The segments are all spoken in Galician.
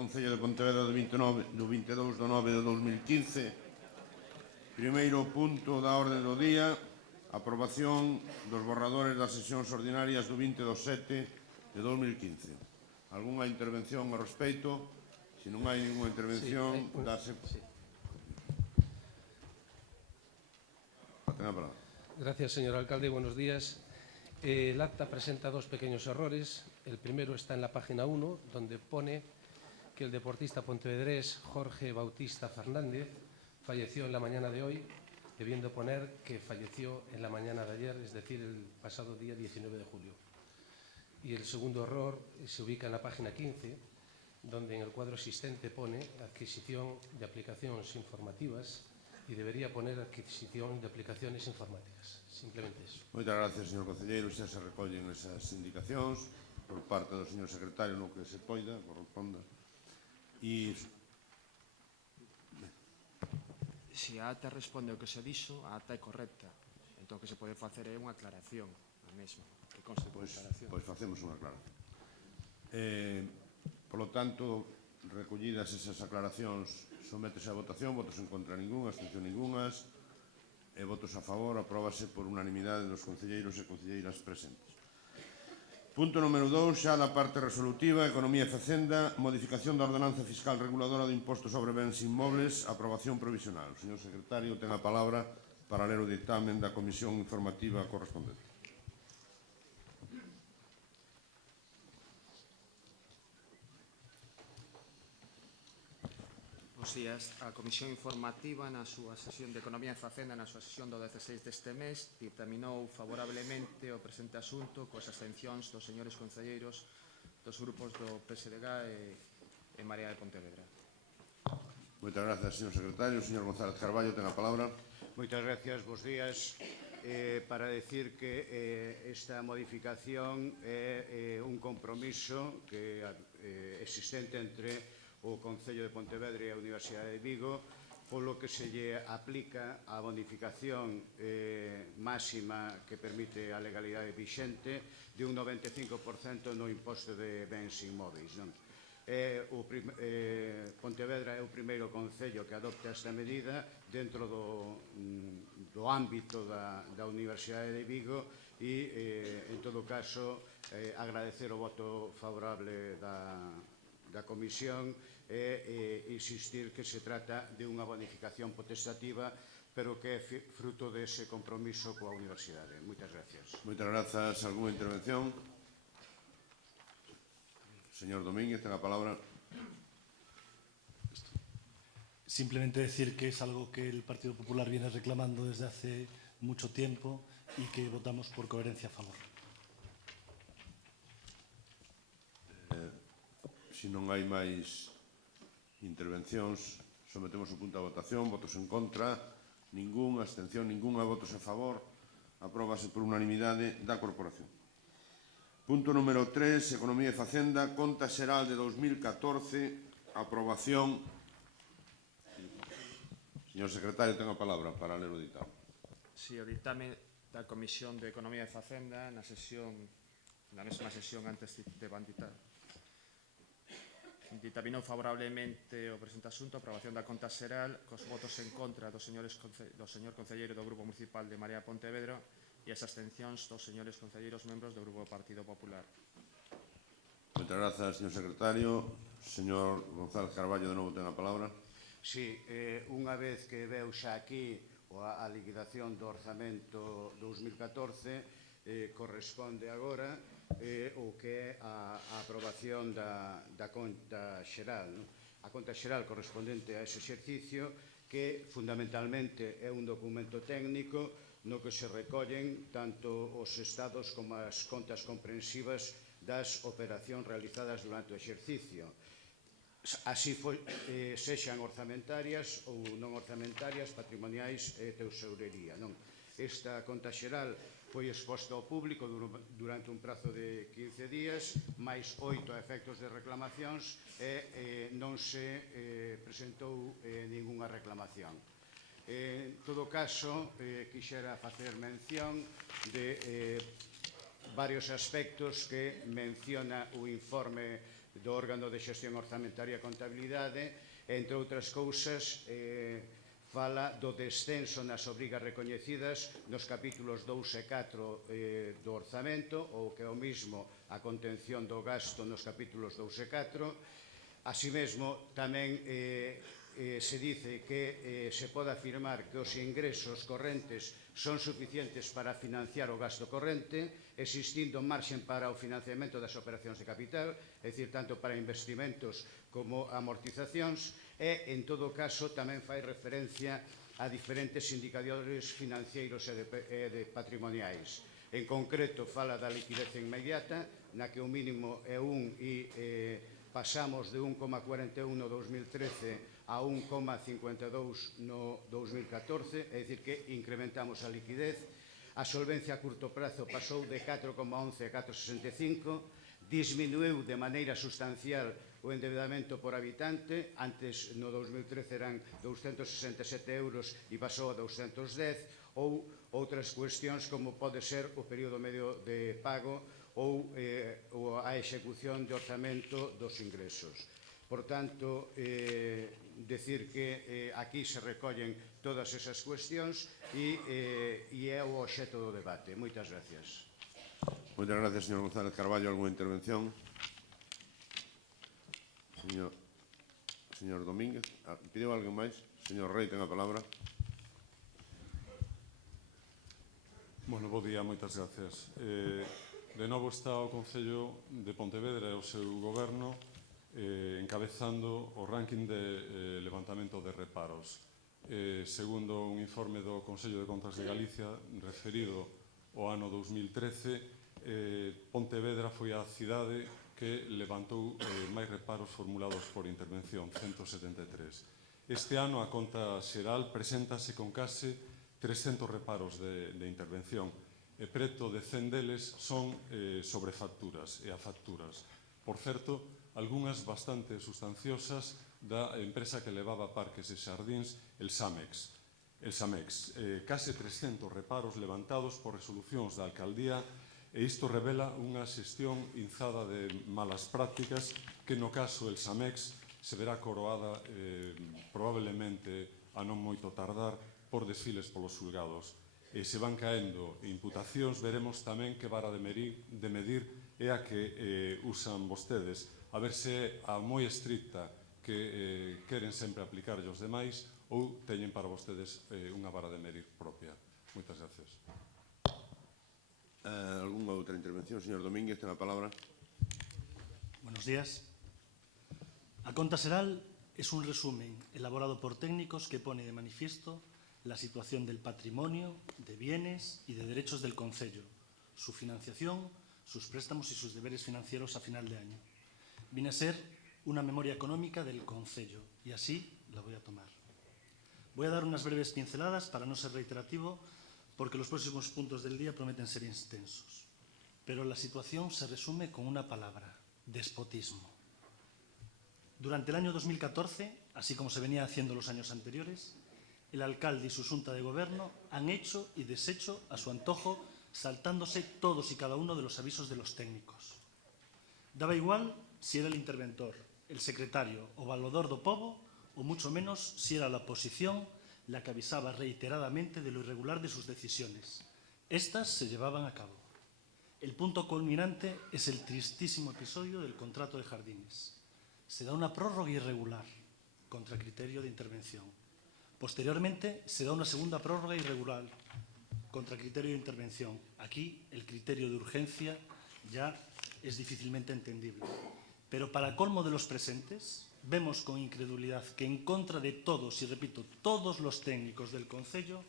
Concello de Pontevedra do 22 de 9 de 2015. Primeiro punto da orde do día, aprobación dos borradores das sesións ordinarias do 20 de 7 de 2015. Algúnha intervención ao respecto? Se non hai ninguna intervención, dase... Gracias, señor alcalde. Buenos días. El acta presenta dos pequeños errores. El primero está en la página 1, donde pone que el deportista pontevedrés Jorge Bautista Fernández falleció en la mañana de hoy, debiendo poner que falleció en la mañana de ayer, es decir, el pasado día 19 de julio. Y el segundo error se ubica en la página 15, donde en el cuadro existente pone adquisición de aplicaciones informativas y debería poner adquisición de aplicaciones informáticas. Simplemente eso. Moitas gracias, señor concelleiro. Xa se recollen esas indicacións por parte do señor secretario no que se poida, corresponda. E... Se a ata responde o que se dixo, a ata é correcta. Entón, o que se pode facer é unha aclaración a mesma, que conste por aclaración. Pois facemos unha aclaración. Por lo tanto, recollidas esas aclaracións, sométese a votación, votos en contra ningún, abstención ningunhas, e votos a favor, apróbase por unanimidade dos concelleiros e concelleiras presentes. Punto número 2, xa na parte resolutiva, Economía e Facenda, modificación da ordenanza fiscal reguladora do imposto sobre bens inmobles, aprobación provisional. O señor secretario ten a palabra para ler o dictamen da Comisión Informativa correspondente. Bos días. A Comisión Informativa na súa sesión de Economía e Facenda na súa sesión do 16 deste mes dictaminou favorablemente o presente asunto coas abstencións dos señores concelleiros dos grupos do PSDG e Marea de Pontevedra. Moitas gracias, señor secretario. Señor González Carballo, ten a palabra. Moitas gracias, bos días. Para decir que esta modificación é un compromiso que existente entre o Concello de Pontevedra e a Universidade de Vigo, polo que se lle aplica a bonificación máxima que permite a legalidade vixente de un 95% no imposto de bens inmóveis. Pontevedra é o primeiro concello que adopta esta medida dentro do ámbito da Universidade de Vigo e, en todo caso, agradecer o voto favorable da Comisión e insistir que se trata de unha bonificación potestativa, pero que é fruto dese compromiso coa Universidade. Moitas gracias. Moitas grazas. Alguna intervención? Señor Domínguez, ten a palabra. Simplemente decir que es algo que el Partido Popular viene reclamando desde hace mucho tiempo y que votamos por coherencia a favor. Se non hai máis intervencións, sometemos o punto a votación. Votos en contra, ningún. Abstención, ninguna. Votos a favor, apróbase por unanimidade da corporación. Punto número 3, Economía e Facenda, Conta Xeral de 2014, aprobación. Señor secretario, ten a palabra para ler o ditame. Si, o ditame da Comisión de Economía e Facenda na mesma sesión antes de banditar dictaminou favorablemente o presente asunto, a aprobación da conta xeral, cos votos en contra do señor concelleiro do Grupo Municipal de Marea Pontevedra e as abstencións dos señores concelleiros membros do Grupo Partido Popular. Moitas grazas, señor secretario. Señor González Carballo, de novo ten a palabra. Si, unha vez que veu xa aquí a liquidación do orzamento 2014, corresponde agora o que é a aprobación da conta xeral. A conta xeral correspondente a ese exercicio que fundamentalmente é un documento técnico no que se recollen tanto os estados como as contas comprensivas das operacións realizadas durante o exercicio. Así sexan orzamentarias ou non orzamentarias, patrimoniais e tesourería. Esta conta xeral foi exposta ao público durante un prazo de 15 días, máis 8 efectos de reclamacións e non se presentou ningunha reclamación. En todo caso, quixera facer mención de varios aspectos que menciona o informe do órgano de xestión orzamentaria e contabilidade, entre outras cousas, fala do descenso nas obrigas recoñecidas nos capítulos 2 e 4 do orzamento, ou que é o mismo a contención do gasto nos capítulos 2 e 4. Así mesmo, tamén se dice que se pode afirmar que os ingresos correntes son suficientes para financiar o gasto corrente, existindo marxen para o financiamento das operacións de capital, é dicir, tanto para investimentos como amortizacións, e, en todo caso, tamén fai referencia a diferentes indicadores financeiros e de patrimoniais. En concreto, fala da liquidez inmediata, na que o mínimo é 1 e pasamos de 1,41 no 2013 a 1,52 no 2014, é dicir, que incrementamos a liquidez. A solvencia a curto prazo pasou de 4,11 a 4,65, disminuiu de maneira sustancial o endebedamento por habitante, antes no 2013 eran 267 euros e pasou a 210, ou outras cuestións como pode ser o período medio de pago ou a execución de orzamento dos ingresos. Por tanto, decir que aquí se recollen todas esas cuestións e é o obxecto do debate. Moitas gracias. Moitas gracias, señor González Carballo. Alguna intervención? Señor Domínguez. Pideu alguén máis? Señor Rei, ten a palabra. Bueno, bo día, moitas gracias. De novo está o Concello de Pontevedra e o seu goberno encabezando o ranking de levantamento de reparos. Segundo un informe do Consello de Contas de Galicia referido ao ano 2013, Pontevedra foi a cidade que levantou máis reparos formulados por intervención, 173. Este ano a conta xeral preséntase con case 300 reparos de intervención e preto de 100 deles son sobre facturas e a facturas. Por certo, algunhas bastante sustanciosas da empresa que levaba parques e xardíns, el Samex. Case 300 reparos levantados por resolucións da alcaldía e isto revela unha xestión inzada de malas prácticas que no caso el Samex se verá coroada probablemente a non moito tardar por desfiles polos xulgados. E se van caendo imputacións, veremos tamén que vara de medir é a que usan vostedes. A ver se a moi estricta que queren sempre aplicar aos demais ou teñen para vostedes unha vara de medir propia. Moitas gracias. Algunha outra intervención? Señor Domínguez, ten a palabra. Buenos días. A conta xeral es un resumen elaborado por técnicos que pone de manifiesto la situación del patrimonio, de bienes y de derechos del Concello, su financiación, sus préstamos y sus deberes financieros a final de año. Viene a ser una memoria económica del Concello y así la voy a tomar. Voy a dar unas breves pinceladas para no ser reiterativo porque los próximos puntos del día prometen ser extensos. Pero la situación se resume con una palabra: despotismo. Durante el año 2014, así como se venía haciendo los años anteriores, el alcalde y su xunta de gobierno han hecho y deshecho a su antojo, saltándose todos y cada uno de los avisos de los técnicos. Daba igual si era el interventor, el secretario o valedor do pobo, o mucho menos si era la oposición la que avisaba reiteradamente de lo irregular de sus decisiones. Estas se llevaban a cabo. El punto culminante es el tristísimo episodio del contrato de jardines. Se da una prórroga irregular contra criterio de intervención. Posteriormente se da una segunda prórroga irregular contra criterio de intervención. Aquí el criterio de urgencia ya es difícilmente entendible. Pero para colmo de los presentes, vemos con incredulidad que en contra de todos, y repito, todos los técnicos del Concello,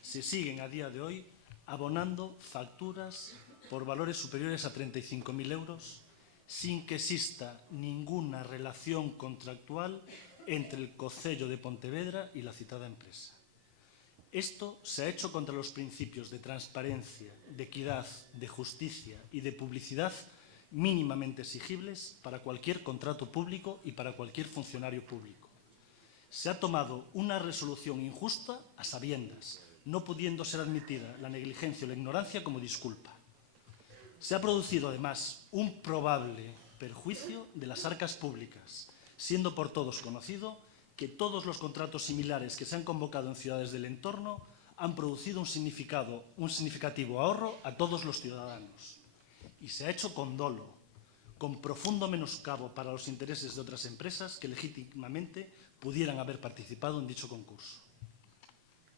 se siguen a día de hoy abonando facturas por valores superiores a 35.000 euros sin que exista ninguna relación contractual entre el Concello de Pontevedra y la citada empresa. Esto se ha hecho contra los principios de transparencia, de equidad, de justicia y de publicidad mínimamente exigibles para cualquier contrato público y para cualquier funcionario público. Se ha tomado una resolución injusta a sabiendas, no pudiendo ser admitida la negligencia o la ignorancia como disculpa. Se ha producido además un probable perjuicio de las arcas públicas, siendo por todos conocido que todos los contratos similares que se han convocado en ciudades del entorno han producido un significativo ahorro a todos los ciudadanos. Y se ha hecho con dolo, con profundo menoscabo para los intereses de otras empresas que legítimamente pudieran haber participado en dicho concurso.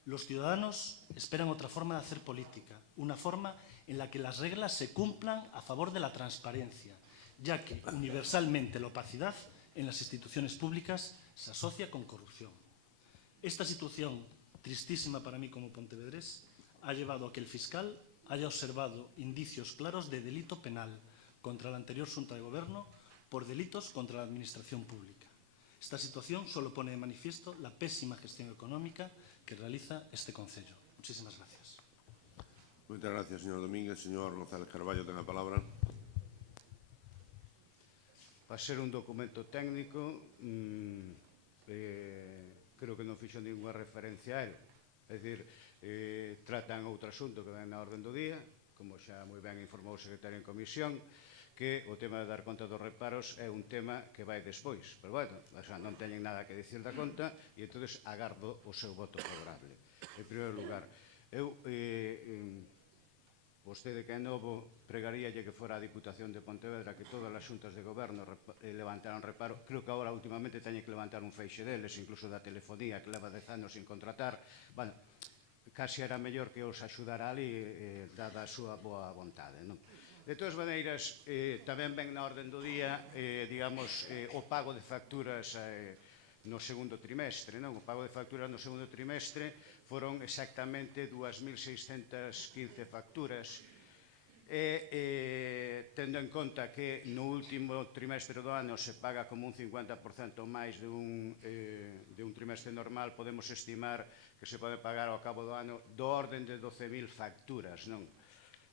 Los ciudadanos esperan otra forma de hacer política, una forma en la que las reglas se cumplan a favor de la transparencia, ya que universalmente la opacidad en las instituciones públicas se asocia con corrupción. Esta situación, tristísima para mí como pontevedrés, ha llevado a que el fiscal haya observado indicios claros de delito penal contra la anterior Xunta de Goberno por delitos contra la administración pública. Esta situación solo pone de manifiesto la pésima gestión económica que realiza este concello. Muchísimas gracias. Muchas gracias, señor Domínguez. Señor González Carballo, ten a palabra. Para ser un documento técnico, creo que non fixo ninguna referencia a él. É dicir, tratan outro asunto que ven na orden do día, como xa moi ben informou o secretario en comisión, que o tema de dar conta dos reparos é un tema que vai despois. Pero, bueno, non teñen nada que dicir da conta e, entón, agardo o seu voto favorable. En primeiro lugar, eu, vostede que é novo, pregaríalle que fora a Diputación de Pontevedra que todas as xuntas de goberno levantaran reparo. Creo que agora últimamente teñen que levantar un feixe deles, incluso da telefonía, que leva 10 anos sin contratar. Bueno, casi era mellor que os axudara ali, dada a súa boa vontade, non? De todas maneiras, tamén ven na orden do día, digamos, o pago de facturas no segundo trimestre, non? O pago de facturas no segundo trimestre foron exactamente 2.615 facturas e, tendo en conta que no último trimestre do ano se paga como un 50% máis de un trimestre normal, podemos estimar que se pode pagar ao cabo do ano do orden de 12.000 facturas, non?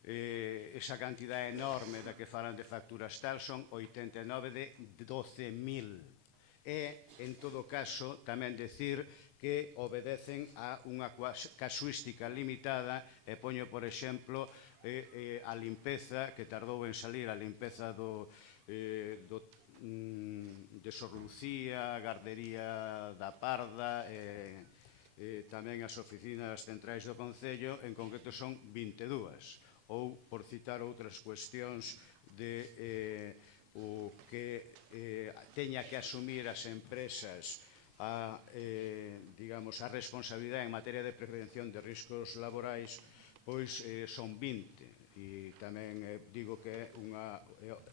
Esa cantidad enorme da que falan de facturas tal son 89 de 12.000. E, en todo caso, tamén decir que obedecen a unha casuística limitada e poño, por exemplo, a limpeza que tardou en salir, a limpeza de Sor Lucía, a Gardería da Parda, tamén as oficinas centrais do Concello, en concreto son 22. Ou, por citar outras cuestións de o que teña que asumir as empresas a responsabilidade en materia de prevención de riscos laborais, pois son 20. E tamén digo que é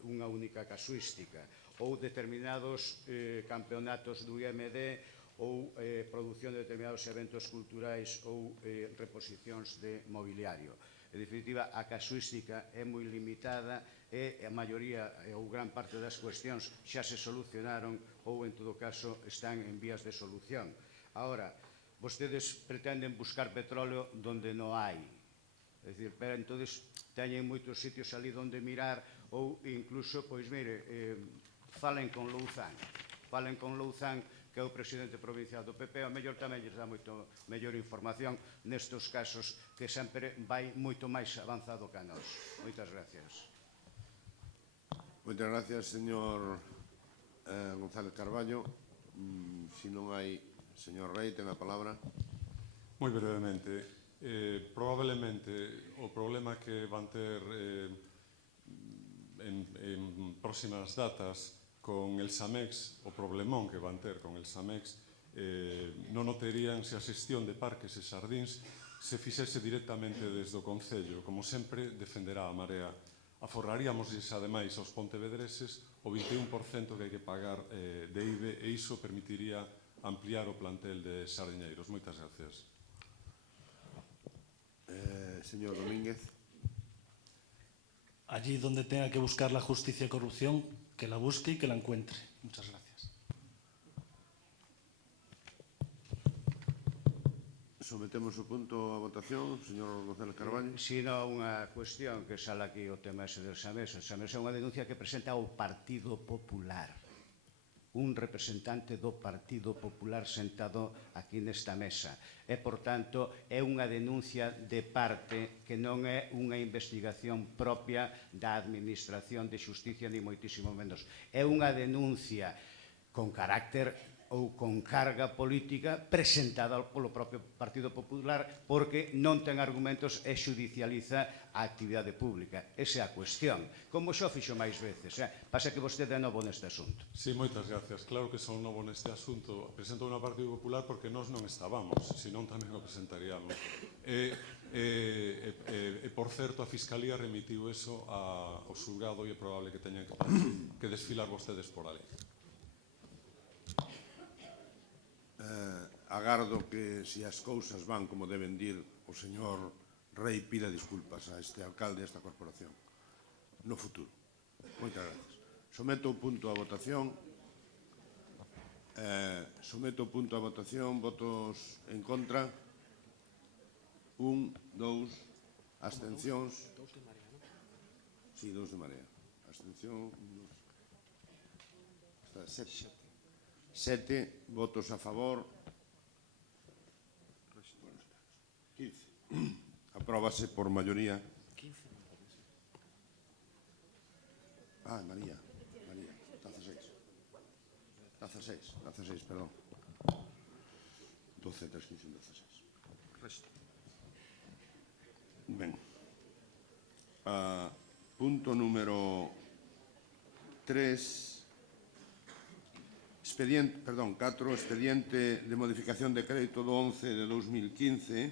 unha única casuística. Ou determinados campeonatos do IMD, ou produción de determinados eventos culturais ou reposicións de mobiliario. En definitiva, a casuística é moi limitada e a maioría ou gran parte das cuestións xa se solucionaron ou, en todo caso, están en vías de solución. Ahora, vostedes pretenden buscar petróleo donde non hai. É dicir, pero entonces teñen moitos sitios ali donde mirar ou incluso, pois mire, falen con Louzán. Falen con Louzán, que é o presidente provincial do PP, ao mellor tamén lles dá moito mellor información nestes casos que sempre vai moito máis avanzado que a nós. Moitas gracias. Moitas gracias, señor González Carballo. Se non hai, señor Rei, ten a palabra. Moi brevemente, probablemente o problema que van ter en próximas datas con el SAMEX, o problemón que van ter con el SAMEX, non o terían se a xestión de parques e sardíns se fixese directamente desde o Concello. Como sempre, defenderá a Marea. Aforraríamosles, ademais, aos pontevedreses o 21% que hai que pagar de IBE e iso permitiría ampliar o plantel de sardiñeiros. Moitas gracias. Señor Domínguez. Allí donde tenga que buscar la justicia y corrupción, que la busque y que la encuentre. Muchas gracias. Sometemos o punto a votación, señor González Carballo. Sino unha cuestión que sale aquí o tema ese del SAMES. O SAMES é unha denuncia que presenta o Partido Popular. un representante do Partido Popular sentado aquí nesta mesa. E, por tanto, é unha denuncia de parte que non é unha investigación propia da Administración de Xusticia, ni moitísimo menos. É unha denuncia con carácter ou con carga política presentada polo propio Partido Popular porque non ten argumentos e xudicializa a actividade pública. Esa é a cuestión. Como xo fixo máis veces. Pasa que vostede é novo neste asunto. Sí, moitas gracias. Claro que son novo neste asunto. Presento unha Partido Popular porque nós non estábamos, senón tamén o presentaríamos. Por certo, a Fiscalía remitiu eso ao xulgado e é probable que teñan que desfilar vostedes por a lei. Agardo que, se as cousas van como deben dir, o señor Rei pida disculpas a este alcalde e a esta corporación no futuro. Moitas gracias. Someto o punto a votación. Votos en contra. 1, 2, abstencións. Sí, 2 de Marea. Abstención. 7 votos a favor. 15. Apróbase por maioría. María. 16, perdón. 12, 3, 15, 16. Ben. Punto número 3. 4, expediente de modificación de crédito do 11 de 2015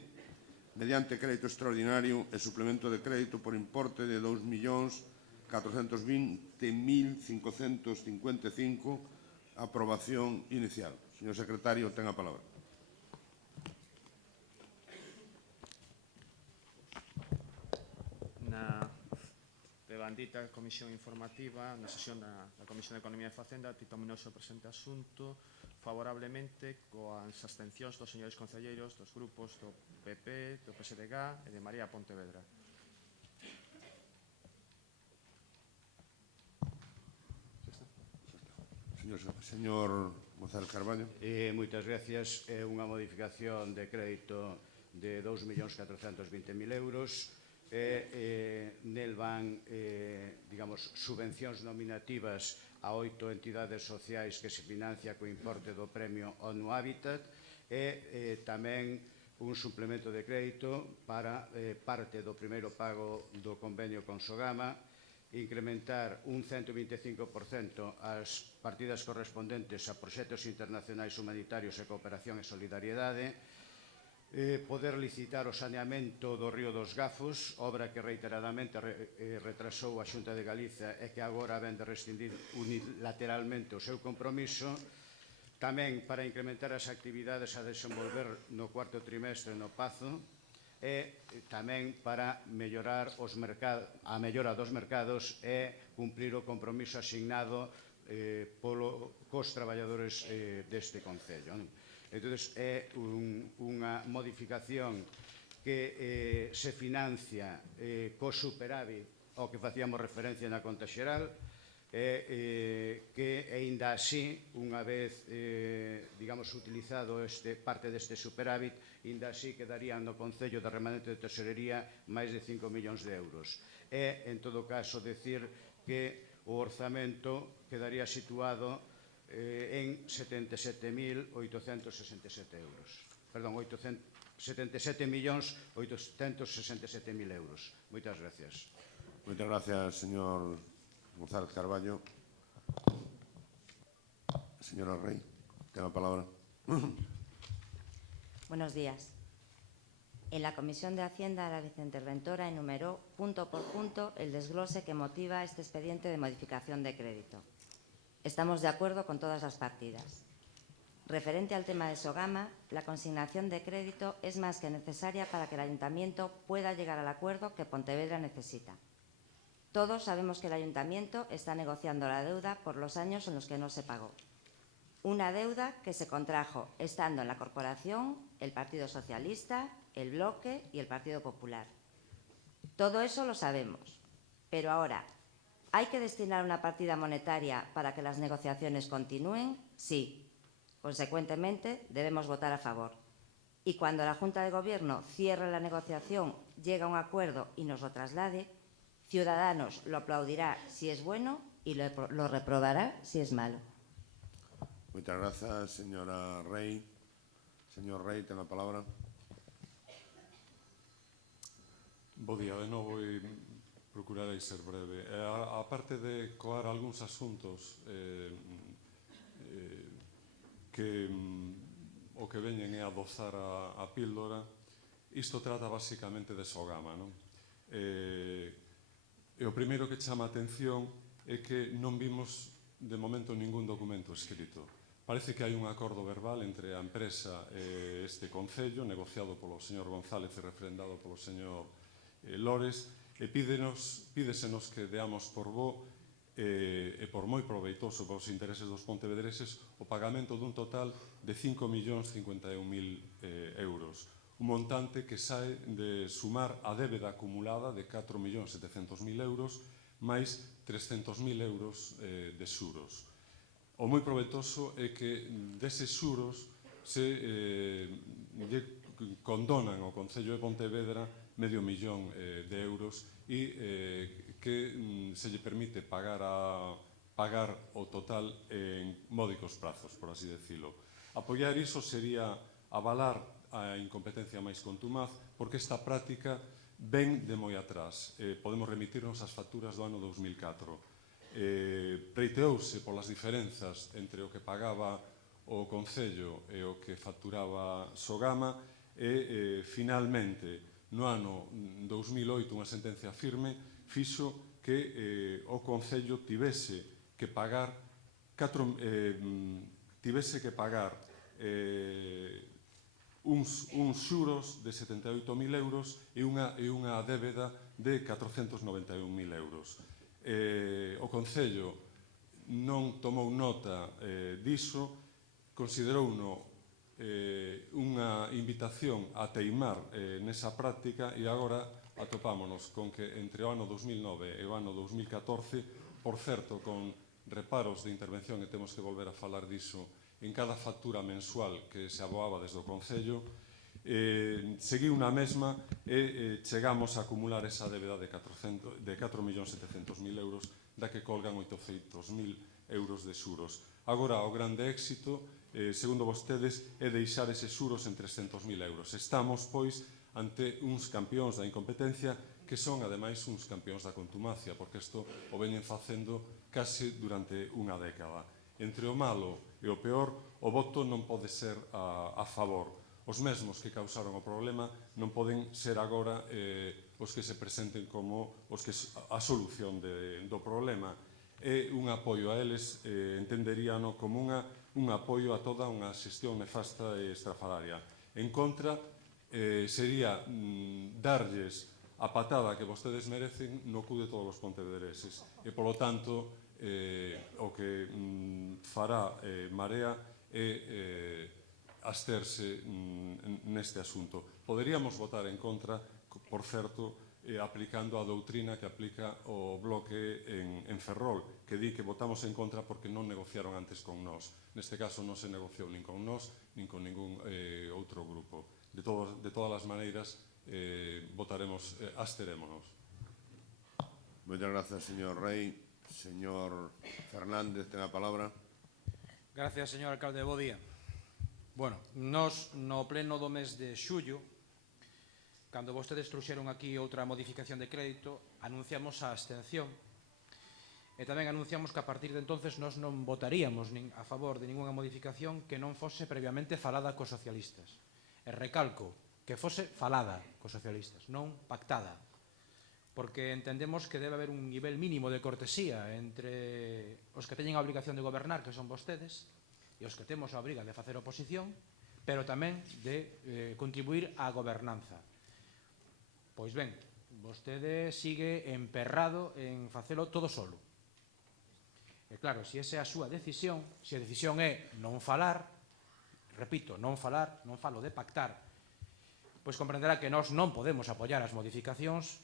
mediante crédito extraordinario e suplemento de crédito por importe de 2.420.555, aprobación inicial. Señor secretario, ten a palabra. Na devandita comisión informativa, na sesión da Comisión de Economía e Facenda, ditaminouse o presente asunto favorablemente coas abstencións dos señores concelleiros dos grupos do PP, do PSDG e de María Pontevedra. Señor González Carballo. Moitas gracias. É unha modificación de crédito de 2.420.000 euros. Nel van, digamos, subvencións nominativas a 8 entidades sociais que se financia co importe do premio ONU Habitat e tamén un suplemento de crédito para parte do primeiro pago do convenio con Sogama, incrementar un 125% as partidas correspondentes a proxectos internacionais humanitarios e cooperación e solidariedade, poder licitar o saneamento do Río dos Gafos, obra que reiteradamente retrasou a Xunta de Galiza e que agora vén de rescindir unilateralmente o seu compromiso, tamén para incrementar as actividades a desenvolver no cuarto trimestre no Pazo e tamén para mellorar a mellora dos mercados e cumprir o compromiso asignado cos traballadores deste Concello. Entón, é unha modificación que se financia co superávit ao que facíamos referencia na conta xeral e que, aínda así, unha vez, digamos, utilizado parte deste superávit, aínda así quedarían no Concello de remanente de tesorería máis de 5 millóns de euros. E, en todo caso, decir que o orzamento quedaría situado en 77.867 euros. Perdón, 77.867.000 euros. Moitas gracias. Moitas gracias, señor González Carballo. Señora Rey, ten a palabra. Buenos días. En la Comisión de Hacienda, la viceinterventora enumeró punto por punto el desglose que motiva este expediente de modificación de crédito. Estamos de acuerdo con todas las partidas. Referente al tema de Sogama, la consignación de crédito es más que necesaria para que el Ayuntamiento pueda llegar al acuerdo que Pontevedra necesita. Todos sabemos que el Ayuntamiento está negociando la deuda por los años en los que no se pagó. Una deuda que se contrajo estando en la corporación el Partido Socialista, el Bloque y el Partido Popular. Todo eso lo sabemos, pero ahora, ¿hay que destinar una partida monetaria para que las negociaciones continúen sí. Consecuentemente, debemos votar a favor. Y cuando la Junta de Gobierno cierre la negociación, llegue a un acuerdo y nos lo traslade, Ciudadanos lo aplaudirá si es bueno y lo reprobará si es malo. Muchas gracias, señora Rey. Señor Rey, ten a palabra. Bo día de novo e procurarei ser breve. A parte de coar algúns asuntos que o que veñen é adozar a píldora, isto trata basicamente de Sogama, non? E o primeiro que chama a atención é que non vimos de momento ningún documento escrito. Parece que hai un acordo verbal entre a empresa e este Concello, negociado polo señor González e refrendado polo señor Lores, e pídesenos que deamos por bo e por moi proveitoso para os intereses dos pontevedreses o pagamento dun total de 5.051.000 euros. Un montante que sae de sumar a débeda acumulada de 4.700.000 euros máis 300.000 euros de xuros. O moi proveitoso é que deses xuros se condonan ao Concello de Pontevedra $500.000 de euros e que se lle permite pagar o total en módicos prazos, por así decirlo. Apoiar iso sería avalar a incompetencia máis contumaz, porque esta práctica ven de moi atrás. Podemos remitirnos ás facturas do ano 2004. Preiteouse polas diferenzas entre o que pagaba o Concello e o que facturaba Sogama e, finalmente, no ano 2008, unha sentencia firme fixo que o Concello tivese que pagar uns xuros de 78.000 euros e unha débeda de 491.000 euros. O Concello non tomou nota diso, considerouno unha invitación a teimar nesa práctica e agora atopámonos con que entre o ano 2009 e o ano 2014, por certo, con reparos de intervención, e temos que volver a falar diso, en cada factura mensual que se aboaba desde o Concello, seguiu na mesma e chegamos a acumular esa débeda de 4.700.000 euros, da que colgan 800.000 euros de xuros. Agora, o grande éxito, segundo vostedes, é deixar eses xuros en 300.000 euros. Estamos, pois, ante uns campións da incompetencia que son, ademais, uns campións da contumacia, porque isto o veñen facendo case durante unha década. Entre o malo e o peor, o voto non pode ser a favor. Os mesmos que causaron o problema non poden ser agora os que se presenten como a solución do problema. É un apoio a eles, entenderíano como un apoio a toda unha xestión nefasta e estrafalaria. En contra, sería darlles a patada que vostedes merecen no cu de todos os pontevedreses. E, polo tanto, o que fará Marea é absterse neste asunto. Poderíamos votar en contra, por certo, aplicando a doutrina que aplica o bloque en Ferrol, que di que votamos en contra porque non negociaron antes con nós. Neste caso non se negociou nin con nós, nin con ningún outro grupo. De todas as maneiras, absterémonos. Muchas gracias, señor Rey. Señor Fernández, ten a palabra. Gracias, señor alcalde. Bo día. Bueno, nos no pleno do mes de xullo, cando vostedes trouxeron aquí outra modificación de crédito, anunciamos a abstención e tamén anunciamos que a partir de entonces nos non votaríamos a favor de ninguna modificación que non fose previamente falada cos socialistas. E recalco que fose falada cos socialistas, non pactada, porque entendemos que debe haber un nivel mínimo de cortesía entre os que teñen a obligación de gobernar, que son vostedes, e os que temos a obriga de facer oposición, pero tamén de contribuir á gobernanza. Pois ben, vostede sigue emperrado en facelo todo solo. E claro, se esa é a súa decisión, se a decisión é non falar, repito, non falar, non falo de pactar, pois comprenderá que nós non podemos apoiar as modificacións,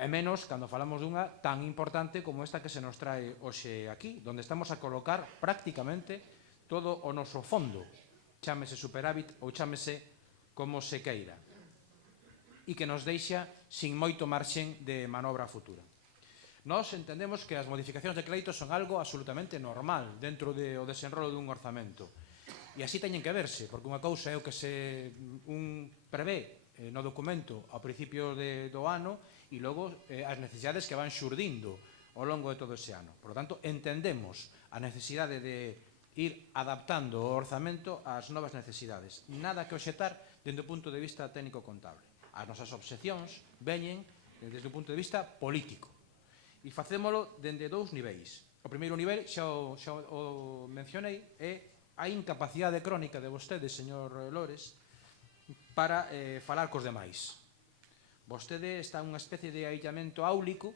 e menos cando falamos dunha tan importante como esta que se nos trae hoxe aquí, donde estamos a colocar prácticamente todo o noso fondo, chámese superávit ou chámese como se queira, e que nos deixa sin moito marxen de manobra futura. Nós entendemos que as modificacións de crédito son algo absolutamente normal dentro do desenrolo dun orzamento. E así teñen que verse, porque unha cousa é o que se prevé no documento ao principio do ano e logo as necesidades que van xurdindo ao longo de todo ese ano. Por lo tanto, entendemos a necesidade de ir adaptando o orzamento ás novas necesidades. Nada que obxetar dende o punto de vista técnico-contable. As nosas obxeccións veñen desde o punto de vista político. E facémolo dende dous niveis. O primeiro nivel, xa o mencionei, é a incapacidade crónica de vostede, señor Lores, para falar cos demais. Vostede está en unha especie de aillamento áulico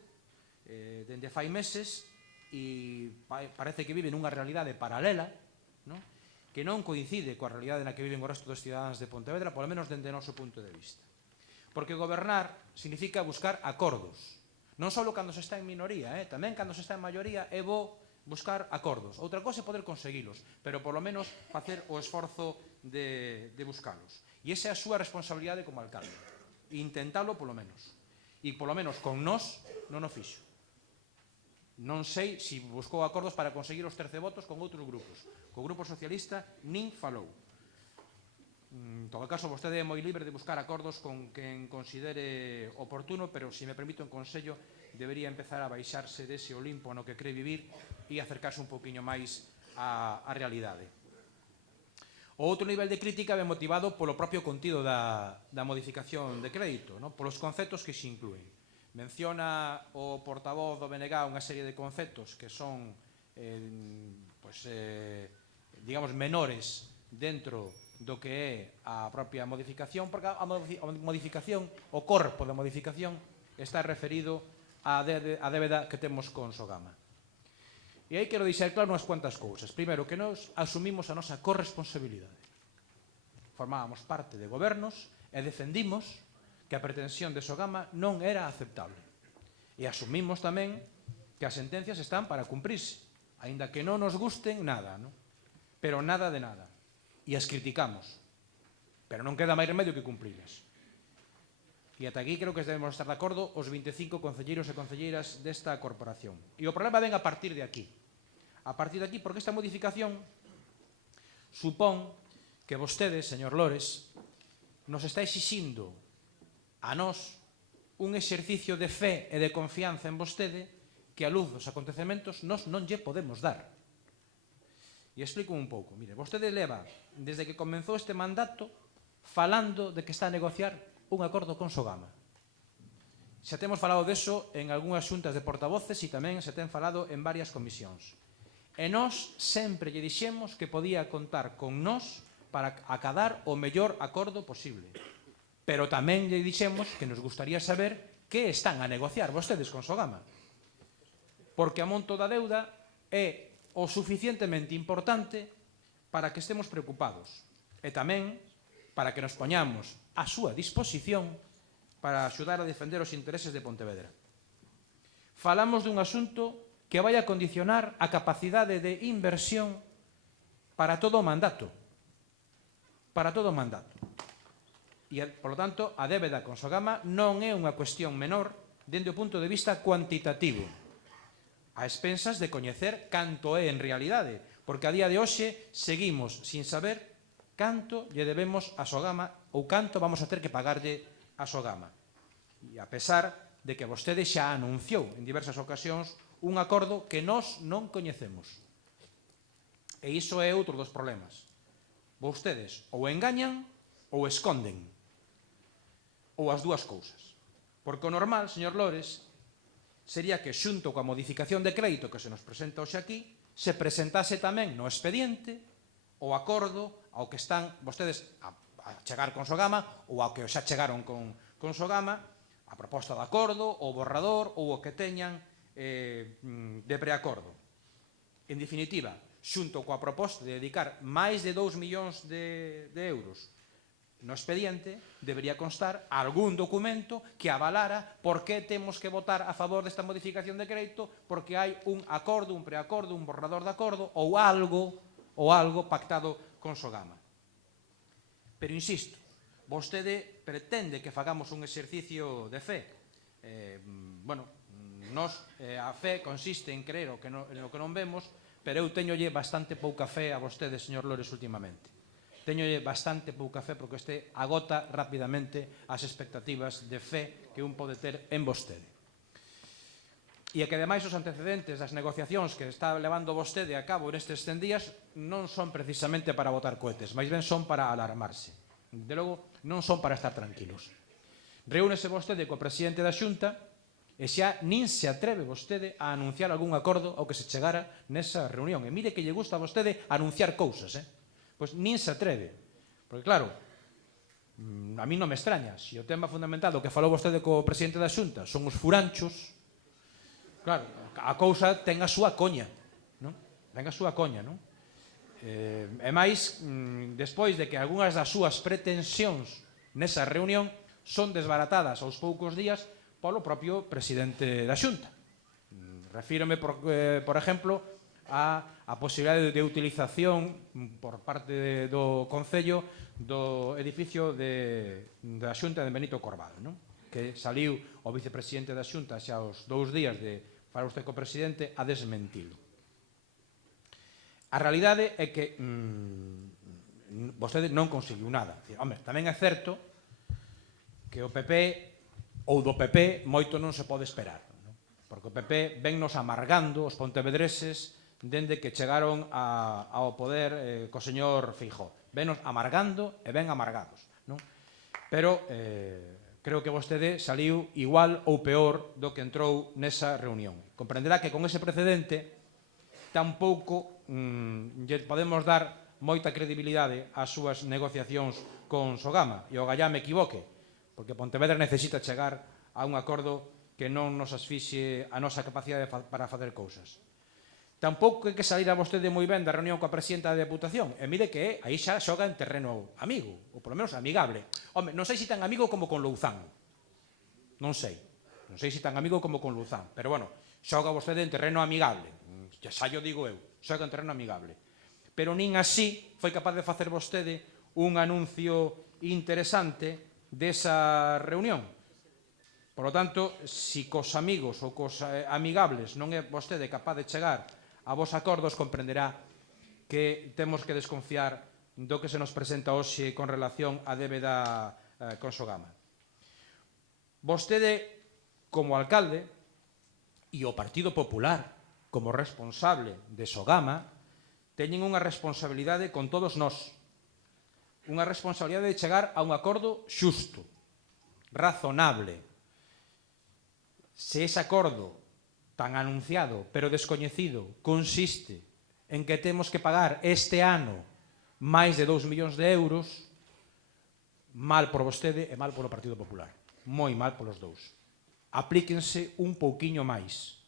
dende fai meses e parece que vive nunha realidade paralela, que non coincide coa realidade na que viven o resto dos cidadáns de Pontevedra, polo menos dende o noso punto de vista. Porque gobernar significa buscar acordos. Non só cando se está en minoría, tamén cando se está en maioría é bo buscar acordos. Outra cosa é poder conseguilos, pero polo menos facer o esforzo de buscalos. E esa é a súa responsabilidade como alcalde. Intentalo polo menos. E polo menos con nós non o fixo. Non sei se buscou acordos para conseguir os 13 votos con outros grupos. Co Grupo Socialista nin falou. En todo caso, vostede é moi libre de buscar acordos con quen considere oportuno, pero, se me permite un consello, debería empezar a baixarse dese Olimpo no que cree vivir e acercarse un poquinho máis á realidade. O outro nivel de crítica é motivado polo propio contido da modificación de crédito, polos conceptos que se inclúen. Menciona o portavoz do BNG unha serie de conceptos que son, digamos, menores dentro do que é a propia modificación, porque a modificación, o corpo da modificación, está referido á débeda que temos con Sogama. E aí quero deixar claro unhas cuantas cousas. Primeiro, que nós asumimos a nosa corresponsabilidade. Formábamos parte de gobernos e defendimos que a pretensión de Sogama non era aceptable. E asumimos tamén que as sentencias están para cumprirse, aínda que non nos gusten nada, pero nada de nada. E as criticamos, pero non queda máis remedio que cumprilas. E ata aquí creo que debemos estar de acordo os 25 concelleiros e concelleiras desta corporación. E o problema ven a partir de aquí. A partir de aquí, porque esta modificación supón que vostede, señor Lores, nos está exixindo a nós un exercicio de fe e de confianza en vostede que, a luz dos acontecementos, nós non lle podemos dar. E explico un pouco. Mire, vostede leva, desde que comenzou este mandato, falando de que está a negociar un acordo con Sogama. Xa temos falado deso en algunhas xuntas de portavoces e tamén se ten falado en varias comisións. E nós sempre lle dixemos que podía contar con nós para acadar o mellor acordo posible. Pero tamén lle dixemos que nos gustaría saber que están a negociar vostedes con Sogama. Porque a monto da deuda é o suficientemente importante para que estemos preocupados e tamén para que nos poñamos a súa disposición para axudar a defender os intereses de Pontevedra. Falamos dun asunto que vai a condicionar a capacidade de inversión para todo o mandato. Para todo o mandato. E, por lo tanto, a débeda con Sogama non é unha cuestión menor dende o punto de vista cuantitativo, a expensas de coñecer canto é en realidade, porque a día de hoxe seguimos sin saber canto lle debemos a Sogama ou canto vamos a ter que pagarlle a Sogama. E a pesar de que vostede xa anunciou en diversas ocasións un acordo que nós non coñecemos. E iso é outro dos problemas. Vostedes ou engañan ou esconden, ou as dúas cousas. Porque o normal, señor Lores, sería que, xunto coa modificación de crédito que se nos presenta hoxe aquí, se presentase tamén no expediente o acordo ao que están vostedes a chegar con Sogama ou ao que xa chegaron con Sogama, a proposta de acordo, o borrador ou o que teñan de preacordo. En definitiva, xunto coa proposta de dedicar máis de 2 millóns de euros no expediente, debería constar algún documento que avalara por que temos que votar a favor desta modificación de crédito, porque hai un acordo, un preacordo, un borrador de acordo ou algo ou algo pactado con Sogama. Pero insisto, vostede pretende que fagamos un exercicio de fe. A fe consiste en creer o no que non vemos, pero eu teñolle bastante pouca fe a vostede, señor Lores, últimamente. Teñolle bastante pouca fe porque este agota rapidamente as expectativas de fe que un pode ter en vostede. E que, ademais, os antecedentes das negociacións que está levando vostede a cabo nestes 100 días non son precisamente para botar cohetes, máis ben son para alarmarse. De logo, non son para estar tranquilos. Reúnese vostede co presidente da Xunta e xa nin se atreve vostede a anunciar algún acordo ao que se chegara nesa reunión. E mire que lle gusta a vostede anunciar cousas, Pois nin se atreve. Porque, claro, a mí non me extraña. Se o tema fundamental do que falou vostede co presidente da Xunta son os furanchos, claro, a cousa ten a súa coña, non? Ten a súa coña, non? E máis, despois de que algunhas das súas pretensións nesa reunión son desbaratadas aos poucos días polo propio presidente da Xunta. Refírome, por exemplo, a posibilidade de utilización por parte do Concello do edificio da Xunta de Benito Corval, non? Que saliu o vicepresidente da Xunta xa aos 2 días de falar usted co presidente a desmentilo. A realidade é que vostede non conseguiu nada. Home, tamén é certo que o PP ou do PP moito non se pode esperar, porque o PP vennos amargando os pontevedreses dende que chegaron ao poder co señor Feijóo. Vennos amargando e ben amargados. Pero creo que vostede saliu igual ou peor do que entrou nesa reunión. Comprenderá que con ese precedente tampouco lle podemos dar moita credibilidade ás súas negociacións con Sogama. E o gallá me equivoque, porque Pontevedra necesita chegar a un acordo que non nos asfixie a nosa capacidade para facer cousas. Tampouco é que salira vostede moi ben da reunión coa presidenta da Deputación. E mire que aí xa xoga en terreno amigo, ou polo menos amigable. Home, non sei se tan amigo como con Louzán. Non sei. Non sei se tan amigo como con Louzán. Pero, bueno, xoga vostede en terreno amigable. Xa yo digo eu, xoga en terreno amigable. Pero nin así foi capaz de facer vostede un anuncio interesante desa reunión. Por lo tanto, se cos amigos ou cos amigables non é vostede capaz de chegar a vos acordos, comprenderá que temos que desconfiar do que se nos presenta hoxe con relación á débeda con Sogama. Vostede, como alcalde, e o Partido Popular, como responsable de Sogama, teñen unha responsabilidade con todos nós. Unha responsabilidade de chegar a un acordo xusto, razonable. Se ese acordo tan anunciado, pero descoñecido, consiste en que temos que pagar este ano máis de 2 millóns de euros, mal por vostede e mal polo Partido Popular. Moi mal polos dous. Aplíquense un pouquiño máis.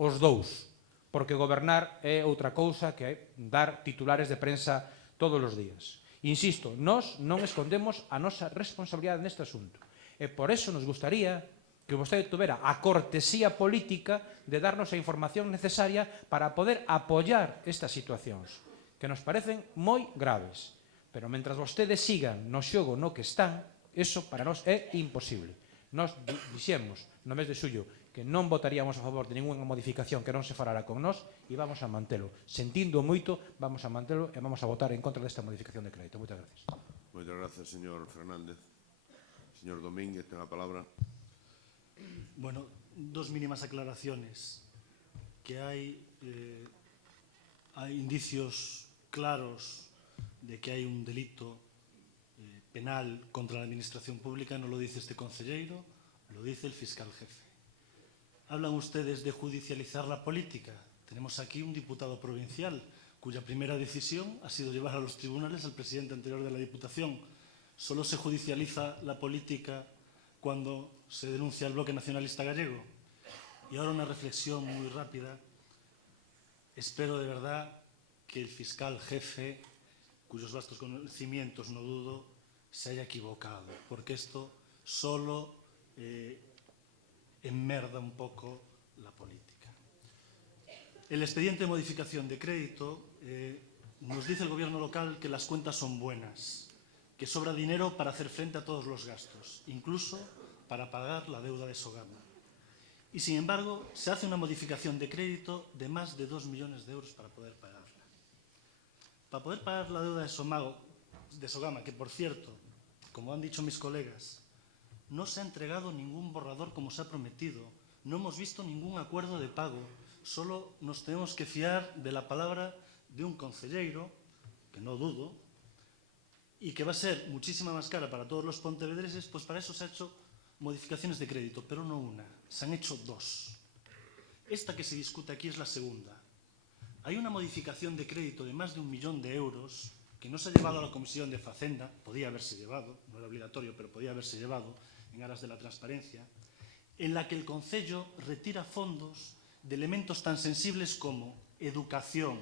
Os dous. Porque gobernar é outra cousa que dar titulares de prensa todos os días. Insisto, nós non escondemos a nosa responsabilidade neste asunto. E por eso nos gustaría que vostede tuvera a cortesía política de darnos a información necesaria para poder apoiar estas situacións, que nos parecen moi graves. Pero mentras vostedes sigan no xogo no que están, eso para nós é imposible. Nós dixemos no mes de xullo que non votaríamos a favor de ninguna modificación que non se farara con nós e vamos a mantelo. Sentindo moito, vamos a mantelo e vamos a votar en contra desta modificación de crédito. Moitas gracias. Moitas gracias, señor Fernández. Señor Domínguez, ten a palabra. Bueno, dos mínimas aclaraciones. Que hay indicios claros de que hay un delito penal contra la administración pública, no lo dice este concelleiro, lo dice el fiscal jefe. Hablan ustedes de judicializar la política. Tenemos aquí un diputado provincial cuya primera decisión ha sido llevar a los tribunales al presidente anterior de la Diputación. Solo se judicializa la política cuando se denuncia al bloque nacionalista gallego. Y ahora una reflexión muy rápida. Espero de verdad que el fiscal jefe, cuyos vastos conocimientos no dudo, se haya equivocado, porque esto solo enmerda un poco la política. El expediente de modificación de crédito nos dice el gobierno local que las cuentas son buenas, que sobra dinero para hacer frente a todos los gastos, incluso para pagar la deuda de Sogama. Y, sin embargo, se hace una modificación de crédito de más de 2 millones de euros para poder pagarla. Para poder pagar la deuda de Sogama, que, por cierto, como han dicho mis colegas, no se ha entregado ningún borrador como se ha prometido, no hemos visto ningún acuerdo de pago, solo nos tenemos que fiar de la palabra de un concelleiro, que no dudo, y que va a ser muchísima más cara para todos los pontevedreses, pues para eso se ha hecho modificaciones de crédito, pero no una, se han hecho dos. Esta que se discute aquí es la segunda. Hay una modificación de crédito de más de 1 millón de euros que no se ha llevado a la Comisión de Facenda, podía haberse llevado, no era obligatorio, pero podía haberse llevado en aras de la transparencia, en la que el Concello retira fondos de elementos tan sensibles como educación,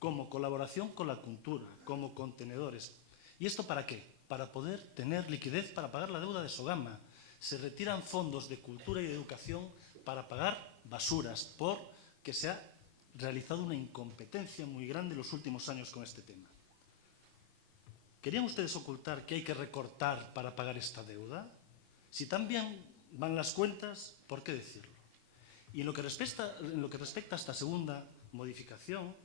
como colaboración con la cultura, como contenedores. ¿Y esto para qué? Para poder tener liquidez para pagar la deuda de Sogama. Se retiran fondos de cultura y de educación para pagar basuras, porque se ha realizado una incompetencia muy grande en los últimos años con este tema. ¿Querían ustedes ocultar que hay que recortar para pagar esta deuda? Si tan bien van las cuentas, ¿por qué decirlo? Y en lo que respecta a esta segunda modificación,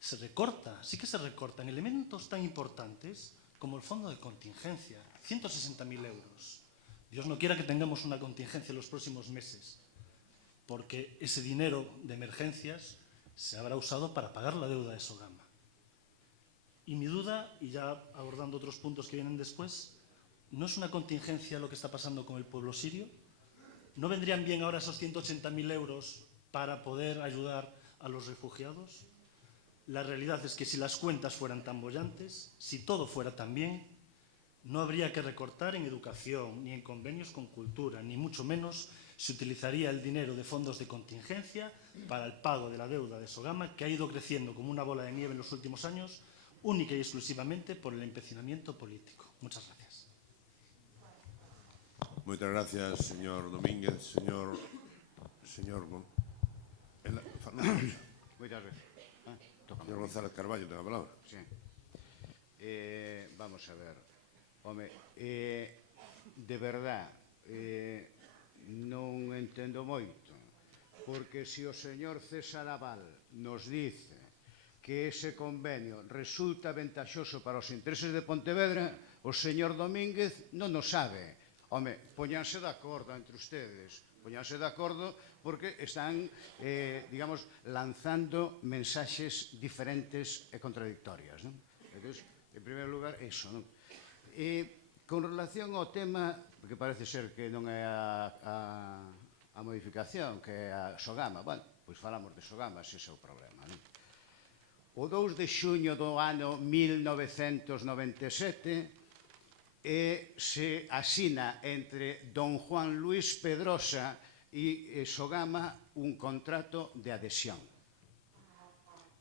se recorta, sí que se recortan elementos tan importantes como el fondo de contingencia, 160.000 euros. Dios no quiera que tengamos una contingencia en los próximos meses, porque ese dinero de emergencias se habrá usado para pagar la deuda de Sogama. Y mi duda, y ya abordando otros puntos que vienen después, ¿no es una contingencia lo que está pasando con el pueblo sirio? ¿No vendrían bien ahora esos 180.000 euros para poder ayudar a los refugiados? La realidad es que si las cuentas fueran tan bollantes, si todo fuera tan bien, no habría que recortar en educación, ni en convenios con cultura, ni mucho menos se utilizaría el dinero de fondos de contingencia para el pago de la deuda de Sogama, que ha ido creciendo como una bola de nieve en los últimos años, única y exclusivamente por el empecinamiento político. Muchas gracias. Moitas gracias, señor Domínguez. Señor Moitas veces. Señor González Carballo, ten a palabra. Sí. Vamos a ver. Home, de verdad, non entendo moito, porque se o señor César Aval nos dice que ese convenio resulta ventaxoso para os intereses de Pontevedra, o señor Domínguez non o sabe. Home, poñanse de acordo entre ustedes, poñanse de acordo porque están, digamos, lanzando mensaxes diferentes e contradictorias, non? Entón, en primeiro lugar, eso, non? Con relación ao tema, porque parece ser que non é a modificación, que é a Sogama, bueno, pois falamos de Sogama, ese é o problema, non? O 2 de xuño do ano 1997 se asina entre don Juan Luis Pedrosa e Sogama un contrato de adhesión.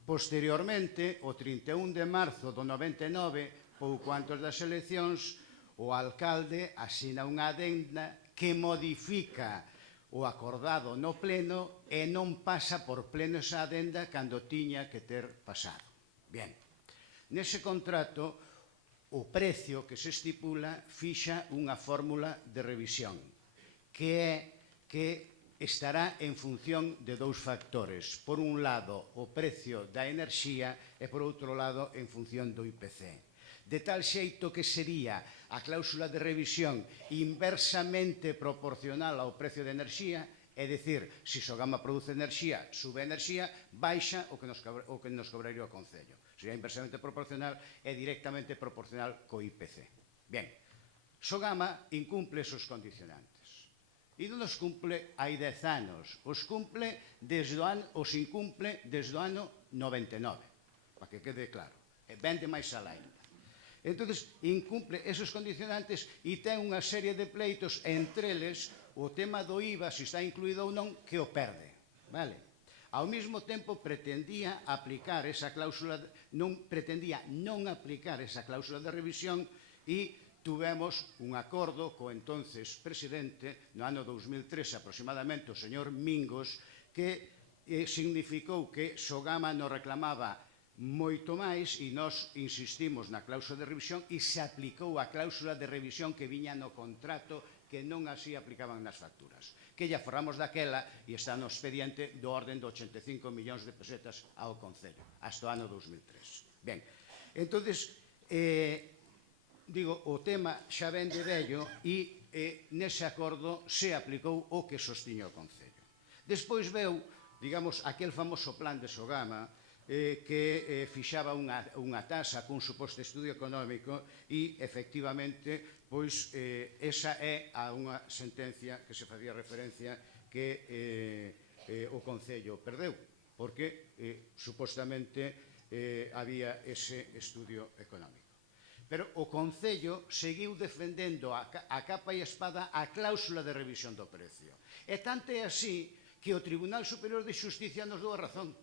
Posteriormente, o 31 de marzo do 99, pouco antes das eleccións, o alcalde asina unha adenda que modifica o acordado no pleno e non pasa por pleno esa adenda cando tiña que ter pasado. Bien, nese contrato, o precio que se estipula fixa unha fórmula de revisión, que estará en función de dous factores. Por un lado, o precio da enerxía e, por outro lado, en función do IPC. De tal xeito que sería a cláusula de revisión inversamente proporcional ao precio de enerxía, é dicir, se Sogama produce enerxía, sube a enerxía, baixa o que nos cobraría o Concello. Sería inversamente proporcional e directamente proporcional co IPC. Bien, Sogama incumple esos condicionantes. E non os cumple hai 10 anos, os incumple desde o ano 99, para que quede claro, e vende máis alá ainda. Entón, incumple esos condicionantes e ten unha serie de pleitos, entre eles o tema do IVA, se está incluído ou non, que o perde. Vale? Ao mesmo tempo, pretendía non aplicar esa cláusula de revisión e tuvemos un acordo co entonces presidente no ano 2013 aproximadamente, o señor Mingos, que significou que Sogama nos reclamaba moito máis e nós insistimos na cláusula de revisión e se aplicou a cláusula de revisión que viña no contrato que non así aplicaban nas facturas. Que lla forramos daquela e está no expediente do orden de 85 millóns de pesetas ao Concello, hasta o ano 2003. Ben, entonces, digo, o tema xa ven de vello e nese acordo se aplicou o que sostiña o Concello. Despois veu, digamos, aquel famoso plan de Sogama que fixaba unha tasa cun suposto estudio económico e, efectivamente, pois esa é a unha sentencia que se facía referencia que o Concello perdeu, porque supostamente había ese estudio económico. Pero o Concello seguiu defendendo a capa e espada a cláusula de revisión do precio. E tanto é así que o Tribunal Superior de Xusticia nos dou a razón.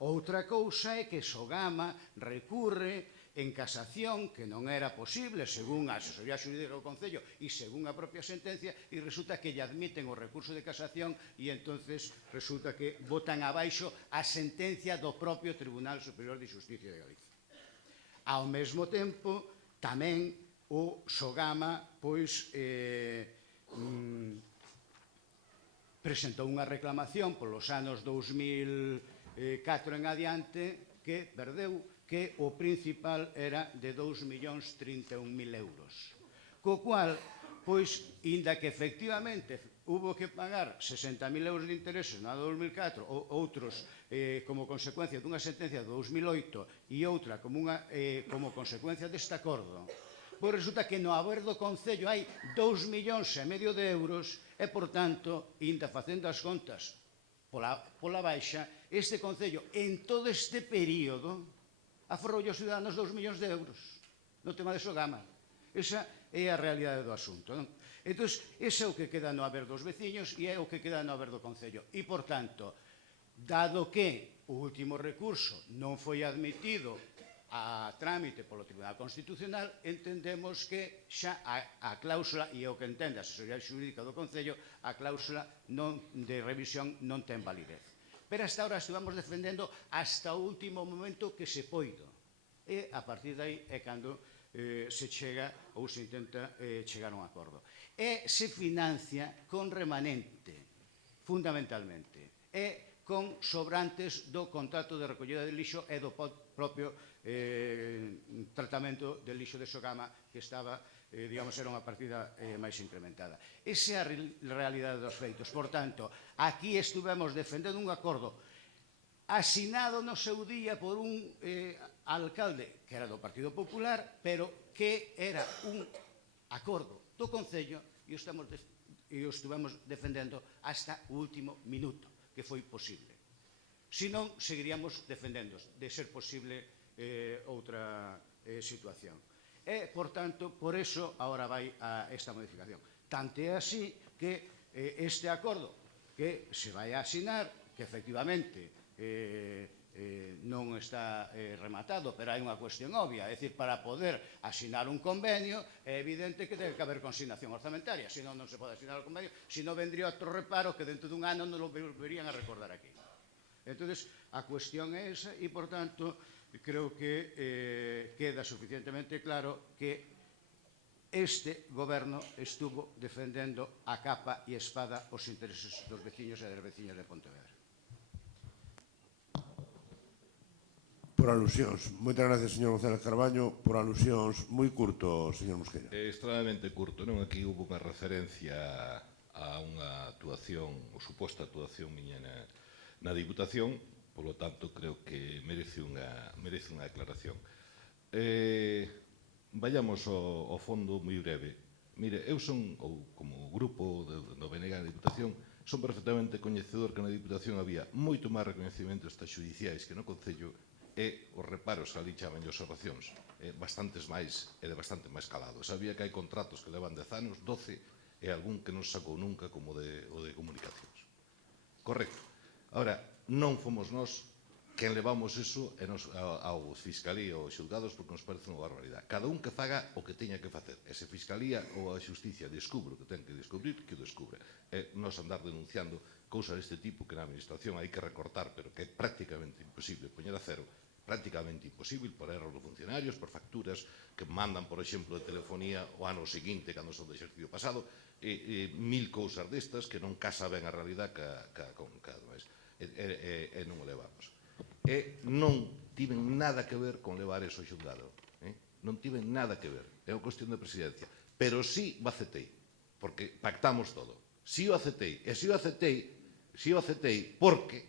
Outra cousa é que Sogama recurre en casación, que non era posible, según a asesoría xurídica do Concello e según a propia sentencia, e resulta que lle admiten o recurso de casación e entonces resulta que botan abaixo a sentencia do propio Tribunal Superior de Xusticia de Galicia. Ao mesmo tempo, tamén o Sogama pois presentou unha reclamación polos anos 2004 en adiante que perdeu, que o principal era de 2.031.000 euros. Co cual, pois, inda que efectivamente hubo que pagar 60.000 euros de intereses no ano 2004, outros como consecuencia dunha sentencia de 2008 e outra como consecuencia deste acordo, pois resulta que no haber do Concello hai 2,5 millóns de euros e, por tanto, inda facendo as contas pola baixa, este Concello, en todo este período, aforroulle aos ciudadanos 2 millóns de euros no tema de Sogama. Esa é a realidade do asunto. Entón, ese é o que queda no haber dos veciños e é o que queda no haber do Concello. E, por tanto, dado que o último recurso non foi admitido a trámite polo Tribunal Constitucional, entendemos que xa a cláusula, e o que entende a asesoría xurídica do Concello, a cláusula de revisión non ten validez. Pero hasta ahora estivemos defendendo hasta o último momento que se poido. E a partir de aí é cando se chega ou se intenta chegar a un acordo. E se financia con remanente, fundamentalmente. E con sobrantes do contrato de recollida de lixo e do propio tratamento del lixo de Sogama que estaba, digamos, era unha partida máis incrementada. Esa é a realidade dos feitos. Por tanto, aquí estuvemos defendendo un acordo asinado no seu día por un alcalde que era do Partido Popular, pero que era un acordo do Concello e o estuvemos defendendo hasta o último minuto que foi posible. Se non, seguiríamos defendendo, de ser posible outra situación. E, por tanto, por eso agora vai a esta modificación. Tanto é así que este acordo que se vai a asinar, que efectivamente non está rematado, pero hai unha cuestión obvia, é dicir, para poder asinar un convenio é evidente que debe haber consignación orzamentaria, senón non se pode asinar o convenio, senón vendría outro reparo que dentro dun ano non lo volverían a recordar aquí. Entón, a cuestión é esa e, por tanto, creo que queda suficientemente claro que este goberno estuvo defendendo a capa e espada os intereses dos veciños e das veciñas de Pontevedra. Por alusións. Moitas gracias, señor González Carballo. Por alusións, moi curto, señor Mosquera. Extremadamente curto, non? Aquí hubo unha referencia a unha actuación, ou suposta actuación miña na Diputación, polo tanto, creo que merece unha aclaración. Vayamos ao fondo moi breve. Mire, eu son, ou como grupo do BNG da Diputación, son perfectamente coñecedor que na Diputación había moito máis recoñecimentos extrajudiciais que no Concello e os reparos que ali chaman de observacións bastantes máis e de bastante máis calado. Sabía que hai contratos que levan 10 anos, 12 e algún que non sacou nunca como o de comunicacións. Correcto. Ahora, non fomos nós quen levamos eso ao Fiscalía ou aos xulgados porque nos parece unha barbaridade. Cada un que faga o que teña que facer. E se Fiscalía ou a Xusticia descubre o que ten que descubrir, que o descubre. E nos andar denunciando cousas deste tipo que na administración hai que recortar, pero que é prácticamente imposible poñer a cero, prácticamente imposible por erros de funcionarios, por facturas que mandan, por exemplo, de telefonía o ano seguinte, cando son de exercicio pasado, mil cousas destas que non casa ben a realidade con cada vez. E non o levamos. E non tiven nada que ver con levar eso ao xulgado. Non tiven nada que ver. É unha cuestión de presidencia. Pero sí o aceptei, porque pactamos todo. Sí o aceptei. E sí o aceptei porque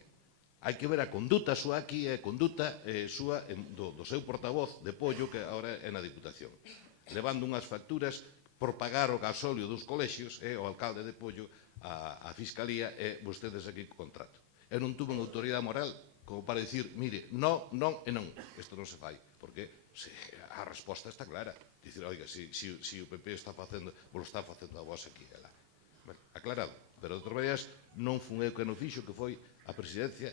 hai que ver a conduta súa aquí e a conduta súa do seu portavoz de Pollo, que agora é na Diputación. Levando unhas facturas por pagar o gasóleo dos colexios, o alcalde de Pollo, a Fiscalía e vostedes aquí co contrato. Eu non tuve unha autoridade moral como para dicir, mire, non e non. Isto non se fai, porque a resposta está clara. Dicir, oiga, se o PP está facendo, vos está facendo a vos aquí. Aclarado. Pero, de outras maneiras, non fun eu que non fixo, que foi a presidencia,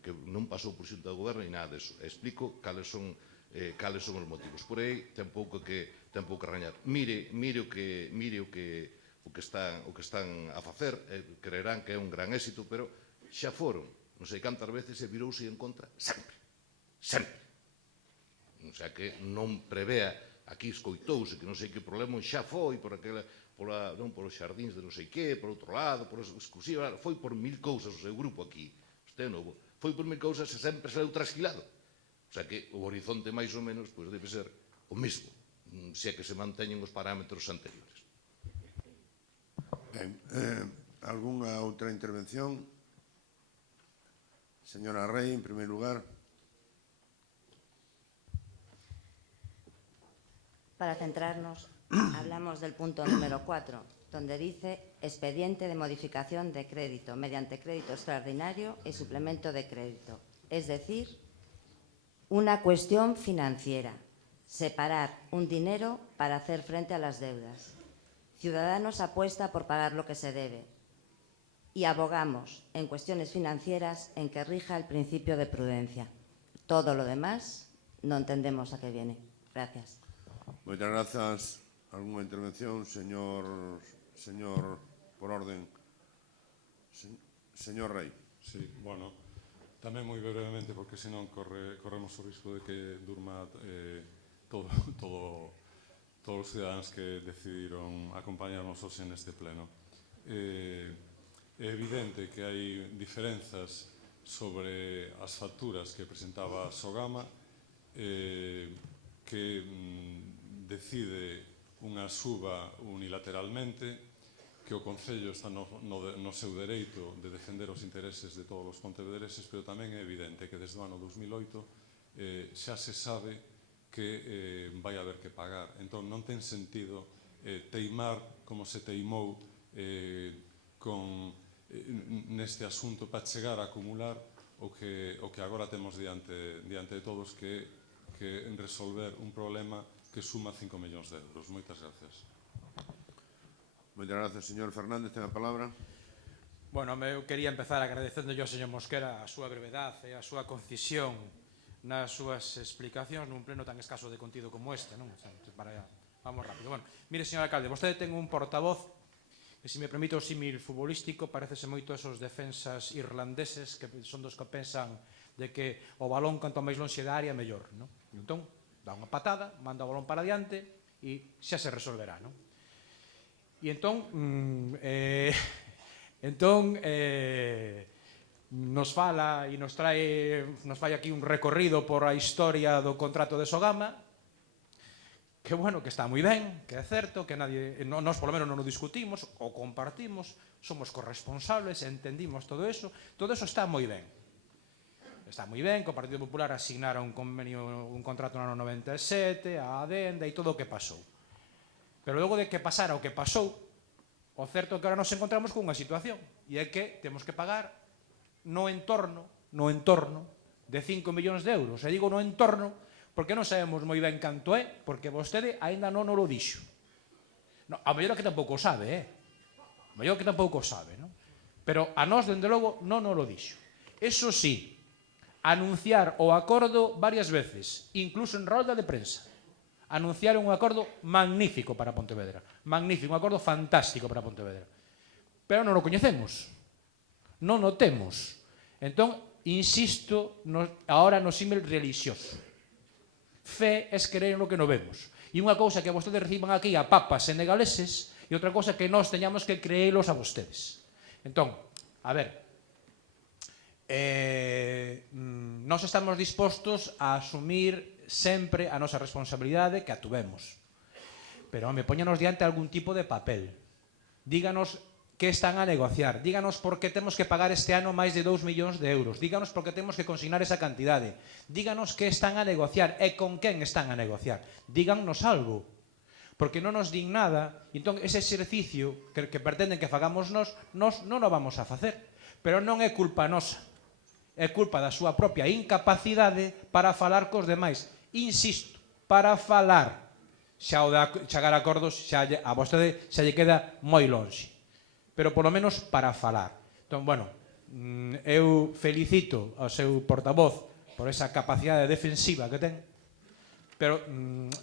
que non pasou por xunta do goberno e nada deso. Explico cales son os motivos. Por aí, ten pouco que rañar. Mire o que están a facer, creerán que é un gran éxito, pero xa foron non sei cantas veces e virouse en contra sempre. O sea que non prevea, aquí escoitouse que non sei que problema xa foi por os xardíns de non sei que, por outro lado, por exclusiva, foi por mil cousas o seu grupo aquí, foi por mil cousas e sempre saiu trasquilado. O sea que o horizonte máis ou menos debe ser o mesmo, se é que se manteñen os parámetros anteriores. Ben, algunha outra intervención? Señora Rey, en primer lugar. Para centrarnos, hablamos del punto número 4, donde dice expediente de modificación de crédito mediante crédito extraordinario y suplemento de crédito. Es decir, una cuestión financiera, separar un dinero para hacer frente a las deudas. Ciudadanos apuesta por pagar lo que se debe. Y abogamos en cuestiones financieras en que rija el principio de prudencia. Todo lo demás no entendemos a qué viene. Gracias. Moitas grazas. Alguna intervención, señor, por orden. Señor Rey. Sí, bueno, tamén moi brevemente, porque senón corremos o risco de que durma todos os cidadáns que decidiron acompañarnos hoxe neste pleno. É evidente que hai diferenzas sobre as facturas que presentaba Sogama, que decide unha suba unilateralmente, que o Concello está no seu dereito de defender os intereses de todos os pontevedreses, pero tamén é evidente que desde o ano 2008 xa se sabe que vai haber que pagar. Entón non ten sentido teimar como se teimou neste asunto para chegar a acumular o que agora temos diante de todos, que resolver un problema que suma 5 millóns de euros. Moitas gracias. Moitas gracias, señor Fernández. Ten a palabra. Bueno, eu quería empezar agradecendo ao señor Mosquera a súa brevedade e a súa concisión nas súas explicacións nun pleno tan escaso de contido como este, non? Vamos rápido. Bueno, mire, señor alcalde, vostede ten un portavoz que, se me permite o símil futbolístico, parecese moito esos defensas irlandeses que son dos que pensan de que o balón canto máis lonxe da área mellor, non? Entón, dá unha patada, manda o balón para diante e xa se resolverá, non? E entón, nos fala e nos fai aquí un recorrido por a historia do contrato de Sogama, que, bueno, que está moi ben, que é certo, que nós polo menos non o discutimos, o compartimos, somos corresponsables, entendimos todo eso está moi ben. Está moi ben que o Partido Popular asignara un convenio, un contrato no ano 97, a adenda e todo o que pasou. Pero logo de que pasara o que pasou, o certo é que ahora nos encontramos con unha situación, e é que temos que pagar no entorno de 5 millóns de euros. E digo no entorno porque non sabemos moi ben canto é, porque vostede aínda non o dixo. A mellor que tampouco o sabe, A mellor que tampouco o sabe, non? Pero a nós, dende logo, non o dixo. Eso sí, anunciar o acordo varias veces, incluso en rolda de prensa. Anunciaron un acordo magnífico para Pontevedra. Magnífico, un acordo fantástico para Pontevedra. Pero non o coñecemos. Non o temos. Entón, insisto ahora no símil religioso. Fe es creer no que non vemos. E unha cousa que vostedes reciban aquí a papas senegaleses e outra cousa que nós teñamos que creelos a vostedes. Entón, a ver, nós estamos dispostos a asumir sempre a nosa responsabilidade que a tuvemos. Pero, home, poñanos diante algún tipo de papel. Díganos que están a negociar. Díganos por que temos que pagar este ano máis de 2 millóns de euros. Díganos por que temos que consignar esa cantidade. Díganos que están a negociar e con quen están a negociar. Díganos algo. Porque non nos din nada. Entón, ese exercicio que pretenden que fagamos nós non o vamos a facer. Pero non é culpa nosa. É culpa da súa propia incapacidade para falar cos demais. Insisto, para falar. Xa o de chegar a acordos a vostede xa lle queda moi longe. Pero polo menos para falar. Entón, bueno, eu felicito ao seu portavoz por esa capacidade defensiva que ten, pero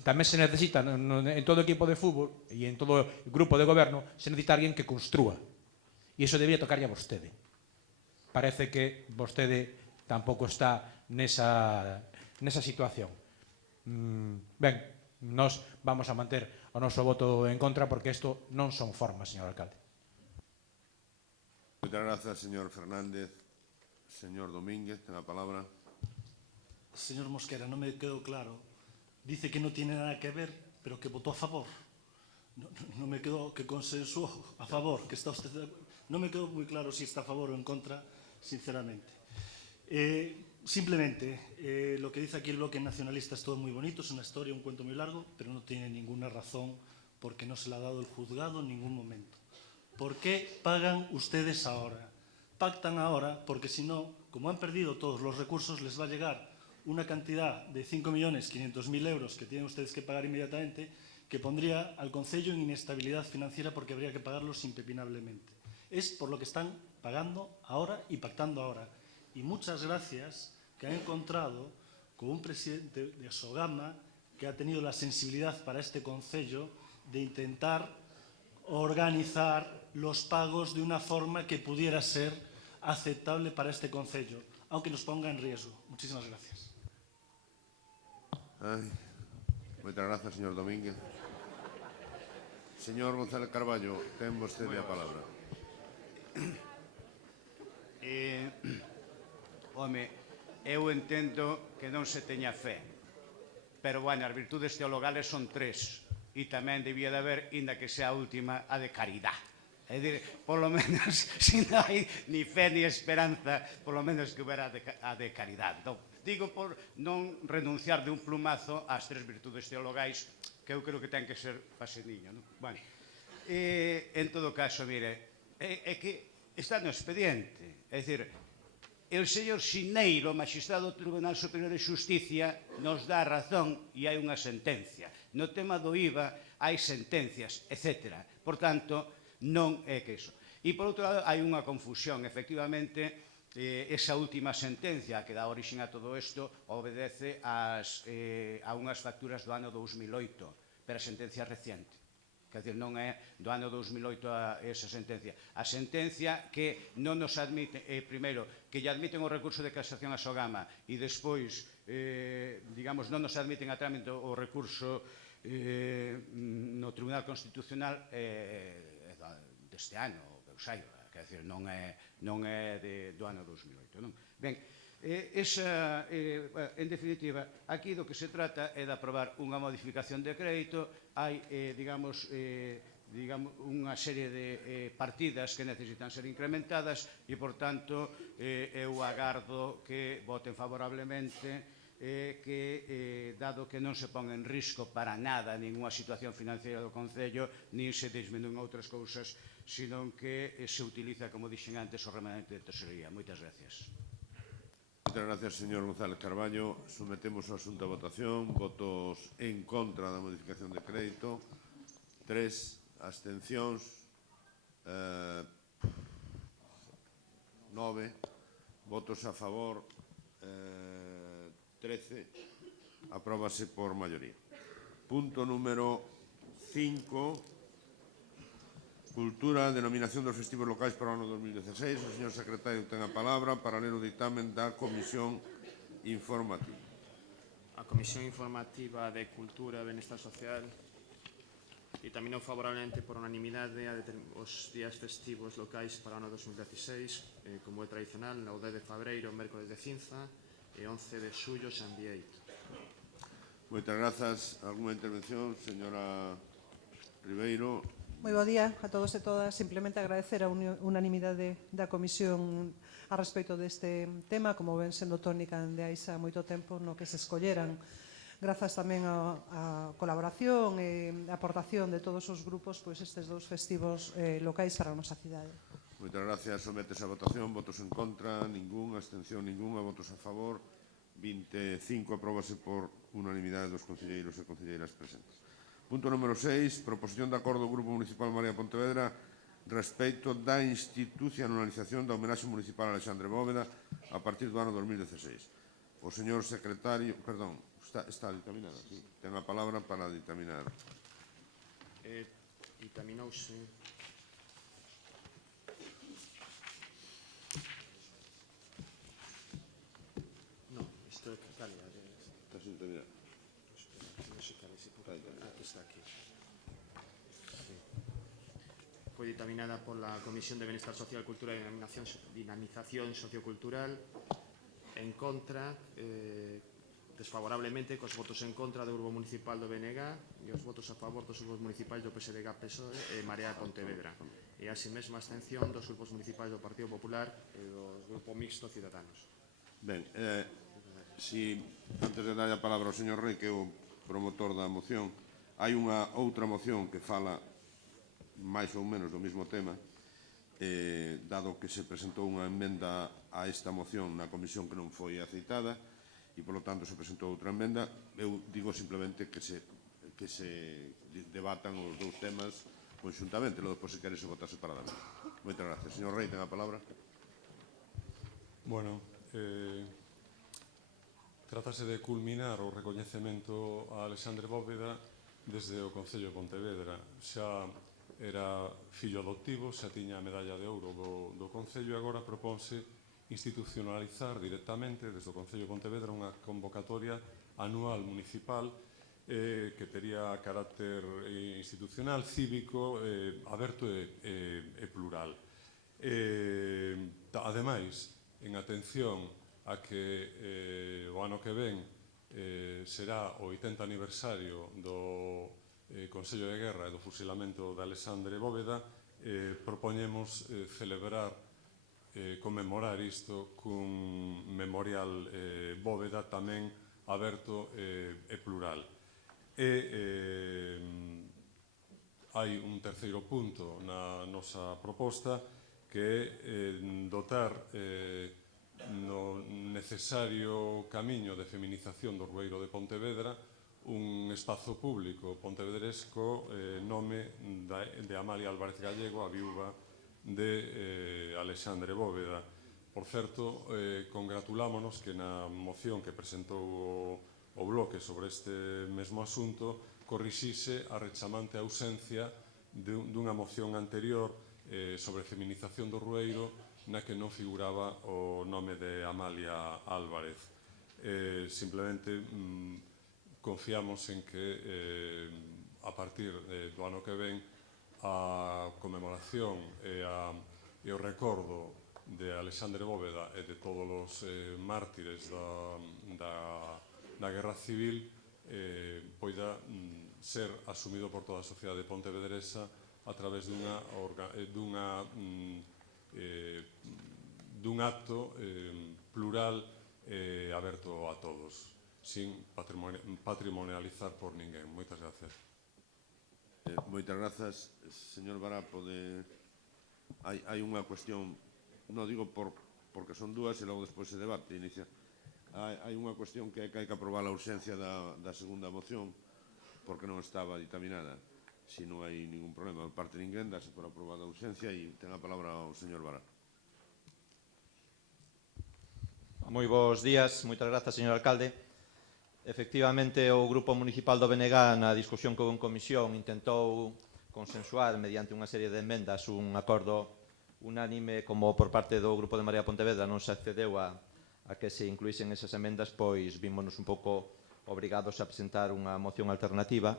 tamén se necesita en todo equipo de fútbol e en todo grupo de goberno se necesita alguén que construa. E iso debería tocarlle a vostede. Parece que vostede tampouco está nesa situación. Ben, nós vamos a manter o noso voto en contra porque isto non son formas, señor alcalde. Moitas grazas, señor Fernández. Señor Domínguez, ten a palabra. Señor Mosquera, non me quedou claro. Dice que non tiene nada que ver, pero que votó a favor. Non me quedó que consensuó a favor, que está usted... Non me quedó moi claro si está a favor ou en contra, sinceramente. Simplemente, lo que dice aquí el bloque nacionalista es todo muy bonito, es una historia, un cuento muy largo, pero no tiene ninguna razón porque no se le ha dado el juzgado en ningún momento. ¿Por qué pagan ustedes ahora? Pactan ahora porque si no, como han perdido todos los recursos, les va a llegar una cantidad de 5.500.000 euros que tienen ustedes que pagar inmediatamente, que pondría al concello en inestabilidad financiera porque habría que pagarlos impepinablemente. Es por lo que están pagando ahora y pactando ahora. Y muchas gracias que han encontrado con un presidente de Sogama que ha tenido la sensibilidad para este concello de intentar organizar los pagos de una forma que pudiera ser aceptable para este concello, aunque nos ponga en riesgo. Muchísimas gracias. Moitas grazas, señor Domínguez. Señor González Carballo, ten vostede a palabra. Home, eu entendo que non se teña fe, pero, bueno, as virtudes teologales son 3, e tamén debía de haber, inda que sea a última, a de caridad. É dicir, polo menos, se non hai ni fe ni esperanza, polo menos que hubiera a de caridad. Entón, digo por non renunciar de un plumazo ás 3 virtudes teologais, que eu creo que ten que ser paseniño, non? Bueno, en todo caso, mire, é que está no expediente, é dicir, el señor Xineiro, magistrado do Tribunal Superior de Xusticia, nos dá razón e hai unha sentencia. No tema do IVA hai sentencias, etc. Por tanto, non é que iso. E, por outro lado, hai unha confusión. Efectivamente, esa última sentencia que dá origen a todo isto obedece a unhas facturas do ano 2008, pero a sentencia reciente. Quer dizer, non é do ano 2008 esa sentencia. A sentencia que non nos admite, primeiro, que lle admiten o recurso de casación a Sogama e despois, digamos, non nos admiten a trámite o recurso no Tribunal Constitucional deste ano, eu sei, quer dizer, non é do ano 2008. Non? Ben, en definitiva, aquí do que se trata é de aprobar unha modificación de crédito. Hai, digamos, unha serie de partidas que necesitan ser incrementadas e, por tanto, eu agardo que voten favorablemente que, dado que non se pon en risco para nada ninguna situación financiera do Concello, nin se disminúen outras cousas, senón que se utiliza, como dixen antes, o remanente de tesorería. Moitas gracias. Moitas gracias, señor González Carballo. Sometemos o asunto a votación. Votos en contra da modificación de crédito. 3. Abstencións. 9. Votos a favor. 13 apróbase por maioría. Punto número 5, Cultura, denominación dos festivos locais para o ano 2016. O señor secretario ten a palabra para ler o ditamen da Comisión Informativa. A Comisión Informativa de Cultura e Benestar Social ditaminou favorablemente por unanimidade os días festivos locais para o ano 2016, como é tradicional, o 10 de febreiro, mércoles de Cinza, e 11 de xullo, San Bieito. Moitas grazas. Alguna intervención, señora Ribeiro? Moi bo día a todos e todas. Simplemente agradecer a unanimidade da Comisión a respecto deste tema, como ven sendo tónica de hai xa moito tempo no que se escolleran. Grazas tamén á colaboración e a aportación de todos os grupos estes dous festivos locais para a nosa cidade. Moitas gracias. Sometes a votación. Votos en contra, ningún. Abstención, ninguna. Votos a favor, 25. Apróbase por unanimidade dos concelleiros e concelleiras presentes. Punto número 6. Proposición de acordo do Grupo Municipal Marea Pontevedra respecto da institucionalización da homenaxe municipal a Alexandre Bóveda a partir do ano 2016. O señor secretario, perdón, está ditaminada, sí. Ten a palabra para ditaminar. Ditaminouse non, isto é que cale Está sin ditaminada. non sei cale aquí está aquí. Foi ditaminada pola Comisión de Benestar Social, Cultura e Dinamización Sociocultural en contra, desfavorablemente, cos votos en contra do Grupo Municipal do BNG e os votos a favor dos grupos municipais do PSDG, PSOE e Marea Pontevedra, e así mesmo a abstención dos grupos municipais do Partido Popular e do Grupo Mixto Ciudadanos. Ben, si antes de dar a palabra ao señor Rei, que é o promotor da moción, hai unha outra moción que fala máis ou menos do mesmo tema, dado que se presentou unha emenda a esta moción na comisión que non foi aceitada e, polo tanto, se presentou outra emenda. Eu digo simplemente que se debatan os dous temas conxuntamente, logo depois se quere se vota separadamente. Moitas gracias. Señor Rei, ten a palabra. Bueno, trátase de culminar o recoñecemento a Alexandre Bóveda desde o Concello de Pontevedra. Xa era fillo adoptivo, xa tiña a medalla de ouro do Concello e agora propónse institucionalizar directamente desde o Concello de Pontevedra unha convocatoria anual municipal que tería carácter institucional, cívico, aberto e plural. Ademais, en atención a que o ano que ven será o 80 aniversario do Consello de Guerra e do fusilamento de Alexandre Bóveda, propoñemos celebrar, conmemorar isto cun memorial Bóveda tamén aberto e plural. Hai un terceiro punto na nosa proposta que é dotar no necesario camiño de feminización do Rueiro de Pontevedra un espazo público pontevedresco nome de Amalia Álvarez Gallego, a viúva de Alexandre Bóveda. Por certo, congratulámonos que na moción que presentou o bloque sobre este mesmo asunto corrixise a rechamante ausencia dunha moción anterior sobre feminización do Rueiro na que non figuraba o nome de Amalia Álvarez. Simplemente confiamos en que a partir do ano que ven a conmemoración e o recordo de Alexandre Bóveda e de todos os mártires da Guerra Civil poida ser asumido por toda a sociedade pontevedresa a través dun acto plural e aberto a todos, sin patrimonializar por ninguén. Moitas gracias. Moitas grazas. Señor Bará, hai unha cuestión, non digo porque son dúas e logo despois se debate, inicia. Hai unha cuestión que hai que aprobar a urxencia da segunda moción porque non estaba ditaminada. Si non hai ningún problema por parte de ninguén, dase por aprobada a urxencia e ten a palabra o señor Bará. Moi bons días, moitas grazas, señor alcalde. Efectivamente, o Grupo Municipal do BNG na discusión con comisión intentou consensuar mediante unha serie de enmendas un acordo unánime, como por parte do Grupo de Marea Pontevedra non se accedeu a que se incluísen esas emendas, pois vímonos un pouco obrigados a presentar unha moción alternativa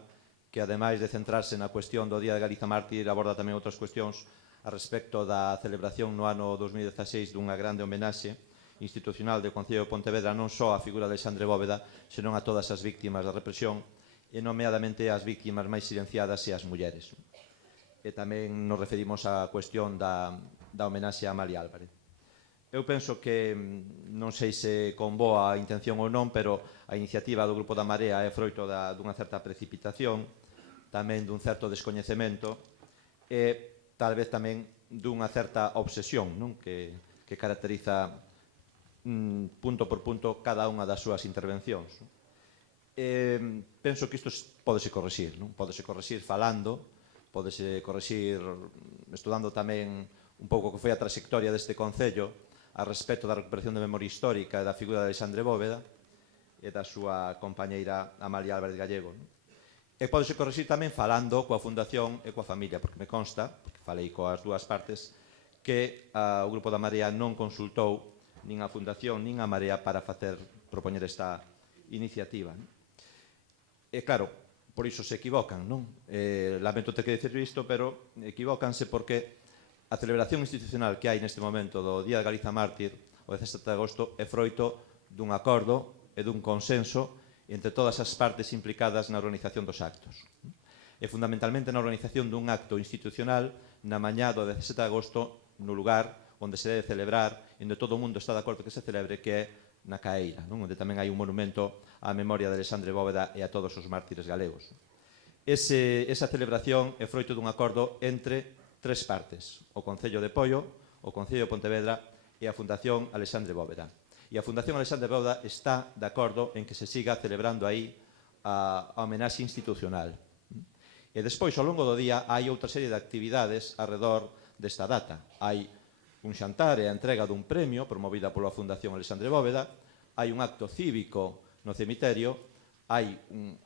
que, ademais de centrarse na cuestión do Día de Galiza Mártir, aborda tamén outras cuestións a respecto da celebración no ano 2016 dunha grande homenaxe institucional do Concello de Pontevedra non só á figura de Alexandre Bóveda, senón a todas as víctimas da represión e nomeadamente as víctimas máis silenciadas e as mulleres. E tamén nos referimos á cuestión da homenaxe a Amalia Álvarez. Eu penso que, non sei se con boa intención ou non, pero a iniciativa do Grupo da Marea é froito dunha certa precipitación, tamén dun certo descoñecemento e tal vez tamén dunha certa obsesión que caracteriza punto por punto cada unha das súas intervencións. Penso que isto pódese correxir, pódese correxir falando, pódese correxir estudando tamén un pouco que foi a trayectoria deste Concello a respecto da recuperación de memoria histórica e da figura de Alexandre Bóveda e da súa compañeira Amalia Álvarez Gallego. E pódese correxir tamén falando coa Fundación e coa familia, porque me consta, porque falei coas dúas partes, que o Grupo da Marea non consultou nin a Fundación nin a Marea para propoñer esta iniciativa. E claro, por iso se equivocan, non? Lamento ter que dicir isto, pero equivócanse porque a celebración institucional que hai neste momento do Día de Galiza Mártir, o 17 de agosto, é froito dun acordo e dun consenso entre todas as partes implicadas na organización dos actos. E fundamentalmente na organización dun acto institucional na mañá do 17 de agosto no lugar onde se debe celebrar, onde todo o mundo está de acordo que se celebre, que é na Caeira, onde tamén hai un monumento á memoria de Alexandre Bóveda e a todos os mártires galegos. Esa celebración é froito dun acordo entre tres partes: o Concello de Poio, o Concello de Pontevedra e a Fundación Alexandre Bóveda. E a Fundación Alexandre Bóveda está de acordo en que se siga celebrando aí a homenaxe institucional. E despois, ao longo do día, hai outra serie de actividades arredor desta data. Hai un xantar e a entrega dun premio promovida pola Fundación Alexandre Bóveda, hai un acto cívico no cemiterio, hai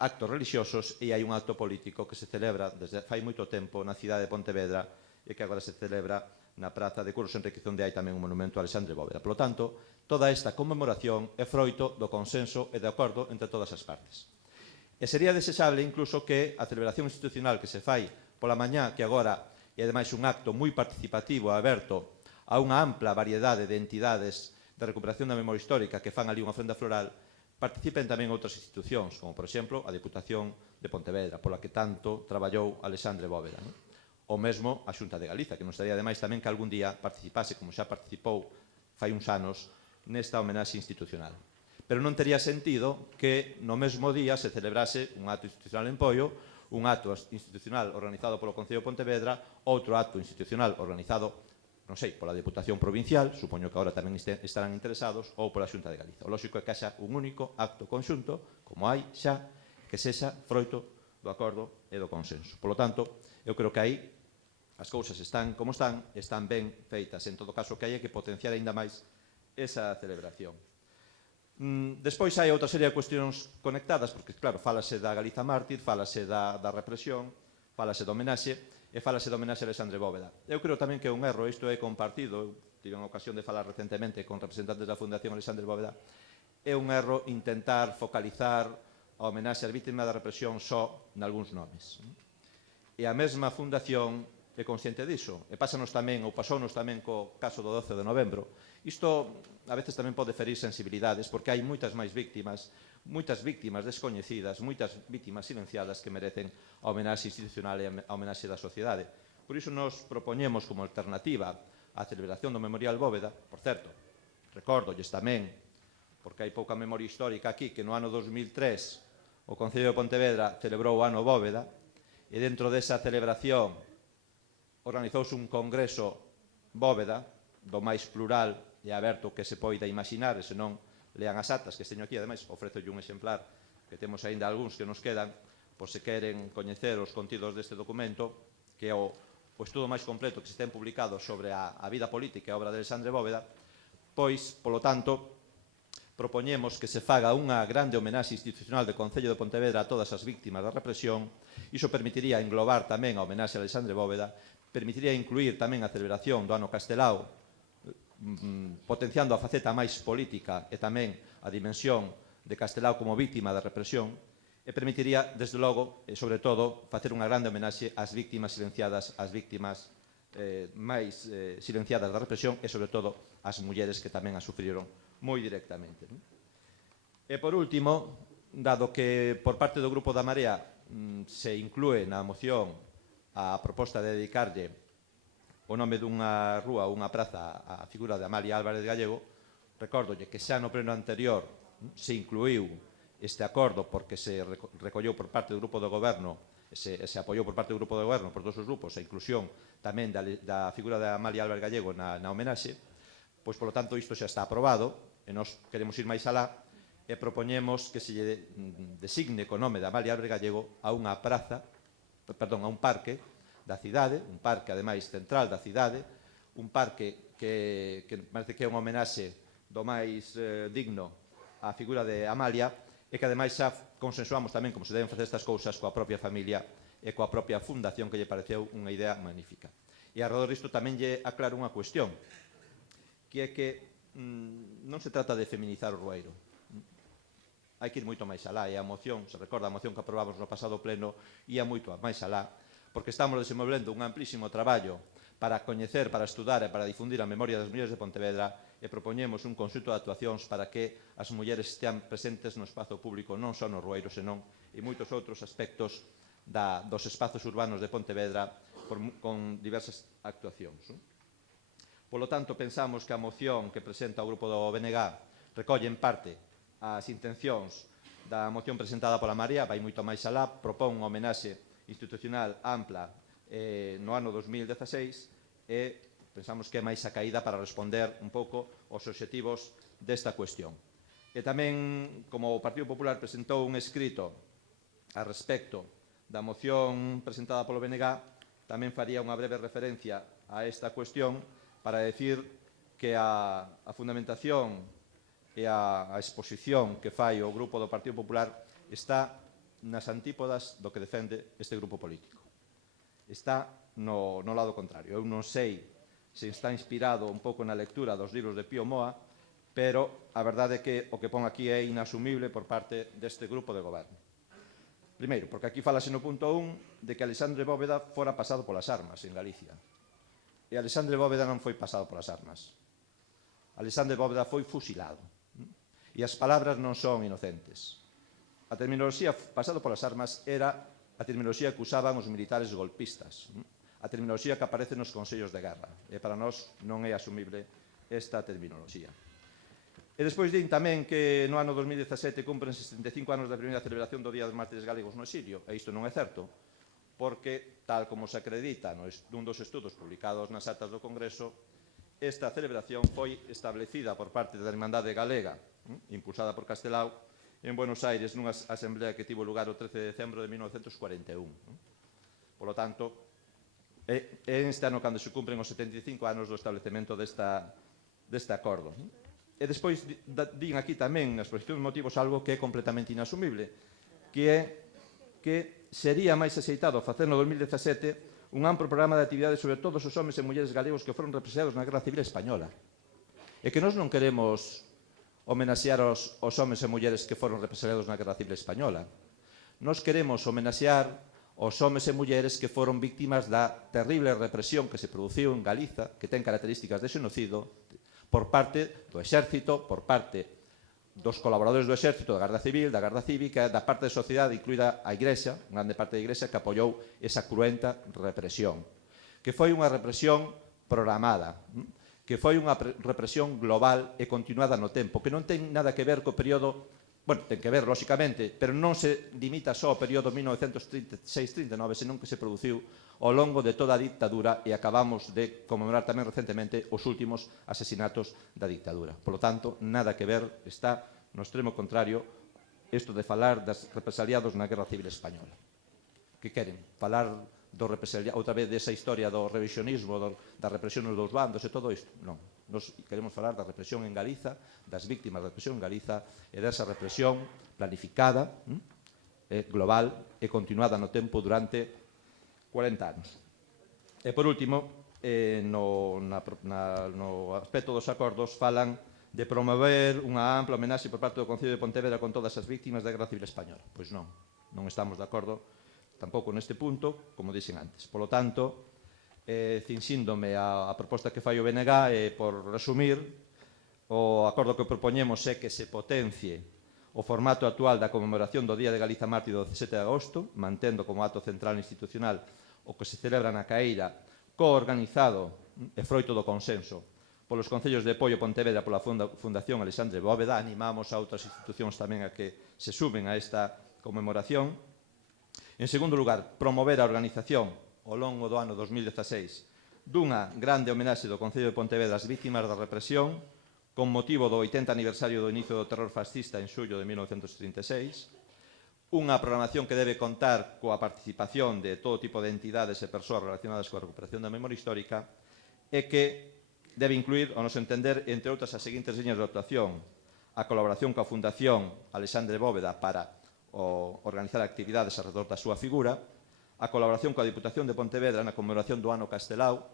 actos relixiosos e hai un acto político que se celebra desde fai moito tempo na cidade de Pontevedra e que agora se celebra na Praza de Curros Enriquez, onde hai tamén un monumento a Alexandre Bóveda. Por lo tanto, toda esta conmemoración é froito do consenso e de acordo entre todas as partes. E sería desexable incluso que a celebración institucional que se fai pola mañá, que agora é ademais un acto moi participativo, aberto a unha ampla variedade de entidades de recuperación da memoria histórica que fan ali unha ofrenda floral, participen tamén outras institucións, como, por exemplo, a Deputación de Pontevedra, pola que tanto traballou Alexandre Bóveda. O mesmo a Xunta de Galiza, que nos estaría ademais tamén que algún día participase, como xa participou fai uns anos, nesta homenaxe institucional. Pero non tería sentido que no mesmo día se celebrase un acto institucional en Poio, un acto institucional organizado polo Concello de Pontevedra, outro acto institucional organizado non sei, pola Deputación Provincial, supoño que agora tamén estarán interesados, ou pola Xunta de Galiza. O lóxico é que haxa un único acto conxunto, como hai xa, que sexa froito do acordo e do consenso. Por lo tanto, eu creo que aí as cousas están como están ben feitas. En todo caso, que hai que potenciar aínda máis esa celebración. Despois hai outra serie de cuestións conectadas, porque, claro, fálase da Galiza Mártir, fálase da represión, fálase da homenaxe, e fálase da homenaxe a Alexandre Bóveda. Eu creo tamén que é un erro, isto é compartido, eu tive a ocasión de falar recentemente con representantes da Fundación Alexandre Bóveda, é un erro intentar focalizar a homenaxe ás vítimas da represión só nalgúns nomes. E a mesma Fundación é consciente diso, e pásanos tamén, ou pasounos tamén co caso do 12 de novembro. Isto a veces tamén pode ferir sensibilidades, porque hai moitas máis víctimas descoñecidas, moitas víctimas silenciadas que merecen a homenaxe institucional e a homenaxe da sociedade. Por iso nos propoñemos como alternativa á celebración do Memorial Bóveda, por certo, recórdolles tamén, porque hai pouca memoria histórica aquí, que no ano 2003 o Concello de Pontevedra celebrou o ano Bóveda, e dentro desa celebración organizouse un congreso Bóveda, do máis plural e aberto que se poida imaginar, e senón lean as actas que teño aquí, ademais, ofrezolle un exemplar que temos aínda algúns que nos quedan, por se queren coñecer os contidos deste documento, que é o estudo máis completo que se ten publicado sobre a vida política e a obra de Alexandre Bóveda, pois, polo tanto, propoñemos que se faga unha grande homenaxe institucional do Concello de Pontevedra a todas as víctimas da represión. Iso permitiría englobar tamén a homenaxe a Alexandre Bóveda, permitiría incluir tamén a celebración do Ano Castelao, potenciando a faceta máis política e tamén a dimensión de Castelao como víctima da represión, e permitiría, desde logo, e sobre todo, facer unha grande homenaxe ás víctimas silenciadas, ás víctimas máis silenciadas da represión e, sobre todo, ás mulleres que tamén a sufriron moi directamente. E, por último, dado que por parte do Grupo da Marea se inclúe na moción a proposta de dedicarlle o nome dunha rúa ou unha praza á figura de Amalia Álvarez Gallego, recórdolle que xa no pleno anterior se incluiu este acordo porque se recolleu por parte do Grupo do Goberno, se apoiou por parte do Grupo do Goberno por todos os grupos a inclusión tamén da figura de Amalia Álvarez Gallego na homenaxe, pois, polo tanto, isto xa está aprobado e nós queremos ir máis alá e propoñemos que se lle designe co nome de Amalia Álvarez Gallego a unha praza, perdón, a un parque da cidade, un parque, ademais, central da cidade, un parque que parece que é unha homenaxe do máis digno á figura de Amalia e que, ademais, xa consensuamos tamén como se deben facer estas cousas coa propia familia e coa propia fundación que lle pareceu unha idea magnífica. E, alrededor disto, tamén lle aclaro unha cuestión, que é que non se trata de feminizar o Rueiro. Hai que ir moito máis alá, e a moción, se recorda a moción que aprobamos no pasado pleno, ia moito máis alá, porque estamos desenvolvendo un amplísimo traballo para coñecer, para estudar e para difundir a memoria das mulleres de Pontevedra e propoñemos un conxunto de actuacións para que as mulleres estean presentes no espazo público, non só no Rueiro, senón en moitos outros aspectos dos espazos urbanos de Pontevedra con diversas actuacións. Polo tanto, pensamos que a moción que presenta o Grupo do BNG recolle en parte as intencións da moción presentada pola Marea, vai moito máis alá, propón unha homenaxe institucional ampla no ano 2016 e pensamos que é máis a caída para responder un pouco aos obxectivos desta cuestión. E tamén, como o Partido Popular presentou un escrito a respecto da moción presentada polo BNG, tamén faría unha breve referencia a esta cuestión para decir que a fundamentación e a exposición que fai o Grupo do Partido Popular está nas antípodas do que defende este grupo político. Está no lado contrario. Eu non sei se está inspirado un pouco na lectura dos libros de Pío Moa, pero a verdade é que o que pon aquí é inasumible por parte deste grupo de goberno. Primeiro, porque aquí falase no punto 1 de que Alexandre Bóveda fora pasado polas armas en Galicia. E Alexandre Bóveda non foi pasado polas armas. Alexandre Bóveda foi fusilado. E as palabras non son inocentes. A terminoloxía pasado polas armas era a terminoloxía que usaban os militares golpistas. A terminoloxía que aparece nos consellos de guerra. E para nós non é asumible esta terminoloxía. E despois din tamén que no ano 2017 cumpren 65 anos da primeira celebración do Día dos Mártires Galegos no exilio. E isto non é certo, porque, tal como se acredita nun dos estudos publicados nas actas do Congreso, esta celebración foi establecida por parte da Irmandade Galega, impulsada por Castelao, en Buenos Aires, nunha asamblea que tivo lugar o 13 de decembro de 1941. Por lo tanto, é este ano cando se cumpren os 75 anos do establecemento deste acordo. E despois din aquí tamén, na exposición de motivos, algo que é completamente inasumible, que é que sería máis axeitado facer no 2017 un amplo programa de actividades sobre todos os homes e mulleres galegos que foron represaliados na Guerra Civil Española. E que nós non queremos homenaxear os homes e mulleres que foron represaliados na Guerra Civil Española. Nós queremos homenaxear os homes e mulleres que foron víctimas da terrible represión que se produciu en Galiza, que ten características de xenocido, por parte do exército, por parte dos colaboradores do exército, da Garda Civil, da Garda Cívica, da parte da sociedade, incluída a Igrexa, unha grande parte da Igrexa, que apoiou esa cruenta represión. Que foi unha represión programada, que foi unha represión global e continuada no tempo, que non ten nada que ver co período, bueno, ten que ver, lóxicamente, pero non se limita só ao período 1936-39, senón que se produciu ao longo de toda a dictadura e acabamos de conmemorar tamén recentemente os últimos asesinatos da dictadura. Por lo tanto, nada que ver, está no extremo contrario isto de falar das represaliados na Guerra Civil Española. Que queren? Falar outra vez desa historia do revisionismo, da represión dos dous bandos e todo isto? Non. Nos queremos falar da represión en Galiza, das víctimas da represión en Galiza e desa represión planificada, global e continuada no tempo durante 40 anos. E, por último, no aspecto dos acordos falan de promover unha ampla homenaxe por parte do Concello de Pontevedra con todas as víctimas da Guerra Civil Española. Pois non estamos de acordo tampouco neste punto, como dixen antes. Por lo tanto, cinsíndome a proposta que fai o BNG, e por resumir, o acordo que propoñemos é que se potencie o formato actual da conmemoración do Día de Galiza Mártir do 17 de agosto, mantendo como acto central institucional o que se celebra na Caeira, coorganizado e froito do consenso polos Concellos de Poio, Pontevedra, pola Fundación Alexandre Bóveda. Animamos a outras institucións tamén a que se sumen a esta conmemoración. En segundo lugar, promover a organización ao longo do ano 2016 dunha grande homenaxe do Concello de Pontevedra ás vítimas da represión con motivo do 80 aniversario do inicio do terror fascista en xullo de 1936, unha programación que debe contar coa participación de todo tipo de entidades e persoas relacionadas coa recuperación da memoria histórica e que debe incluir, ao noso entender, entre outras, as seguintes liñas de actuación: a colaboración coa Fundación Alexandre Bóveda para organizar actividades alrededor da súa figura, a colaboración coa Diputación de Pontevedra na conmemoración do Ano Castelao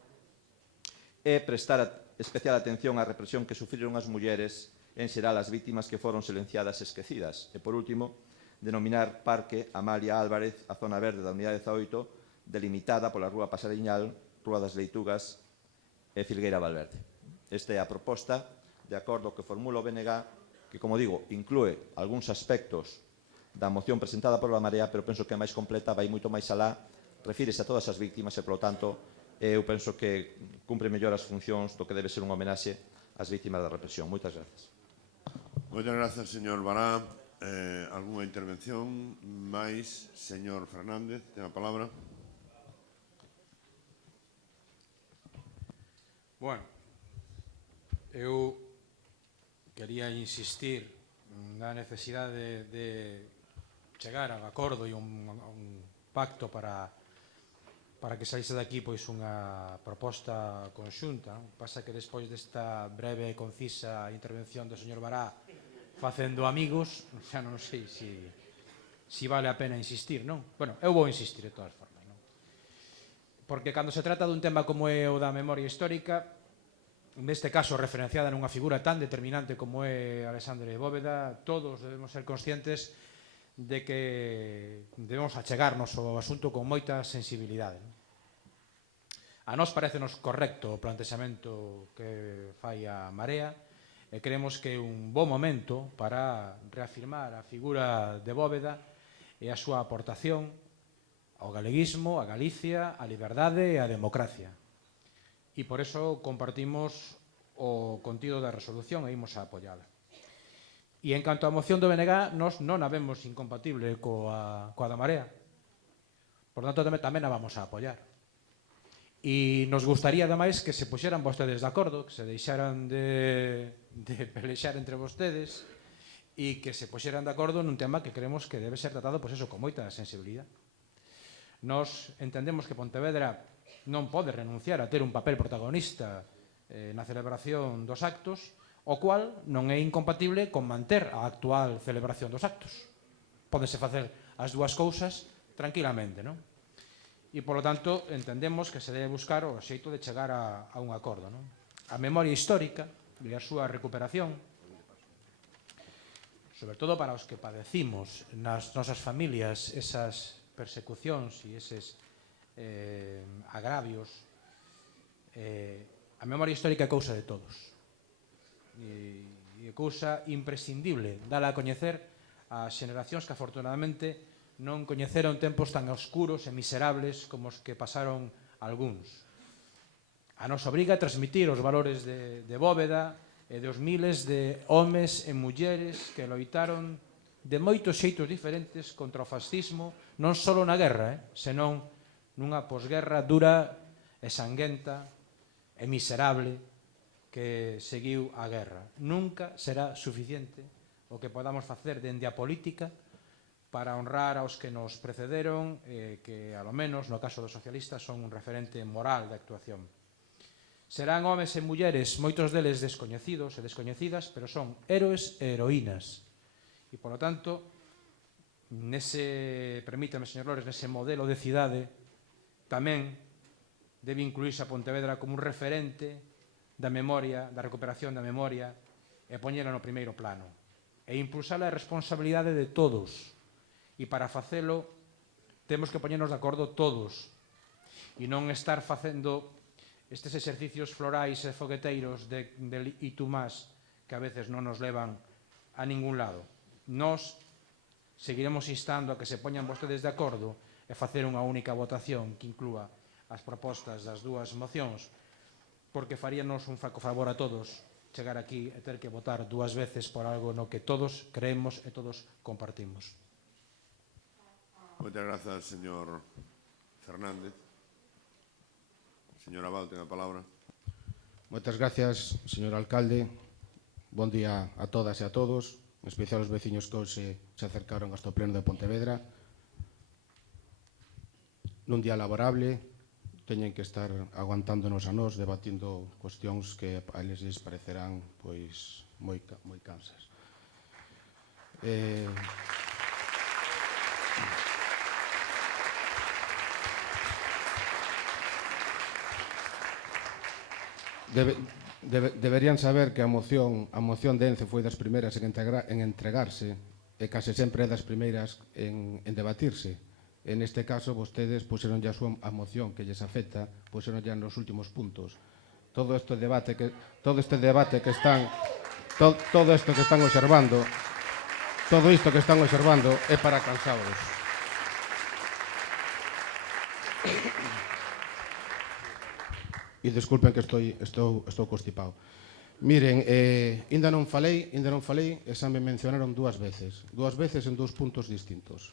e prestar especial atención á represión que sufriron as mulleres, en xeral as vítimas que foron silenciadas e esquecidas. E, por último, denominar Parque Amalia Álvarez a zona verde da Unidade 18, delimitada pola Rúa Pasariñal, Rúa das Leitugas e Filgueira Valverde. Esta é a proposta de acordo que formula o BNG, que, como digo, inclúe algúns aspectos da moción presentada por la Marea, pero penso que é máis completa, vai moito máis alá, refírese a todas as víctimas e, polo tanto, eu penso que cumpre mellor as funcións do que debe ser unha homenaxe ás víctimas da represión. Moitas grazas. Moitas grazas, señor Bará. Alguna intervención máis? Señor Fernández, ten a palabra. Bueno, eu quería insistir na necesidade de chegar a un acordo e un pacto para que saíse daqui pois unha proposta conxunta. Pasa que despois desta breve e concisa intervención do señor Bará facendo amigos, xa non sei se vale a pena insistir, non? Bueno, eu vou insistir de todas formas, non? Porque cando se trata dun tema como é o da memoria histórica, neste caso referenciada nunha figura tan determinante como é Alexandre Bóveda, todos debemos ser conscientes de que debemos achegarnos ao asunto con moita sensibilidade. A nós parecenos correcto o plantexamento que fai a Marea e creemos que é un bo momento para reafirmar a figura de Bóveda e a súa aportación ao galeguismo, a Galicia, a liberdade e a democracia. E por eso compartimos o contido da resolución e imos a apoiala. E en canto á moción do BNG, nós non a vemos incompatible coa da Marea. Por tanto, tamén a vamos a apoiar. E nos gustaría, ademais, que se puxeran vostedes de acordo, que se deixaran de pelexar entre vostedes e que se puxeran de acordo nun tema que creemos que debe ser tratado, pois eso, con moita sensibilidade. Nos entendemos que Pontevedra non pode renunciar a ter un papel protagonista na celebración dos actos, o cual non é incompatible con manter a actual celebración dos actos. Pódense facer as dúas cousas tranquilamente, non? E, polo tanto, entendemos que se debe buscar o xeito de chegar a un acordo, non? A memoria histórica e a súa recuperación, sobre todo para os que padecimos nas nosas familias esas persecucións e eses agravios, a memoria histórica é cousa de todos. E é cousa imprescindible dala a coñecer ás xeneracións que afortunadamente non coñeceron tempos tan oscuros e miserables como os que pasaron algúns. A nos obriga a transmitir os valores de Bóveda e dos miles de homes e mulleres que loitaron de moitos xeitos diferentes contra o fascismo, non só na guerra, senón nunha posguerra dura e sanguenta e miserable que seguiu a guerra. Nunca será suficiente o que podamos facer dende a política para honrar aos que nos precederon e que, ao menos, no caso dos socialistas, son un referente moral de actuación. Serán homes e mulleres, moitos deles descoñecidos e descoñecidas, pero son héroes e heroínas. E, polo tanto, permítame, señor Lores, nese modelo de cidade, tamén debe incluirse a Pontevedra como un referente da memoria, da recuperación da memoria, e poñela no primeiro plano. E impulsar a responsabilidade de todos. E para facelo, temos que poñernos de acordo todos. E non estar facendo estes exercicios florais e fogueteiros de itumás que a veces non nos levan a ningún lado. Nós seguiremos instando a que se poñan vostedes de acordo e facer unha única votación que inclúa as propostas das dúas mocións, porque faríanos un flaco favor a todos chegar aquí e ter que votar dúas veces por algo no que todos creemos e todos compartimos. Moitas grazas, señor Fernández. Señor Abad, ten a palabra. Moitas gracias, señor alcalde. Bon día a todas e a todos, en especial os veciños que hoxe se acercaron hasta o pleno de Pontevedra. Nun día laborable, teñen que estar aguantándonos a nós, debatindo cuestións que a eles lles parecerán pois moi cansas. Deberían saber que a moción de ENCE foi das primeiras en entregarse e case sempre é das primeiras en debatirse. En este caso, vostedes puseron ya a moción que lles afecta, puseron ya nos últimos puntos. Todo isto que están observando é para cansados. E desculpen que estou constipado. Miren, ainda non falei, e xa me mencionaron dúas veces en dous puntos distintos.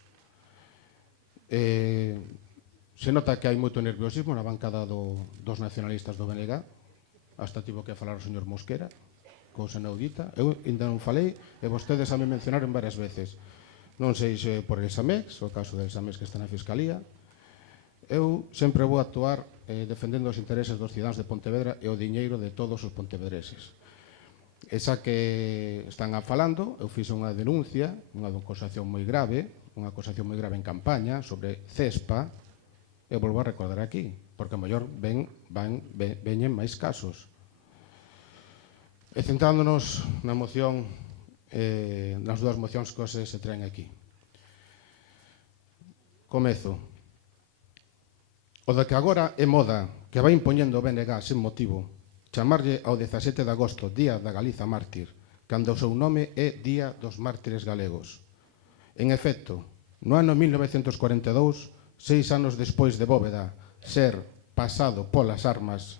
Se nota que hai moito nerviosismo na bancada dos nacionalistas do BNG, hasta tivo que falar o señor Mosquera, cousa inaudita. Eu ainda non falei e vostedes xa me mencionaron varias veces. Non sei se por el SAMEX, o caso del SAMEX que está na Fiscalía. Eu sempre vou actuar defendendo os intereses dos cidadáns de Pontevedra e o diñeiro de todos os pontevedreses. E xa que están falando, eu fixe unha denuncia, unha acusación moi grave en campaña sobre CESPA, e volvo a recordar aquí, porque a mellor veñen máis casos. E centrándonos na moción, nas dúas mocións que se traen aquí. Comezo. O de que agora é moda que vai impoñendo o BNG sen motivo, chamarlle ao 17 de agosto Día da Galiza Mártir, cando o seu nome é Día dos Mártires Galegos. En efecto, no ano 1942, 6 anos despois de Bóveda ser pasado polas armas,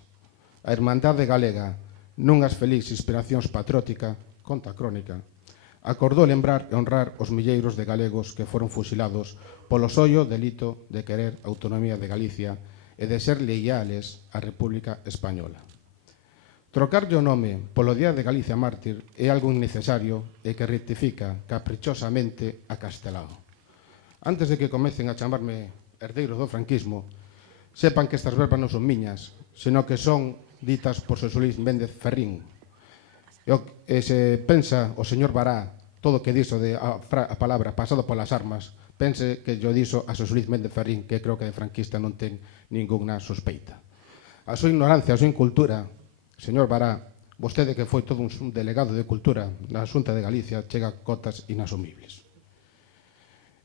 a Irmandade Galega, nunhas felix inspiracións patriótica, conta a crónica, acordou lembrar e honrar os milleiros de galegos que foron fusilados polo sollo delito de querer a autonomía de Galicia e de ser leiales á República Española. Trocarlle o nome polo Día de Galicia Mártir é algo innecesario e que rectifica caprichosamente a Castelao. Antes de que comecen a chamarme herdeiro do franquismo, sepan que estas verbas non son miñas, senón que son ditas por Xosé Luis Méndez Ferrín. E se pensa o señor Bará todo o que dixo a palabra pasado polas armas, pense que yo dixo a Xosé Luis Méndez Ferrín, que creo que de franquista non ten ninguna sospeita. A súa ignorancia, a súa incultura, señor Bará, vostede que foi todo un delegado de cultura na Xunta de Galicia, chega a cotas inasumibles.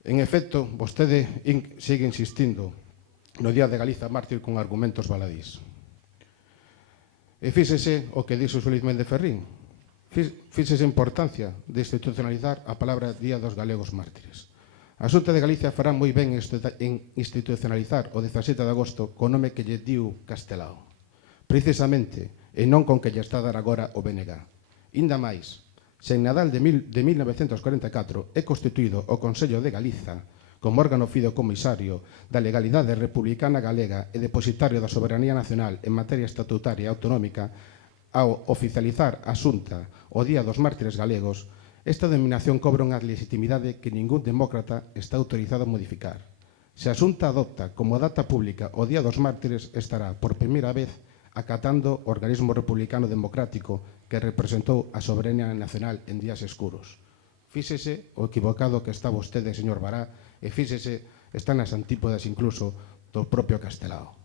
En efecto, vostede sigue insistindo no Día de Galiza Mártir con argumentos baladís. E fíxese o que dixo Xosé Luis Méndez Ferrín. Fíxese a importancia de institucionalizar a palabra Día dos Galegos Mártires. A Xunta de Galicia fará moi ben en institucionalizar o 17 de agosto co nome que lle diu Castelao. Precisamente, e non con que lle está a dar agora o BNG. Inda máis, se en Nadal de 1944 é constituído o Consello de Galiza como órgano fideicomisario da legalidade republicana galega e depositario da soberanía nacional en materia estatutaria e autonómica, ao oficializar a Xunta o Día dos Mártires Galegos, esta denominación cobra unha legitimidade que ningún demócrata está autorizado a modificar. Se a Xunta adopta como data pública o Día dos Mártires, estará por primeira vez acatando o organismo republicano democrático que representou a soberanía nacional en días escuros. Fíxese o equivocado que está vostede, señor Bará, e fíxese, está nas antípodas incluso do propio Castelao.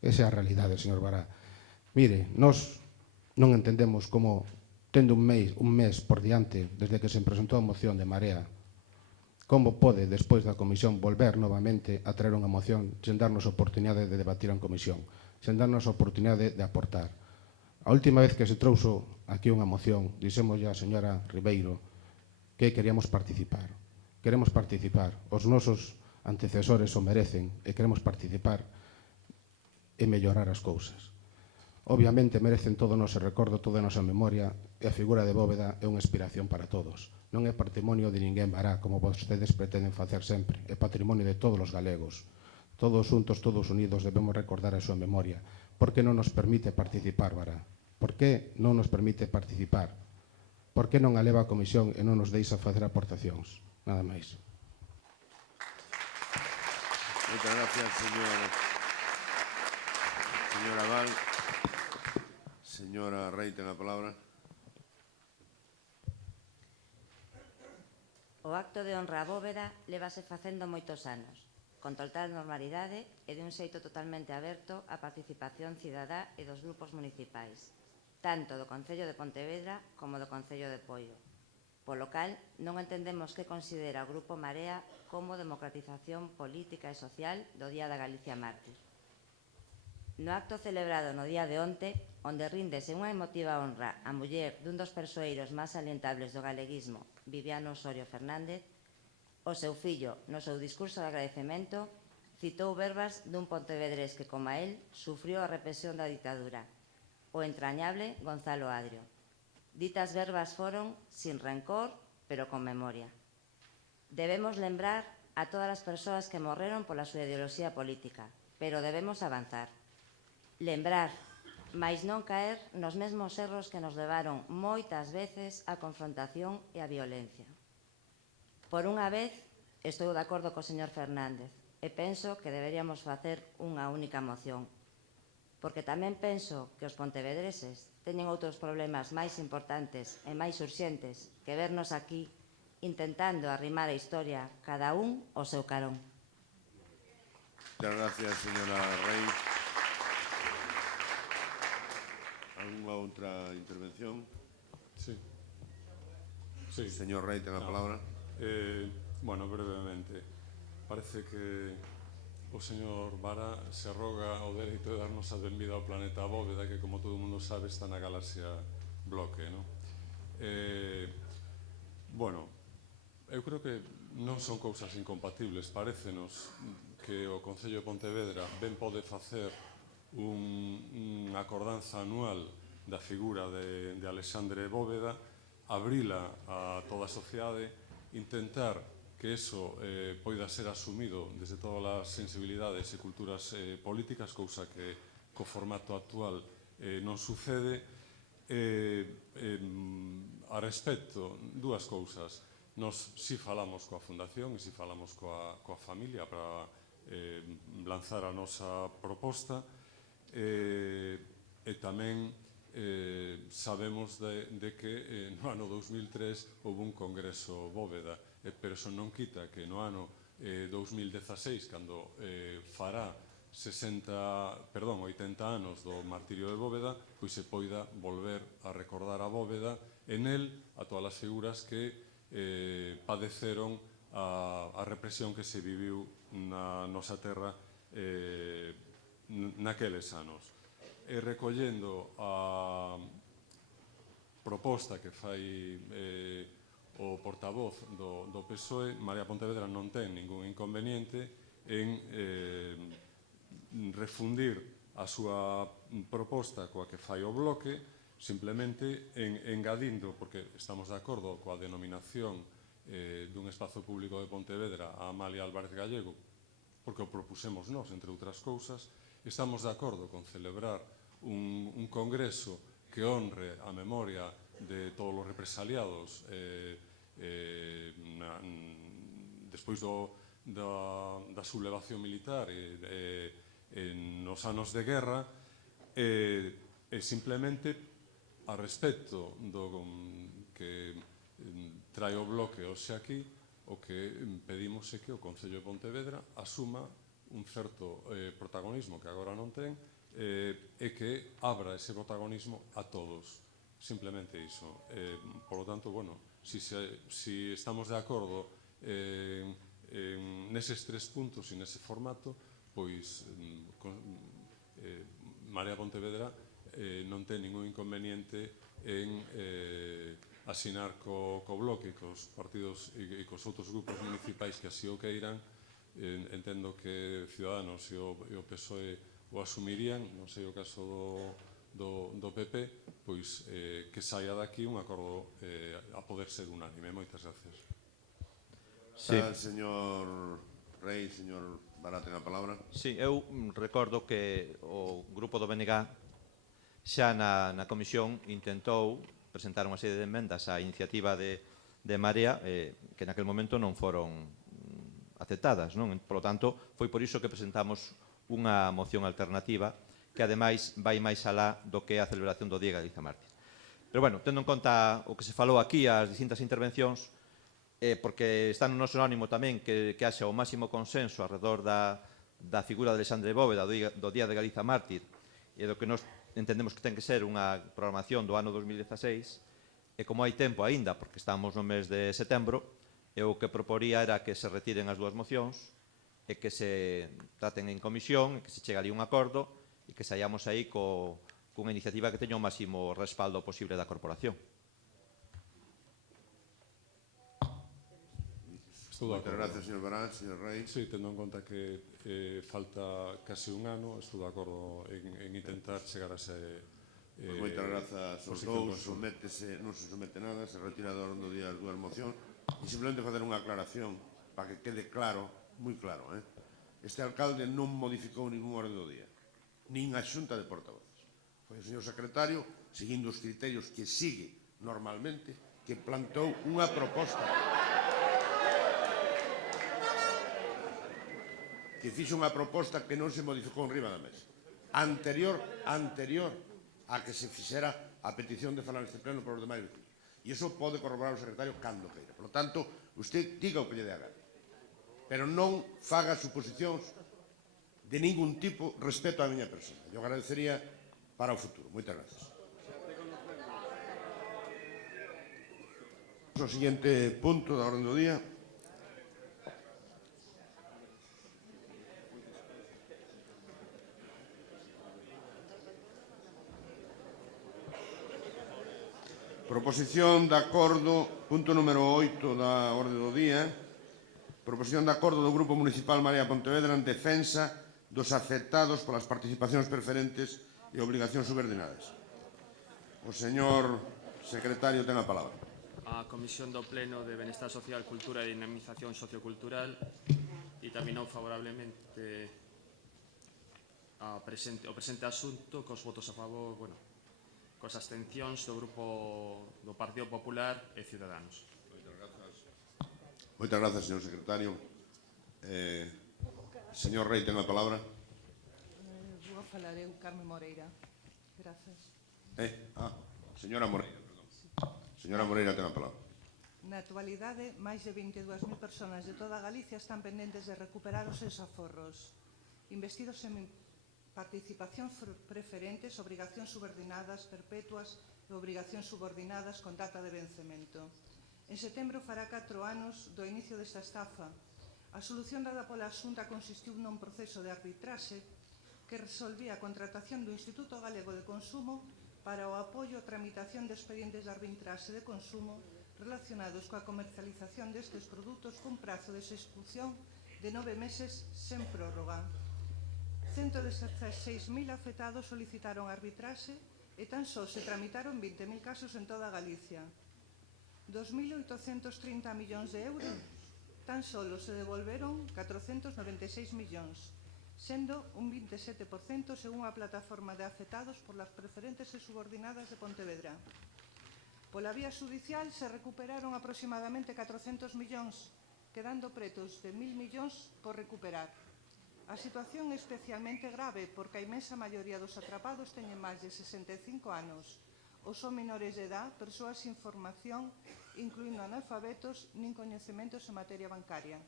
Esa é a realidade, señor Bará. Mire, nós non entendemos como, tendo un mes por diante desde que se presentou a moción de Marea, como pode, despois da comisión, volver novamente a traer unha moción sen darnos oportunidade de debatir en comisión, sen darnos oportunidade de aportar. A última vez que se trouxo aquí unha moción, dixemos a señora Ribeiro que queríamos participar. Queremos participar. Os nosos antecesores o merecen e queremos participar e mellorar as cousas. Obviamente merecen todo o noso recordo, toda a nosa memoria, e a figura de Bóveda é unha inspiración para todos. Non é patrimonio de ninguén Bará, como vostedes pretenden facer sempre. É patrimonio de todos os galegos. Todos xuntos, todos unidos, debemos recordar a súa memoria. Por que non nos permite participar, Bará? Por que non nos permite participar? Por que non a leva a comisión e non nos deixa facer aportacións? Nada máis. Moitas gracias, señora Val. Señora Rey, ten a palabra. O acto de honra a Bóveda levase facendo moitos anos, con total normalidade e de un xeito totalmente aberto á participación cidadá e dos grupos municipais, tanto do Concello de Pontevedra como do Concello de Poio. Polo cal, non entendemos que considera o Grupo Marea como democratización política e social do Día da Galicia Mártir. No acto celebrado no día de onte, onde ríndese unha emotiva honra á muller dun dos persoeiros máis salientables do galeguismo, Viviano Osorio Fernández, o seu fillo, no seu discurso de agradecemento, citou verbas dun pontevedrés que, como a él, sufriu a represión da ditadura, o entrañable Gonzalo Adrio. Ditas verbas foron sin rencor, pero con memoria. Debemos lembrar a todas as persoas que morreron pola súa ideoloxía política, pero debemos avanzar. Lembrar, mais non caer nos mesmos erros que nos levaron moitas veces á confrontación e á violencia. Por unha vez, estou de acordo co señor Fernández e penso que deberíamos facer unha única moción, porque tamén penso que os pontevedreses teñen outros problemas máis importantes e máis urxentes que vernos aquí intentando arrimar a historia cada un ao seu carón. Muchas gracias, señora Rey. ¿Alguna outra intervención? Sí. Señor Rey, ten a palabra. Bueno, brevemente. Parece que o señor Vara se arroga o dereito de darnos a benvida ao planeta Bóveda, que, como todo o mundo sabe, está na galaxia Bloque, non? Bueno, eu creo que non son cousas incompatibles. Parécenos que o Concello de Pontevedra ben pode facer unha acordanza anual da figura de Alexandre Bóveda, abrila a toda a sociedade, intentar que eso poida ser asumido desde todas as sensibilidades e culturas políticas, cousa que co formato actual non sucede. A respecto, dúas cousas. Nos si falamos coa Fundación e si falamos coa familia para lanzar a nosa proposta, e tamén sabemos de que no ano 2003 houve un congreso Bóveda, pero eso non quita que no ano 2016, cando fará 80 anos do martirio de Bóveda, pois se poida volver a recordar a Bóveda e nel a todas as figuras que padeceron a represión que se viviu na nosa terra naqueles anos. E recollendo a proposta que fai o portavoz do PSOE, María Pontevedra non ten ningún inconveniente en refundir a súa proposta coa que fai o Bloque, simplemente engadindo, porque estamos de acordo coa denominación dun espazo público de Pontevedra a Amalia Álvarez Gallego, porque o propusemos nós, entre outras cousas. Estamos de acordo con celebrar un congreso que honre a memoria de todos os represaliados despois da sublevación militar nos anos de guerra, E simplemente a respecto do que trae o bloque hoxe aquí, o que pedimos é que o Concello de Pontevedra asuma un certo protagonismo que agora non ten e que abra ese protagonismo a todos. Simplemente iso. Por lo tanto, bueno, si estamos de acordo neses tres puntos e nese formato, pois Marea Pontevedra non ten ningún inconveniente en asinar co bloque, cos partidos e cos outros grupos municipais que así o queiran. Entendo que Ciudadanos e o PSOE o asumirían, non sei o caso do PP, pois que saia daqui un acordo a poder ser unánime. Moitas gracias. Está el señor Rey, señor Bará, ten a palabra. Sí, eu recordo que o grupo do BNG xa na comisión intentou presentar unha serie de emendas á iniciativa de Marea que naquel momento non foron aceptadas, non? Por lo tanto, foi por iso que presentamos unha moción alternativa que ademais vai máis alá do que é a celebración do Día de Galiza Mártir. Pero, bueno, tendo en conta o que se falou aquí, as distintas intervencións, porque está no noso ánimo tamén que haxa o máximo consenso alrededor da figura de Alexandre Bóveda do Día de Galiza Mártir e do que nós entendemos que ten que ser unha programación do ano 2016, e como hai tempo aínda, porque estamos no mes de setembro, eu o que proporía era que se retiren as dúas mocións e que se traten en comisión, e que se chegue ali un acordo e que saíamos aí cunha iniciativa que teña o máximo respaldo posible da corporación. Moitas gracias, señor Barán, señor Rey. Sí, tendo en conta que falta casi un ano, estou de acordo en intentar chegar a ese moitas grazas aos dous, non se somete nada, se retira do orden do día as dúas mocións, e simplemente facer unha aclaración para que quede claro, moi claro, este alcalde non modificou ningún orden do día, nin a xunta de portavoces. Foi o señor secretario, seguindo os criterios que sigue normalmente, que plantou unha proposta que fixe unha proposta que non se modificou en riba da mesa, anterior a que se fixera a petición de falar neste pleno por os demais vecinos. E iso pode corroborar o secretario cando queira. Por lo tanto, usted diga o que lle dé a gana, pero non faga suposicións de ningún tipo respecto á miña persona. Eu agradecería para o futuro. Moitas gracias. O seguinte punto da orden do día. Proposición de acordo, punto número 8 da orde do día. Proposición de acordo do Grupo Municipal Marea Pontevedra en defensa dos afectados polas participacións preferentes e obligacións subordinadas. O señor secretario ten a palabra. A Comisión do Pleno de Benestar Social, Cultura e Dinamización Sociocultural dictaminou favorablemente o presente asunto cos votos a favor, cos abstencións do Grupo do Partido Popular e Ciudadanos. Moitas grazas, señor secretario. Señor Rey, ten a palabra. Vou falar eu, Carmen Moreira. Grazas. Señora Moreira, perdón. Señora Moreira, ten a palabra. Na actualidade, máis de 22.000 persoas de toda Galicia están pendentes de recuperar os seus aforros, investidos en participacións preferentes, obrigacións subordinadas perpetuas e obrigacións subordinadas con data de vencemento. En setembro fará 4 anos do inicio desta estafa. A solución dada pola Xunta consistiu nun proceso de arbitraxe que resolvía a contratación do Instituto Galego de Consumo para o apoio á tramitación de expedientes de arbitraxe de consumo relacionados coa comercialización destes produtos cun prazo de execución de 9 meses sen prórroga. 116.000 afectados solicitaron arbitraxe e tan só se tramitaron 20.000 casos en toda Galicia. 2.830 millóns de euros, tan solo se devolveron 496 millóns, sendo un 27% según a plataforma de afectados por las preferentes e subordinadas de Pontevedra. Pola vía judicial se recuperaron aproximadamente 400 millóns, quedando pretos de 1.000 millóns por recuperar. A situación é especialmente grave porque a imensa maioría dos atrapados teñen máis de 65 anos ou son menores de edad, persoas sin formación, incluindo analfabetos, nin coñecementos en materia bancaria.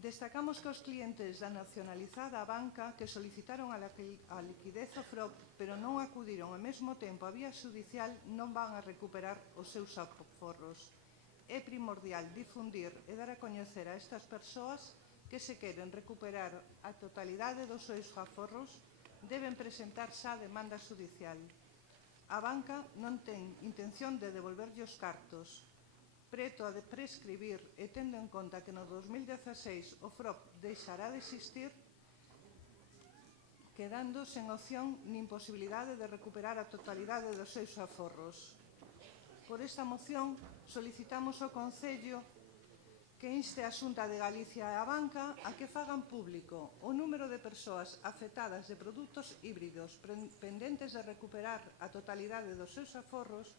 Destacamos que os clientes da nacionalizada banca que solicitaron a liquidez ao FROP pero non acudiron ao mesmo tempo á vía xudicial non van a recuperar os seus aforros. É primordial difundir e dar a coñecer a estas persoas que se queren recuperar a totalidade dos seus aforros deben presentar xa demanda xudicial. A banca non ten intención de devolverlle os cartos. Preto a de prescribir e tendo en conta que no 2016 o FROP deixará de existir, quedando sen opción nin posibilidade de recuperar a totalidade dos seus aforros. Por esta moción solicitamos ao Concello que inste a Xunta de Galicia e a banca a que fagan público o número de persoas afectadas de produtos híbridos pendentes de recuperar a totalidade dos seus aforros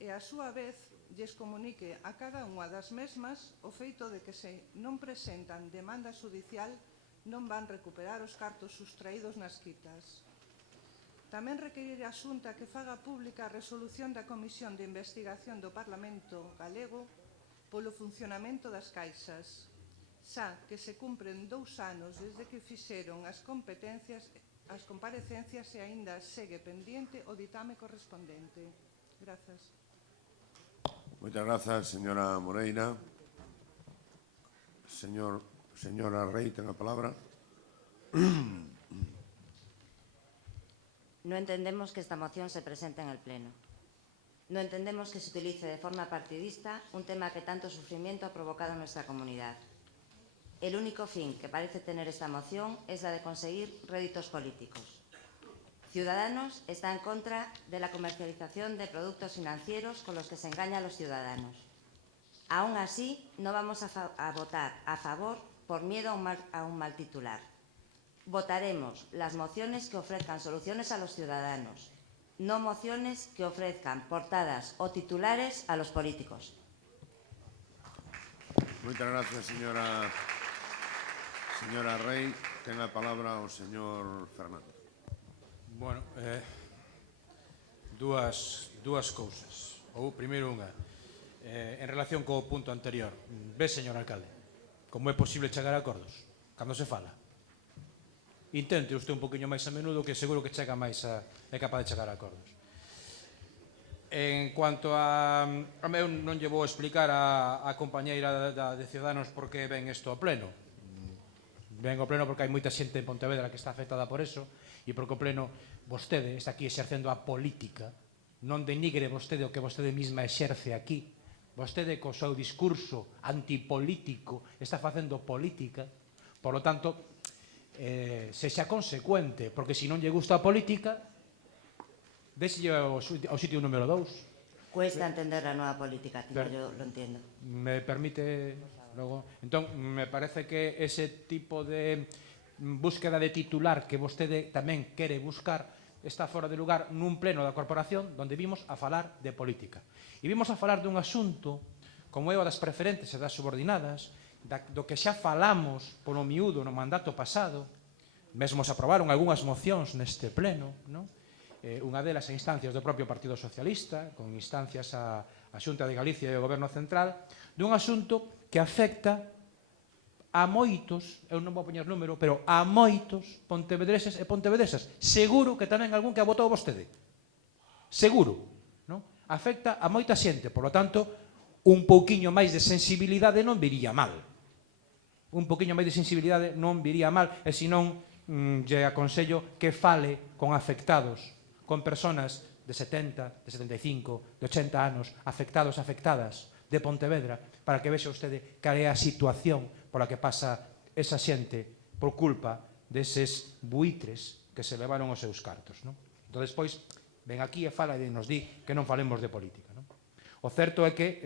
e, a súa vez, lles comunique a cada unha das mesmas o feito de que se non presentan demanda xudicial non van recuperar os cartos sustraídos nas quitas. Tamén requerir a Xunta que faga pública a resolución da Comisión de Investigación do Parlamento Galego polo funcionamento das caixas, xa que se cumpren 2 anos desde que fixeron as comparecencias e aínda segue pendiente o ditame correspondente. Grazas. Moitas grazas, señora Moreira. Señora Rey, ten a palabra. No entendemos que esta moción se presente en el Pleno. No entendemos que se utilice de forma partidista un tema que tanto sufrimiento ha provocado en nuestra comunidad. El único fin que parece tener esta moción es la de conseguir réditos políticos. Ciudadanos está en contra de la comercialización de productos financieros con los que se engaña a los ciudadanos. Aún así, no vamos a votar a favor por miedo a un mal titular. Votaremos las mociones que ofrezcan soluciones a los ciudadanos, no mociones que ofrezcan portadas o titulares a los políticos. Moitas gracias, señora Rey. Ten a palabra o señor Fernández. Bueno, dúas cousas. Ou, primeiro unha, en relación co punto anterior. Ve, señor alcalde, como é posible chegar a acordos cando se fala? Intente usted un poquinho máis a menudo que seguro que chega máis é capaz de chegar a acordos. En cuanto a... Eu non lle vou explicar a compañeira de Ciudadanos por que ven isto ao pleno. Ven ao pleno porque hai moita xente en Pontevedra que está afectada por eso e porque o pleno vostede está aquí exercendo a política. Non denigre vostede o que vostede mesma exerce aquí. Vostede co seu discurso antipolítico está facendo política. Por lo tanto, sexa consecuente, porque se non lle gusta a política, déxelle ao sitio número 2. Cuesta entender a nova política, yo lo entiendo. Me permite logo. Entón, me parece que ese tipo de búsqueda de titular que vostede tamén quere buscar está fora de lugar nun pleno da corporación onde vimos a falar de política. E vimos a falar dun asunto como é o das preferentes e das subordinadas, do que xa falamos polo miúdo no mandato pasado, mesmo se aprobaron algunhas mocións neste pleno, non? Unha delas a instancias do propio Partido Socialista, con instancias a Xunta de Galicia e o Goberno Central, dun asunto que afecta a moitos, eu non vou poñer número, pero a moitos pontevedreses e pontevedresas. Seguro que tamén algún que a votou vostede. Seguro, non? Afecta a moita xente, por lo tanto, un pouquiño máis de sensibilidade non viría mal. Un pouquiño máis de sensibilidade non viría mal, e senón lle aconsello que fale con afectados, con personas de 70, de 75, de 80 anos, afectados, afectadas de Pontevedra, para que vexa vostede cal é a situación pola que pasa esa xente por culpa deses buitres que se levaron os seus cartos. Entón, despois, ven aquí e fala e nos di que non falemos de política. O certo é que,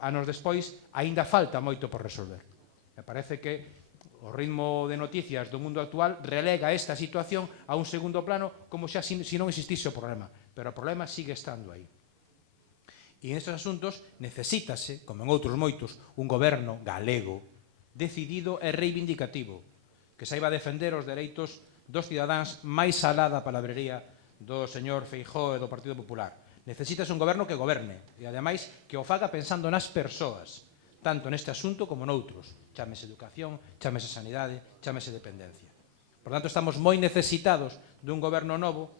anos despois, aínda falta moito por resolver. Me parece que o ritmo de noticias do mundo actual relega esta situación a un segundo plano como xa se non existise o problema. Pero o problema sigue estando aí. E en estes asuntos necesítase, como en outros moitos, un goberno galego decidido e reivindicativo, que saiba defender os dereitos dos cidadáns máis alá da palabrería do señor Feijóo e do Partido Popular. Necesitas un goberno que goberne e, ademais, que o faga pensando nas persoas, tanto neste asunto como noutros. Chámese educación, chámese sanidade, chámese dependencia. Por tanto, estamos moi necesitados dun goberno novo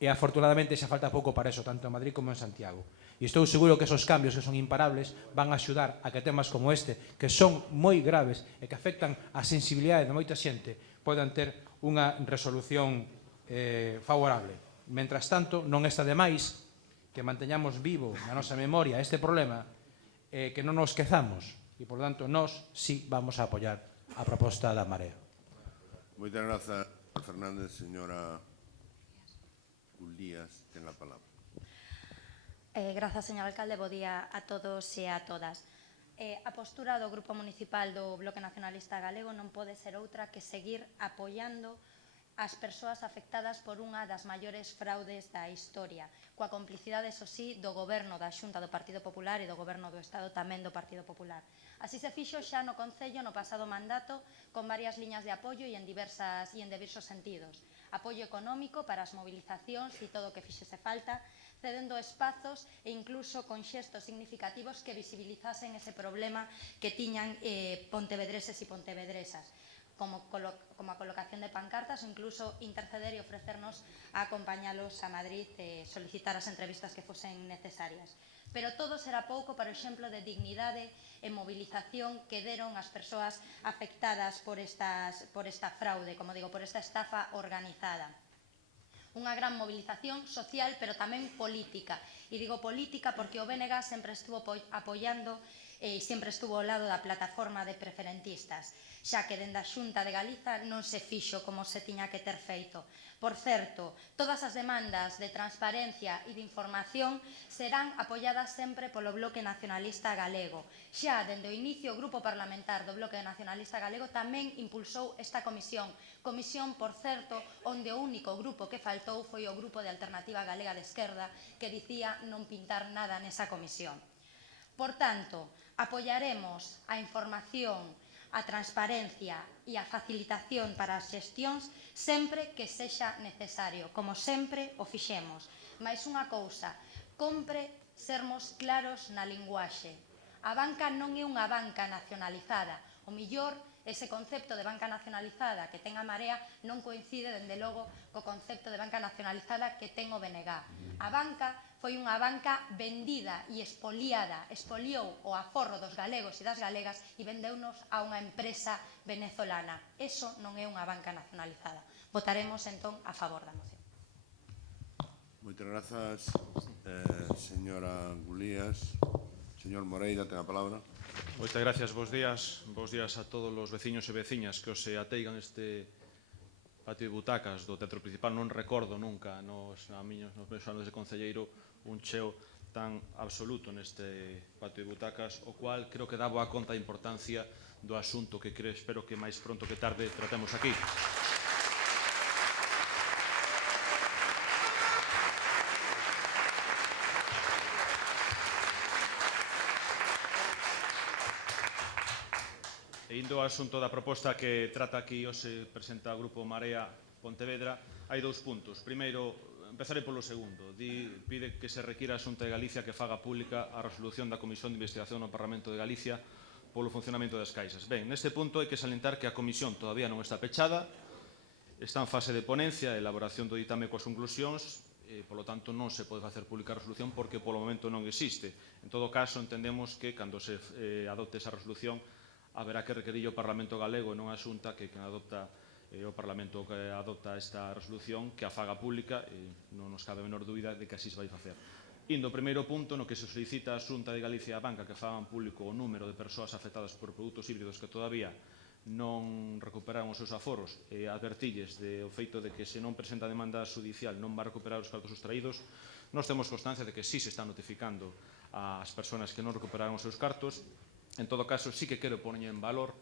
e, afortunadamente, xa falta pouco para eso, tanto en Madrid como en Santiago. E estou seguro que esos cambios que son imparables van a axudar a que temas como este, que son moi graves e que afectan a sensibilidade de moita xente, podan ter unha resolución favorable. Mentras tanto, non está de máis que manteñamos vivo na nosa memoria este problema, que non nos esquezamos, e, por tanto, nós sí vamos a apoiar a proposta da Marea. Moitas grazas, Fernández. Señora Díaz, ten a palabra. Grazas, señor alcalde. Bo día a todos e a todas. A postura do Grupo Municipal do Bloque Nacionalista Galego non pode ser outra que seguir apoiando as persoas afectadas por unha das maiores fraudes da historia, coa complicidade, eso sí, do Goberno da Xunta do Partido Popular e do Goberno do Estado tamén do Partido Popular. Así se fixo xa no Concello no pasado mandato con varias liñas de apoio e en diversos sentidos. Apoio económico para as movilizacións e todo o que fixese falta, cedendo espazos e incluso con xestos significativos que visibilizasen ese problema que tiñan pontevedreses e pontevedresas, como a colocación de pancartas ou incluso interceder e ofrecernos a acompañalos a Madrid e solicitar as entrevistas que fosen necesarias. Pero todo será pouco para o exemplo de dignidade e movilización que deron as persoas afectadas por esta fraude, como digo, por esta estafa organizada. Unha gran movilización social, pero tamén política. E digo política porque o BNG sempre estuvo apoiando e sempre estuvo ao lado da plataforma de preferentistas, xa que dende a Xunta de Galiza non se fixo como se tiña que ter feito. Por certo, todas as demandas de transparencia e de información serán apoiadas sempre polo Bloque Nacionalista Galego. Xa dende o inicio o Grupo Parlamentar do Bloque Nacionalista Galego tamén impulsou esta comisión, por certo, onde o único grupo que faltou foi o Grupo de Alternativa Galega de Esquerda, que dicía non pintar nada nesa comisión. Por tanto, apoiaremos a información, a transparencia e a facilitación para as xestións sempre que sexa necesario, como sempre o fixemos. Mais unha cousa, compre sermos claros na linguaxe. A banca non é unha banca nacionalizada. O millor, ese concepto de banca nacionalizada que ten a Marea non coincide, dende logo, co concepto de banca nacionalizada que ten o BNG. A banca foi unha banca vendida e expoliada, expoliou o aforro dos galegos e das galegas e vendeunos a unha empresa venezolana. Eso non é unha banca nacionalizada. Votaremos, entón, a favor da moción. Moitas grazas, señora Gulías. Señor Moreira, ten a palabra. Moitas gracias, bos días a todos os veciños e veciñas que os se ateigan este patio de butacas do teatro principal. Non recordo nunca nos meus anos de concelleiro un cheo tan absoluto neste patio de butacas, o cual creo que dá boa conta a importancia do asunto que espero que máis pronto que tarde tratemos aquí. E indo ao asunto da proposta que trata aquí hoxe presenta o Grupo Marea Pontevedra, hai dous puntos. Primeiro, empezaré polo segundo. Pide que se requira a Xunta de Galicia que faga pública a resolución da Comisión de Investigación no Parlamento de Galicia polo funcionamento das caixas. Ben, neste punto hai que salientar que a Comisión todavía non está pechada, está en fase de ponencia, elaboración do ditame coas conclusións, polo tanto non se pode facer pública a resolución porque polo momento non existe. En todo caso, entendemos que cando se adopte esa resolución haberá que requerir ao Parlamento Galego e non a Xunta que adopta o Parlamento que adopta esta resolución que a faga pública e non nos cabe a menor dúbida de que así se vai facer. Indo ao primeiro punto no que se solicita a Xunta de Galicia e a Banca que fagan público o número de persoas afectadas por produtos híbridos que todavía non recuperaron os seus aforos e advertilles do feito de que se non presenta demanda judicial non va a recuperar os cartos sustraídos. Nós temos constancia de que sí se está notificando ás persoas que non recuperaron os seus cartos. En todo caso, sí que quero poñer en valor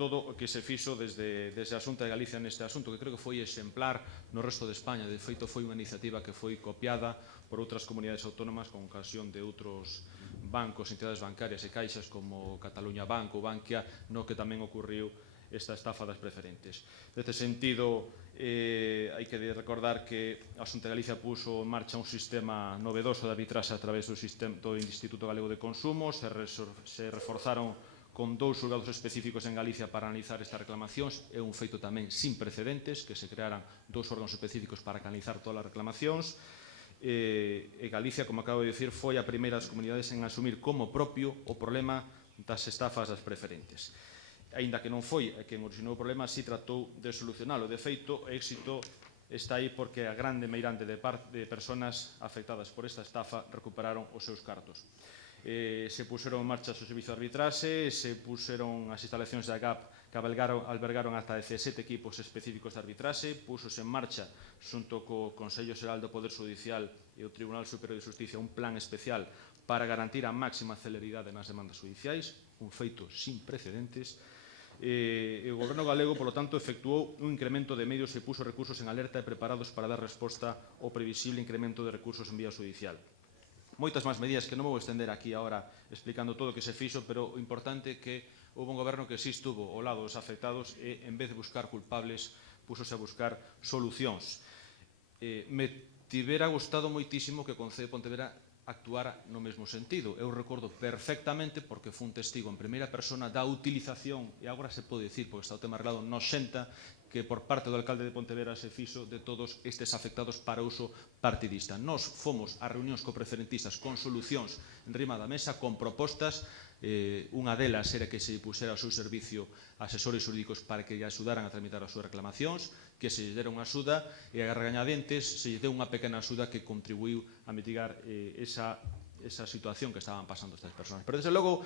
todo o que se fixo desde a Xunta de Galicia neste asunto, que creo que foi exemplar no resto de España. De feito, foi unha iniciativa que foi copiada por outras comunidades autónomas con ocasión de outros bancos, entidades bancarias e caixas como Cataluña Banco ou Bankia, no que tamén ocorriu esta estafa das preferentes. Neste sentido, hai que recordar que a Xunta de Galicia puso en marcha un sistema novedoso de arbitraxe a través do Instituto Galego de Consumo, se reforzaron con 2 xulgados específicos en Galicia para analizar estas reclamacións. É un feito tamén sin precedentes, que se crearan 2 órganos específicos para canalizar todas as reclamacións. E Galicia, como acabo de dicir, foi a primeira das comunidades en asumir como propio o problema das estafas das preferentes. Aínda que non foi quen originou o problema, si tratou de solucionalo. De feito, o éxito está aí porque a grande meirande de persoas afectadas por esta estafa recuperaron os seus cartos. Se puseron en marcha o servicio de arbitraxe, se puseron as instalacións da GAP que albergaron ata 17 equipos específicos de arbitraxe, pusose en marcha, xunto co Consello Xeral do Poder Judicial e o Tribunal Superior de Justicia, un plan especial para garantir a máxima celeridade nas demandas judiciais, un feito sin precedentes. O Goberno galego, polo tanto, efectuou un incremento de medios e puso recursos en alerta e preparados para dar resposta ao previsible incremento de recursos en vía judicial. Moitas máis medidas que non vou estender aquí agora explicando todo o que se fixo, pero o importante é que houve un goberno que sí estuvo ao lado dos afectados e, en vez de buscar culpables, púsose a buscar solucións. Me tivera gustado moitísimo que o Concello de Pontevedra actuara no mesmo sentido. Eu recordo perfectamente, porque fui un testigo en primeira persona da utilización, e agora se pode dicir, porque está o tema arreglado, noxenta, que por parte do alcalde de Pontevedra se fixo de todos estes afectados para uso partidista. Nos fomos a reunións co preferentistas con solucións en rima da mesa, con propostas. Unha delas era que se pusera ao seu servicio asesores jurídicos para que lle axudaran a tramitar as súas reclamacións, que se lle dera unha axuda, e a regañadientes se lle deu unha pequena axuda que contribuiu a mitigar esa situación que estaban pasando estas persoas. Pero, desde logo,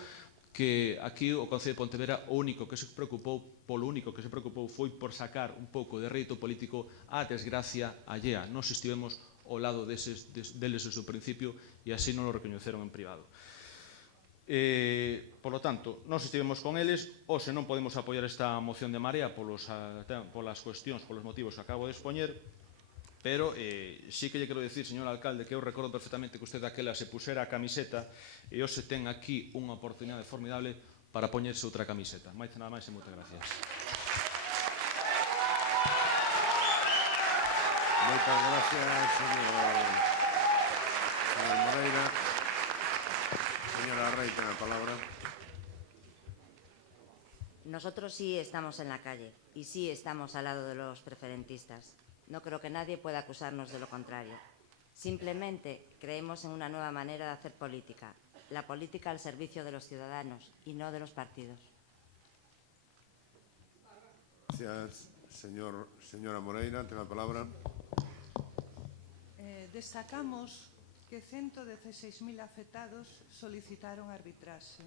que aquí o Concello de Pontevedra polo único que se preocupou foi por sacar un pouco de rédito político á desgracia allea. Nos estivemos ao lado deles desde o principio e así non o recoñeceron en privado. Por lo tanto, nos estivemos con eles, hoxe non podemos apoiar esta moción de Marea polas cuestións, polos motivos que acabo de expoñer, pero sí que lle quero dicir, señor alcalde, que eu recordo perfectamente que usted daquela se pusera a camiseta e hoxe ten aquí unha oportunidade formidable para poñerse outra camiseta. Nada máis e moitas gracias. Moitas gracias, señor Moreira. Señora Rey, tiene la palabra. Nosotros sí estamos en la calle y sí estamos al lado de los preferentistas. No creo que nadie pueda acusarnos de lo contrario. Simplemente creemos en una nueva manera de hacer política, la política al servicio de los ciudadanos y no de los partidos. Gracias, señora Moreira. Tiene la palabra. Destacamos que 116.000 afectados solicitaron arbitraxe,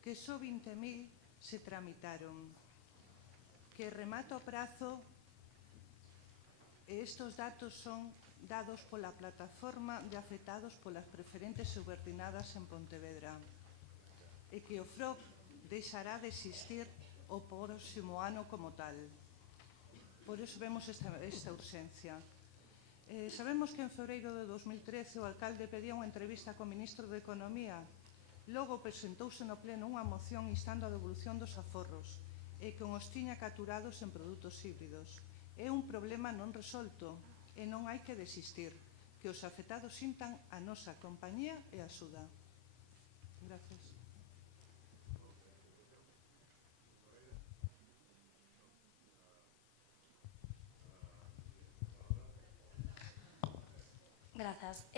que só 20.000 se tramitaron, que remata o prazo, e estes datos son dados pola plataforma de afectados polas preferentes subordinadas en Pontevedra, e que o FROB deixará de existir o próximo ano como tal. Por iso vemos esta urxencia. Sabemos que en febreiro de 2013 o alcalde pedía unha entrevista co ministro de Economía. Logo presentouse no pleno unha moción instando a devolución dos aforros e que os tiña capturados en produtos híbridos. É un problema non resolto e non hai que desistir, que os afectados sintan a nosa compañía e axuda. Gracias. Grazas.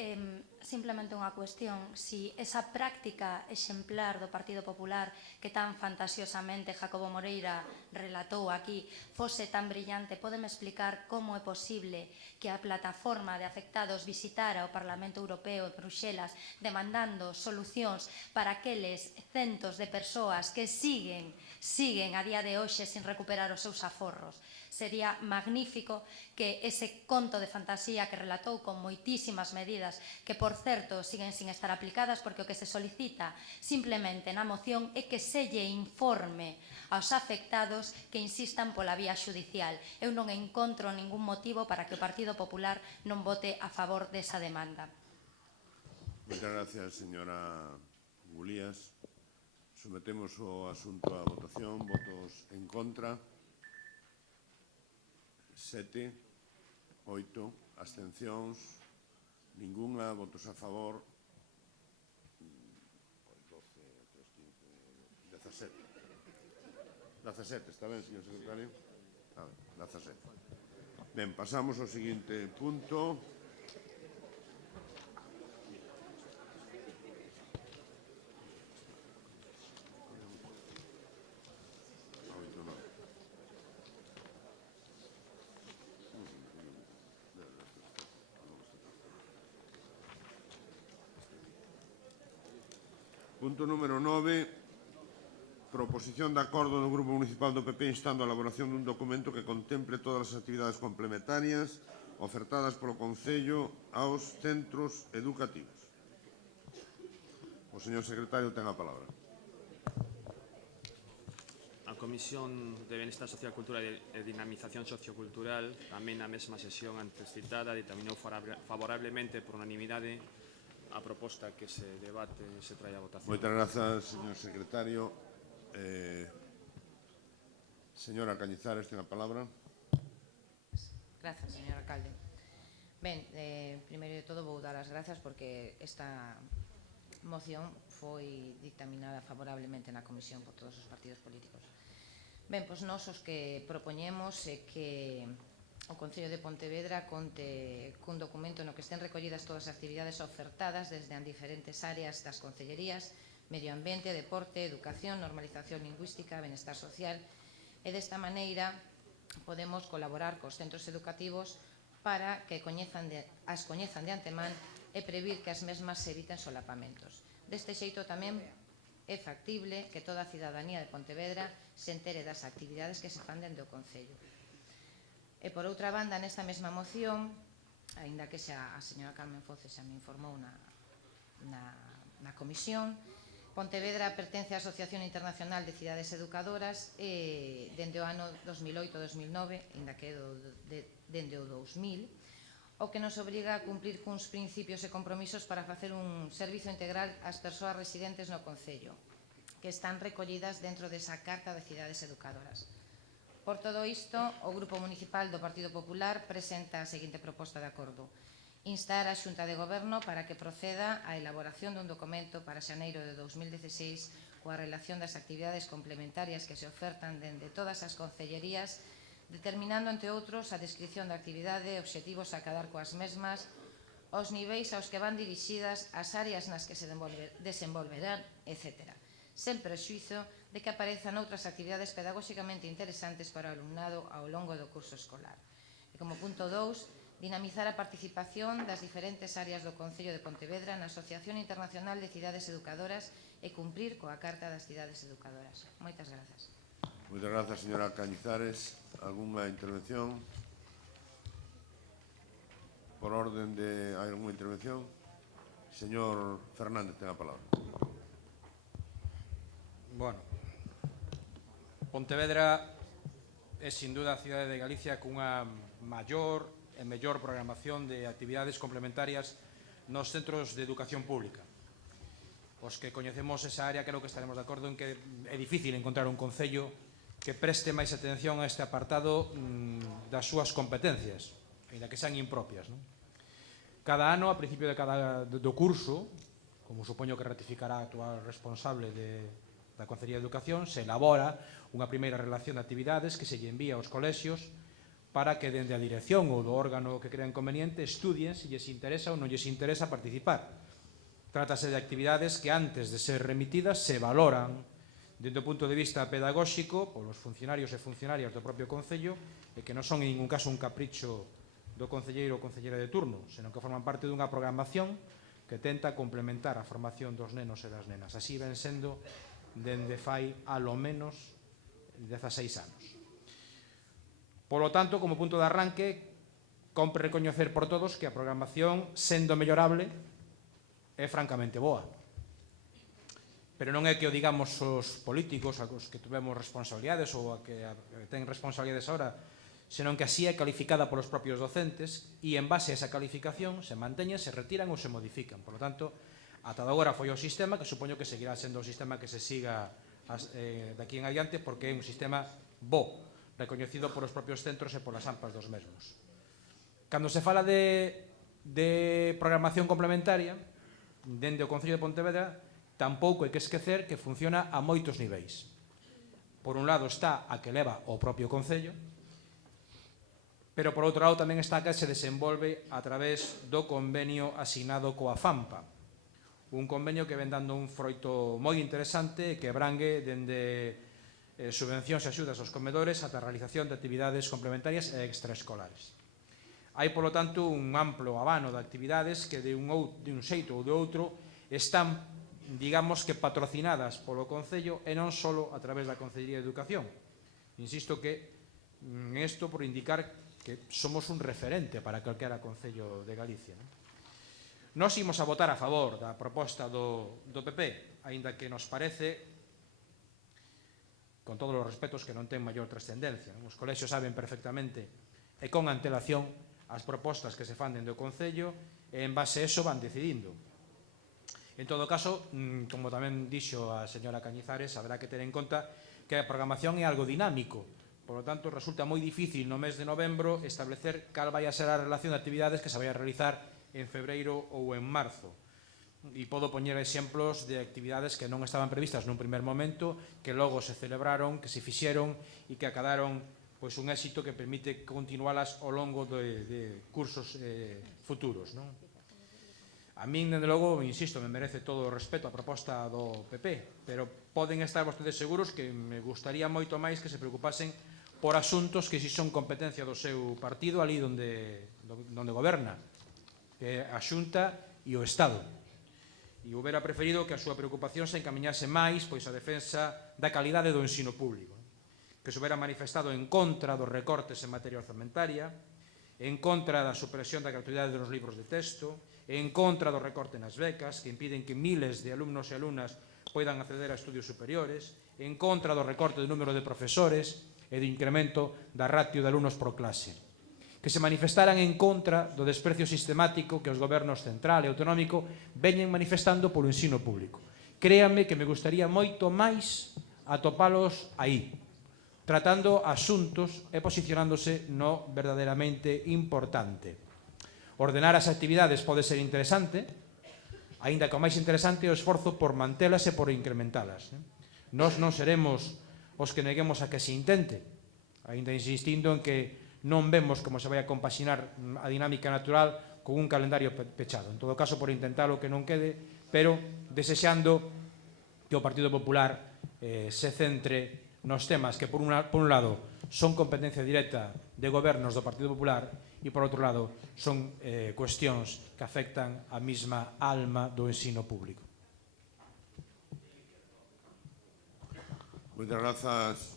Simplemente unha cuestión. Si esa práctica exemplar do Partido Popular que tan fantasiosamente Jacobo Moreira relatou aquí fose tan brillante, pódeme explicar como é posible que a plataforma de afectados visitara o Parlamento Europeo en Bruxelas demandando solucións para aqueles centos de persoas que siguen a día de hoxe sin recuperar os seus aforros? Sería magnífico que ese conto de fantasía que relatou con moitísimas medidas que, por certo, siguen sin estar aplicadas, porque o que se solicita simplemente na moción é que se lle informe aos afectados que insistan pola vía xudicial. Eu non encontro ningún motivo para que o Partido Popular non vote a favor desa demanda. Moitas gracias, señora Gulías. Sometemos o asunto a votación. Votos en contra. 7. 8. Abstencións. Ninguna. Votos a favor. 17. 17, está ben, señor secretario? 17. Ben, pasamos ao seguinte punto. Punto número 9. Proposición de acordo do Grupo Municipal do PP instando a elaboración dun documento que contemple todas as actividades complementarias ofertadas polo Concello aos centros educativos. O señor secretario ten a palabra. A Comisión de Benestar Social, Cultura e Dinamización Sociocultural, tamén na mesma sesión antes citada, ditaminou favorablemente por unanimidade a proposta que se debate e se trae a votación. Moitas grazas, señor secretario. Señora Cañizares, ten a palabra. Grazas, señor alcalde. Ben, primeiro de todo vou dar as grazas porque esta moción foi dictaminada favorablemente na comisión por todos os partidos políticos. Ben, pois nós os que propoñemos é que o Concello de Pontevedra conte cun documento no que estén recollidas todas as actividades ofertadas desde as diferentes áreas das concellerías: medio ambiente, deporte, educación, normalización lingüística, benestar social, e desta maneira podemos colaborar cos centros educativos para que as coñezan de antemán e previr que as mesmas se eviten solapamentos. Deste xeito tamén é factible que toda a cidadanía de Pontevedra se entere das actividades que se fan dende o Concello. E por outra banda, nesta mesma moción, aínda que xa a señora Carmen Foce xa me informou na comisión, Pontevedra pertence á Asociación Internacional de Cidades Educadoras e dende o ano 2008-2009, aínda que dende o 2000, o que nos obriga a cumprir cuns principios e compromisos para facer un servizo integral ás persoas residentes no Concello, que están recollidas dentro desa Carta de Cidades Educadoras. Por todo isto, o Grupo Municipal do Partido Popular presenta a seguinte proposta de acordo: instar a Xunta de Goberno para que proceda á elaboración dun documento para xaneiro de 2016 coa relación das actividades complementarias que se ofertan dende todas as concellerías, determinando, entre outros, a descripción da actividade, obxectivos a acadar coas mesmas, os niveis aos que van dirixidas, as áreas nas que se desenvolverán, etc., sen prexuízo de que aparezan outras actividades pedagóxicamente interesantes para o alumnado ao longo do curso escolar. E como punto 2, dinamizar a participación das diferentes áreas do Concello de Pontevedra na Asociación Internacional de Cidades Educadoras e cumprir coa Carta das Cidades Educadoras. Moitas grazas. Moitas grazas, señora Cañizares. Alguna intervención? Por orden de... Hai alguna intervención? Señor Fernández, ten a palabra. Bueno, Pontevedra é sin duda a cidade de Galicia cunha maior e mellor programación de actividades complementarias nos centros de educación pública. Os que coñecemos esa área creo que estaremos de acordo en que é difícil encontrar un concello que preste máis atención a este apartado das súas competencias, ainda que sean impropias. Cada ano, a principio do curso, como supoño que ratificará a actual responsable da Concellería de Educación, se elabora unha primeira relación de actividades que se lle envía aos colexios para que dende a dirección ou do órgano que crean conveniente estudien se lles interesa ou non lles interesa participar. Trátase de actividades que antes de ser remitidas se valoran dende o punto de vista pedagóxico polos funcionarios e funcionarias do propio Concello e que non son en ningún caso un capricho do concelleiro ou concelleira de turno, senón que forman parte dunha programación que tenta complementar a formación dos nenos e das nenas. Así ven sendo dende fai alo menos 16 anos. Polo tanto, como punto de arranque, compre recoñecer por todos que a programación, sendo mellorable, é francamente boa. Pero non é que o digamos os políticos, os que tuvemos responsabilidades ou a que ten responsabilidades ahora, senón que así é calificada polos propios docentes e en base a esa calificación se manteñen, se retiran ou se modifican. Por lo tanto, Ata agora foi o sistema que supoño que seguirá sendo o sistema que se siga de aquí en adiante, porque é un sistema bo, recoñecido polos propios centros e polas AMPAs dos mesmos. Cando se fala de programación complementaria, dende o Concello de Pontevedra, tampouco hai que esquecer que funciona a moitos niveis. Por un lado está a que leva o propio Concello, pero por outro lado tamén está a que se desenvolve a través do convenio asignado coa FAMPA, un convenio que ven dando un froito moi interesante que abrangue dende subvencións e axudas aos comedores ata a realización de actividades complementarias e extraescolares. Hai, polo tanto, un amplo abano de actividades que de un xeito ou de outro están, digamos que, patrocinadas polo Concello e non só a través da Concellería de Educación. Insisto que isto por indicar que somos un referente para calquera Concello de Galicia. Nós imos a votar a favor da proposta do PP, aínda que nos parece, con todos os respetos, que non ten maior trascendencia. Os colexios saben perfectamente e con antelación as propostas que se fan dende o Concello e en base a eso van decidindo. En todo caso, como tamén dixo a señora Cañizares, haberá que ter en conta que a programación é algo dinámico. Por lo tanto, resulta moi difícil no mes de novembro establecer cal vai a ser a relación de actividades que se vai a realizar en febreiro ou en marzo. E podo poñer exemplos de actividades que non estaban previstas nun primer momento, que logo se celebraron, que se fixeron e que acabaron un éxito que permite continualas ao longo de cursos futuros. A min, dende logo, insisto, me merece todo o respeto a proposta do PP, pero poden estar vostedes seguros que me gustaría moito máis que se preocupasen por asuntos que si son competencia do seu partido ali onde goberna, que é a Xunta e o Estado. E houbera preferido que a súa preocupación se encaminhase máis pois a defensa da calidade do ensino público, que se houbera manifestado en contra dos recortes en materia orzamentaria, en contra da supresión da gratuidade dos libros de texto, en contra do recorte nas becas, que impiden que miles de alumnos e alumnas poidan acceder a estudios superiores, en contra do recorte do número de profesores e do incremento da ratio de alumnos por clase, que se manifestaran en contra do desprecio sistemático que os gobernos central e autonómico veñen manifestando polo ensino público. Créanme que me gustaría moito máis atopalos aí, tratando asuntos e posicionándose no verdadeiramente importante. Ordenar as actividades pode ser interesante, aínda que o máis interesante é o esforzo por mantelas e por incrementalas. Nós non seremos os que neguemos a que se intente, aínda insistindo en que non vemos como se vai a compaxinar a dinámica natural con un calendario pechado. En todo caso, por intentalo que non quede, pero desexando que o Partido Popular se centre nos temas que, por un lado, son competencia directa de gobernos do Partido Popular e, por outro lado, son cuestións que afectan a mesma alma do ensino público. Moitas grazas,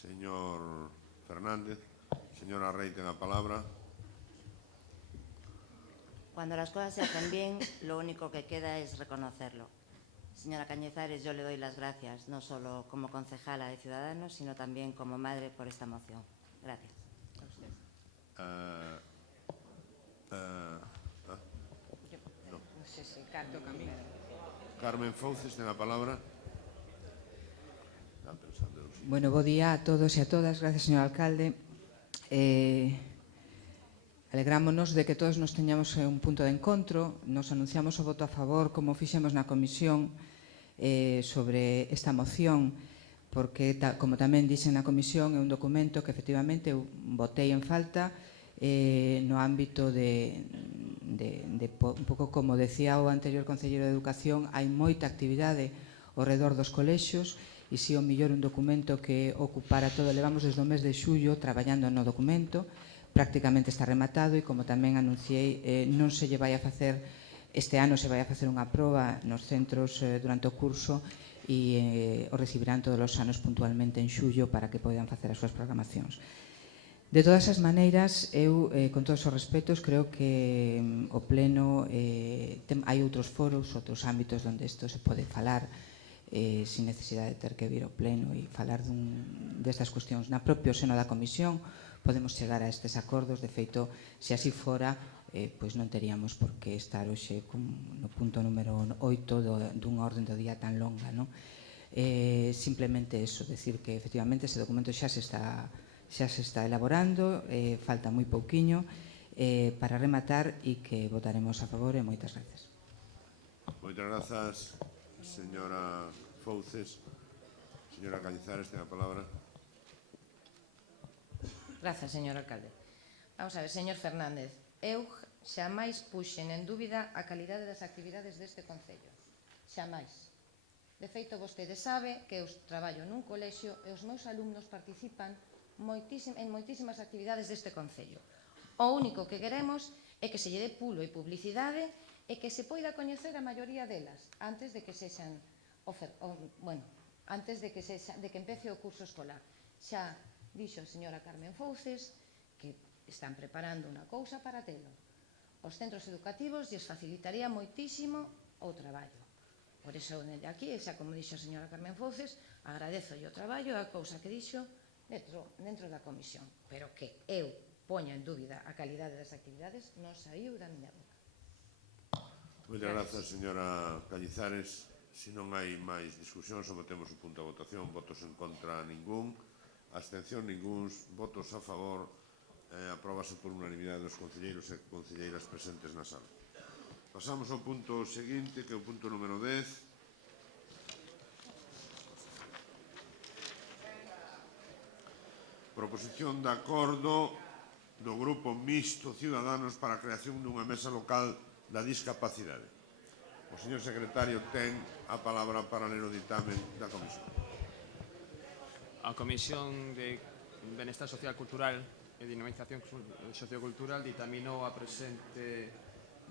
señor Fernández. Señora Rey, ten a palabra. Cuando las cosas se hacen bien, lo único que queda es reconocerlo. Señora Cañizares, yo le doy las gracias, no solo como concejala de Ciudadanos, sino también como madre por esta moción. Gracias. Carmen Fouces, ten a palabra. Bueno, bo día a todos e a todas. Gracias, señor alcalde. Alegrámonos de que todos nos teñamos un punto de encontro. Nos anunciamos o voto a favor, como fixemos na comisión, sobre esta moción, porque, como tamén dixen na comisión, é un documento que efectivamente eu votei en falta no ámbito de un pouco como decía o anterior concelleiro de Educación, hai moita actividade ao redor dos colexios e si o mellor un documento que ocupara todo. Levamos desde o mes de xullo traballando no documento, prácticamente está rematado e como tamén anunciei, non se lle vai a facer este ano, se vai a facer unha proba nos centros durante o curso e o recibirán todos os anos puntualmente en xullo para que poidan facer as súas programacións. De todas as maneiras, eu, con todos os respetos, creo que o Pleno hai outros foros, outros ámbitos onde isto se pode falar sin necesidade de ter que vir ao Pleno e falar destas cuestións. Na propio seno da Comisión podemos chegar a estes acordos. De feito, se así fora, pois non teríamos por que estar hoxe no punto número 8 dunha orden do día tan longa, non? Simplemente eso, decir que efectivamente ese documento xa se está elaborando, falta moi pouquiño para rematar e que votaremos a favor e moitas gracias. Moitas grazas, señora Fouces. Señora Cañizares, ten a palabra. Grazas, señor alcalde. Vamos a ver, señor Fernández, eu xamais puxen en dúbida a calidade das actividades deste Concello. Xamais. De feito, vostede sabe que eu traballo nun colexio e os meus alumnos participan en moitísimas actividades deste Concello. O único que queremos é que se lle dé pulo e publicidade e que se poida coñecer a maioría delas antes de que sexan antes de que empece o curso escolar. Xa dixo a señora Carmen Fouces que están preparando unha cousa para telo. Os centros educativos lles facilitaría moitísimo o traballo. Por iso, aquí, xa como dixo a señora Carmen Fouces, agradezo o traballo e a cousa que dixo dentro da comisión. Pero que eu poña en dúbida a calidade das actividades non saiu da miña boca. Moitas grazas, señora Cañizares. Se non hai máis discusión, sometemos o punto a votación. Votos en contra ningún, abstención ningún, votos a favor. Apróbase por unanimidade dos concelleiros e concelleiras presentes na sala. Pasamos ao punto seguinte, que é o punto número 10. Proposición de acordo do Grupo Mixto Ciudadanos para a creación dunha mesa local da discapacidade. O señor secretario ten a palabra para ler o ditamen da comisión. A Comisión de Benestar Social Cultural e Dinamización Sociocultural ditaminou a presente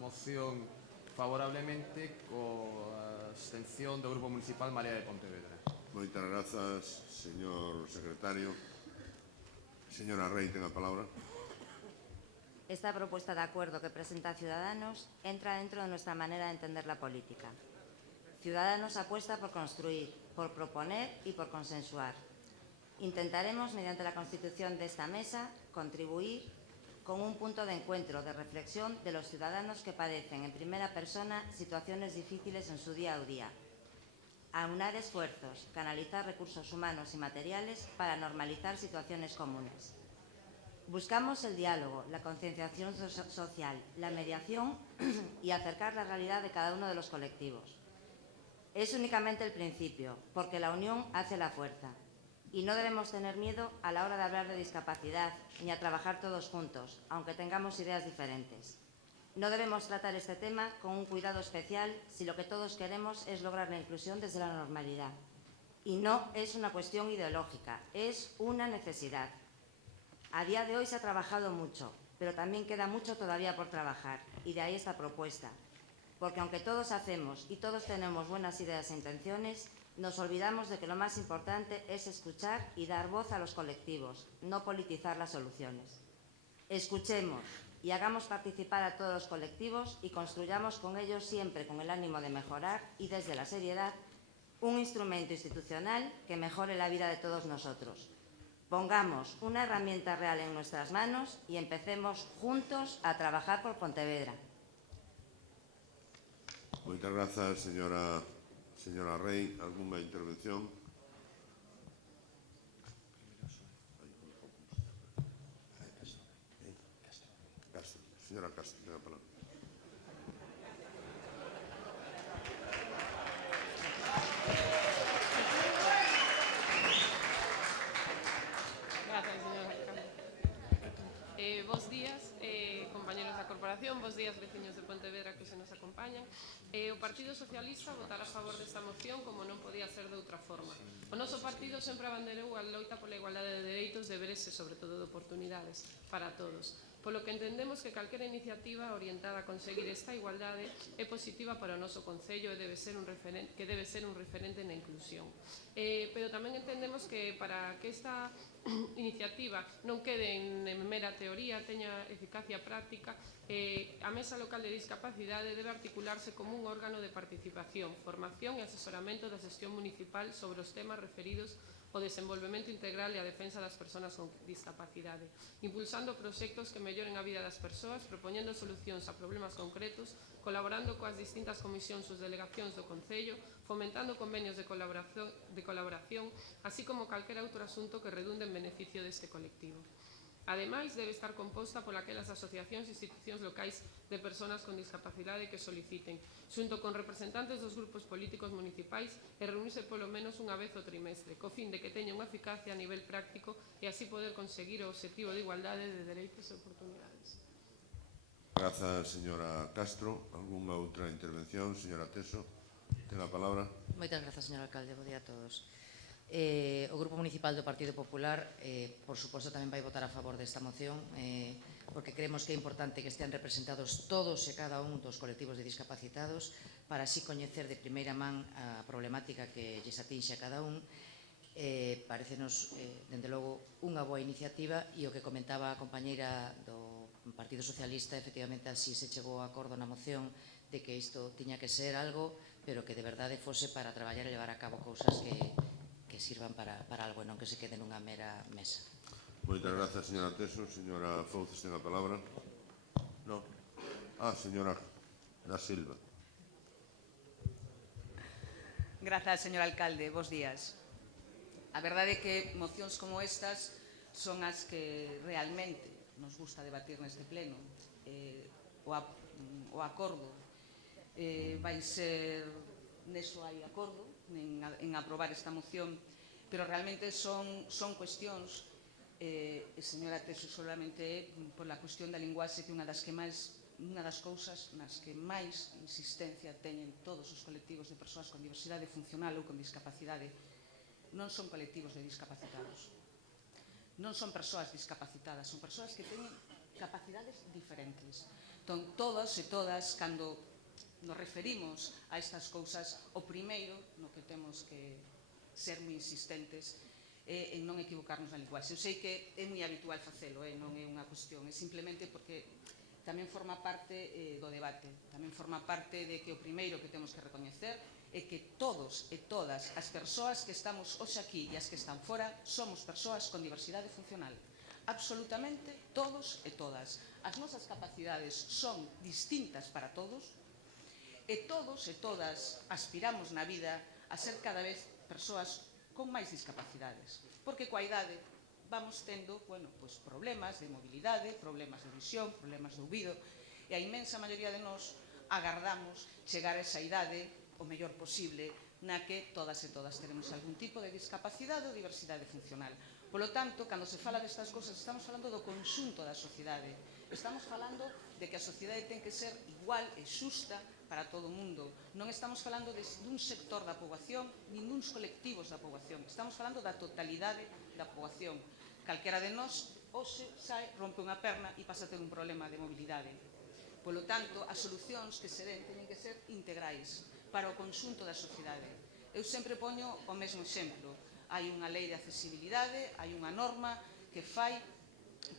moción favorablemente coa abstención do Grupo Municipal Marea de Pontevedra. Moitas grazas, señor secretario. Señora Rey, ten a palabra. Esta propuesta de acuerdo que presenta Ciudadanos entra dentro de nuestra manera de entender la política. Ciudadanos apuesta por construir, por proponer y por consensuar. Intentaremos, mediante la constitución de esta mesa, contribuir con un punto de encuentro, de reflexión de los ciudadanos que padecen en primera persona situaciones difíciles en su día a día. Aunar esfuerzos, canalizar recursos humanos y materiales para normalizar situaciones comunes. Buscamos el diálogo, la concienciación social, la mediación y acercar la realidad de cada uno de los colectivos. Es únicamente el principio, porque la unión hace la fuerza. Y no debemos tener miedo a la hora de hablar de discapacidad, ni a trabajar todos juntos, aunque tengamos ideas diferentes. No debemos tratar este tema con un cuidado especial si lo que todos queremos es lograr la inclusión desde la normalidad. Y no es una cuestión ideológica, es una necesidad. A día de hoy se ha trabajado mucho, pero también queda mucho todavía por trabajar, y de ahí esta propuesta. Porque aunque todos hacemos y todos tenemos buenas ideas e intenciones, nos olvidamos de que lo más importante es escuchar y dar voz a los colectivos, no politizar las soluciones. Escuchemos y hagamos participar a todos los colectivos y construyamos con ellos, siempre con el ánimo de mejorar y desde la seriedad, un instrumento institucional que mejore la vida de todos nosotros. Pongamos una herramienta real en nuestras manos y empecemos juntos a trabajar por Pontevedra. Moitas grazas, señora Rey. Alguna intervención? Señora Castro, ten a palabra. Gracias, señor alcalde. Bos días, compañeros da corporación, bos días, veciños de Pontevedra que se nos acompañan. O Partido Socialista votará a favor desta moción como non podía ser de outra forma. O noso partido sempre abanderou a loita pola igualdade de dereitos, deberes e, sobre todo, de oportunidades para todos. Polo que entendemos que calquera iniciativa orientada a conseguir esta igualdade é positiva para o noso Concello e debe ser un referente na inclusión. Pero tamén entendemos que para que esta iniciativa non quede en mera teoría, teña eficacia práctica, a Mesa Local de Discapacidade debe articularse como un órgano de participación, formación e asesoramento da xestión municipal sobre os temas referidos o desenvolvemento integral e a defensa das persoas con discapacidade, impulsando proxectos que melloren a vida das persoas, propoñendo solucións a problemas concretos, colaborando coas distintas comisións ou delegacións do Concello, fomentando convenios de colaboración, así como calquera outro asunto que redunde en beneficio deste colectivo. Ademais, debe estar composta por aquelas asociacións e institucións locais de persoas con discapacidade que soliciten, xunto con representantes dos grupos políticos municipais e reunirse polo menos unha vez o trimestre, co fin de que teña unha eficacia a nivel práctico e así poder conseguir o obxectivo de igualdade de dereitos e oportunidades. Grazas, señora Castro. Algúnha outra intervención? Señora Teso, ten a palabra. Moitas grazas, señor alcalde. Bo día a todos. O Grupo Municipal do Partido Popular, por suposto, tamén vai votar a favor desta moción, porque creemos que é importante que estean representados todos e cada un dos colectivos de discapacitados para así coñecer de primeira man a problemática que lles atinxe a cada un. Parecenos, dende logo, unha boa iniciativa e o que comentaba a compañeira do Partido Socialista, efectivamente, así se chegou a acordo na moción de que isto tiña que ser algo, pero que de verdade fose para traballar e levar a cabo cousas que sirvan para algo e non que se quede nunha mera mesa. Moitas grazas, señora Teso. Señora Fouces, ten a palabra. No. Señora da Silva. Grazas, señor alcalde. Bos días. A verdade é que mocións como estas son as que realmente nos gusta debatir neste pleno. O acordo vai ser, neso hai acordo, en aprobar esta moción, pero realmente son cuestións, señora Teso, solamente pola cuestión da linguaxe, que unha das cousas nas que máis insistencia teñen todos os colectivos de persoas con diversidade funcional ou con discapacidade. Non son colectivos de discapacitados, non son persoas discapacitadas, son persoas que teñen capacidades diferentes. Entón, todos e todas, cando nos referimos a estas cousas, o primeiro no que temos que ser moi insistentes é en non equivocarnos na linguaxe. Eu sei que é moi habitual facelo, non é unha cuestión, é simplemente porque tamén forma parte do debate, tamén forma parte de que o primeiro que temos que recoñecer é que todos e todas as persoas que estamos hoxe aquí e as que están fora somos persoas con diversidade funcional. Absolutamente todos e todas. As nosas capacidades son distintas para todos e todos e todas aspiramos na vida a ser cada vez persoas con máis discapacidades. Porque coa idade vamos tendo problemas de mobilidade, problemas de visión, problemas de ouvido, e a inmensa maioría de nós agardamos chegar a esa idade o mellor posible na que todas e todas teremos algún tipo de discapacidade ou diversidade funcional. Polo tanto, cando se fala destas cousas, estamos falando do conxunto da sociedade. Estamos falando de que a sociedade ten que ser igual e xusta para todo o mundo. Non estamos falando dun sector da poboación nin duns colectivos da poboación. Estamos falando da totalidade da poboación. Calquera de nós hoxe sae, rompe unha perna e pasa a ter un problema de mobilidade. Polo tanto, as solucións que se den teñen que ser integrais para o conxunto da sociedade. Eu sempre poño o mesmo exemplo. Hai unha lei de accesibilidade, hai unha norma que fai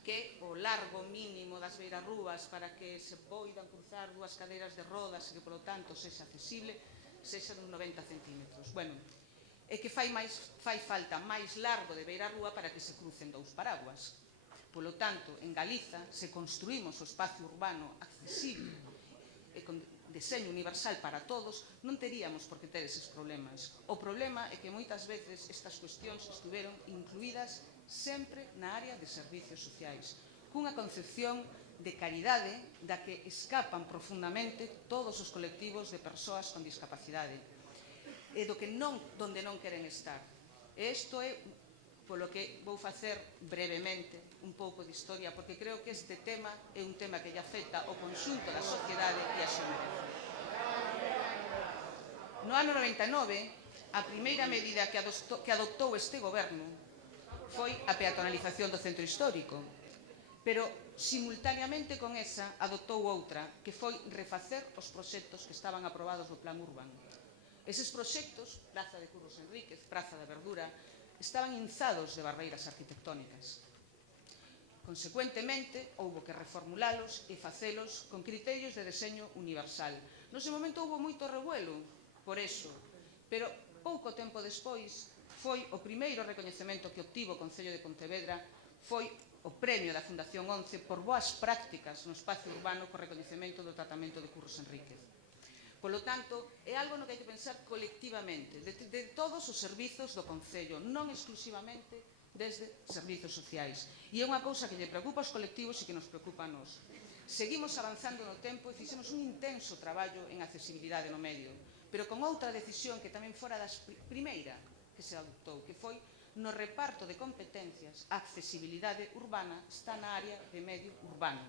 que o largo mínimo das beirarrúas para que se poidan cruzar dúas cadeiras de rodas e que, polo tanto, sexa accesible, sexa dun 90 centímetros. Bueno, é que fai falta máis largo de beirarrúa para que se crucen dous paraguas. Polo tanto, en Galiza, se construímos o espacio urbano accesible e con deseño universal para todos, non teríamos por que ter eses problemas. O problema é que moitas veces estas cuestións estiveron incluídas sempre na área de servicios sociais, cunha concepción de caridade da que escapan profundamente todos os colectivos de persoas con discapacidade e donde non queren estar. E isto é polo que vou facer brevemente un pouco de historia, porque creo que este tema é un tema que lle afecta ao conxunto da sociedade e a súa merece. No ano 99, a primeira medida que adoptou este goberno foi a peatonalización do centro histórico, pero simultaneamente con esa adoptou outra, que foi refacer os proxectos que estaban aprobados no plan urbano. Eses proxectos, Praza de Curros Enríquez, Praza da Verdura, estaban inzados de barreiras arquitectónicas. Consecuentemente, houbo que reformulalos e facelos con criterios de deseño universal. Nese momento houbo moito revuelo por eso, pero pouco tempo despois foi o primeiro recoñecemento que obtivo o Concello de Pontevedra, foi o premio da Fundación 11 por boas prácticas no espacio urbano co recoñecemento do tratamento de Curros Enríquez. Polo tanto, é algo no que hai que pensar colectivamente, de todos os servizos do Concello, non exclusivamente desde servizos sociais. E é unha cousa que lle preocupa aos colectivos e que nos preocupa a nós. Seguimos avanzando no tempo e fixemos un intenso traballo en accesibilidade no medio, pero con outra decisión que tamén fora das primeira que se adoptou, que foi no reparto de competencias, a accesibilidade urbana está na área de medio urbano,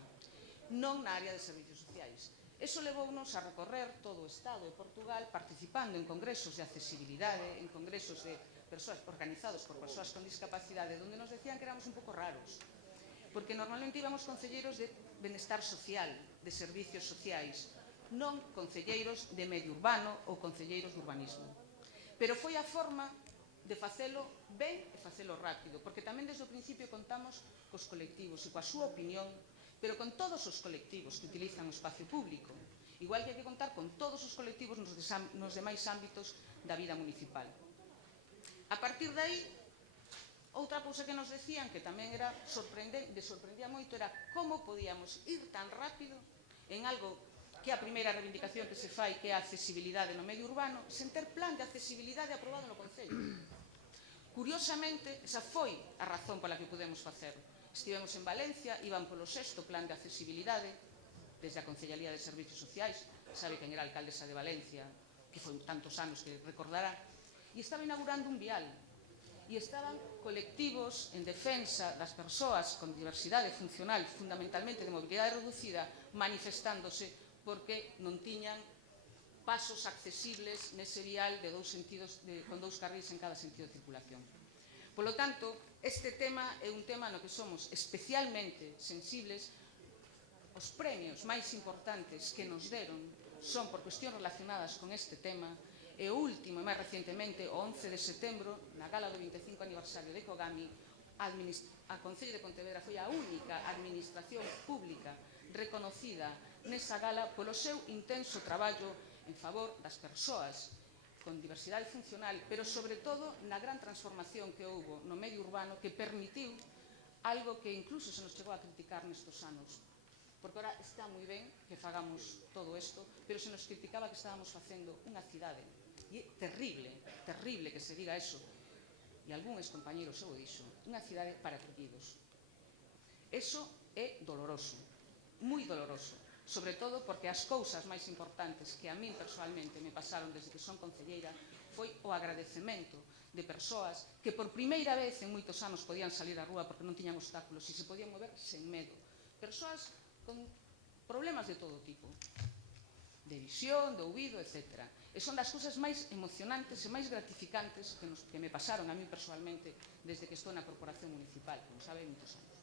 non na área de servizos sociais. Eso levounos a recorrer todo o Estado de Portugal participando en congresos de accesibilidade, en congresos de persoas organizados por persoas con discapacidade, onde nos decían que éramos un pouco raros, porque normalmente íbamos concelleiros de benestar social, de servicios sociais, non concelleiros de medio urbano ou concelleiros de urbanismo. Pero foi a forma de facelo ben e facelo rápido, porque tamén desde o principio contamos cos colectivos e coa súa opinión, pero con todos os colectivos que utilizan o espacio público, igual que hai que contar con todos os colectivos nos demais ámbitos da vida municipal. A partir de aí, outra cousa que nos decían, que tamén era sorprendía moito, era como podíamos ir tan rápido en algo que é a primeira reivindicación que se fai, que é a accesibilidade no medio urbano, sen ter plan de accesibilidade aprobado no Concello. Curiosamente, esa foi a razón pola que pudemos facer. Estivemos en Valencia, iban polo 6º plan de accesibilidade, desde a Concellería de Servicios Sociais, sabe quen era a alcaldesa de Valencia, que foi tantos anos que recordará, e estaba inaugurando un vial, e estaban colectivos en defensa das persoas con diversidade funcional, fundamentalmente de mobilidade reducida, manifestándose porque non tiñan pasos accesibles nese vial de con 2 carrís en cada sentido de circulación. Polo tanto, este tema é un tema no que somos especialmente sensibles. Os premios máis importantes que nos deron son por cuestións relacionadas con este tema, e o último, e máis recientemente, o 11 de setembro, na gala do 25 aniversario de Cogami, a Concello de Pontevedra foi a única administración pública reconocida nesa gala polo seu intenso traballo en favor das persoas con diversidade funcional, pero sobre todo na gran transformación que houbo no medio urbano que permitiu algo que incluso se nos chegou a criticar nestes anos. Porque ahora está moi ben que fagamos todo isto, pero se nos criticaba que estábamos facendo unha cidade. E é terrible, terrible que se diga eso. E algúns compañeros eu o dixo, unha cidade para perdidos. Eso é doloroso, moi doloroso. Sobre todo porque as cousas máis importantes que a min personalmente me pasaron desde que son concelleira foi o agradecemento de persoas que por primeira vez en moitos anos podían salir á rúa porque non tiñan obstáculos e se podían mover sen medo. Persoas con problemas de todo tipo, de visión, de ouvido, etc. E son das cousas máis emocionantes e máis gratificantes que me pasaron a min personalmente desde que estou na Corporación Municipal, como sabe, moitos anos.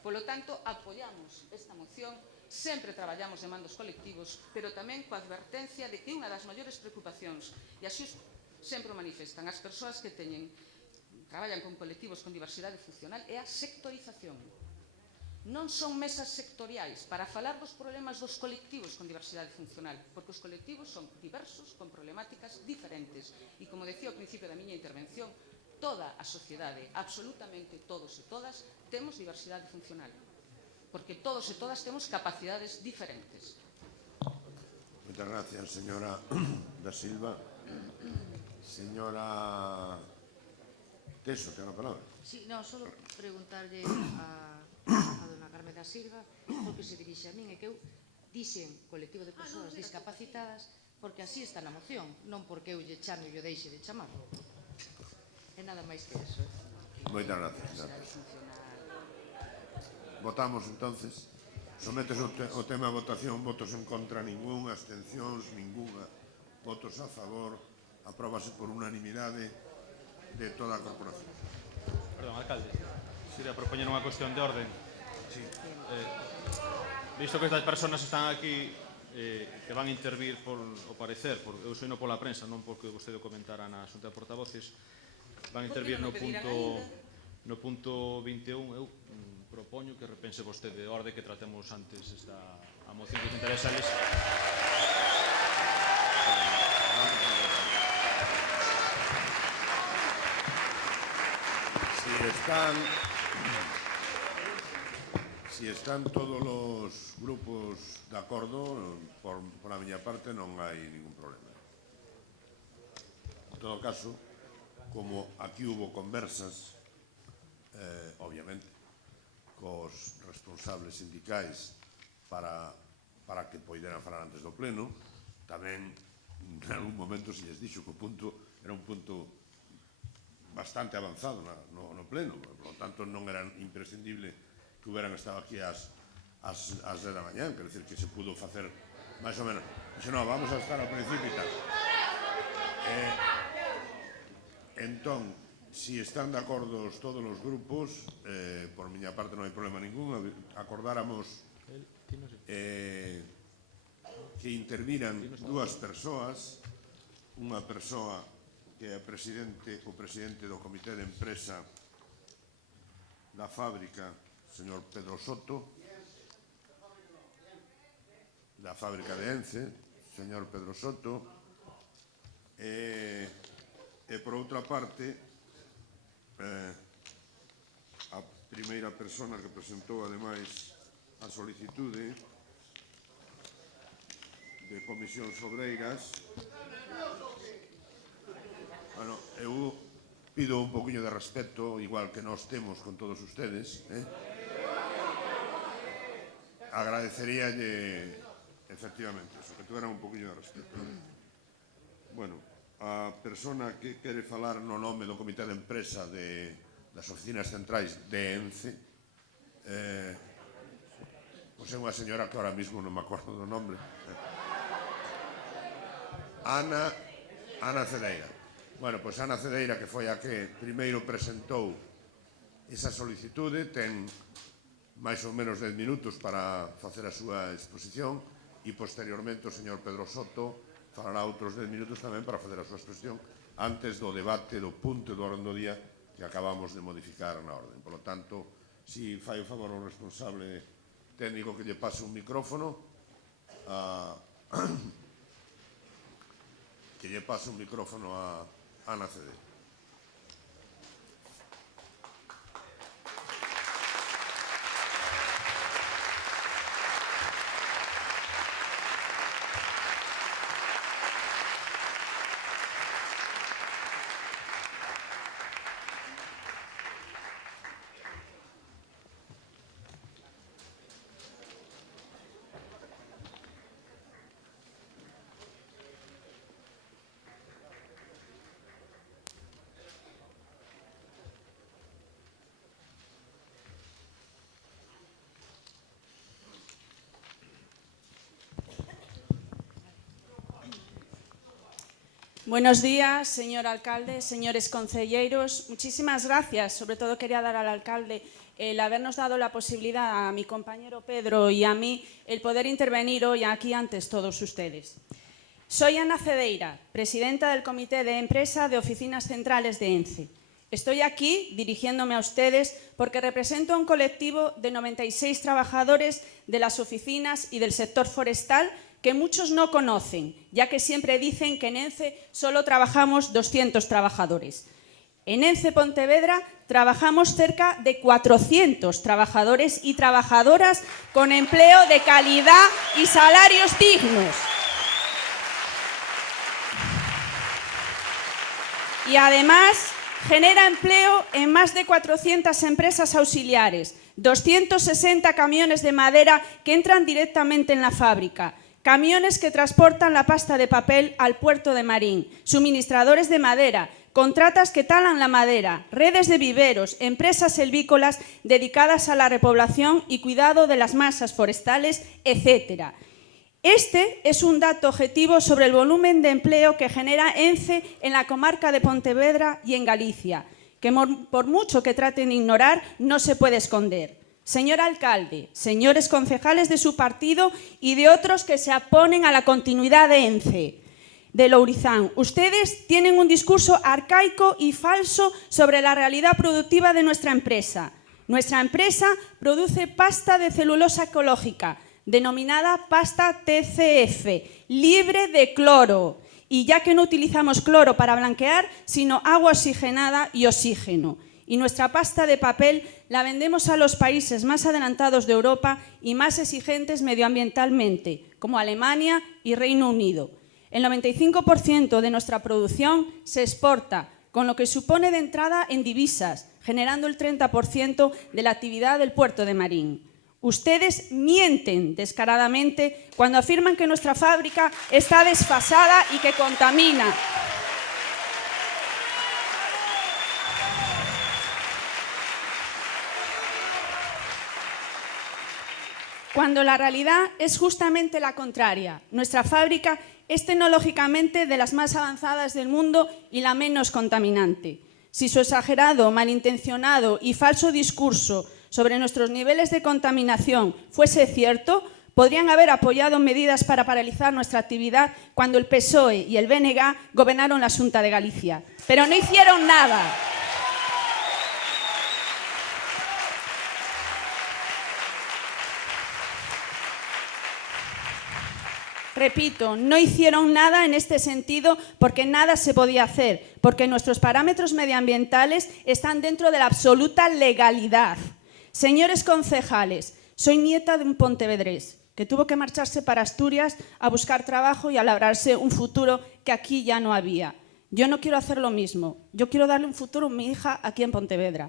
Polo tanto, apoiamos esta moción. Sempre traballamos de mandos colectivos, pero tamén coa advertencia de que unha das maiores preocupacións, e así sempre o manifestan as persoas que traballan con colectivos con diversidade funcional, é a sectorización. Non son mesas sectoriais para falar dos problemas dos colectivos con diversidade funcional, porque os colectivos son diversos, con problemáticas diferentes. E como decía ao principio da miña intervención, toda a sociedade, absolutamente todos e todas, temos diversidade funcional. Porque todos e todas temos capacidades diferentes. Moitas gracias, señora da Silva. Señora Teso, ten a palabra. Sí, no, solo preguntarlle a dona Carmen da Silva, porque se dirixe a min, é que eu dixen colectivo de persoas discapacitadas porque así está na moción, non porque eu lle chame e lle deixe de chamar. É nada máis que eso. Moitas gracias. Votamos, entonces. Sometes o tema a votación. Votos en contra, ningún. Abstencións, ninguna. Votos a favor. Apróbase por unanimidade de toda a corporación. Perdón, alcalde. Sería propoñer unha cuestión de orden. Sí. Visto que estas persoas están aquí que van a intervir por o parecer, eu soino pola prensa, non porque vostede comentara na Xunta de Portavoces, van a intervir no punto 21. Eu propoño que repense vostede a orde que tratemos antes a moción que os interesa les. Si están todos os grupos de acordo, por a miña parte non hai ningún problema. En todo caso, como aquí hubo conversas, obviamente, cos responsables sindicais para que poideran falar antes do pleno, tamén en algún momento se lles dixo que o punto era un punto bastante avanzado no pleno, por lo tanto non era imprescindible que hubieran estado aquí ás 10 da mañá, quer dizer que se pudo facer máis ou menos. Se non, vamos a estar ao principio e tal. Entón, si están de acordo todos os grupos, por miña parte non hai problema ningún, acordáramos que interviran dúas persoas, unha persoa que é o presidente do Comité de Empresa da fábrica, señor Pedro Soto, da fábrica de Ence, señor Pedro Soto, e por outra parte, a primeira persona que presentou ademais a solicitude de comisións obreiras. Bueno, eu pido un poquinho de respeto, igual que nós temos con todos ustedes. Agradeceríalle, efectivamente, eso, que tuveran un poquinho de respeto. Bueno, a persona que quere falar no nome do Comité de Empresa das oficinas centrais de ENCE, pois é unha señora que ahora mismo non me acordo do nome. Ana Cedeira. Bueno, pois Ana Cedeira, que foi a que primeiro presentou esa solicitude, ten máis ou menos 10 minutos para facer a súa exposición e posteriormente o señor Pedro Soto falará outros 10 minutos tamén para facer a súa exposición antes do debate do punto do orden do día que acabamos de modificar na orden. Por lo tanto, si fai o favor ao responsable técnico que lle pase un micrófono, que lle pase un micrófono a Ana Cedeira. Buenos días, señor alcalde, señores concelleiros. Muchísimas gracias. Sobre todo quería dar al alcalde el habernos dado la posibilidad a mi compañero Pedro y a mí el poder intervenir hoy aquí antes todos ustedes. Soy Ana Cedeira, presidenta del Comité de Empresa de Oficinas Centrales de ENCE. Estoy aquí dirigiéndome a ustedes porque represento a un colectivo de 96 trabajadores de las oficinas y del sector forestal que muchos no conocen, ya que siempre dicen que en ENCE solo trabajamos 200 trabajadores. En ENCE Pontevedra trabajamos cerca de 400 trabajadores y trabajadoras con empleo de calidad y salarios dignos. Y además genera empleo en más de 400 empresas auxiliares, 260 camiones de madera que entran directamente en la fábrica, camiones que transportan la pasta de papel al puerto de Marín, suministradores de madera, contratas que talan la madera, redes de viveros, empresas silvícolas dedicadas a la repoblación y cuidado de las masas forestales, etc. Este es un dato objetivo sobre el volumen de empleo que genera ENCE en la comarca de Pontevedra y en Galicia, que por mucho que traten de ignorar, no se puede esconder. Señor alcalde, señores concejales de su partido y de otros que se oponen a la continuidad de ENCE, de Lourizán, ustedes tienen un discurso arcaico y falso sobre la realidad productiva de nuestra empresa. Nuestra empresa produce pasta de celulosa ecológica, denominada pasta TCF, libre de cloro, y ya que no utilizamos cloro para blanquear, sino agua oxigenada y oxígeno. y nuestra pasta de papel la vendemos a los países más adelantados de Europa y más exigentes medioambientalmente, como Alemania y Reino Unido. El 95% de nuestra producción se exporta, con lo que supone de entrada en divisas, generando el 30% de la actividad del puerto de Marín. Ustedes mienten descaradamente cuando afirman que nuestra fábrica está desfasada y que contamina. Cuando la realidad es justamente la contraria. Nuestra fábrica es tecnológicamente de las más avanzadas del mundo y la menos contaminante. Si su exagerado, malintencionado y falso discurso sobre nuestros niveles de contaminación fuese cierto, podrían haber apoyado medidas para paralizar nuestra actividad cuando el PSOE y el BNG gobernaron la Xunta de Galicia. Pero no hicieron nada. Repito, no hicieron nada en este sentido porque nada se podía hacer, porque nuestros parámetros medioambientales están dentro de la absoluta legalidad. Señores concejales, soy nieta de un pontevedrés que tuvo que marcharse para Asturias a buscar trabajo y a labrarse un futuro que aquí ya no había. Yo no quiero hacer lo mismo, yo quiero darle un futuro a mi hija aquí en Pontevedra.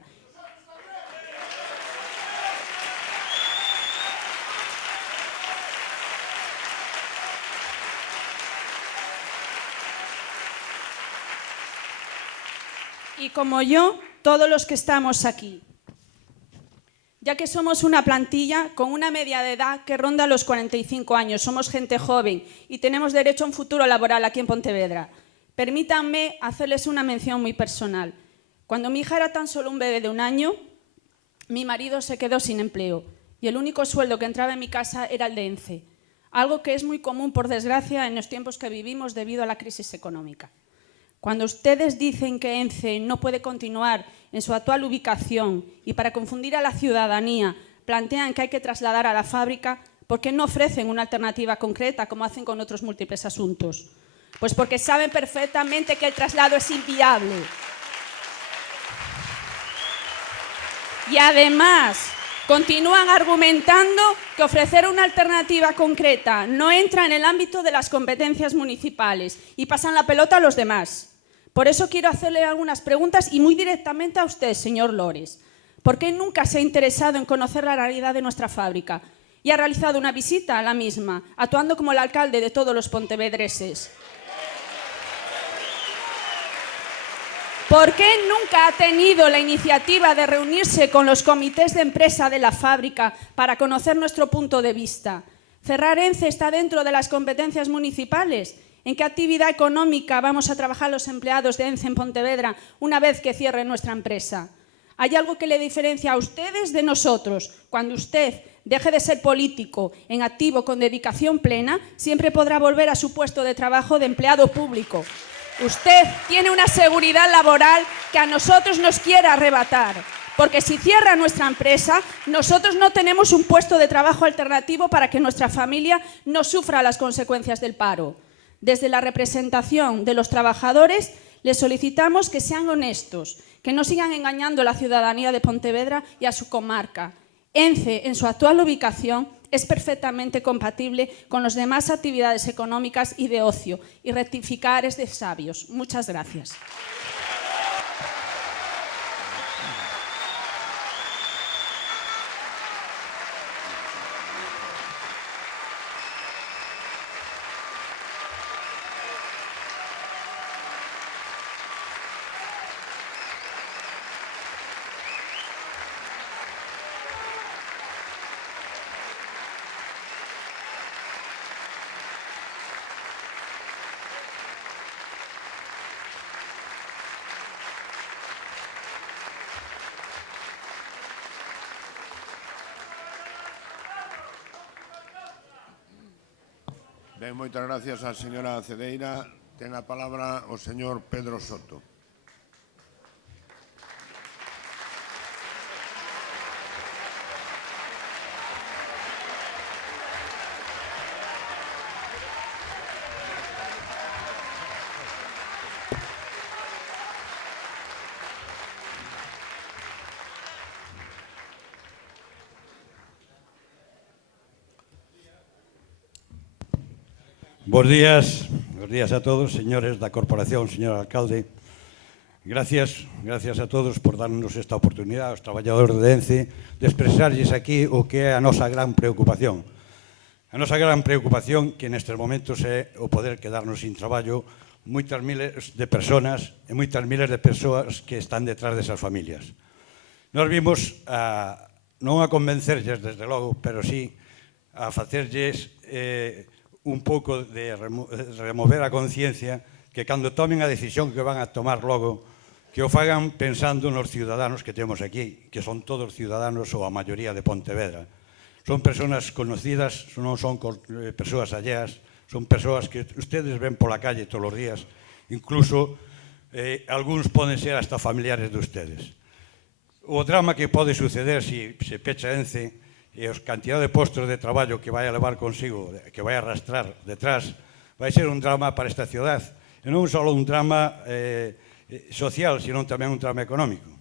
Y como yo, todos los que estamos aquí, ya que somos una plantilla con una media de edad que ronda los 45 años, somos gente joven y tenemos derecho a un futuro laboral aquí en Pontevedra. Permítanme hacerles una mención muy personal. Cuando mi hija era tan solo un bebé de 1 año, mi marido se quedó sin empleo y el único sueldo que entraba en mi casa era el de ENCE, algo que es muy común, por desgracia, en los tiempos que vivimos debido a la crisis económica. Cuando ustedes dicen que ENCE no puede continuar en su actual ubicación y para confundir a la ciudadanía plantean que hay que trasladar a la fábrica, ¿por qué no ofrecen una alternativa concreta como hacen con otros múltiples asuntos? Pues porque saben perfectamente que el traslado es inviable. Y además continúan argumentando que ofrecer una alternativa concreta no entra en el ámbito de las competencias municipales y pasan la pelota a los demás. Por eso quiero hacerle algunas preguntas y muy directamente a usted, señor Lores. ¿Por qué nunca se ha interesado en conocer la realidad de nuestra fábrica y ha realizado una visita a la misma, actuando como el alcalde de todos los pontevedreses? ¿Por qué nunca ha tenido la iniciativa de reunirse con los comités de empresa de la fábrica para conocer nuestro punto de vista? ¿Cerrar ENCE está dentro de las competencias municipales? ¿En qué actividad económica vamos a trabajar los empleados de ENCE en Pontevedra una vez que cierre nuestra empresa? ¿Hay algo que le diferencia a ustedes de nosotros? Cuando usted deje de ser político en activo con dedicación plena, siempre podrá volver a su puesto de trabajo de empleado público. Usted tiene una seguridad laboral que a nosotros nos quiere arrebatar, porque si cierra nuestra empresa, nosotros no tenemos un puesto de trabajo alternativo para que nuestra familia no sufra las consecuencias del paro. Desde la representación de los trabajadores, les solicitamos que sean honestos, que no sigan engañando a la ciudadanía de Pontevedra y a su comarca. ENCE, en su actual ubicación, es perfectamente compatible con las demás actividades económicas y de ocio, y rectificar es de sabios. Muchas gracias. Ben, moitas gracias á señora Cedeira. Ten a palabra o señor Pedro Soto. Bos días a todos, señores da Corporación, señor alcalde. Gracias a todos por darnos esta oportunidade aos traballadores de ENCE de expresarlles aquí o que é a nosa gran preocupación. A nosa gran preocupación que nestes momentos é o poder quedarnos sin traballo moitas miles de personas e moitas miles de persoas que están detrás desas familias. Nos vimos non a convencerlles, desde logo, pero sí a facerlles un pouco de remover a conciencia que cando tomen a decisión que van a tomar logo, que o fagan pensando nos ciudadanos que temos aquí, que son todos ciudadanos ou a maioría de Pontevedra. Son persoas conocidas, non son persoas alleas, son persoas que ustedes ven pola calle todos os días, incluso algúns poden ser hasta familiares de ustedes. O drama que pode suceder se pecha ENCE e a cantidad de postos de traballo que vai a levar consigo, que vai a arrastrar detrás, vai ser un drama para esta ciudad. E non só un drama social, sino tamén un drama económico.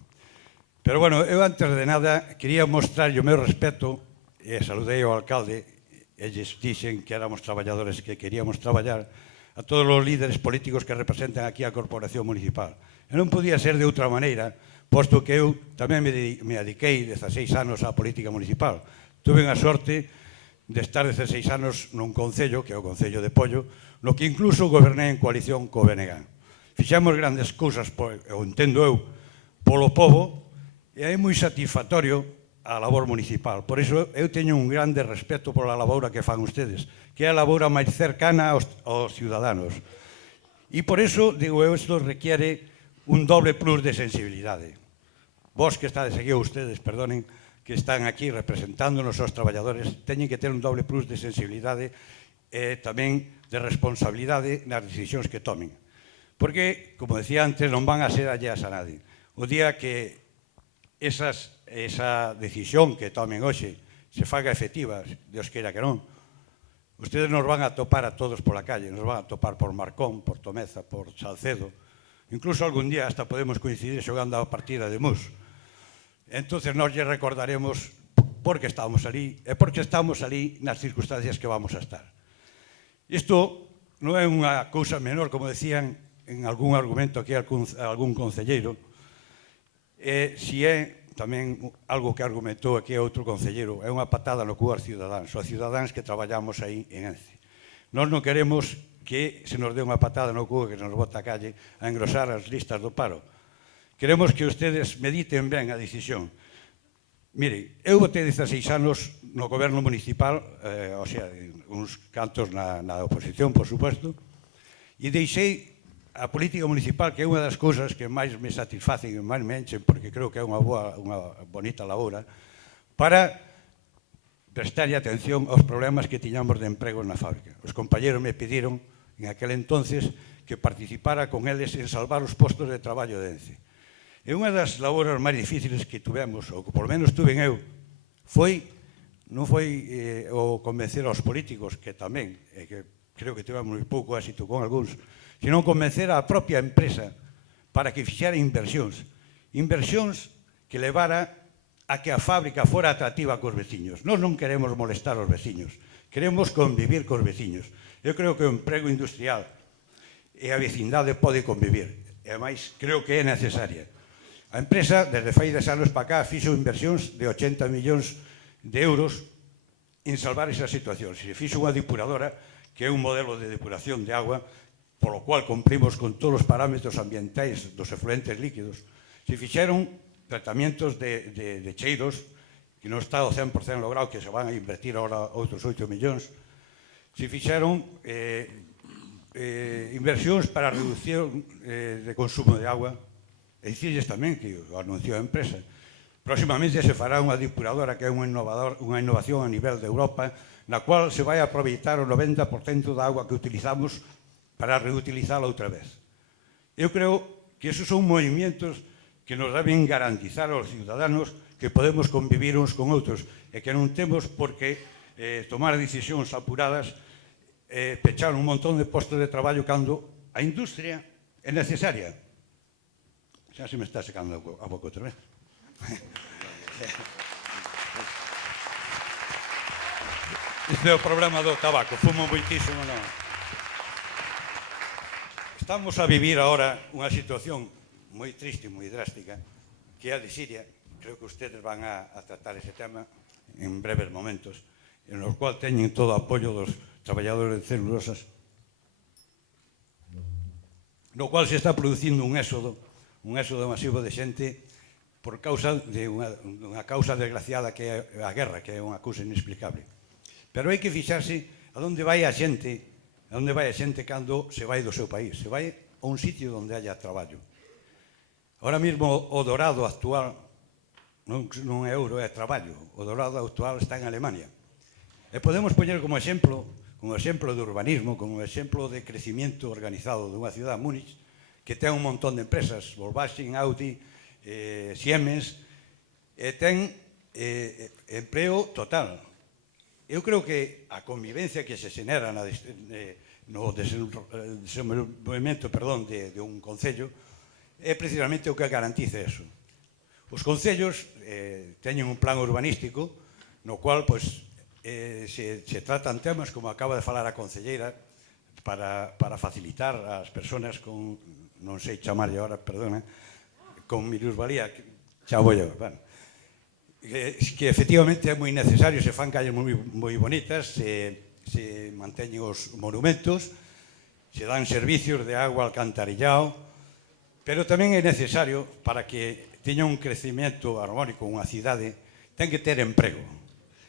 Pero, bueno, eu antes de nada quería mostrar o meu respeto, e saludei ao alcalde, e lles dixen que éramos traballadores que queríamos traballar, a todos os líderes políticos que representan aquí a Corporación Municipal. E non podía ser de outra maneira, posto que eu tamén me dediquei 16 anos á política municipal. Tuve a sorte de estar 16 anos nun concello, que é o Concello de Pollo, no que incluso gobernei en coalición co BNG. Fixemos grandes cousas, eu entendo eu, polo povo, e é moi satisfactorio a labor municipal. Por iso eu teño un grande respeto pola labor que fan ustedes, que é a labor máis cercana aos ciudadanos. E por iso, digo eu, isto requiere un doble plus de sensibilidade. Vos que estades aquí, ustedes, perdonen, que están aquí representándonos aos traballadores, teñen que ter un doble plus de sensibilidade e tamén de responsabilidade nas decisións que tomen. Porque, como decía antes, non van a ser alleas a nadie. O día que esa decisión que tomen hoxe se faga efectiva, Dios queira que non, ustedes nos van a topar a todos pola calle, nos van a topar por Marcón, por Tomeza, por Salcedo, incluso algún día hasta podemos coincidir xogando a partida de mus. Entonces nos lle recordaremos por que estamos ali e por que estamos ali nas circunstancias que vamos a estar. Isto non é unha cousa menor, como decían en algún argumento aquí algún concelleiro, si é tamén algo que argumentou aquí outro concelleiro, é unha patada no cu aos cidadáns que traballamos aí en ENCE. Nós non queremos que se nos dé unha patada no cu que nos bota a calle a engrosar as listas do paro. Queremos que ustedes mediten ben a decisión. Mire, eu botei 16 anos no goberno municipal, o sea, uns cantos na oposición, por suposto, e deixei a política municipal, que é unha das cousas que máis me satisfacen e máis me enchen, porque creo que é unha bonita labora, para prestarlle atención aos problemas que tiñamos de emprego na fábrica. Os compañeros me pediron, en aquel entonces, que participara con eles en salvar os postos de traballo de ENCE. E unha das laboras máis difíciles que tuvemos, ou que por menos tuve eu, non foi o convencer aos políticos, que tamén, que creo que tivemos moi pouco éxito con algúns, sino convencer a propia empresa para que fixera inversións que levara a que a fábrica fora atractiva cos veciños. Nós non queremos molestar aos veciños, queremos convivir cos veciños. Eu creo que o emprego industrial e a vecindade pode convivir, e ademais creo que é necesaria. A empresa, desde fai 10 anos para cá, fixo inversións de 80 millóns de euros en salvar esa situación. Se fixo unha depuradora, que é un modelo de depuración de agua, polo cual cumprimos con todos os parámetros ambientais dos efluentes líquidos. Se fixeron tratamientos de cheiros, que non está ao 100% logrado, que se van a invertir agora outros 8 millóns. Se fixeron inversións para a reducción de consumo de agua. E dicirles tamén que o anunciou a empresa. Próximamente se fará unha depuradora que é unha innovación a nivel de Europa, na cual se vai a aproveitar o 90% da agua que utilizamos para reutilizala outra vez. Eu creo que esos son movimientos que nos deben garantizar aos ciudadanos que podemos convivir uns con outros e que non temos por que tomar decisións apuradas, pechar un montón de postos de traballo cando a industria é necesaria. Xa se me está secando a boca outra vez. Este é o problema do tabaco. Fumo moitísimo, non? Estamos a vivir ahora unha situación moi triste, moi drástica, que é a de Siria. Creo que ustedes van a tratar ese tema en breves momentos, en los cual teñen todo o apoio dos traballadores de celulosas, no cual se está producindo un éxodo masivo de xente por causa de unha causa desgraciada que é a guerra, que é unha cousa inexplicable. Pero hai que fixarse a onde vai a xente cando se vai do seu país. Se vai a un sitio onde haya traballo. Ahora mesmo o dorado actual non é euro, é traballo. O dorado actual está en Alemania. E podemos poñer como exemplo de urbanismo, como exemplo de crecimiento organizado dunha ciudad, Múnich, que ten un montón de empresas, Volkswagen, Audi, Siemens, e ten empleo total. Eu creo que a convivencia que se xenera no desenvolvemento de un concello é precisamente o que garantiza eso. Os concellos teñen un plan urbanístico no cual se tratan temas como acaba de falar a concelleira para facilitar ás persoas con, non sei chamarlle agora, perdona, con minusvalía, xa vou eu, que efectivamente é moi necesario, se fan calles moi bonitas, se manteñen os monumentos, se dan servicios de agua, alcantarillado, pero tamén é necesario, para que teña un crecimiento armónico unha cidade, ten que ter emprego.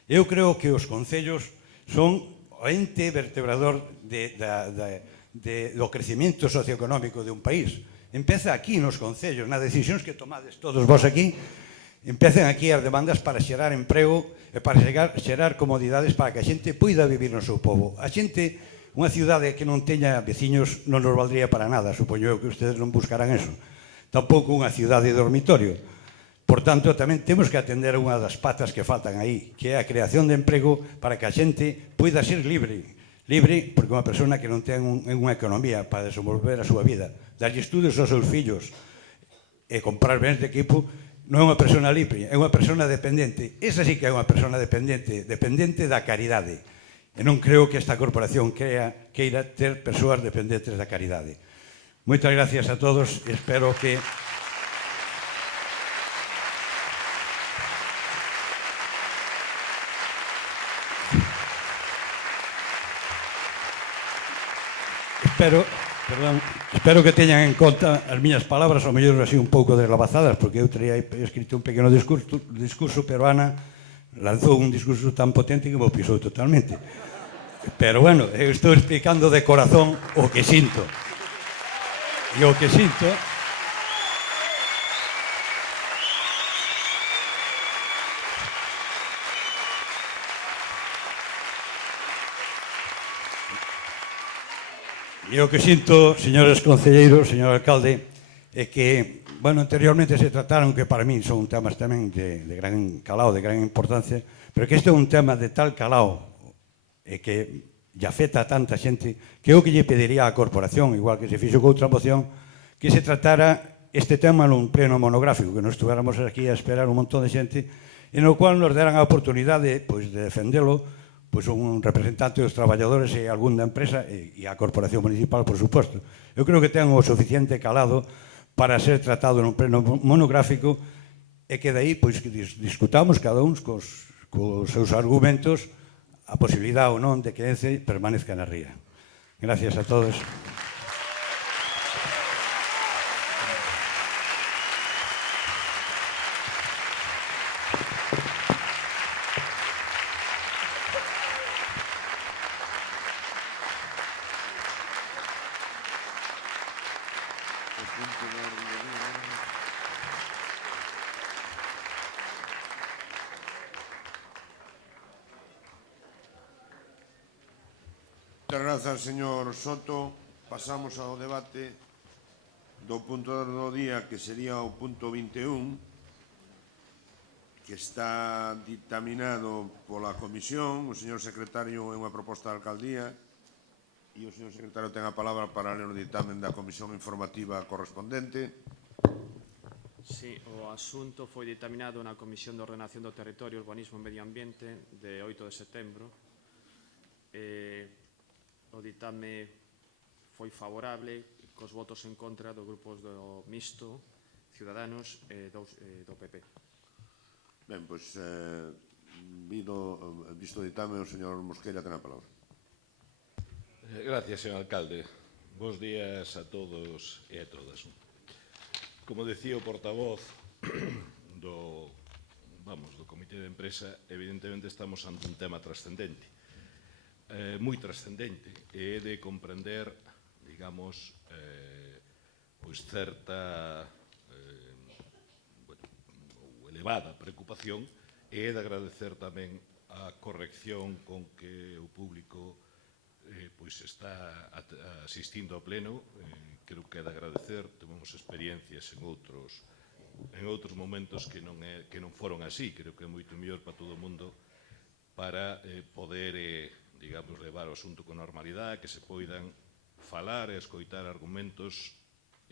Eu creo que os concellos son o ente vertebrador do crecimiento socioeconómico de un país. Empeza aquí nos concellos, nas decisións que tomades todos vos aquí, empecen aquí as demandas para xerar emprego e para xerar comodidades para que a xente poida vivir no seu pobo. A xente, unha cidade que non teña veciños non nos valdría para nada, supoño que ustedes non buscarán eso. Tampouco unha cidade de dormitorio. Por tanto, tamén temos que atender unha das patas que faltan aí, que é a creación de emprego para que a xente poida ser libre, porque unha persona que non ten unha economía para desenvolver a súa vida, darlle estudos aos seus fillos e comprar bens de equipo, non é unha persona libre, é unha persona dependente. Esa sí que é unha persona dependente da caridade. E non creo que esta corporación queira ter persoas dependentes da caridade. Moitas gracias a todos e espero que... Espero que teñan en conta as miñas palabras, ao mellor así un pouco deslavazadas, porque eu teria escrito un pequeno discurso, pero Ana lanzou un discurso tan potente que me pisou totalmente. Pero bueno, eu estou explicando de corazón o que sinto. E o que sinto... E o que sinto, señores concelleiros, señor alcalde, é que, bueno, anteriormente se trataron que para min son temas tamén de gran calao, de gran importancia, pero que este é un tema de tal calao e que lle afecta a tanta xente que eu que lle pediría á corporación, igual que se fixo con outra moción, que se tratara este tema nun pleno monográfico, que non estuéramos aquí a esperar un montón de xente, e no cual nos deran a oportunidade de defendelo un representante dos traballadores e algún da empresa e a corporación municipal, por suposto. Eu creo que ten o suficiente calado para ser tratado nun pleno monográfico e que dai que discutamos cada un cos seus argumentos a posibilidade ou non de que Ence permanezca na ría. Gracias a todos. Moitas grazas, señor Soto. Pasamos ao debate do punto do día, que sería o punto 21, que está dictaminado pola comisión. O señor secretario é unha proposta da alcaldía e o señor secretario ten a palabra para ler o dictamen da comisión informativa correspondente. Sí, o asunto foi dictaminado na Comisión de Ordenación do Territorio, Urbanismo e Medio Ambiente de 8 de setembro. O ditame foi favorable, cos votos en contra dos grupos do Mixto, Ciudadanos e do PP. Ben, pois, visto o ditame, o señor Mosquera ten a palabra. Gracias, señor alcalde. Bos días a todos e a todas. Como decía o portavoz do Comité de Empresa, evidentemente estamos ante un tema trascendente, moi trascendente, e de comprender, digamos, pois certa elevada preocupación, e de agradecer tamén a corrección con que o público pois está asistindo ao pleno. Creo que é de agradecer. Temos experiencias en outros momentos que non foron así. Creo que é moito mellor para todo o mundo para poder, digamos, levar o asunto con normalidade, que se poidan falar e escoitar argumentos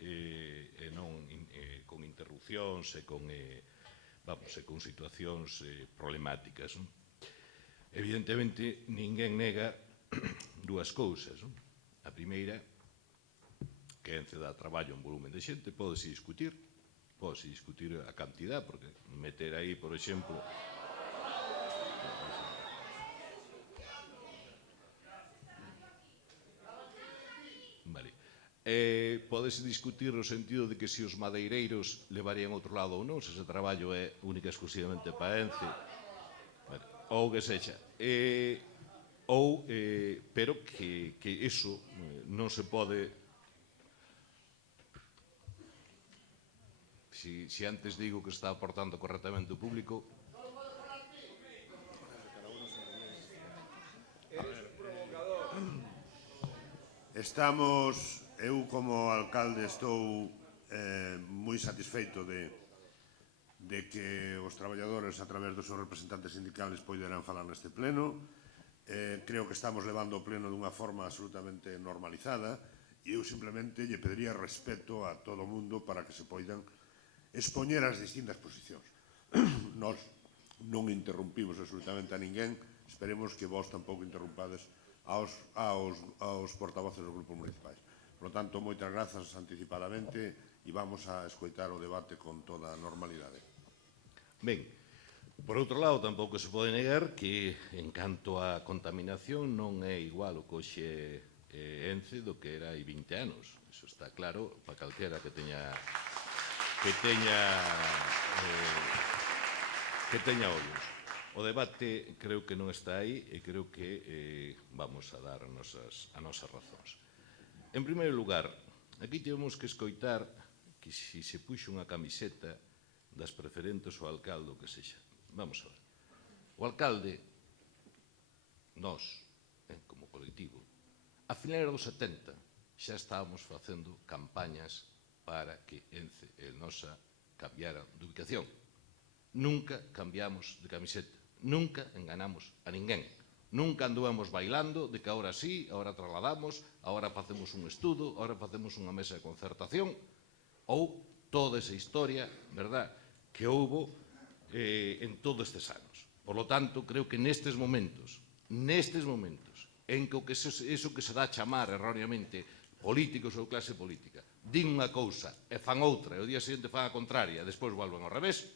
e non con interrupcións e con situacións problemáticas. Evidentemente, ninguén nega dúas cousas. A primeira, que Ence dá traballo a un volumen de xente, pódese discutir a cantidad, porque meter aí, por exemplo, pódese discutir no sentido de que se os madeireiros levarían outro lado ou non, se ese traballo é única e exclusivamente para Ence, ou que sexa. Pero que iso non se pode. Si antes digo que está aportando correctamente o público. Eu como alcalde estou moi satisfeito de que os traballadores a través dos seus representantes sindicales poideran falar neste pleno. Creo que estamos levando o pleno dunha forma absolutamente normalizada e eu simplemente lle pediría respeto a todo o mundo para que se poidan expoñer as distintas posicións. Nós non interrumpimos absolutamente a ninguén, esperemos que vos tampouco interrumpades aos portavoces dos grupos municipais. Por lo tanto, moitas grazas anticipadamente e vamos a escoitar o debate con toda a normalidade. Ben, por outro lado, tampouco se pode negar que, en canto á contaminación, non é igual o coxe Ence do que era hai 20 anos. Iso está claro para calquera que teña ollos. O debate creo que non está aí e creo que vamos a dar as nosas razóns. En primeiro lugar, aquí temos que escoitar que se puxo unha camiseta das preferentes ao alcalde o que sexa. Vamos a ver. O alcalde, nós, como colectivo, a finales dos 70 xa estábamos facendo campañas para que Ence e Nosa cambiaran de ubicación. Nunca cambiamos de camiseta, nunca enganamos a ninguén. Nunca anduvamos bailando de que ahora sí, ahora trasladamos, ahora facemos un estudo, ahora facemos unha mesa de concertación, ou toda esa historia, verdad, que houbo en todos estes anos. Por lo tanto, creo que nestes momentos, en que eso que se dá a chamar erróneamente políticos ou clase política, din unha cousa e fan outra, e o día seguinte fan a contraria, e despois volven ao revés,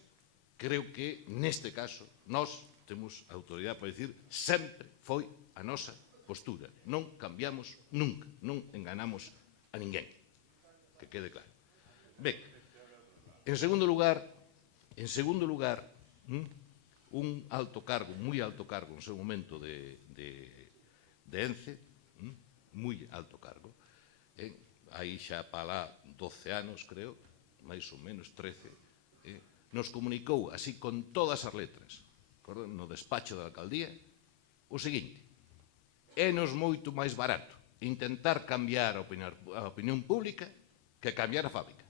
creo que neste caso nós temos autoridade para dicir sempre foi a nosa postura. Non cambiamos nunca, non enganamos a ninguén. Que quede claro. Ben, en segundo lugar, un alto cargo, moi alto cargo en seu momento de Ence, moi alto cargo, aí xa para 12 anos, creo, máis ou menos 13, nos comunicou, así con todas as letras, no despacho da alcaldía, o seguinte: é-nos moito máis barato intentar cambiar a opinión pública que cambiar a fábrica.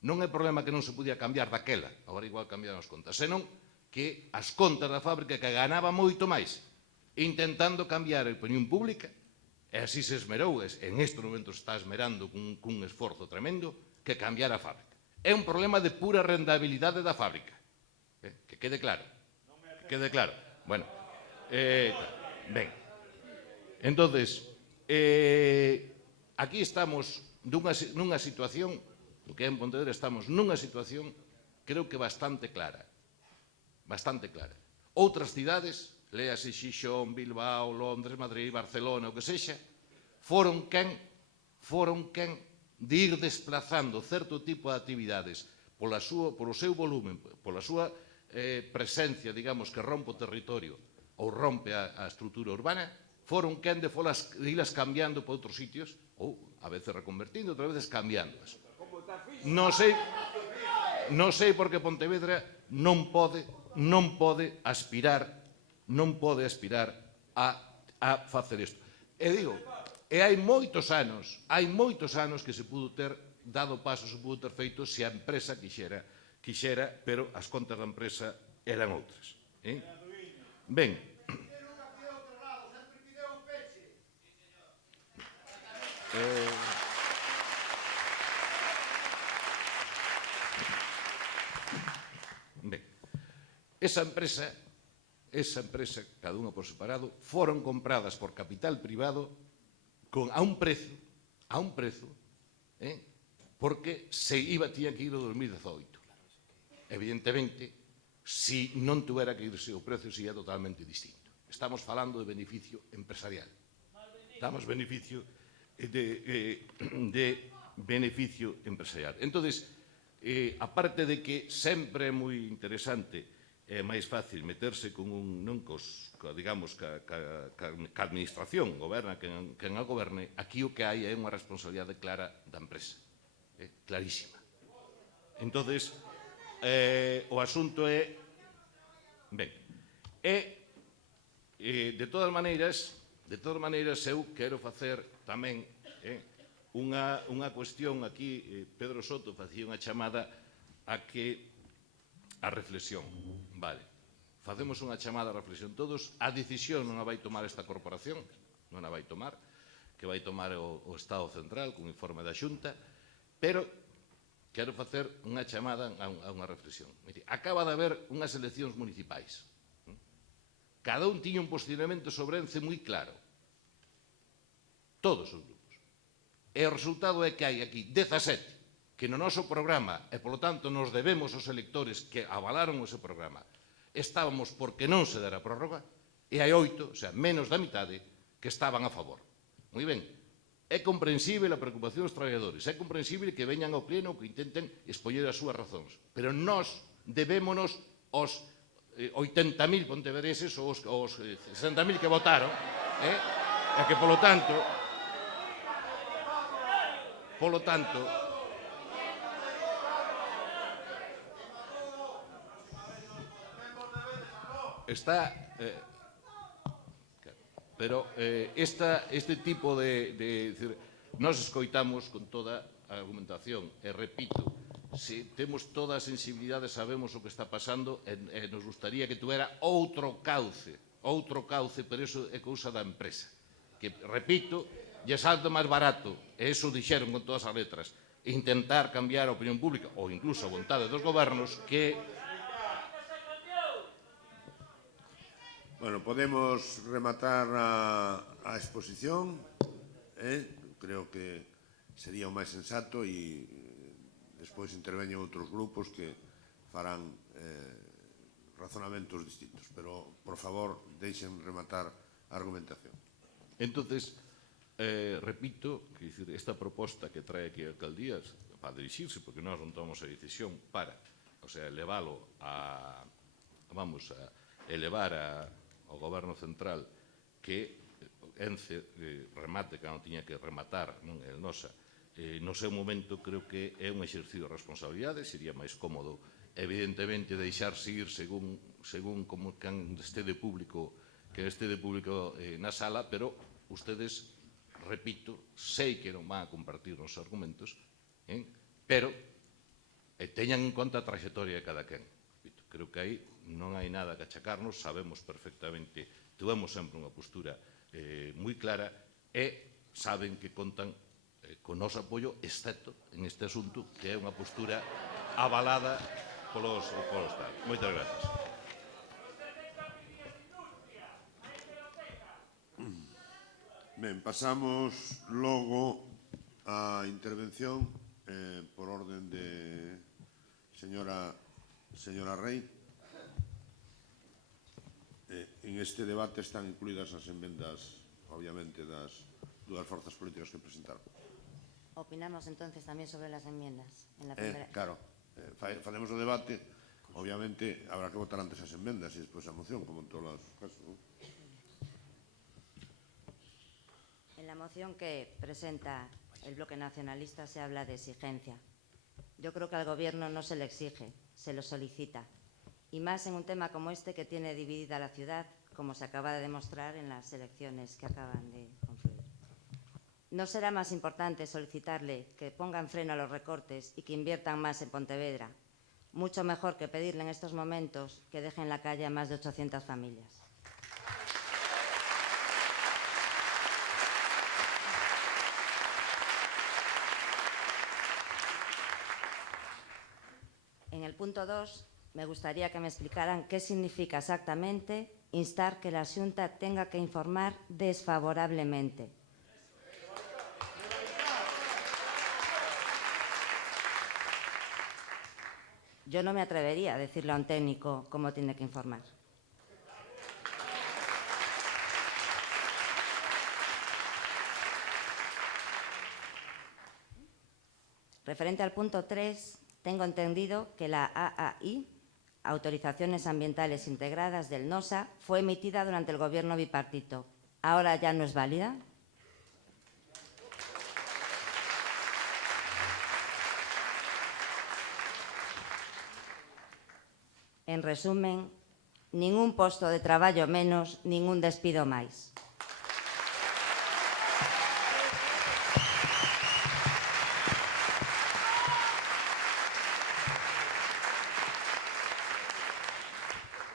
Non é problema que non se podía cambiar daquela, agora igual cambiaron as contas, senón que as contas da fábrica que ganaba moito máis intentando cambiar a opinión pública, e así se esmerou, en estes momentos está esmerando cun esforzo tremendo, que cambiar a fábrica. É un problema de pura rentabilidade da fábrica. Que quede claro. Quede claro. Bueno, ben. Entonces, aquí estamos nunha situación, que en Pontevedra estamos nunha situación, creo que bastante clara. Bastante clara. Outras cidades, léase Xixón, Bilbao, Londres, Madrid, Barcelona, o que sexa, foron quen de ir desplazando certo tipo de actividades polo seu volumen, pola súa presencia, digamos, que rompe o territorio ou rompe a estrutura urbana, foron quen de ilas cambiando para outros sitios, ou a veces reconvertindo, outras veces cambiándolas. Non sei por que Pontevedra non pode aspirar a facer isto. E digo, hai moitos anos que se pudo ter dado paso, se pudo ter feito se a empresa quixera, pero as contas da empresa eran outras. Ben, esa empresa, cada unha por separado, foron compradas por capital privado a un prezo, porque tiña que ir o 2018. Evidentemente, si non tuvera que irse, o precio sería totalmente distinto. Estamos falando de beneficio empresarial. Estamos beneficio empresarial. Entonces, aparte de que sempre é moi interesante, é máis fácil meterse con digamos, ca administración, goberna quen a goberne, aquí o que hai é unha responsabilidade clara da empresa, clarísima. Entonces, o asunto é, ben, de todas maneiras, eu quero facer tamén unha cuestión aquí. Pedro Soto facía unha chamada a reflexión. Vale, facemos unha chamada a reflexión todos. A decisión non a vai tomar esta corporación, non a vai tomar, que vai tomar o Estado Central con informe da Xunta, pero quero facer unha chamada a unha reflexión. Acaba de haber unhas eleccións municipais. Cada un tiña un posicionamento sobre Ence moi claro. Todos os grupos. E o resultado é que hai aquí 17 que no noso programa, e polo tanto nos debemos aos electores que avalaron ese programa, estábamos porque non se dera prórroga, e hai 8, o sea, menos da mitade, que estaban a favor. Moi ben, é comprensible a preocupación dos traballadores, é comprensible que veñan ao pleno que intenten expoñer as súas razóns, pero nós debémonos aos 80.000 pontevedreses ou os 60.000 que votaron, e que polo tanto, está, pero este tipo de nos escoitamos con toda a argumentación, e repito, se temos toda a sensibilidade, sabemos o que está pasando, e nos gustaría que tuvera outro cauce, pero iso é cousa da empresa, que, repito, lle salta máis barato, e iso dixeron con todas as letras, intentar cambiar a opinión pública, ou incluso a vontade dos gobernos, que... Bueno, podemos rematar a exposición. Creo que sería o máis sensato e despois interveñen outros grupos que farán razonamentos distintos. Pero, por favor, deixen rematar a argumentación. Entonces, repito, que esta proposta que trae aquí a alcaldías para dirixirse, porque nós non tomamos a decisión para, o sea, elevalo a, vamos a elevar ao Goberno Central que Ence remate que non tiña que rematar, non é nosa. No seu momento creo que é un exercicio de responsabilidade, sería máis cómodo evidentemente deixarse ir según como que estede público na sala, pero ustedes, repito, sei que non van a compartir os argumentos, pero teñan en conta a trayectoria de cada quen. Creo que aí non hai nada que achacarnos, sabemos perfectamente, tuvemos sempre unha postura moi clara e saben que contan con noso apoio, excepto en este asunto, que é unha postura avalada polo Estado. Moitas gracias. Ben, pasamos logo a intervención por orden de señora Rey. En este debate están incluídas as enmendas, obviamente, das dúas forzas políticas que presentaron. Opinamos entonces también sobre las enmiendas. En la primera... Claro, faremos o debate, obviamente habrá que votar antes as enmendas e despois a moción, como en todos os casos, ¿no? En la moción que presenta el Bloque Nacionalista se habla de exigencia. Yo creo que al Gobierno no se le exige, se lo solicita. Y más en un tema como este que tiene dividida la ciudad, como se acaba de demostrar en las elecciones que acaban de confluir. ¿No será más importante solicitarle que pongan freno a los recortes y que inviertan más en Pontevedra? Mucho mejor que pedirle en estos momentos que dejen en la calle a más de 800 familias. En el punto 2, me gustaría que me explicaran qué significa exactamente instar que la Xunta tenga que informar desfavorablemente. Yo no me atrevería a decirle a un técnico cómo tiene que informar. Referente al punto 3, tengo entendido que la AAI, Autorizaciones Ambientales Integradas del NOSA, fue emitida durante el gobierno bipartito. ¿Ahora ya no es válida? En resumen, ningún posto de traballo menos, ningún despido máis.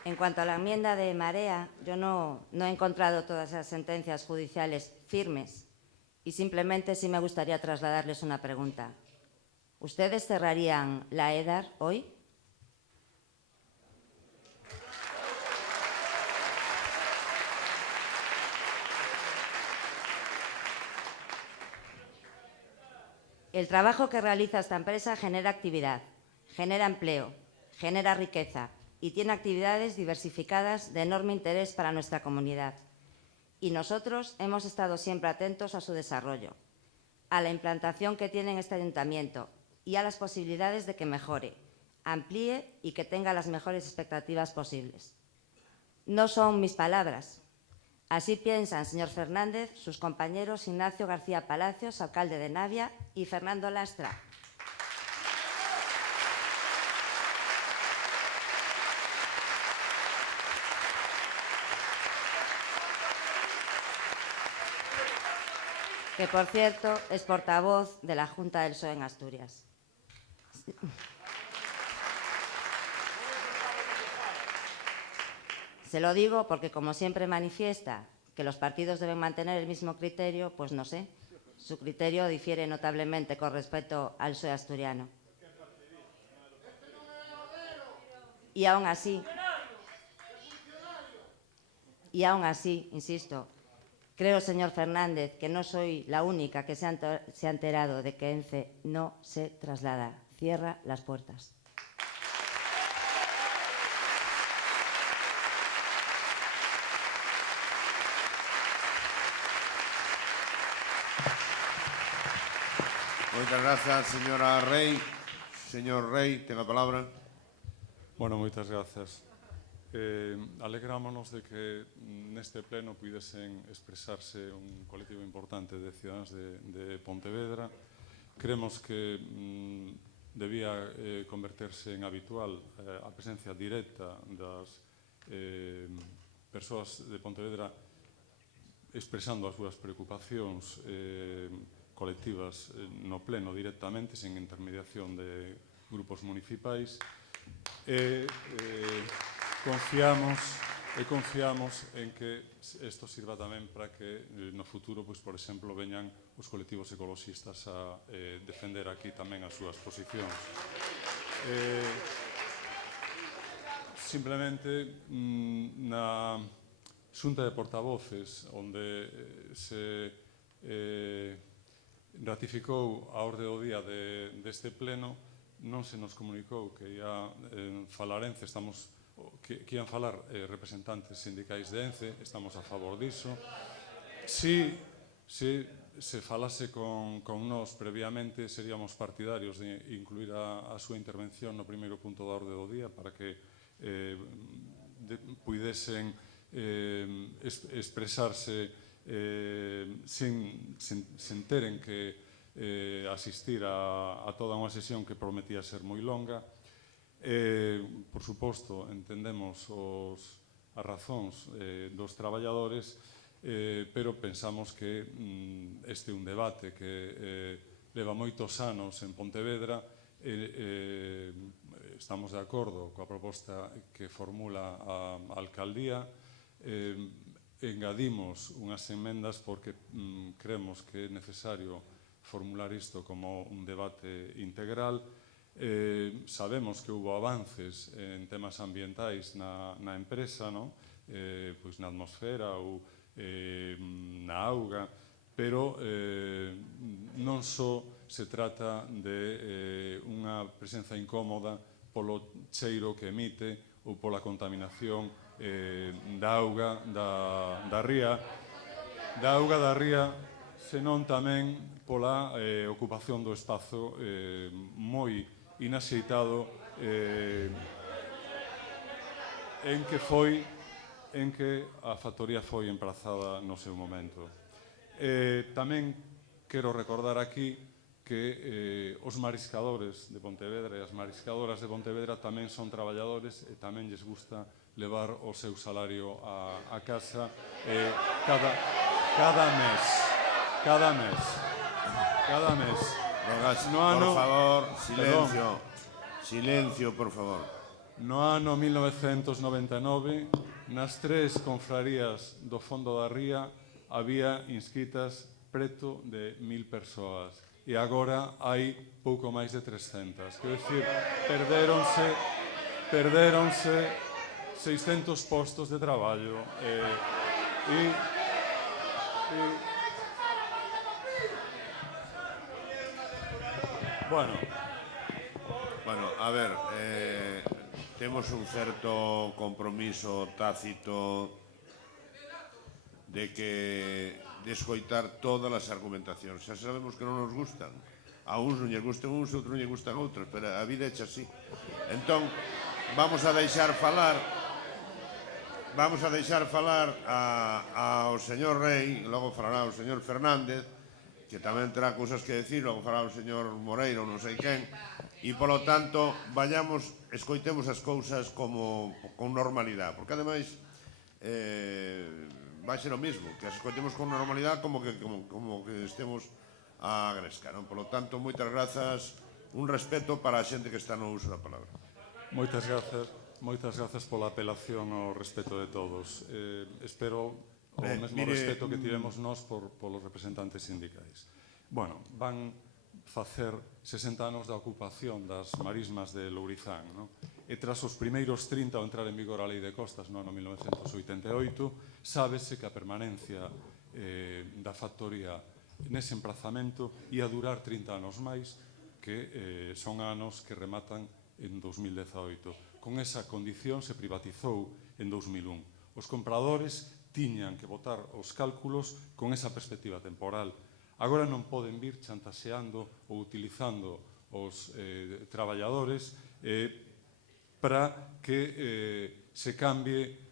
En cuanto a la enmienda de Marea, yo no he encontrado todas esas sentencias judiciales firmes y simplemente sí me gustaría trasladarles una pregunta. ¿Ustedes cerrarían la EDAR hoy? El trabajo que realiza esta empresa genera actividad, genera empleo, genera riqueza y tiene actividades diversificadas de enorme interés para nuestra comunidad. Y nosotros hemos estado siempre atentos a su desarrollo, a la implantación que tiene en este ayuntamiento y a las posibilidades de que mejore, amplíe y que tenga las mejores expectativas posibles. No son mis palabras. Así piensan, señor Fernández, sus compañeros Ignacio García Palacios, alcalde de Navia, y Fernando Lastra. Que, por cierto, es portavoz de la Junta del PSOE en Asturias. Se lo digo porque, como siempre manifiesta que los partidos deben mantener el mismo criterio, pues no sé, su criterio difiere notablemente con respecto al PSOE asturiano. Y aún así, insisto, creo, señor Fernández, que no soy la única que se ha enterado de que ENCE no se traslada. Cierra las puertas. Moitas grazas, señora Rey. Señor Rey, ten a palabra. Bueno, moitas grazas. Alegrámonos de que neste pleno puidesen expresarse un colectivo importante de ciudadanos de Pontevedra. Creemos que debía converterse en habitual a presencia directa das persoas de Pontevedra expresando as súas preocupacións colectivas no pleno directamente, sen intermediación de grupos municipais. Confiamos en que isto sirva tamén para que no futuro, pois, por exemplo, veñan os colectivos ecoloxistas a defender aquí tamén as súas posicións. Simplemente, na Xunta de Portavoces, onde se ratificou a orde do día deste pleno, non se nos comunicou que ia falar ENCE, que ian falar representantes sindicais de ENCE, estamos a favor diso. Si se falase con nós previamente, seríamos partidarios de incluir a súa intervención no primeiro punto da orde do día para que puidesen expresarse sen teren que asistir a toda unha sesión que prometía ser moi longa. Por suposto, entendemos as razóns dos traballadores, pero pensamos que este é un debate que leva moitos anos en Pontevedra. Estamos de acordo coa proposta que formula a alcaldía. Engadimos unhas emendas porque creemos que é necesario formular isto como un debate integral. Sabemos que houve avances en temas ambientais na empresa, pois na atmosfera ou na auga, pero non só se trata de unha presenza incómoda polo cheiro que emite ou pola contaminación da auga da ría, senón tamén pola ocupación do espazo moi inaxeitado en que a factoría foi emprazada no seu momento. Tamén quero recordar aquí que os mariscadores de Pontevedra e as mariscadoras de Pontevedra tamén son traballadores e tamén lles gusta levar o seu salario a casa cada mes. Por favor, silencio. Silencio, por favor. No ano 1999, nas 3 confrarías do Fondo da Ría había inscritas preto de 1000 persoas e agora hai pouco máis de 300. Quero dicir, perdéronse 600 postos de traballo Bueno, a ver, temos un certo compromiso tácito de escoitar todas as argumentacións. Xa sabemos que non nos gustan. A uns non lles gustan uns, a outros non lles gustan outros, pero a vida é así. Entón, vamos a deixar falar ao señor Rei, logo falará o señor Fernández, que tamén terá cousas que decir, logo fará o señor Moreira ou non sei quen, e, polo tanto, escoitemos as cousas con normalidade, porque, ademais, vai ser o mismo, que as escoitemos con normalidade como que estemos a gresca, non? Polo tanto, moitas grazas, un respeto para a xente que está no uso da palabra. Moitas grazas pola apelación ao respeto de todos. Espero o mesmo respeto que tivemos nós polos representantes sindicais. Bueno, van facer 60 anos da ocupación das marismas de Lourizán, e tras os primeiros 30 ao entrar en vigor a Lei de Costas no ano 1988, sábese que a permanencia da factoría nese emprazamento ia durar 30 anos máis, que son anos que rematan en 2018. Con esa condición se privatizou en 2001. Os compradores tiñan que votar os cálculos con esa perspectiva temporal. Agora non poden vir chantaxeando ou utilizando os traballadores para que se cambie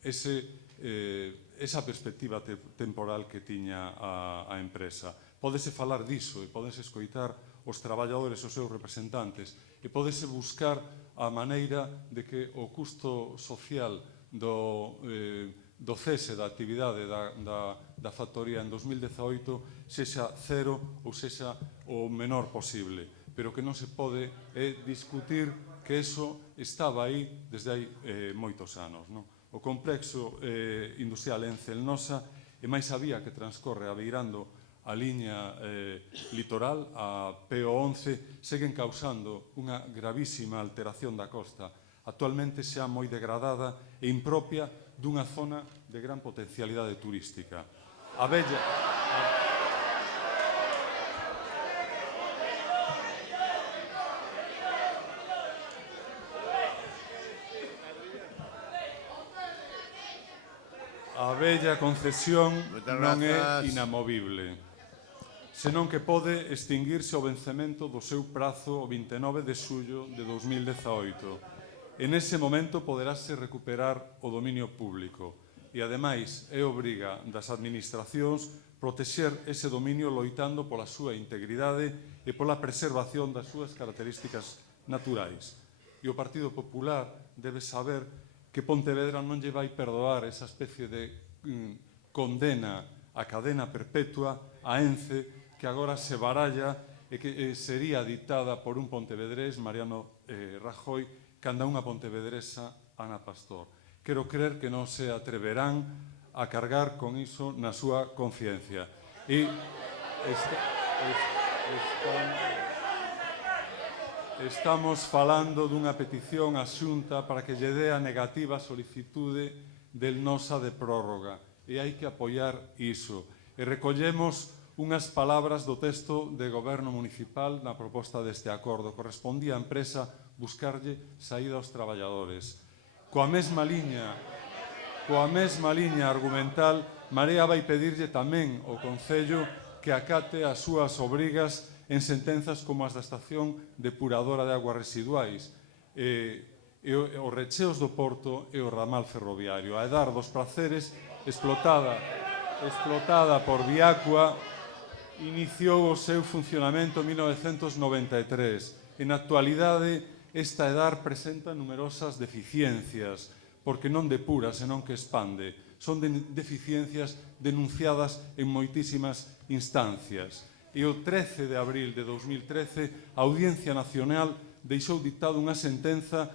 esa perspectiva temporal que tiña a empresa. Pódese falar diso e pódense escoitar os traballadores e os seus representantes e pódese buscar a maneira de que o custo social do cese da actividade da factoría en 2018 sexa cero ou sexa o menor posible, pero que non se pode discutir que eso estaba aí desde hai moitos anos. O complexo industrial en Celnosa e máis a vía que transcorre abeirando a liña litoral, a PO11, seguen causando unha gravísima alteración da costa, actualmente xa moi degradada e impropia dunha zona de gran potencialidade turística. A A bella concesión Moitas non é grazas. inamovible, senón que pode extinguirse o vencemento do seu prazo o 29 de xullo de 2018. En ese momento poderase recuperar o dominio público e, ademais, é obriga das administracións protexer ese dominio loitando pola súa integridade e pola preservación das súas características naturais. E o Partido Popular debe saber que Pontevedra non lle vai perdoar esa especie de condena a cadena perpetua a Ence que agora se baralla e que sería dictada por un pontevedrés, Mariano Rajoy, canda unha pontevedresa, Ana Pastor. Quero crer que non se atreverán a cargar con iso na súa conciencia. E estamos falando dunha petición á Xunta para que lle dé a negativa solicitude del nosa de prórroga. E hai que apoiar iso. E recollemos unhas palabras do texto de Goberno Municipal na proposta deste acordo. Correspondía á empresa buscarlle saída aos traballadores. Coa mesma liña argumental, Marea vai pedirlle tamén ao Concello que acate as súas obrigas en sentenzas como as da Estación Depuradora de Aguas Residuais, os recheos do Porto e o ramal ferroviario. A Edar dos Praceres, explotada por Viacua, iniciou o seu funcionamento en 1993. En actualidade, esta Edar presenta numerosas deficiencias, porque non depura, senón que expande. Son deficiencias denunciadas en moitísimas instancias. E o 13 de abril de 2013, a Audiencia Nacional deixou dictada nunha sentenza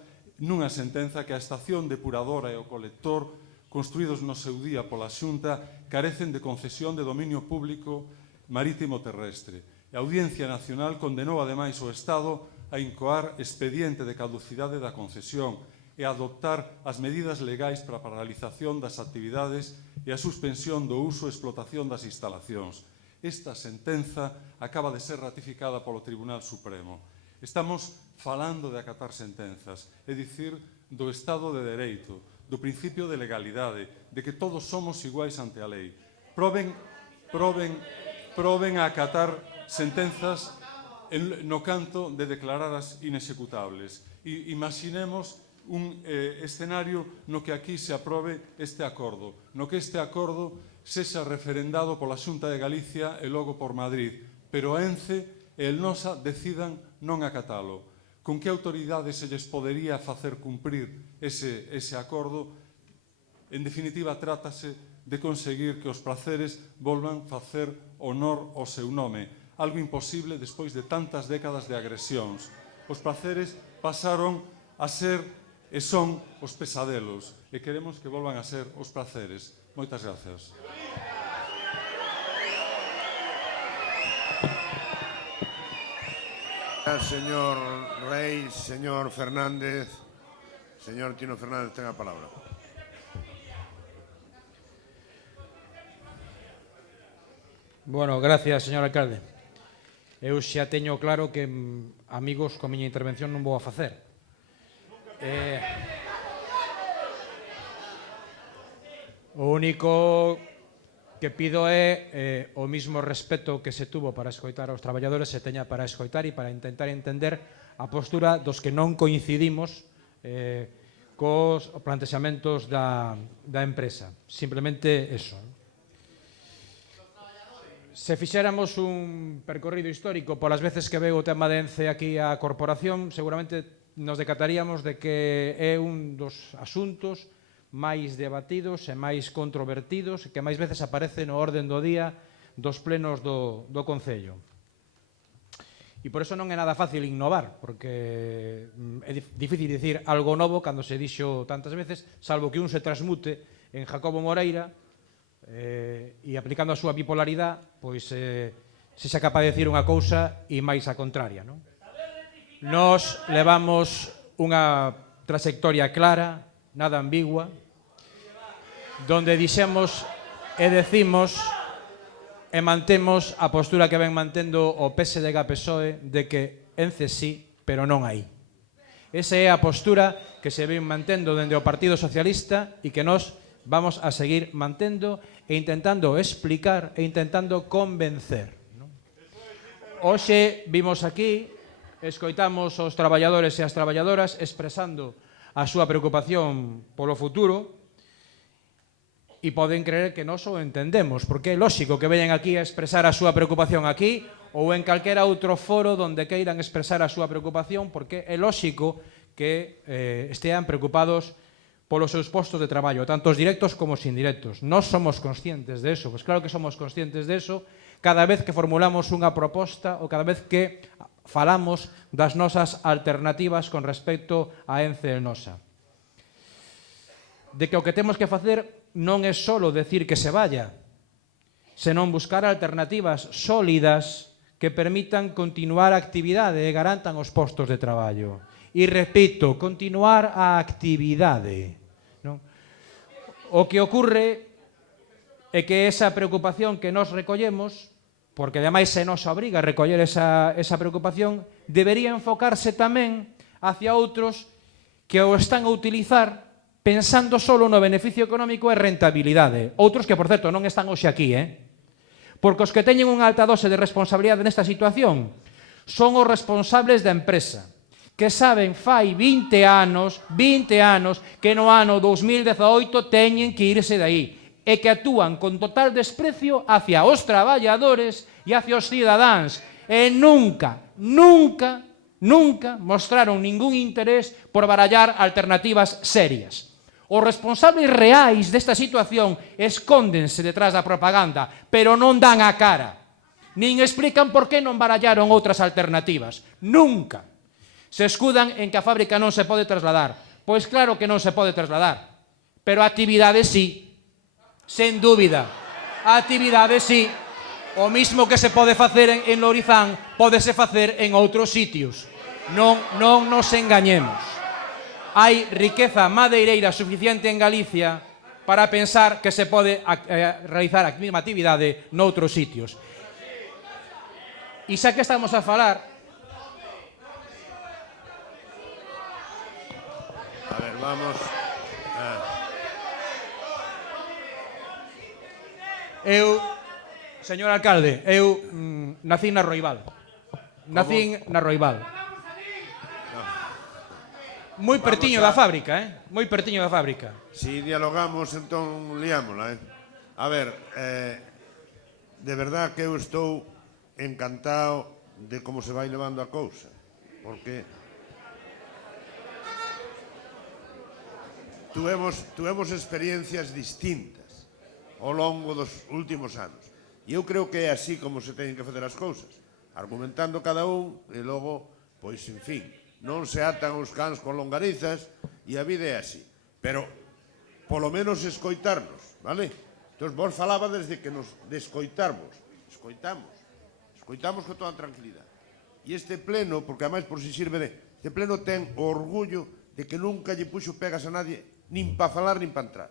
que a estación depuradora e o colector, construídos no seu día pola Xunta, carecen de concesión de dominio público marítimo terrestre. A Audiencia Nacional condenou ademais o Estado a incoar expediente de caducidade da concesión e a adoptar as medidas legais para a paralización das actividades e a suspensión do uso e explotación das instalacións. Esta sentenza acaba de ser ratificada polo Tribunal Supremo. Estamos falando de acatar sentenzas, é dicir, do Estado de Dereito, do principio de legalidade, de que todos somos iguais ante a lei. Proben a acatar sentenzas no canto de declaradas inexecutables. Imaginemos un escenario no que aquí se aprobe este acordo, no que este acordo sexa referendado pola Xunta de Galicia e logo por Madrid, pero a Ence e el Nosa decidan non acatalo. Con que autoridade se lles podería facer cumprir ese acordo? En definitiva, trátase de conseguir que os praceres volvan facer honor ao seu nome, algo imposible despois de tantas décadas de agresións. Os praceres pasaron a ser e son os pesadelos, e queremos que volvan a ser os praceres. Moitas gracias. Señor Reis, señor Fernández. Señor Tino Fernández, ten a palabra. Bueno, gracias, señor alcalde. Eu xa teño claro que, amigos, coa miña intervención non vou a facer. O único que pido é o mismo respeto que se tuvo para escoitar aos traballadores se teña para escoitar e para intentar entender a postura dos que non coincidimos cos plantexamentos da empresa. Simplemente eso. Se fixéramos un percorrido histórico polas veces que veo o tema de Ence aquí á corporación, seguramente nos decataríamos de que é un dos asuntos máis debatidos e máis controvertidos que máis veces aparece no orden do día dos plenos do Concello. E por eso non é nada fácil innovar, porque é difícil dicir algo novo cando se dixo tantas veces, salvo que un se transmute en Jacobo Moreira e aplicando a súa bipolaridade, pois sexa capaz de dicir unha cousa e máis a contraria. Nos levamos unha trayectoria clara, nada ambigua, donde dixemos e decimos e mantemos a postura que ven mantendo o PSDG-PSOE de que Ence sí, pero non aí. Esa é a postura que se ven mantendo dende o Partido Socialista e que nós vamos a seguir mantendo e intentando explicar e intentando convencer. Hoxe vimos aquí, escoitamos os traballadores e as traballadoras expresando a súa preocupación polo futuro e poden creer que nós o entendemos, porque é lóxico que veñan aquí a expresar a súa preocupación aquí ou en calquera outro foro donde queiran expresar a súa preocupación, porque é lóxico que estean preocupados polos seus postos de traballo, tanto os directos como os indirectos. Nós somos conscientes de eso, pois claro que somos conscientes de eso cada vez que formulamos unha proposta ou cada vez que falamos das nosas alternativas con respecto a Ence e Nosa. De que o que temos que facer non é só decir que se vaya, senón buscar alternativas sólidas que permitan continuar a actividade e garantan os postos de traballo. E repito, continuar a actividade. O que ocurre é que esa preocupación que nos recollemos, porque ademais se nos obriga a recoller esa preocupación, debería enfocarse tamén hacia outros que o están a utilizar pensando solo no beneficio económico e rentabilidade. Outros que, por certo, non están hoxe aquí, porque os que teñen unha alta dose de responsabilidade nesta situación son os responsables da empresa, que saben fai 20 anos que no ano 2018 teñen que irse de aí e que actúan con total desprecio hacia os traballadores e hacia os cidadáns e nunca mostraron ningún interés por barallar alternativas serias. Os responsables reais desta situación escóndense detrás da propaganda, pero non dan a cara, nin explican por que non barallaron outras alternativas. Nunca. Se escudan en que a fábrica non se pode trasladar. Pois claro que non se pode trasladar, pero a actividade sí. Sen dúbida. A actividade sí. O mismo que se pode facer en Lourizán, pódese facer en outros sitios. Non nos engañemos. Hai riqueza madeireira suficiente en Galicia para pensar que se pode realizar a mesma actividade noutros sitios. E xa que estamos a falar... A ver, vamos... Señor alcalde, eu nacín na Roibal. Moi pertiño da fábrica, moi pertiño da fábrica. Si dialogamos, entón liámola, A ver, de verdad que eu estou encantado de como se vai levando a cousa, porque tuvemos experiencias distintas ao longo dos últimos anos. E eu creo que é así como se teñen que facer as cousas, argumentando cada un e logo, pois, en fin, non se atan os cans con longarizas e a vida é así. Pero, polo menos, escoitarnos, vale? Entón, vos falaba desde que nos descoitarmos. Escoitamos con toda tranquilidade. E este pleno, porque ademais por si sirve de... Este pleno ten o orgullo de que nunca lle puxo pegas a nadie, nin para falar, nin para entrar.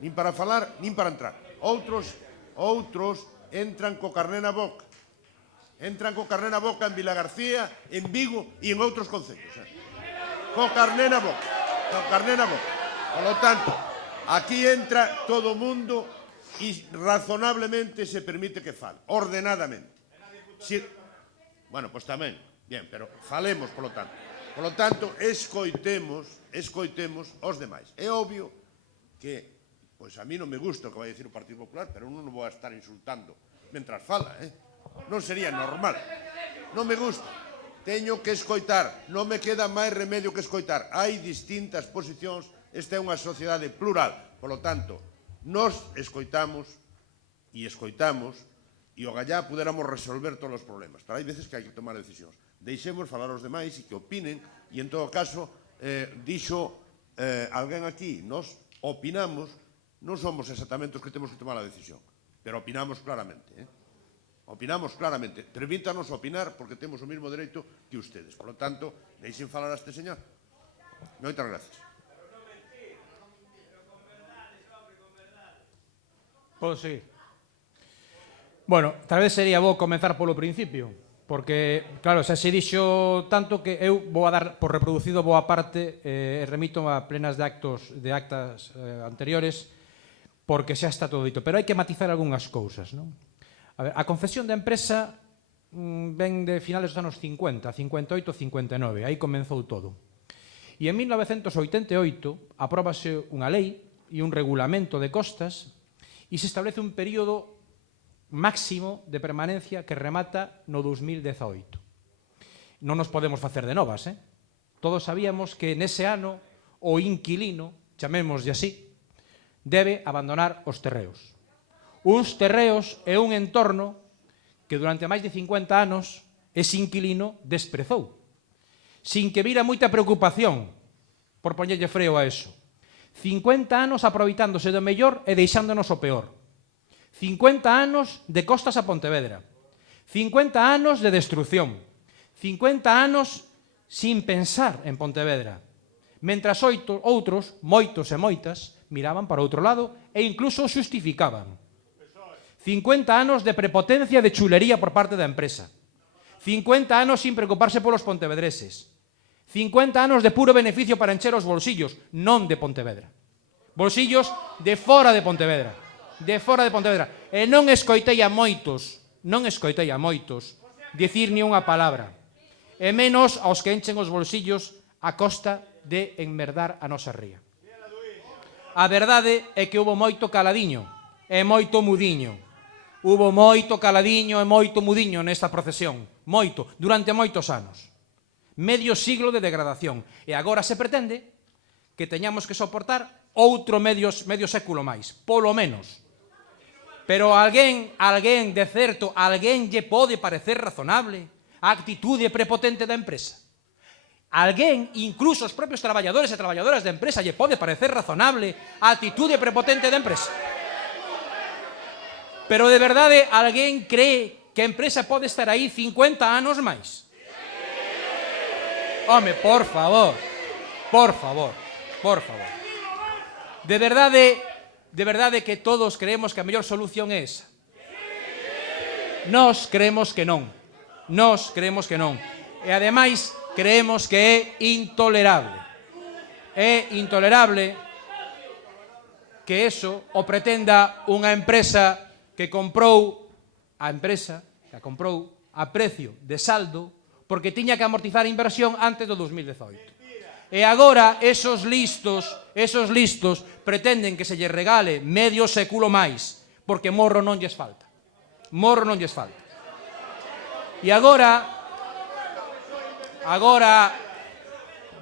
Nin para falar, nin para entrar. Outros entran co carné na boca. Entran co carné na boca en Vilagarcía, en Vigo e en outros concellos. Co carné na boca. Por lo tanto, aquí entra todo o mundo e razonablemente se permite que fale, ordenadamente. Bueno, pois tamén, bien, pero falemos, por lo tanto. Por lo tanto, escoitemos os demais. É obvio que, pois a mí non me gusta o que vai dicir o Partido Popular, pero non vou a estar insultando mentras fala, Non sería normal. Non me gusta. Teño que escoitar. Non me queda máis remedio que escoitar. Hai distintas posicións. Esta é unha sociedade plural. Por lo tanto, nos escoitamos e ogallá puderamos resolver todos os problemas. Pero hai veces que hai que tomar decisións. Deixemos falar aos demais e que opinen e, en todo caso, dixo alguén aquí, nos opinamos, non somos exactamente os que temos que tomar a decisión, pero opinamos claramente. Opinamos claramente. Permítanos opinar porque temos o mismo dereito que ustedes. Por lo tanto, deixen falar a este señor. Moitas gracias. Podo seguir. Bueno, tal vez sería bo comenzar polo principio. Porque, claro, xa se dixo tanto que eu vou a dar por reproducido boa parte e remito a plenas de actas anteriores porque xa está todo dito. Pero hai que matizar algunhas cousas, non? A ver, a concesión da empresa ven de finales dos anos 50, 58, 59. Aí comenzou todo. E en 1988 apróbase unha lei e un regulamento de costas e se establece un período máximo de permanencia que remata no 2018. Non nos podemos facer de novas, Todos sabíamos que nese ano o inquilino, chamémoslle así, debe abandonar os terreos. Uns terreos e un entorno que durante máis de 50 anos ese inquilino desprezou, sin que vira moita preocupación por poñerlle freo a eso. 50 anos aproveitándose do mellor e deixándonos o peor. 50 anos de costas a Pontevedra, 50 anos de destrucción, 50 anos sin pensar en Pontevedra, mentras outros, moitos e moitas, miraban para outro lado e incluso xustificaban. 50 anos de prepotencia e de chulería por parte da empresa, 50 anos sin preocuparse polos pontevedreses, 50 anos de puro beneficio para encher os bolsillos, non de Pontevedra. Bolsillos de fora de Pontevedra. De fora de Pontevedra. E non escoitei a moitos dicir ni unha palabra. E menos aos que enchen os bolsillos a costa de enmerdar a nosa ría. A verdade é que houve moito caladiño e moito mudiño. Hubo moito caladiño e moito mudiño nesta procesión. Moito, durante moitos anos. Medio siglo de degradación. E agora se pretende que teñamos que soportar outro medio século máis. Polo menos. Pero alguén de certo, alguén lle pode parecer razonable a actitude prepotente da empresa? Alguén, incluso os propios traballadores e traballadoras da empresa, lle pode parecer razonable a actitude prepotente da empresa? Pero de verdade, alguén cree que a empresa pode estar aí 50 anos máis? Home, por favor. De verdade que todos creemos que a mellor solución é esa? Nós creemos que non. E ademais, creemos que é intolerable. É intolerable que eso o pretenda unha empresa que comprou a precio de saldo porque tiña que amortizar a inversión antes do 2018. E agora esos listos pretenden que se lle regale medio século máis, porque morro non lles falta. E agora,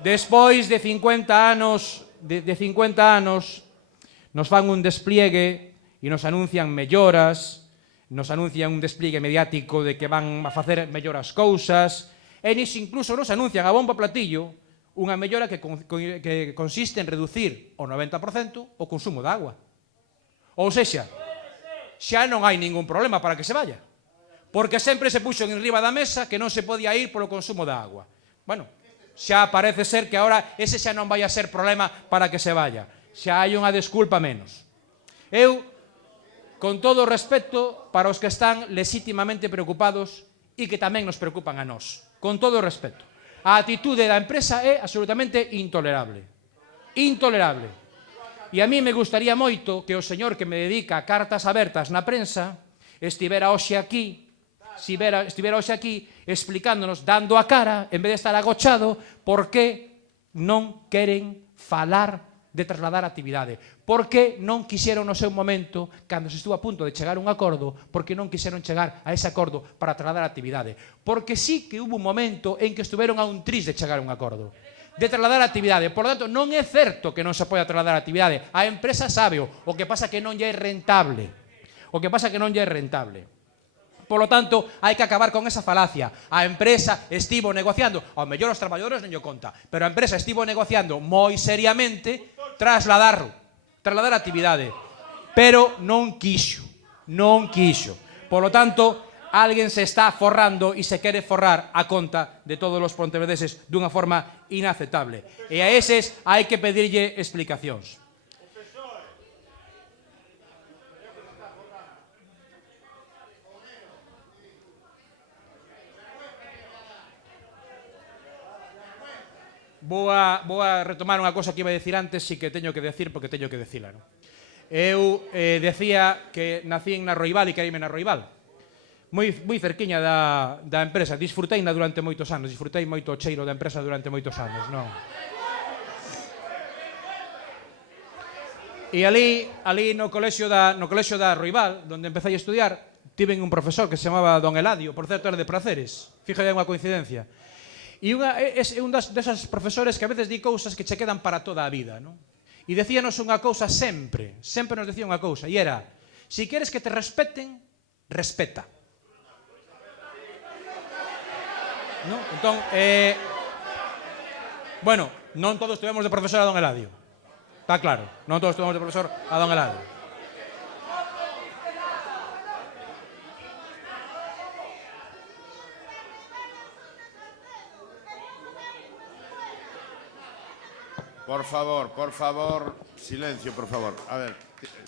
despois de 50 anos, nos fan un despliegue e nos anuncian melloras, nos anuncian un despliegue mediático de que van a facer mellor as cousas, e nisso incluso nos anuncian a bombo platillo unha mellora que consiste en reducir o 90% o consumo de agua. Ou sexa, xa non hai ningún problema para que se vaya, porque sempre se puxo en riba da mesa que non se podía ir polo consumo de agua. Bueno, xa parece ser que agora ese xa non vai a ser problema para que se vaya. Xa hai unha desculpa menos. Eu, con todo o respeto para os que están legítimamente preocupados e que tamén nos preocupan a nós, con todo o respeto, a actitude da empresa é absolutamente intolerable. E a mí me gustaría moito que o señor que me dedica cartas abertas na prensa estivera hoxe aquí explicándonos, dando a cara, en vez de estar agochado, por que non queren falar de trasladar a actividade. Por que non quixeron no seu momento, cando se estuvo a punto de chegar a un acordo, por que non quixeron chegar a ese acordo para trasladar a actividade? Porque sí que hubo un momento en que estuveron a un tris de chegar a un acordo, de trasladar a actividade. Por lo tanto, non é certo que non se poida trasladar a actividade. A empresa sabe o que pasa que non lle é rentable. Por lo tanto, hai que acabar con esa falacia. A empresa estivo negociando, ao mellor os traballadores non lle conta, pero a empresa estivo negociando moi seriamente trasladar a actividade, pero non quixo. Por lo tanto, alguén se está forrando e se quere forrar a conta de todos os pontevedreses dunha forma inaceptable. E a eses hai que pedirlle explicacións. vou a retomar unha cosa que iba a decir antes e que teño que decir porque teño que decila. Eu decía que nací na Roibal e quereime na Roibal. Moi cerquiña da empresa. Disfruteina durante moitos anos. Disfrutei moito o cheiro da empresa durante moitos anos. Non. E ali no colexio da Roibal, onde empecé a estudiar, tiven un profesor que se chamaba Don Eladio, por certo era de Praceres. Fíjate, é unha coincidencia. E é un desas profesores que a veces di cousas que che quedan para toda a vida, non? E decíanos unha cousa sempre nos decía unha cousa, e era: si queres que te respeten, respeta. ¿No? Entón, bueno, non todos tuvemos de profesor a Don Eladio. Está claro, non todos tuvemos de profesor a Don Eladio. Por favor, silencio, por favor. A ver,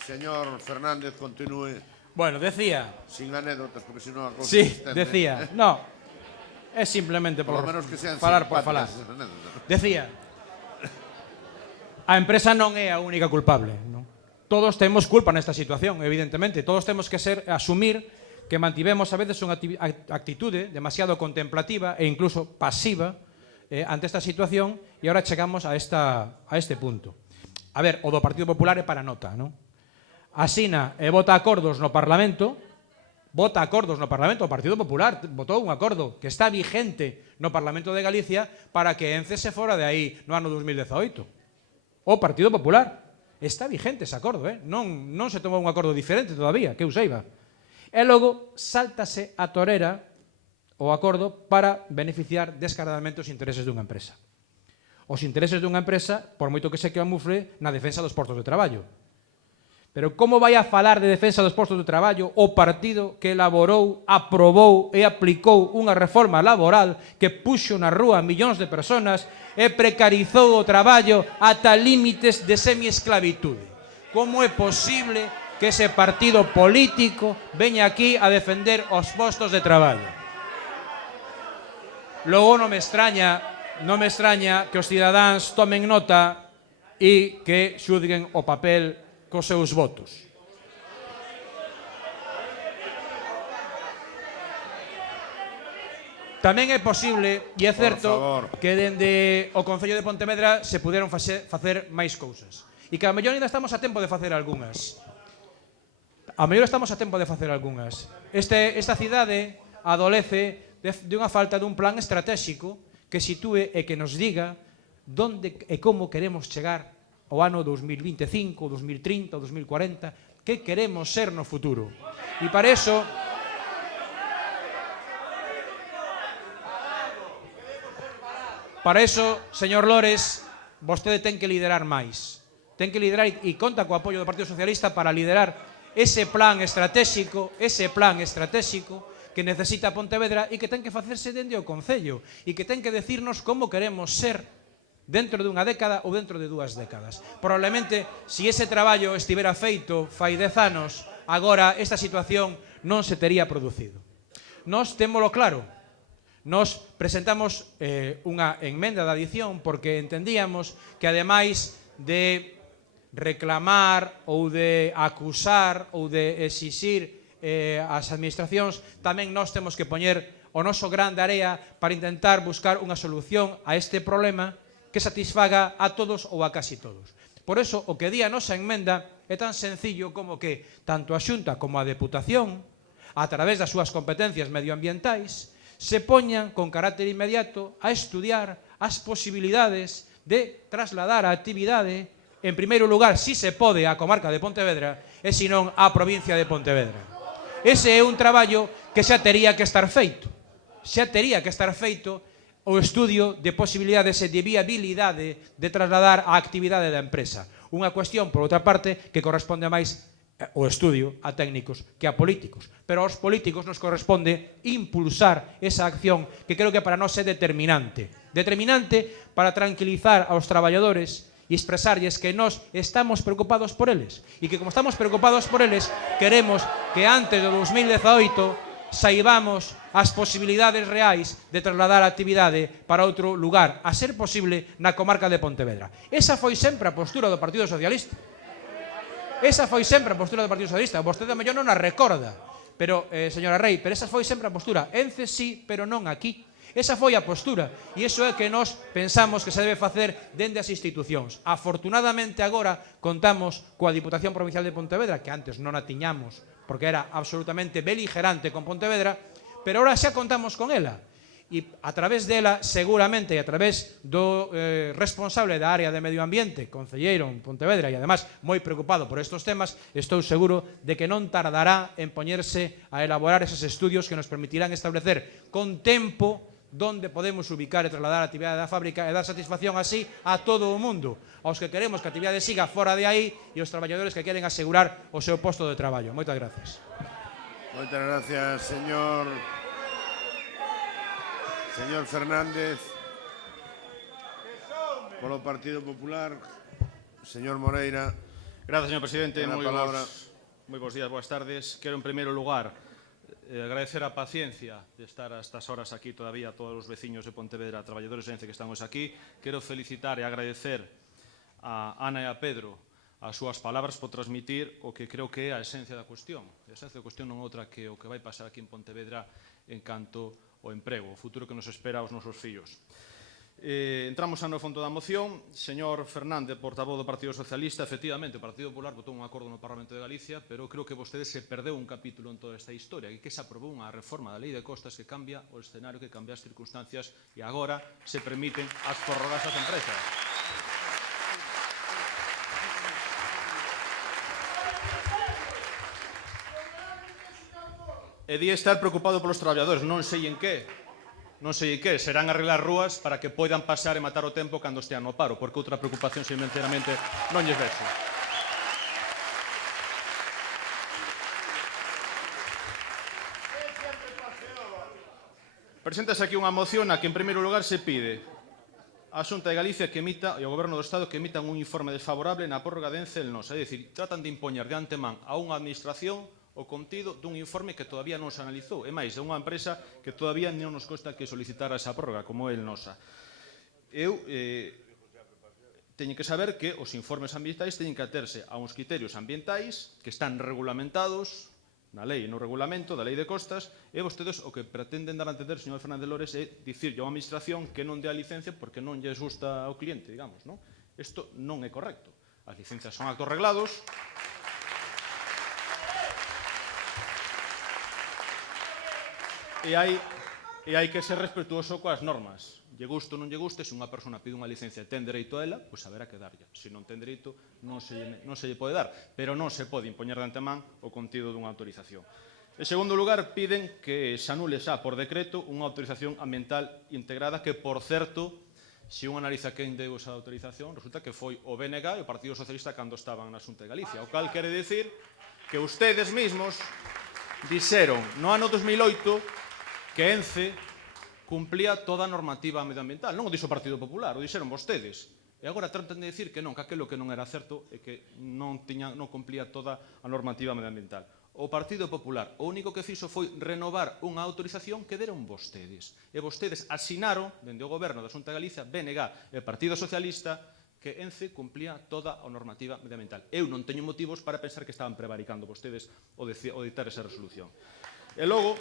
señor Fernández, continúe. Bueno, decía... Sin anécdotas, porque senón a cousa Sí, se estende. decía, no, é simplemente por falar por falar. Decía, a empresa non é a única culpable, non? Todos temos culpa nesta situación, evidentemente. Todos temos que asumir que mantivemos a veces unha actitude demasiado contemplativa e incluso pasiva ante esta situación e agora chegamos a este punto. A ver, o do Partido Popular é para nota, non? Asina e vota acordos no Parlamento, o Partido Popular votou un acordo que está vigente no Parlamento de Galicia para que Ence se fora de aí no ano 2018. O Partido Popular está vigente ese acordo, non se tomou un acordo diferente todavía, que eu saiba. E logo sáltase a torera o acordo para beneficiar descaradamente os intereses dunha empresa. Os intereses dunha empresa, por moito que se camufle, na defensa dos postos de traballo. Pero como vai a falar de defensa dos postos de traballo o partido que elaborou, aprobou e aplicou unha reforma laboral que puxo na rúa millóns de persoas e precarizou o traballo ata límites de semiesclavitude? Como é posible que ese partido político veña aquí a defender os postos de traballo? Logo non me extraña que os cidadáns tomen nota e que xudguen o papel cos seus votos. Tamén é posible, e é certo, que dende o Concello de Pontevedra se puderon facer máis cousas. E que a mellor ainda estamos a tempo de facer algunhas. Esta cidade adolece de unha falta dun plan estratégico que sitúe e que nos diga onde e como queremos chegar ao ano 2025, 2030, 2040, que queremos ser no futuro. E para eso... Para eso, señor Lores, vostede ten que liderar máis. Ten que liderar e conta co apoio do Partido Socialista para liderar ese plan estratégico que necesita Pontevedra e que ten que facerse dende o Concello e que ten que decirnos como queremos ser dentro dunha década ou dentro de 2 décadas. Probablemente, se ese traballo estivera feito fai 10 anos, agora esta situación non se tería producido. Nós témolo claro. Nós presentamos unha enmenda de adición porque entendíamos que ademais de reclamar ou de acusar ou de exixir as administracións, tamén nós temos que poñer o noso gran de area para intentar buscar unha solución a este problema que satisfaga a todos ou a casi todos. Por eso, o que di a nosa enmenda é tan sencillo como que tanto a Xunta como a Deputación, a través das súas competencias medioambientais, se poñan con carácter inmediato a estudiar as posibilidades de trasladar a actividade, en primeiro lugar, si se pode, á comarca de Pontevedra e, se non, á provincia de Pontevedra. Ese é un traballo que xa tería que estar feito. Xa tería que estar feito o estudio de posibilidades e de viabilidade de trasladar a actividade da empresa. Unha cuestión, por outra parte, que corresponde máis o estudio a técnicos que a políticos. Pero aos políticos nos corresponde impulsar esa acción que creo que para nós é determinante. Determinante para tranquilizar aos traballadores e expresarlles que nós estamos preocupados por eles e que como estamos preocupados por eles queremos que antes do 2018 saibamos as posibilidades reais de trasladar a actividade para outro lugar, a ser posible na comarca de Pontevedra. Esa foi sempre a postura do Partido Socialista. Esa foi sempre a postura do Partido Socialista. Vostede a mellor non a recorda, pero, señora Rei, pero esa foi sempre a postura. Ence sí, pero non aquí. Esa foi a postura, e iso é que nós pensamos que se debe facer dende as institucións. Afortunadamente agora contamos coa Diputación Provincial de Pontevedra, que antes non a tiñamos, porque era absolutamente beligerante con Pontevedra, pero agora xa contamos con ela. E a través dela, seguramente, e a través do responsable da área de medio ambiente, concelleiro en Pontevedra, e además moi preocupado por estos temas, estou seguro de que non tardará en poñerse a elaborar esos estudios que nos permitirán establecer con tempo donde podemos ubicar e trasladar a actividade da fábrica e dar satisfacción así a todo o mundo, aos que queremos que a actividade siga fora de aí e aos traballadores que queren asegurar o seu posto de traballo. Moitas gracias. Moitas gracias, señor Fernández. Polo Partido Popular, señor Moreira. Gracias, señor presidente. Moi bons días, boas tardes. Quero, en primeiro lugar, agradecer a paciencia de estar a estas horas aquí todavía a todos os veciños de Pontevedra, traballadores de ENCE que estamos aquí. Quero felicitar e agradecer a Ana e a Pedro as súas palabras por transmitir o que creo que é a esencia da cuestión. A esencia da cuestión non é outra que o que vai pasar aquí en Pontevedra en canto ao emprego, o futuro que nos espera aos nosos fillos. Entramos no fondo da moción. Señor Fernández, portavoz do Partido Socialista, efectivamente, o Partido Popular votou un acordo no Parlamento de Galicia, pero creo que vostede se perdeu un capítulo en toda esta historia, que se aprobou unha reforma da Lei de Costas que cambia o escenario, que cambia as circunstancias, e agora se permiten as prórrogas ás empresas. E di estar preocupado polos traballadores, non sei en que. Non sei que, serán arreglar rúas para que poidan pasar e matar o tempo cando estean no paro, porque outra preocupación, sinceramente, non lles vexo. Preséntase aquí unha moción na que, en primeiro lugar, se pide a Xunta de Galicia que emita, e ao Goberno do Estado que emitan un informe desfavorable na prórroga de ENCE e el NOS. É dicir, tratan de impoñer de antemán a unha administración o contido dun informe que todavía non se analizou. É máis, é unha empresa que todavía non nos consta que solicitara esa prórroga, como é el NOSA. Eu teño que saber que os informes ambientais teñen que aterse a uns criterios ambientais que están regulamentados na lei e no regulamento da Lei de Costas, e vostedes o que pretenden dar a entender, señor Fernández Lores, é dicirlle a unha administración que non dé a licencia porque non lles gusta ao cliente, digamos, non? Isto non é correcto. As licencias son actos reglados. E hai que ser respetuoso coas normas. Lle guste ou non lle guste, se unha persona pide unha licencia e ten dereito a ela, pois haberá que darlle. Se non ten dereito, non se lle pode dar. Pero non se pode impoñer de antemán o contido dunha autorización. En segundo lugar, piden que se anule xa por decreto unha autorización ambiental integrada que, por certo, se un analiza quen deu esa autorización, resulta que foi o BNG e o Partido Socialista cando estaban na Xunta de Galicia. O cal quere dicir que ustedes mismos dixeron no ano 2008 que ENCE cumplía toda a normativa medioambiental. Non o dixo o Partido Popular, o dixeron vostedes. E agora tratan de dicir que non, que aquilo que non era certo é que non cumplía toda a normativa medioambiental. O Partido Popular o único que fixo foi renovar unha autorización que deron vostedes. E vostedes asinaron, dende o Goberno da Xunta de Galicia, BNG e Partido Socialista, que ENCE cumplía toda a normativa medioambiental. Eu non teño motivos para pensar que estaban prevaricando vostedes ao dictar esa resolución. E logo,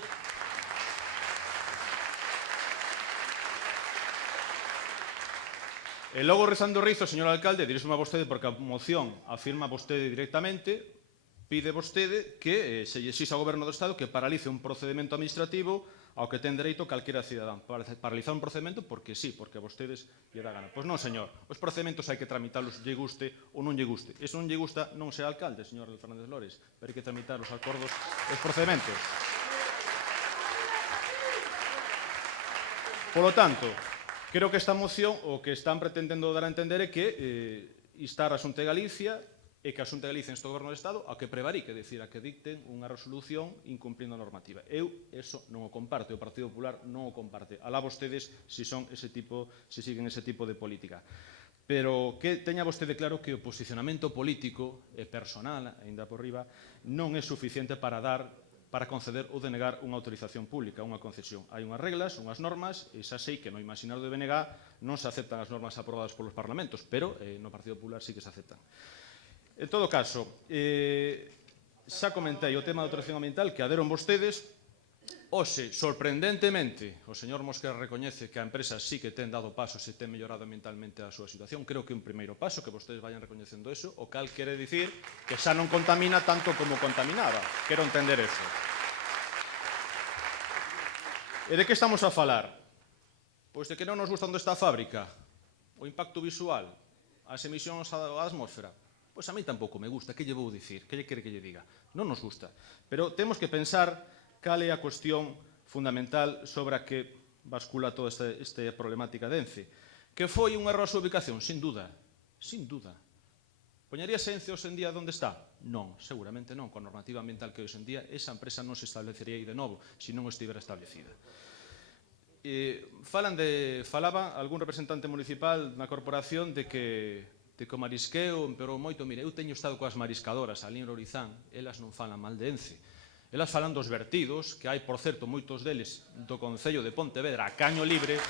rezando o rizo, señor alcalde, dirísome a vostede porque a moción afirma vostede directamente, pide vostede que se lle exixa ao Goberno do Estado que paralice un procedimento administrativo ao que ten dereito calquera cidadán. Paralizar un procedimento porque sí, porque a vostedes lle dá gana. Pois non, señor, os procedementos hai que tramitalos lle guste ou non lle guste. E se non lle gusta, non sea alcalde, señor Fernández Lores, pero hai que tramitar os acordos e os procedementos. Polo tanto, creo que esta moción o que están pretendendo dar a entender é que instar a Xunta de Galicia e que a Xunta de Galicia inste ao Goberno do Estado a que prevarique, é dicir, a que dicten unha resolución incumplindo a normativa. Eu eso non o comparto, o Partido Popular non o comparte. Alá vostedes se siguen ese tipo de política. Pero que teña vostede claro que o posicionamento político e personal, aínda por riba, non é suficiente para dar para conceder ou denegar unha autorización pública, unha concesión. Hai unhas reglas, unhas normas, e xa sei que no imaginário de BNG non se aceptan as normas aprobadas polos parlamentos, pero no Partido Popular sí que se aceptan. En todo caso, xa comentei o tema da autorización ambiental que aderon vostedes. Hoxe, sorprendentemente, o señor Mosquera recoñece que a empresa sí que ten dado pasos e ten mellorado ambientalmente a súa situación. Creo que é un primeiro paso, que vostedes vayan recoñecendo eso, o cal quere dicir que xa non contamina tanto como contaminaba. Quero entender eso. E de que estamos a falar? Pois de que non nos gusta onde está a fábrica, o impacto visual, as emisións á atmósfera. Pois a mí tampouco me gusta, que lle vou dicir? Que lle quere que lle diga? Non nos gusta. Pero temos que pensar cal é a cuestión fundamental sobre a que bascula toda esta problemática de Ence. Que foi un erro a súa ubicación? Sin duda. Sin duda. Poñeríase Ence hoxe en día onde está? Non, seguramente non. Con a normativa ambiental que hoxe en día esa empresa non se establecería aí de novo se non estivera establecida. Falaba algún representante municipal na corporación de que o marisqueo empeorou moito. Mire, eu teño estado coas mariscadoras ali en Lourizán, elas non falan mal de Ence. Elas falan dos vertidos, que hai, por certo, moitos deles do Concello de Pontevedra a caño libre,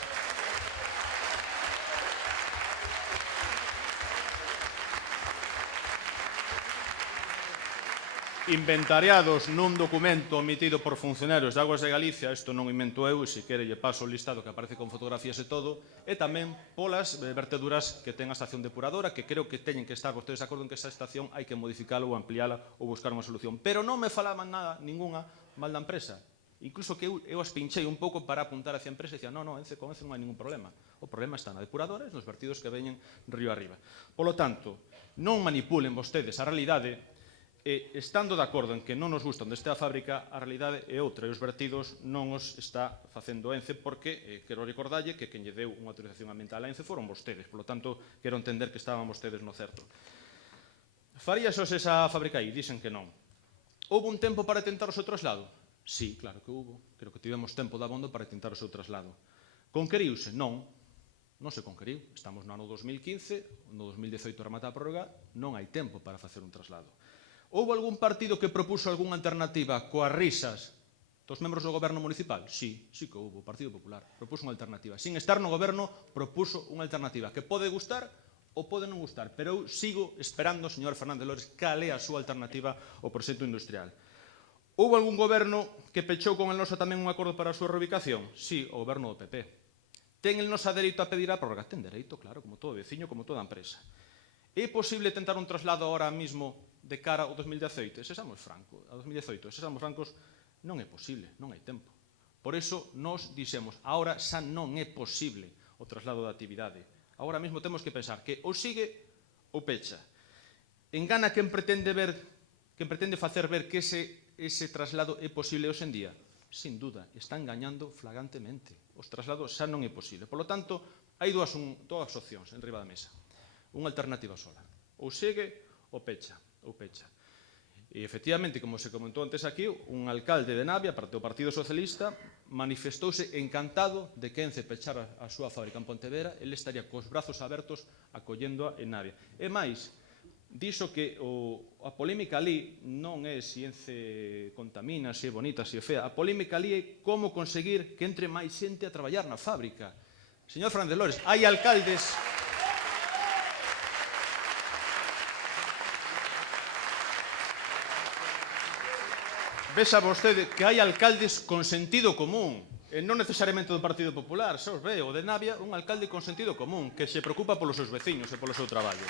inventariados nun documento emitido por funcionarios de Aguas de Galicia. Isto non invento eu, e se quere lle paso o listado que aparece con fotografías e todo, e tamén polas verteduras que ten a estación depuradora, que creo que teñen que estar vostedes de acordo en que esa estación hai que modificala ou ampliala ou buscar unha solución. Pero non me falaban nada, ninguna, mal da empresa. Incluso que eu as pinchei un pouco para apuntar hacia a empresa e dicía, non, con Ence non hai ningún problema. O problema está na depuradora e nos vertidos que veñen río arriba. Polo tanto, non manipulen vostedes a realidade. E, estando de acordo en que non nos gusta onde este a fábrica, a realidade é outra, e os vertidos non os está facendo Ence, porque quero recordalle que quen lle deu unha autorización ambiental a Ence foron vostedes. Por lo tanto, quero entender que estaban vostedes no certo. Faríase esa fábrica aí? Dicen que non. Houve un tempo para tentar o seu traslado? Sí, claro que houve. Creo que tivemos tempo de abondo para tentar o seu traslado. Conqueriuse? Non. Non se conqueriu. Estamos no ano 2015, no 2018 remata a prórroga, non hai tempo para facer un traslado. Houve algún partido que propuso algunha alternativa coas risas dos membros do goberno municipal? Sí, sí que houve. O Partido Popular propuso unha alternativa. Sin estar no goberno, propuso unha alternativa que pode gustar ou pode non gustar, pero eu sigo esperando, señor Fernández Lores, cal é a súa alternativa ao proxecto industrial. Houve algún goberno que pechou con el nosa tamén un acordo para a súa reubicación? Sí, o goberno do PP. Ten el nosa dereito a pedir a prórroga? Ten dereito, claro, como todo veciño, como toda empresa. É posible tentar un traslado ahora mismo de cara ao 2018? Se somos francos, non é posible, non hai tempo. Por iso nos dixemos, agora xa non é posible o traslado da actividade. Agora mesmo temos que pensar que ou sigue ou pecha. Engana quen pretende facer ver que ese traslado é posible hoxe en día? Sin duda, está engañando flagrantemente. Os traslados xa non é posible. Por lo tanto, hai dúas opcións en riba da mesa. Unha alternativa sola. Ou segue ou pecha. E, efectivamente, como se comentou antes aquí, un alcalde de Navia, do Partido Socialista, manifestouse encantado de que Ence pechara a súa fábrica en Pontevedra. Ele estaría cos brazos abertos acollendo-a en Navia. E máis, dixo que a polémica ali non é se Ence contamina, se é bonita, se é fea. A polémica ali é como conseguir que entre máis xente a traballar na fábrica. Señor Fernández Lores, hai alcaldes... Vexa vostede que hai alcaldes con sentido común, e non necesariamente do Partido Popular, xa os ve, o de Navia, un alcalde con sentido común, que se preocupa polos seus veciños e polo seu traballo.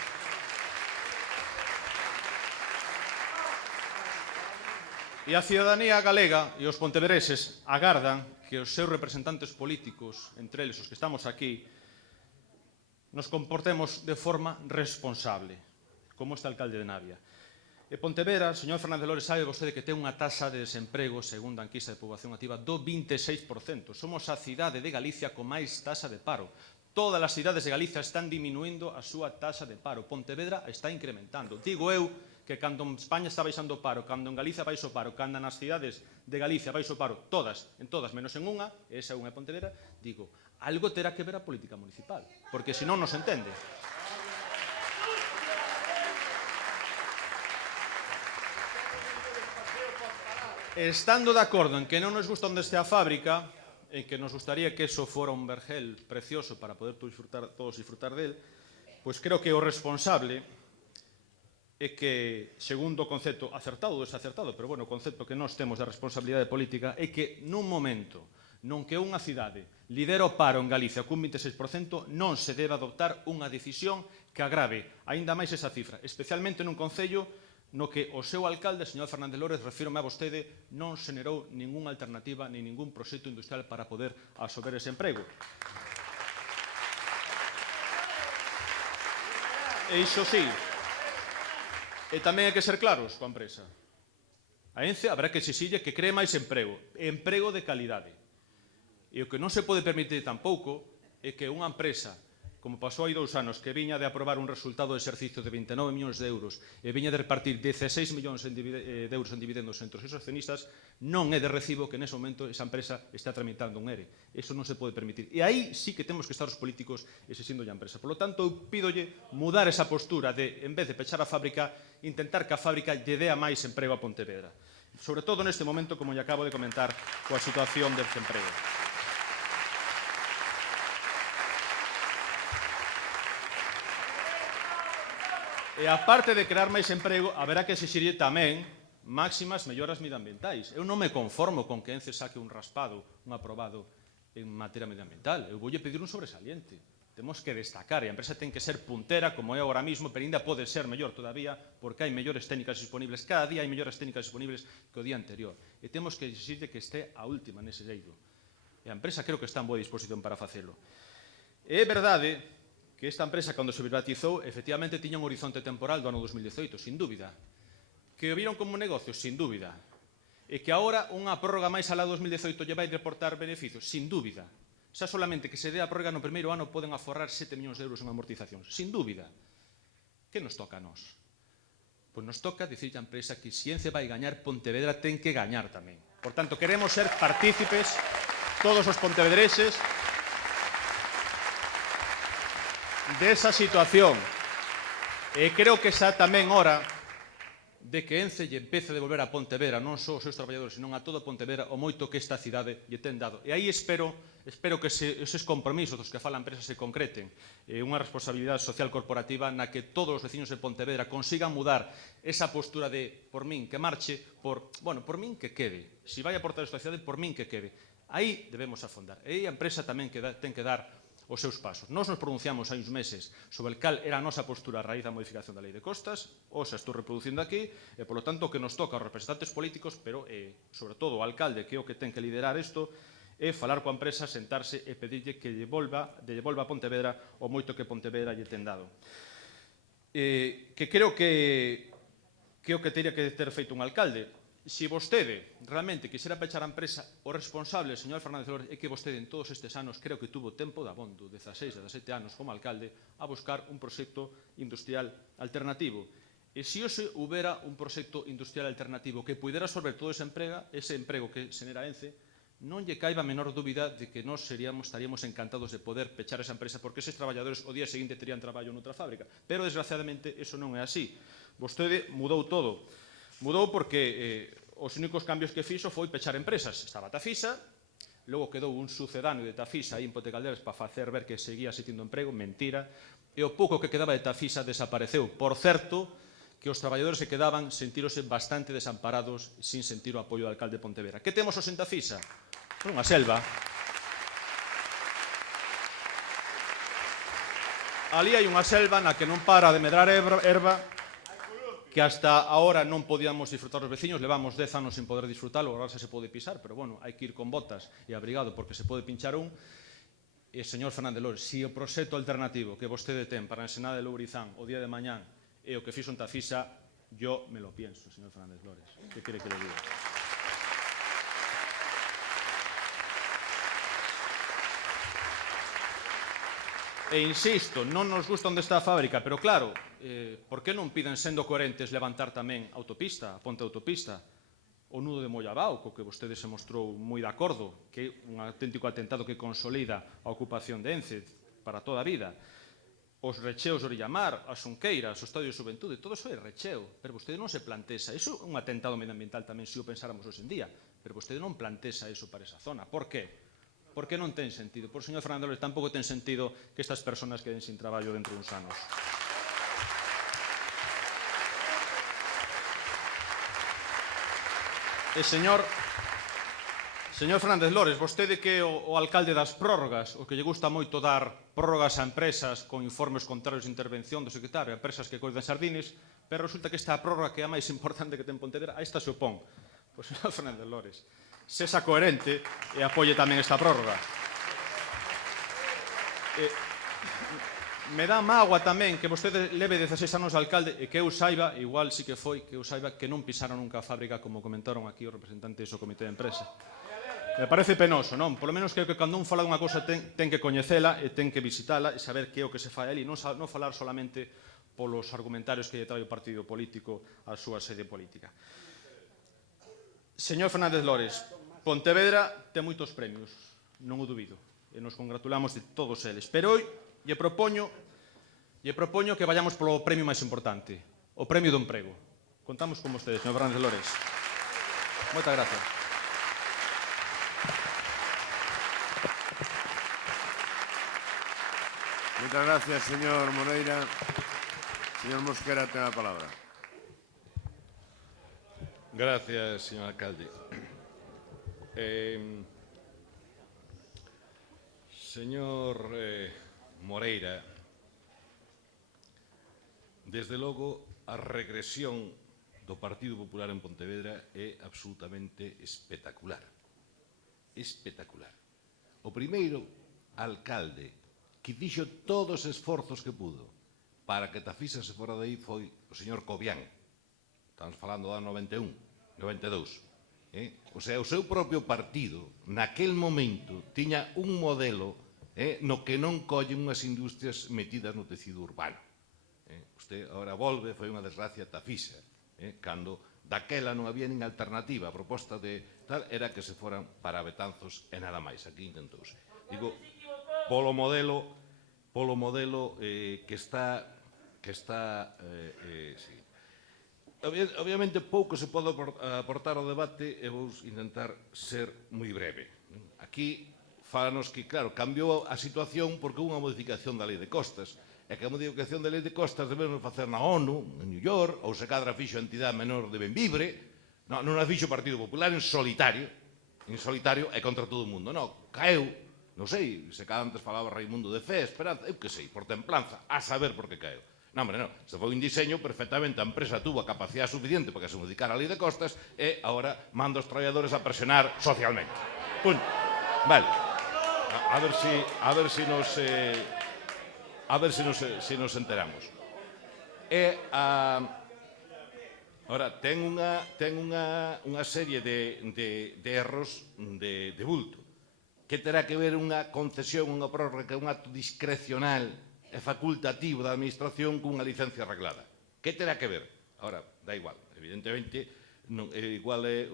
E a cidadanía galega e os pontevedreses agardan que os seus representantes políticos, entre eles os que estamos aquí, nos comportemos de forma responsable, como este alcalde de Navia. E Pontevedra, señor Fernández Lores, sabe vostede que ten unha taxa de desemprego, segundo a enquisa de poboación activa, do 26%. Somos a cidade de Galicia con máis taxa de paro. Todas as cidades de Galicia están diminuindo a súa taxa de paro. Pontevedra está incrementando. Digo eu que cando en España está baixando o paro, cando en Galicia baixo o paro, cando nas cidades de Galicia baixo o paro, en todas, menos en unha, e esa unha é Pontevedra, digo, algo terá que ver a política municipal, porque senón non se entende. Estando de acordo en que non nos gusta onde este a fábrica, en que nos gustaría que eso fora un vergel precioso para poder todos disfrutar del, pois creo que o responsable é que, segundo o concepto acertado ou desacertado, pero bueno, o concepto que nós temos da responsabilidade política é que nun momento non que unha cidade lidera o paro en Galicia cun 26%, non se debe adoptar unha decisión que agrave aínda máis esa cifra, especialmente nun concello no que o seu alcalde, señor Fernández Lores, refírome a vostede, non xenerou ningunha alternativa ni ningún proxecto industrial para poder absorber ese emprego. E iso sí, e tamén hai que ser claros coa empresa. A ENCE habrá que exixirlle que cree máis emprego, emprego de calidade. E o que non se pode permitir tampouco é que unha empresa, como pasou hai 2 anos, que viña de aprobar un resultado de exercicio de 29 millóns de euros e viña de repartir 16 millóns de euros en dividendos entre os seus accionistas, non é de recibo que nese momento esa empresa está tramitando un ERE. Eso non se pode permitir. E aí sí que temos que estar os políticos exixindo a empresa. Por lo tanto, eu pídolle mudar esa postura de, en vez de pechar a fábrica, intentar que a fábrica lle dea máis emprego a Pontevedra. Sobre todo neste momento, como lle acabo de comentar, coa situación de desemprego. E aparte de crear máis emprego, haberá que exixirlle tamén máximas melloras medioambientais. Eu non me conformo con que ENCE saque un raspado, un aprobado en materia medioambiental. Eu voulle pedir un sobresaliente. Temos que destacar, e a empresa ten que ser puntera, como é agora mismo, pero ainda pode ser mellor todavía, porque hai mellores técnicas disponibles. Cada día hai mellores técnicas disponibles que o día anterior. E temos que exixirlle que este a última nese eido. E a empresa creo que está en boa disposición para facelo. E é verdade que esta empresa, cando se privatizou, efectivamente tiña un horizonte temporal do ano 2018, sin dúbida. Que o viron como un negocio, sin dúbida. E que agora unha prórroga máis alá do 2018 lle vai reportar beneficios, sin dúbida. Xa solamente que se dé a prórroga no primeiro ano poden aforrar 7 millóns de euros en amortizacións, sin dúbida. Que nos toca a nós? Pois nos toca dicir a empresa que se ENCE vai gañar, Pontevedra ten que gañar tamén. Por tanto, queremos ser partícipes, todos os pontevedreses, desa situación. E creo que xa tamén hora de que ENCE lle empece a devolver a Pontevedra, non só os seus traballadores, senón a toda Pontevedra, o moito que esta cidade lle ten dado. E aí espero que eses compromisos dos que fala a empresa se concreten. Unha responsabilidade social corporativa na que todos os veciños de Pontevedra consigan mudar esa postura de por min que marche, por min que quede. Se vai aportar esta cidade, por min que quede. Aí debemos afondar. E aí a empresa tamén ten que dar os seus pasos. Nós nos pronunciamos hai uns meses sobre cal era a nosa postura a raíz da modificación da Lei de Costas, ou xa estou reproducindo aquí, e, polo tanto, que nos toca aos representantes políticos, pero, sobre todo, o alcalde, que é o que ten que liderar isto, é falar coa empresa, sentarse e pedirlle que lle volva a Pontevedra o moito que Pontevedra lle ten dado. Que creo que é o que teria que ter feito un alcalde. Se vostede realmente quixera pechar a empresa, o responsable, señor Fernández Lores, é que vostede en todos estes anos creo que tuvo tempo de abondo, 16, 17 anos como alcalde, a buscar un proxecto industrial alternativo. E se hoxe houbera un proxecto industrial alternativo que pudera absorber todo ese emprego que xenera ENCE, non lle caiba a menor dúbida de que nós estaríamos encantados de poder pechar esa empresa porque eses traballadores o día seguinte terían traballo noutra fábrica. Pero, desgraciadamente, eso non é así. Vostede mudou todo. Mudou porque os únicos cambios que fixo foi pechar empresas. Estaba Tafisa, logo quedou un sucedáneo de Tafisa aí en Pontevedra para facer ver que seguía existindo emprego, mentira, e o pouco que quedaba de Tafisa desapareceu. Por certo, que os traballadores se quedaban sentirose bastante desamparados sin sentir o apoio do alcalde de Pontevedra. Que temos os en Tafisa? Unha selva. Ali hai unha selva na que non para de medrar erva, que hasta ahora non podíamos disfrutar os veciños, levamos 10 anos sin poder disfrutalo, agora xa se pode pisar, pero bueno, hai que ir con botas e abrigado porque se pode pinchar un. E, señor Fernández Lores, se o proxecto alternativo que vostede ten para a Ensenada de Lourizán o día de mañán é o que fixo en Tafisa, yo me lo pienso, señor Fernández Lores. Que quere que le diga? E insisto, non nos gusta onde está a fábrica, pero claro, por que non piden, sendo coherentes, levantar tamén autopista, a ponte autopista, o nudo de Mollabao, co que vostede se mostrou moi de acordo, que é un auténtico atentado que consolida a ocupación de ENCE para toda a vida. os recheos de Orillamar, as Xunqueiras, o Estadio de Xuventude, todo iso é recheo, pero vostede non se plantexa. Iso é un atentado medioambiental tamén, se o pensáramos hoxe en día, pero vostede non plantexa iso para esa zona. Por qué? Porque non ten sentido. Por señor Fernández Lores, tampouco ten sentido que estas persoas queden sin traballo dentro de uns anos. E señor Fernández Lores, vostede que é o alcalde das prórrogas, o que lle gusta moito dar prórrogas a empresas con informes contrarios de intervención do secretario, a empresas que coidan sardines, pero resulta que esta prórroga, que é a máis importante que ten Pontevedra, a esta se opón. Pois, señor Fernández Lores, sexa coherente e apoie tamén esta prórroga. Me dá mágoa tamén que vostede leve 16 anos de alcalde e que eu saiba, igual sí que foi, que eu saiba que non pisaron nunca a fábrica como comentaron aquí os representantes do Comité de Empresa. Me parece penoso, non? Por lo menos creo que cando un fala unha cousa ten que coñecela e ten que visitala e saber que é o que se fai ali, non falar solamente polos argumentarios que lle trae o partido político á súa sede política. Señor Fernández Lores, Pontevedra ten moitos premios, non o dubido, e nos congratulamos de todos eles, pero hoy lle propoño que vayamos polo premio máis importante, o premio do emprego. Contamos con vostedes, señor Fernández Lores. Moitas gracias. Muchas gracias, señor Moreira. Señor Mosquera, ten a palabra. Gracias, señor alcalde. Señor Moreira, desde logo, a regresión do Partido Popular en Pontevedra é absolutamente espectacular. Espectacular. O primeiro alcalde que fixo todos os esforzos que pudo para que Tafisa se fora de aí foi o señor Cobián. Estamos falando do ano 91, 92. O sea, o seu propio partido, naquel momento, tiña un modelo no que non collen unhas industrias metidas no tecido urbano. Usted agora volve, foi unha desgracia Tafisa, cando daquela non había nin alternativa. A proposta de tal era que se foran para Betanzos e nada máis. Aquí intentouse. Digo, polo modelo que está sí. Obviamente pouco se pode aportar ao debate e vou intentar ser moi breve. Aquí falanos que, claro, cambiou a situación porque houve unha modificación da Lei de Costas e que a modificación da Lei de Costas debemos facer na ONU, en New York, ou se cadra fixo a entidade menor de Benvibre, non a fixo o Partido Popular en solitario e contra todo o mundo. Non, caeu, non sei, se cada antes falaba Raimundo de Fe, Esperanza, eu que sei, por templanza, a saber por que caeu. Non, hombre, non, se foi un diseño, perfectamente a empresa tuvo a capacidade suficiente para que se modificara a Lei de Costas e agora manda os traballadores a presionar socialmente. Punto. Vale. A ver si nos enteramos. Ahora, ten unha serie de erros de bulto. Que terá que ver unha concesión, unha prórroga, que é un acto discrecional e facultativo da administración cunha licencia arreglada? Que terá que ver? Ahora, da igual, evidentemente, igual é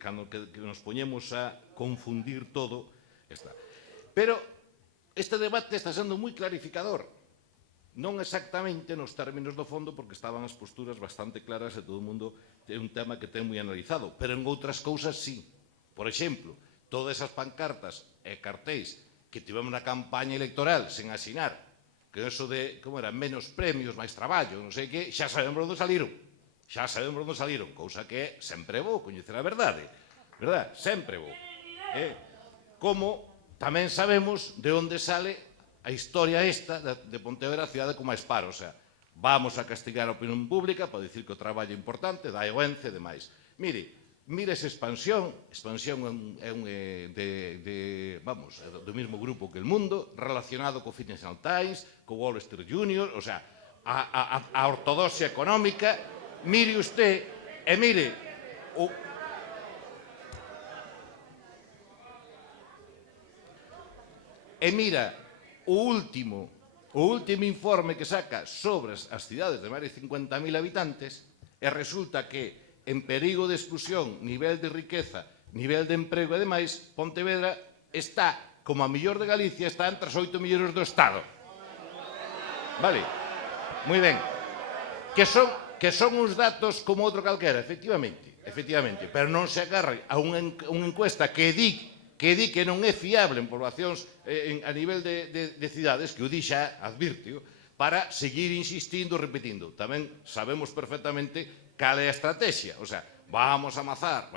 cando que nos poñemos a confundir todo, está. Pero este debate está sendo moi clarificador, non exactamente nos términos do fondo, porque estaban as posturas bastante claras e todo o mundo é un tema que ten moi analizado, pero en outras cousas sí. Por exemplo, todas esas pancartas e cartéis que tivemos na campaña electoral sen asinar, que eso de, como era, menos premios, máis traballo, non sei que, xa sabemos onde saliron. Xa sabemos onde saliron, cousa que sempre é bo coñecer a verdade. Verdad? Sempre é bo. Como tamén sabemos de onde sale a historia esta de Pontevedra, a cidade con máis paro. O sea, vamos a castigar a opinión pública para dicir que o traballo é importante, da eguence e demais. Mire esa expansión é do mesmo grupo que El Mundo, relacionado co Financial Times, co Wall Street Junior, o sea, a ortodoxia económica. Mire usted, e mire, mira o último informe que saca sobre as cidades de máis de 50.000 habitantes e resulta que en perigo de exclusión, nivel de riqueza, nivel de emprego e demais, Pontevedra está, como a mellor de Galicia, está entre os 8 mellores do Estado. Vale? Moi ben. Que son uns datos como outro calquera, efectivamente, pero non se agarre a unha encuesta que di que non é fiable en poblacións a nivel de cidades, que o di xa, advirtio, para seguir insistindo e repetindo. Tamén sabemos perfectamente cal é a estrategia, o sea, vamos a amazar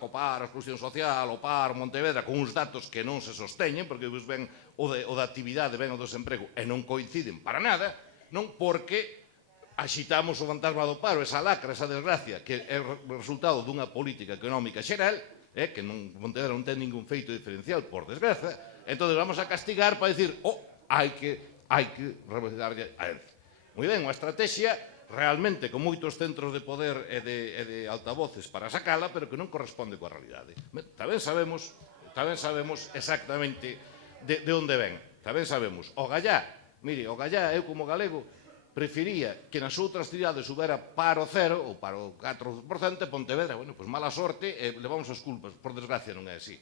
co PAR, a exclusión social, o PAR, Montevedra, con uns datos que non se sosteñen, porque ven o da actividade, ven o do desemprego, e non coinciden para nada, non porque axitamos o fantasma do paro, esa lacra, esa desgracia, que é o resultado dunha política económica xeral, que Montevedra non ten ningún feito diferencial, por desgracia, entón vamos a castigar para dicir, hai que darlle a él. Moi ben, unha estrategia realmente con moitos centros de poder e de altavoces para sacala, pero que non corresponde coa realidade. Tamén sabemos exactamente de onde ven. Tamén sabemos. O Gallá, mire, o Gallá, eu como galego, prefería que nas outras cidades houbera paro cero ou paro 4%, e Pontevedra, bueno, pois mala sorte, e levamos as culpas. Por desgracia non é así.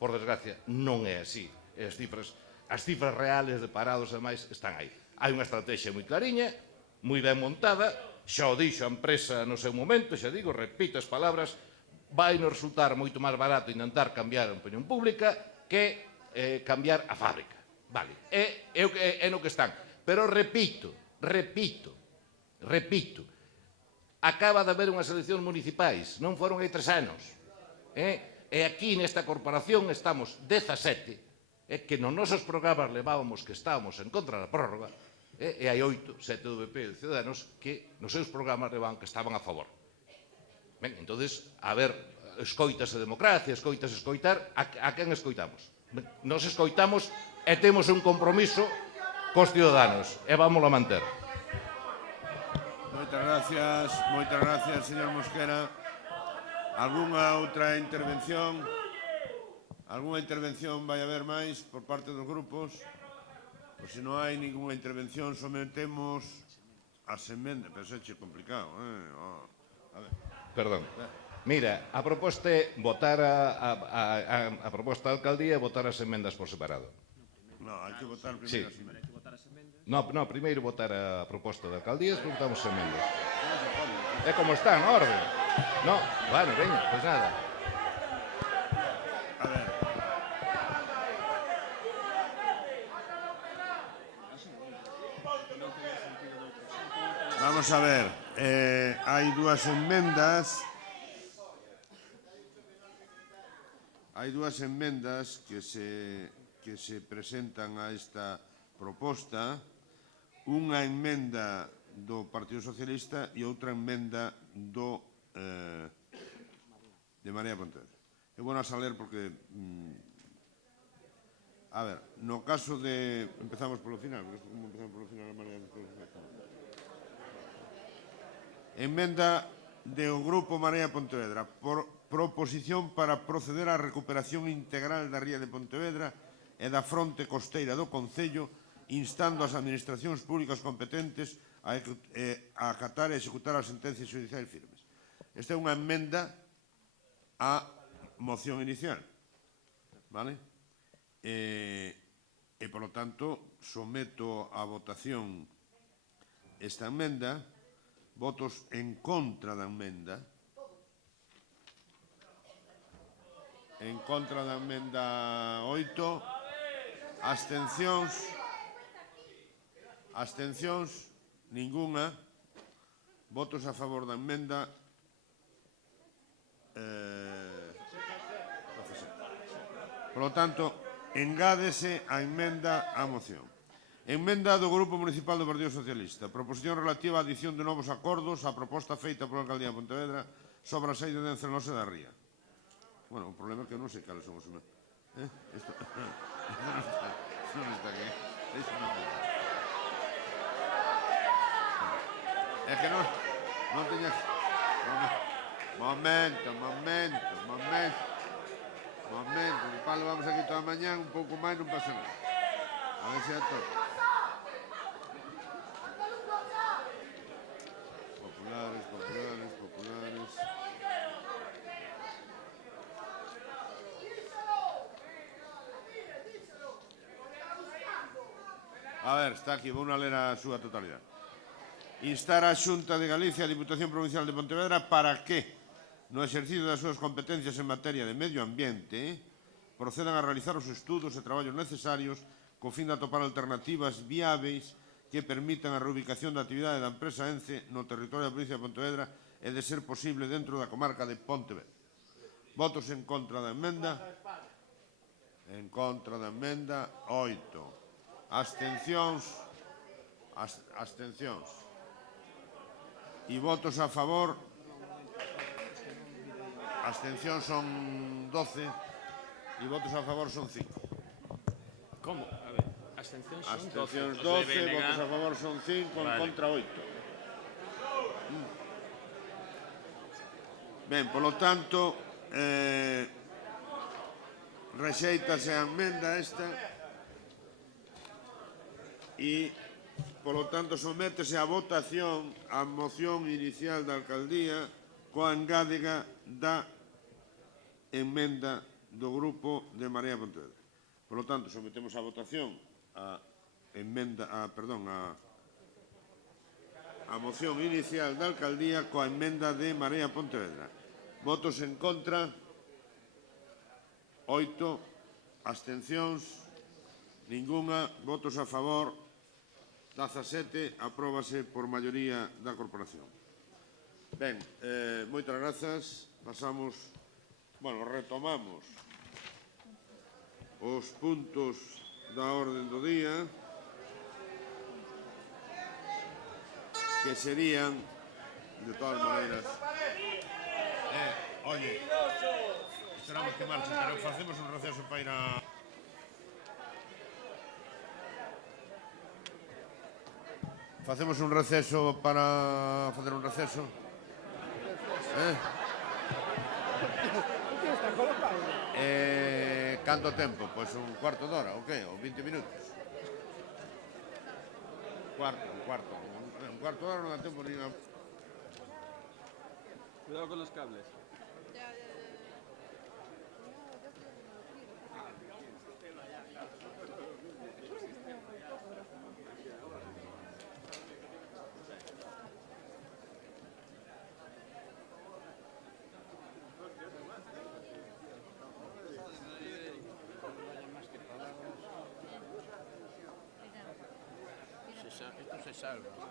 Por desgracia non é así. As cifras reales de parados, ademais, están aí. Hai unha estrategia moi clariña, moi ben montada, xa o dixo a empresa no seu momento, xa digo, repito as palabras, vai nos resultar moito máis barato intentar cambiar a opinión pública que cambiar a fábrica. Vale, é no que están. Pero repito, acaba de haber unhas eleccións municipais, non foron hai 3 anos. E aquí nesta corporación estamos 17, que nos nosos programas levábamos que estábamos en contra da prórroga, e hai 8, 7 do BP e Ciudadanos que nos seus programas levaban que estaban a favor. Ben, entonces, a ver, escoitase democracia, escoitase escoitar, a quen escoitamos? Nos escoitamos e temos un compromiso cos ciudadanos, e vámoslo a manter. Moitas gracias, señor Mosquera. Algunha outra intervención? Algunha intervención vai haber máis por parte dos grupos? Pois se non hai ninguna intervención, sometemos as emendas. Pero é complicado, A ver. Perdón. Mira, a proposta é votar a proposta da alcaldía e votar as emendas por separado. Non, hai que votar primeiro as emendas. No, primeiro votar a proposta da alcaldía e despois votamos as emendas. É como está, na orde. No, bueno, veña, pois nada. A ver. Vamos a ver, hai dúas emendas. Hai dúas emendas que se presentan a esta proposta. Unha emenda do Partido Socialista e outra emenda de Marea Pontevedra. É bueno a saber porque... A ver, no caso de... Empezamos polo final, como empezamos polo final a Marea Pontevedra. Emenda do Grupo Marea Pontevedra. Proposición para proceder á recuperación integral da ría de Pontevedra e da fronte costeira do Concello, instando as administracións públicas competentes a acatar e executar as sentencias judiciais firmes. Esta é unha emenda á moción inicial. Vale? E, polo tanto, someto a votación esta emenda. Votos en contra da emenda. En contra da emenda 8. Abstencións, ningunha. Votos a favor da emenda. Por lo tanto, engádese a emenda á moción. Emenda do Grupo Municipal do Partido Socialista. Proposición relativa á adición de novos acordos á proposta feita pola Alcaldía de Pontevedra sobre a saída de Encenosa da Ría. Bueno, o problema é que eu non sei cales son os emendas. Isto non está aquí. É que non teña... Momento. Palo, vamos aquí toda a mañá, un pouco máis, non pasa nada. A ver se é todo. Populares. A A ver, está aquí, vou a ler a súa totalidade. Instar a Xunta de Galicia e a Diputación Provincial de Pontevedra para que, no exercicio das súas competencias en materia de medio ambiente, procedan a realizar os estudos e traballos necesarios co fin de atopar alternativas viáveis que permitan a reubicación da actividade da empresa ENCE no territorio da provincia de Pontevedra e, de ser posible, dentro da comarca de Pontevedra. Votos en contra da emenda? En contra da emenda, 8. Abstencións? Abstencións. E votos a favor? Abstencións son 12 e votos a favor son 5. Como? A ver, abstencións son 12. Abstencións 12, votos a favor son 5, en contra 8. Ben, polo tanto, rexeítase a emenda esta e, polo tanto, sométese a votación a moción inicial da alcaldía coa engádega da emenda do grupo de Marea Pontevedra. Polo tanto, sometemos a votación a moción inicial da alcaldía coa emenda de Marea Pontevedra. Votos en contra? 8. Abstencións? Ninguna. Votos a favor? 17. Apróbase por maioría da corporación. Ben, moitas grazas. Pasamos, retomamos os puntos da orde do día, que serían, de todas maneiras, oye, esperamos que marche, pero facemos un receso para ir a... Facemos un receso para facer un receso. Canto tempo? Pois un cuarto de hora, o que? Ou 20 minutos? Un cuarto de hora non dá tempo ni a... Cuidado con los cables. Esto se salva.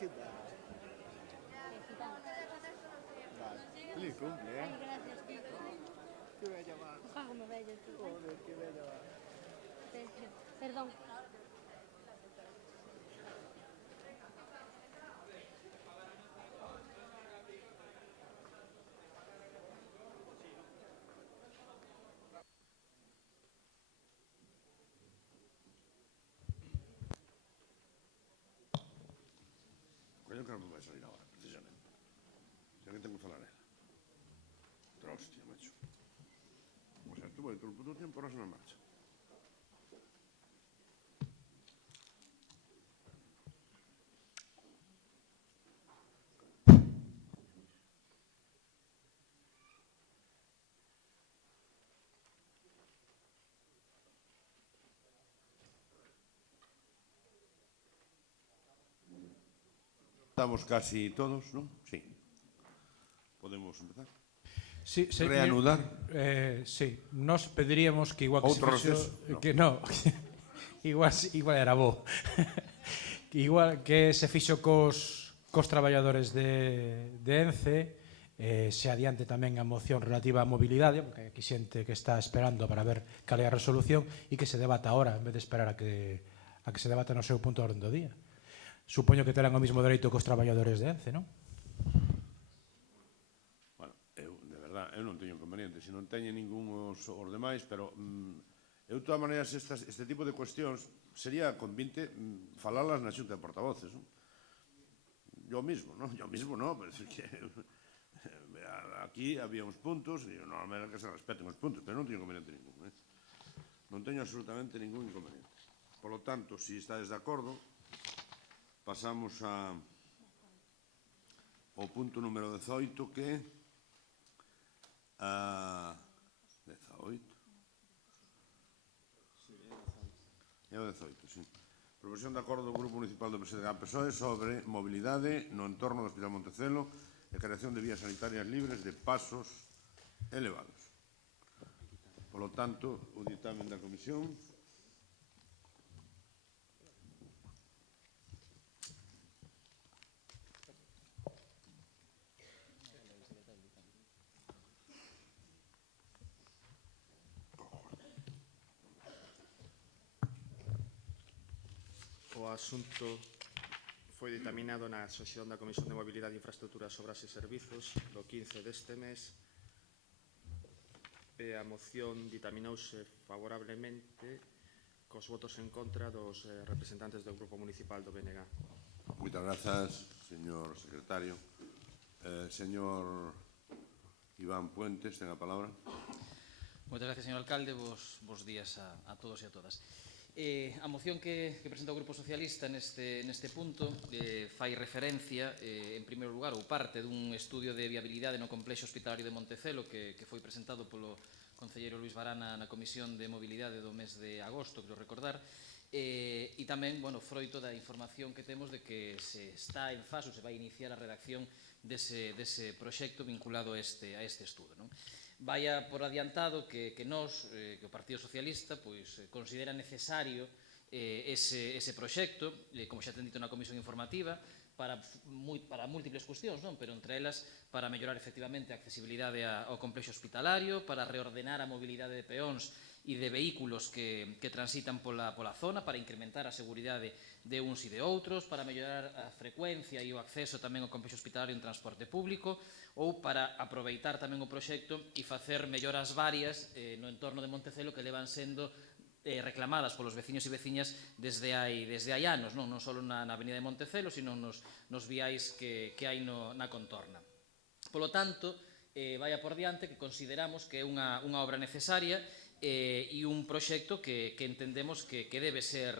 Che dai? Dai, lì cumple, eh? Che bella va. Ojalá como bello tú. Joder, che bella va. Perdón. Eu creo que non vai salir agora, precisamente. Xa que tengo que falar ela. Outra hostia, macho. O sea, estuvo todo o puto tempo horas na marcha. Estamos casi todos, ¿no? Sí. Podemos empezar. Sí, reanudar. Sí, nos pediríamos que igual que outro se fixo, receso, que no, igual era bo. Igual que se fixo cos traballadores de ENCE, se adiante tamén a moción relativa á mobilidade, porque hai aquí xente que está esperando para ver cal é a resolución e que se debata ahora, en vez de esperar a que se debata no seu punto de orden do día. Supoño que terán o mismo dereito que os traballadores de ENCE, non? Bueno, de verdad, eu non teño inconveniente, se non teñen ningún os demais, pero eu, de todas maneiras, este tipo de cuestións sería convinte falalas na xunta de portavoces, non? Yo mismo, non? Yo mismo non, pero é que aquí había uns puntos e normalmente que se respeten os puntos, pero non teño inconveniente ningún, non teño absolutamente ningún inconveniente. Por lo tanto, se estades de acordo, pasamos ao punto número 18, que a 18. É o 18, sí. Proposición de acordo do Grupo Municipal do PSOE sobre mobilidade no entorno do Hospital Montecelo e creación de vías sanitarias libres de pasos elevados. Por lo tanto, o dictamen da Comisión o asunto foi dictaminado na sesión da Comisión de Mobilidade, Infraestructuras, Obras e Servizos do 15 deste mes e a moción dictaminouse favorablemente cos votos en contra dos representantes do Grupo Municipal do BNG. Moitas grazas, señor secretario. Señor Iván Puentes, ten a palabra. Moitas gracias, señor alcalde. Bos días a todos e a todas. A moción que presenta o Grupo Socialista neste punto fai referencia, en primeiro lugar, ou parte dun estudio de viabilidade no complexo hospitalario de Montecelo que foi presentado polo concelleiro Luís Barana na Comisión de Mobilidade do mes de agosto, creo recordar, e tamén, froito da información que temos de que se está en fase ou se vai iniciar a redacción dese proxecto vinculado a este estudo, non? Vaya por adiantado que nós, que o Partido Socialista, considera necesario ese proxecto, como xa ten dito na Comisión Informativa, para múltiples cuestións, pero entre elas para mellorar efectivamente a accesibilidade ao complexo hospitalario, para reordenar a mobilidade de peóns e de vehículos que transitan pola zona, para incrementar a seguridade de uns e de outros, para mellorar a frecuencia e o acceso tamén ao complexo hospitalario en transporte público, ou para aproveitar tamén o proxecto e facer melloras varias no entorno de Montecelo que levan sendo reclamadas polos veciños e veciñas desde hai anos, non só na avenida de Montecelo, sino nos viais que hai na contorna. Polo tanto, vai por diante que consideramos que é unha obra necesaria e un proxecto que entendemos que debe ser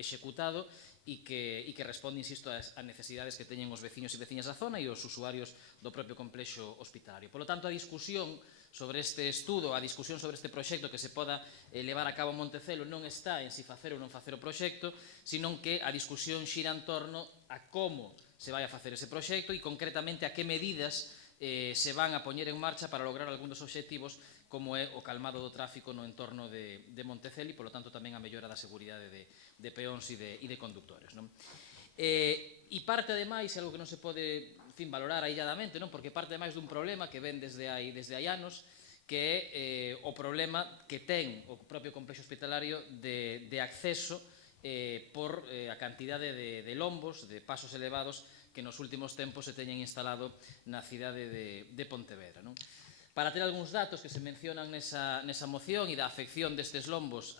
executado e que responde, insisto, ás necesidades que teñen os veciños e veciñas da zona e os usuarios do propio complexo hospitalario. Por lo tanto, a discusión sobre este estudo, a discusión sobre este proxecto que se poda levar a cabo en Montecelo non está en si facer ou non facer o proxecto, sino que a discusión xira en torno a como se vai a facer ese proxecto e concretamente a que medidas se van a poñer en marcha para lograr algún dos obxectivos como é o calmado do tráfico no entorno de Montecelo e, polo tanto, tamén a mellora da seguridade de peóns e de condutores. E parte, ademais, algo que non se pode valorar ailladamente, porque parte, ademais, dun problema que ven desde hai anos, que é o problema que ten o propio complexo hospitalario de acceso por a cantidade de lombos, de pasos elevados que nos últimos tempos se teñen instalado na cidade de Pontevedra. Para ter algúns datos que se mencionan nesa moción e da afección destes lombos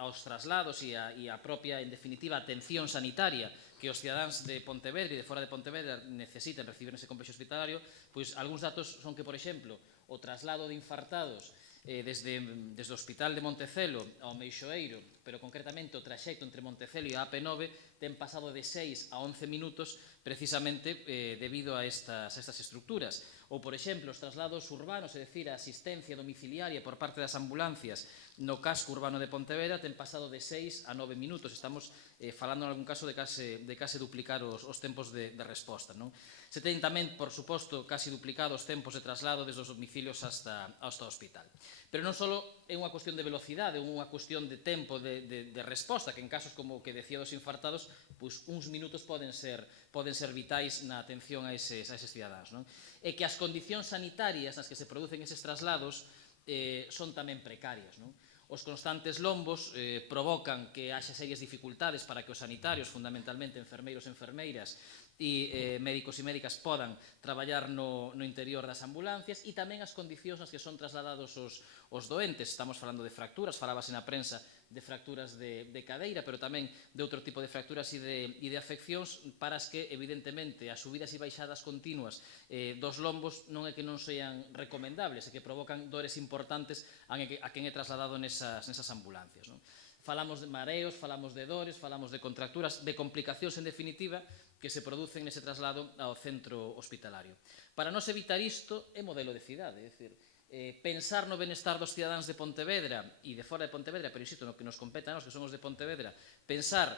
aos traslados e a propia, en definitiva, atención sanitaria que os cidadáns de Pontevedra e de fora de Pontevedra necesiten recibir nese complexo hospitalario, pois algúns datos son que, por exemplo, o traslado de infartados desde o Hospital de Montecelo ao Meixoeiro, pero concretamente o traxecto entre Montecelo e a AP9 ten pasado de 6 a 11 minutos precisamente debido a estas estructuras. Ou, por exemplo, os traslados urbanos, é dicir, a asistencia domiciliaria por parte das ambulancias no casco urbano de Pontevedra ten pasado de 6 a 9 minutos. Estamos falando en algún caso de case duplicar os tempos de resposta. Se ten tamén, por suposto, case duplicado os tempos de traslado desde os domicilios hasta o hospital. Pero non só é unha cuestión de velocidade, é unha cuestión de tempo de de resposta, que en casos como o que decía dos infartados, pois uns minutos poden ser vitais na atención a eses cidadáns. E que as condicións sanitarias nas que se producen eses traslados son tamén precarias. Os constantes lombos provocan que haxa serias dificultades para que os sanitarios, fundamentalmente enfermeiros e enfermeiras, e médicos e médicas podan traballar no interior das ambulancias, e tamén as condicións nas que son trasladados os doentes. Estamos falando de fracturas, falábase na prensa de fracturas de cadeira, pero tamén de outro tipo de fracturas e de afeccións para as que, evidentemente, as subidas e baixadas continuas dos lombos non é que non sean recomendables, é que provocan dores importantes a quen é trasladado nesas ambulancias. Falamos de mareos, falamos de dores, falamos de contracturas, de complicacións, en definitiva, que se producen nese traslado ao centro hospitalario. Para nos evitar isto, é modelo de cidade, é dicir, pensar no benestar dos cidadáns de Pontevedra e de fora de Pontevedra, pero insisto, no que nos compete a nós, que somos de Pontevedra, pensar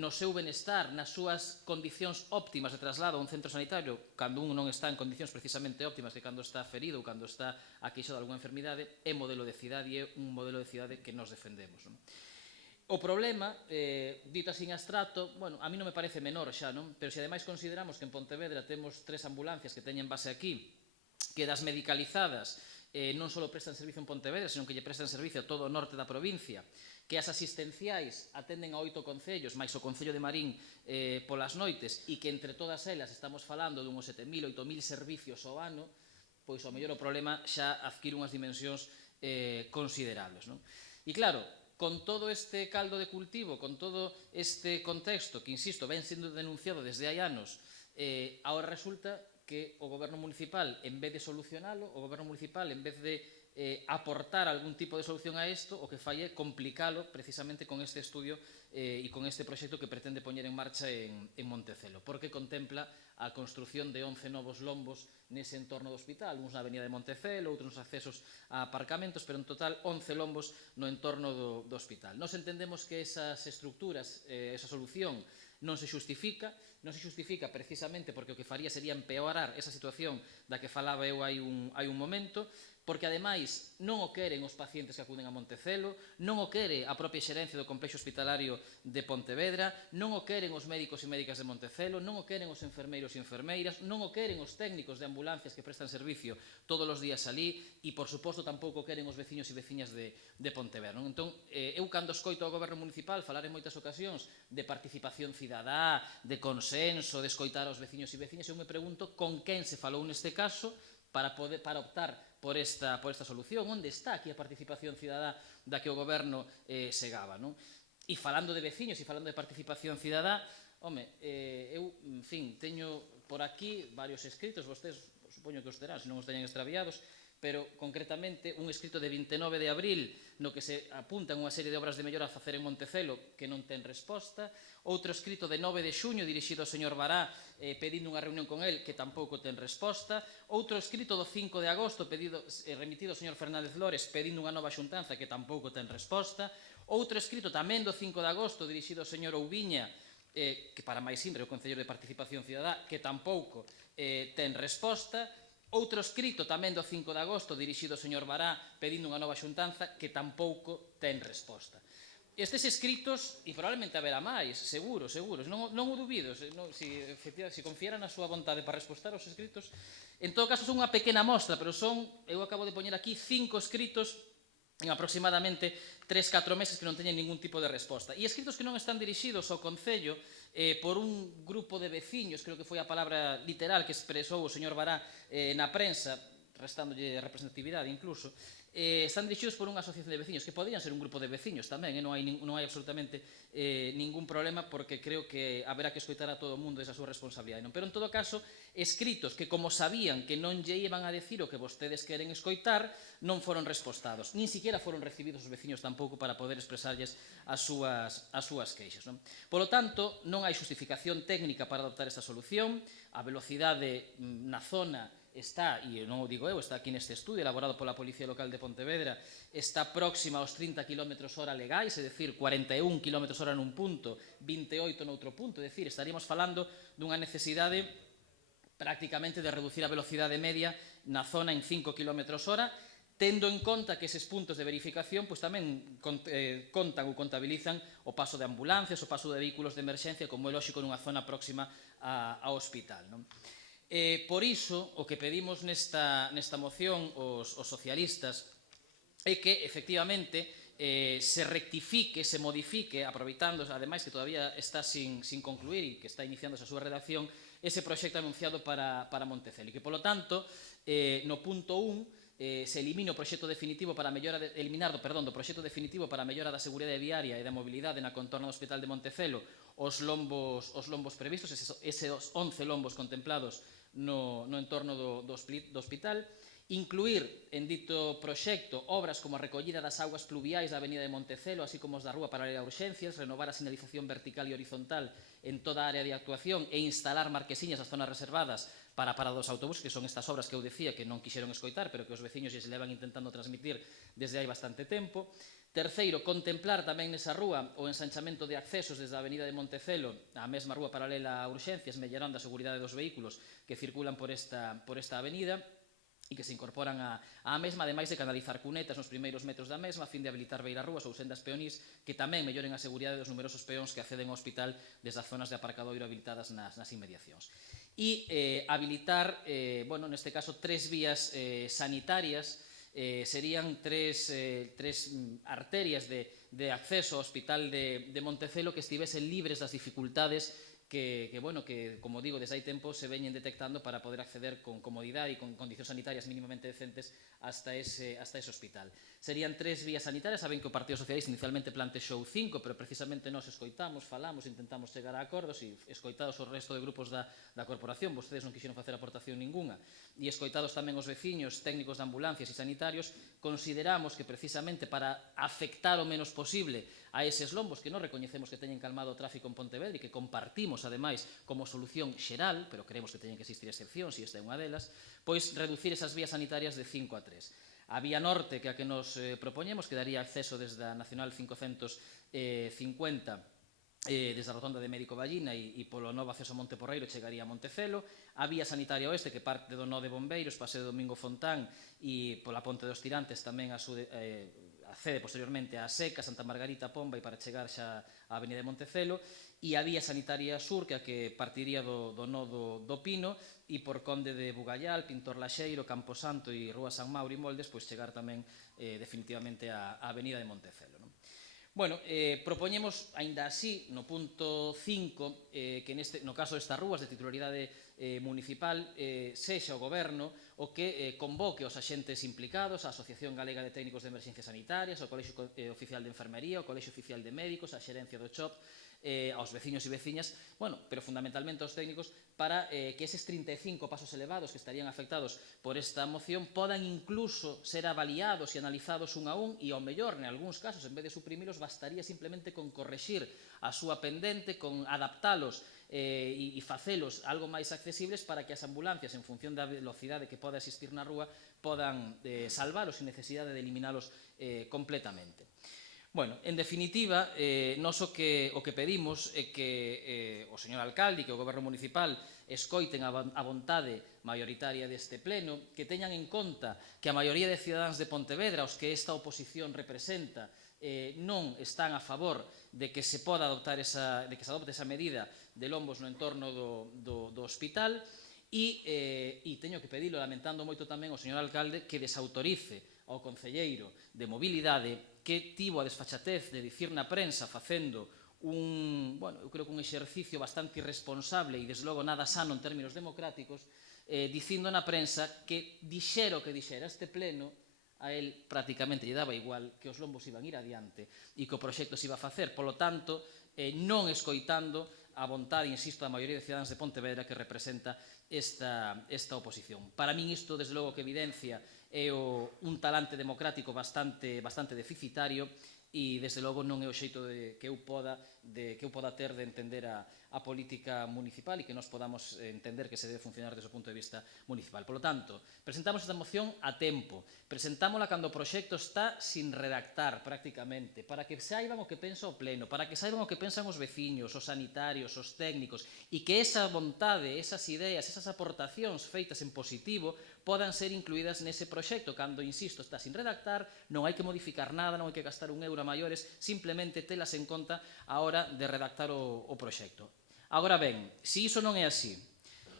no seu benestar, nas súas condicións óptimas de traslado a un centro sanitario, cando un non está en condicións precisamente óptimas que cando está ferido ou cando está aqueixado de alguna enfermidade, é modelo de cidade e é un modelo de cidade que nos defendemos. O problema, dito así en abstracto, bueno, a mí non me parece menor xa, non? Pero se ademais consideramos que en Pontevedra temos 3 ambulancias que teñen base aquí, que das medicalizadas non só prestan servicio en Pontevedra, senón que lle prestan servicio a todo o norte da provincia, que as asistenciais atenden a 8 concellos, máis o Concello de Marín polas noites, e que entre todas elas estamos falando dunhos 7.000, 8.000 servicios ao ano, pois ao mellor o problema xa adquire unhas dimensións considerables. E claro, con todo este caldo de cultivo, con todo este contexto que, insisto, ven sendo denunciado desde hai anos, agora resulta que o goberno municipal, en vez de solucionalo, o goberno municipal, en vez de aportar algún tipo de solución a isto, o que fai é complicalo precisamente con este estudio e con este proxecto que pretende poñer en marcha en Montecelo, porque contempla a construción de 11 novos lombos nese entorno do hospital, uns na avenida de Montecelo, outros nos accesos a aparcamentos, pero en total 11 lombos no entorno do hospital. Nos entendemos que esas estructuras, esa solución, non se justifica precisamente porque o que faría sería empeorar esa situación da que falaba eu hai un momento, porque ademais non o queren os pacientes que acuden a Montecelo, non o quere a propia xerencia do complexo hospitalario de Pontevedra, non o queren os médicos e médicas de Montecelo, non o queren os enfermeiros e enfermeiras, non o queren os técnicos de ambulancias que prestan servicio todos os días alí e, por suposto, tampouco queren os veciños e veciñas de Pontevedra. Entón, eu cando escoito ao goberno municipal falar en moitas ocasións de participación cidadá, de consenso, de escoitar aos veciños e veciñas, eu me pregunto con quen se falou neste caso para optar por esta solución. Onde está aquí a participación cidadá da que o goberno se gaba? E falando de veciños e falando de participación cidadá, eu, en fin, teño por aquí varios escritos, vostedes supoño que os terán, se non os teñen extraviados, pero concretamente un escrito de 29 de abril no que se apuntan unha serie de obras de mellora a facer en Montecelo que non ten resposta, outro escrito de 9 de xuño dirixido ao señor Bará pedindo unha reunión con el que tampouco ten resposta, outro escrito do 5 de agosto remitido ao señor Fernández Lores pedindo unha nova xuntanza que tampouco ten resposta, outro escrito tamén do 5 de agosto dirixido ao señor Oubiña que para máis simbre o Concello de Participación Cidadá que tampouco ten resposta, outro escrito tamén do 5 de agosto dirixido ao señor Bará pedindo unha nova xuntanza que tampouco ten resposta. Estes escritos, e probablemente haberá máis, seguro, non o dubido, se confiara na súa vontade para respostar aos escritos, en todo caso son unha pequena mostra, pero eu acabo de poñer aquí 5 escritos en aproximadamente 3-4 meses que non teñen ningún tipo de resposta. E escritos que non están dirixidos ao Concello por un grupo de veciños, creo que foi a palabra literal que expresou o señor Bará na prensa, restándolle representatividade incluso, están dirixidos por unha asociación de veciños, que podían ser un grupo de veciños tamén, non hai absolutamente ningún problema, porque creo que haberá que escoitar a todo o mundo esa súa responsabilidade. Pero, en todo caso, escritos que, como sabían que non lle iban a decir o que vostedes queren escoitar, non foron respostados. Nin siquiera foron recibidos os veciños tampouco para poder expresarlles as súas queixas. Polo tanto, non hai justificación técnica para adoptar esta solución. A velocidade na zona está, e non o digo eu, está aquí neste estudio elaborado pola Policía Local de Pontevedra, está próxima aos 30 km/h legais, é dicir, 41 km/h nun punto, 28 noutro punto, é dicir, estaríamos falando dunha necesidade prácticamente de reducir a velocidade media na zona en 5 km/h, tendo en conta que eses puntos de verificación pois tamén contan ou contabilizan o paso de ambulancias, o paso de vehículos de emerxencia, como é lóxico nunha zona próxima ao hospital. Por iso, o que pedimos nesta moción os socialistas é que, efectivamente, se rectifique, se modifique, aproveitando, ademais, que todavía está sin concluir e que está iniciándose a súa redacción, ese proxecto anunciado para Montecelo. E que, polo tanto, no punto 1, se elimina o proxecto definitivo para do proxecto definitivo para a mellora da seguridade viaria e da mobilidade na contorna do Hospital de Montecelo os lombos previstos, eses 11 lombos contemplados no entorno do hospital, incluir en dito proxecto obras como a recollida das augas pluviais da Avenida de Montecelo, así como os da Rúa Paralela a Urxencias, renovar a sinalización vertical e horizontal en toda a área de actuación e instalar marquesiñas nas zonas reservadas para a parada dos autobuses, que son estas obras que eu decía que non quixeron escoitar, pero que os veciños lles levan intentando transmitir desde hai bastante tempo. Terceiro, contemplar tamén nesa rúa o ensanchamento de accesos desde a Avenida de Montecelo á mesma Rúa Paralela a Urxencias, mellorando a seguridade dos vehículos que circulan por esta avenida, e que se incorporan á mesma, ademais de canalizar cunetas nos primeiros metros da mesma, a fin de habilitar beirarrúas ou sendas peonís que tamén melloren a seguridade dos numerosos peóns que acceden ao hospital desde as zonas de aparcadoiro habilitadas nas inmediacións. E habilitar, neste caso, 3 vías sanitarias, serían 3 arterias de acceso ao hospital de Montecelo que estivesen libres das dificultades que, como digo, desde hai tempo se veñen detectando para poder acceder con comodidade e con condicións sanitarias mínimamente decentes hasta ese hospital. Serían 3 vías sanitarias, saben que o Partido Socialista inicialmente plantexou 5, pero precisamente nós escoitamos, falamos, intentamos chegar a acordos e escoitados o resto de grupos da corporación, vostedes non quixeron facer aportación ninguna, e escoitados tamén os veciños, técnicos de ambulancias e sanitarios, consideramos que precisamente para afectar o menos posible a eses lombos que non recoñecemos que teñen calmado o tráfico en Pontevedra e que compartimos, ademais, como solución xeral, pero creemos que teñen que existir excepcións e esta é unha delas, pois reducir esas vías sanitarias de 5 a 3. A vía norte, que é a que nos propoñemos, que daría acceso desde a Nacional 550 desde a rotonda de Médico Ballina e polo novo acceso a Monte Porreiro chegaría a Montecelo. A vía sanitaria oeste, que parte do nó de Bombeiros, Paseo Domingo Fontán e pola Ponte dos Tirantes tamén accede posteriormente a Seca, Santa Margarita, Pomba e para chegar xa á Avenida de Montecelo, e a vía sanitaria sur, que a que partiría do nó do Pino e por Conde de Bugallal, Pintor Laxeiro, Camposanto e Rúa San Mauro e Moldes, pois chegar tamén definitivamente á Avenida de Montecelo. Propoñemos, aínda así, no punto 5, que no caso destas rúas de titularidade municipal sexa o Goberno o que convoque os axentes implicados, a Asociación Galega de Técnicos de Emerxencias Sanitarias, o Colexio Oficial de Enfermería, o Colexio Oficial de Médicos, a xerencia do CHOP, aos veciños e veciñas, pero fundamentalmente aos técnicos, para que eses 35 pasos elevados que estarían afectados por esta moción podan incluso ser avaliados e analizados un a un e, ao mellor, en algúns casos, en vez de suprimilos, bastaría simplemente con correxir a súa pendente, con adaptalos e facelos algo máis accesibles para que as ambulancias, en función da velocidade que poda existir na rúa, podan salvalos sin necesidade de eliminalos completamente. En definitiva, nós o que pedimos é que o señor alcalde e que o goberno municipal escoiten a vontade maioritaria deste pleno, que teñan en conta que a maioría de cidadáns de Pontevedra, os que esta oposición representa, non están a favor de que se adopte esa medida de lombos no entorno do hospital e teño que pedilo, lamentando moito tamén o señor alcalde, que desautorice ao concelleiro de mobilidade que tivo a desfachatez de dicir na prensa facendo eu creo que un exercicio bastante irresponsable e, desde logo, nada sano en términos democráticos, dicindo na prensa que dixera o que dixera este pleno, a él prácticamente lle daba igual, que os lombos iban ir adiante e que o proxecto se iba a facer. Polo tanto, non escoitando a vontade, insisto, da maioría de cidadáns de Pontevedra que representa esta oposición. Para min isto, desde logo, que evidencia é un talante democrático bastante deficitario e, desde logo, non é o xeito que eu poda que eu poda ter de entender a política municipal e que nos podamos entender que se debe funcionar desde o punto de vista municipal. Por lo tanto, presentamos esta moción a tempo, presentámola cando o proxecto está sin redactar prácticamente, para que saiban o que pensa o pleno, para que saiban o que pensan os veciños, os sanitarios, os técnicos, e que esa vontade, esas ideas, esas aportacións feitas en positivo podan ser incluídas nese proxecto. Cando, insisto, está sin redactar, non hai que modificar nada, non hai que gastar €1 a maiores, simplemente telas en conta a hora de redactar o proxecto. Agora ben, se iso non é así,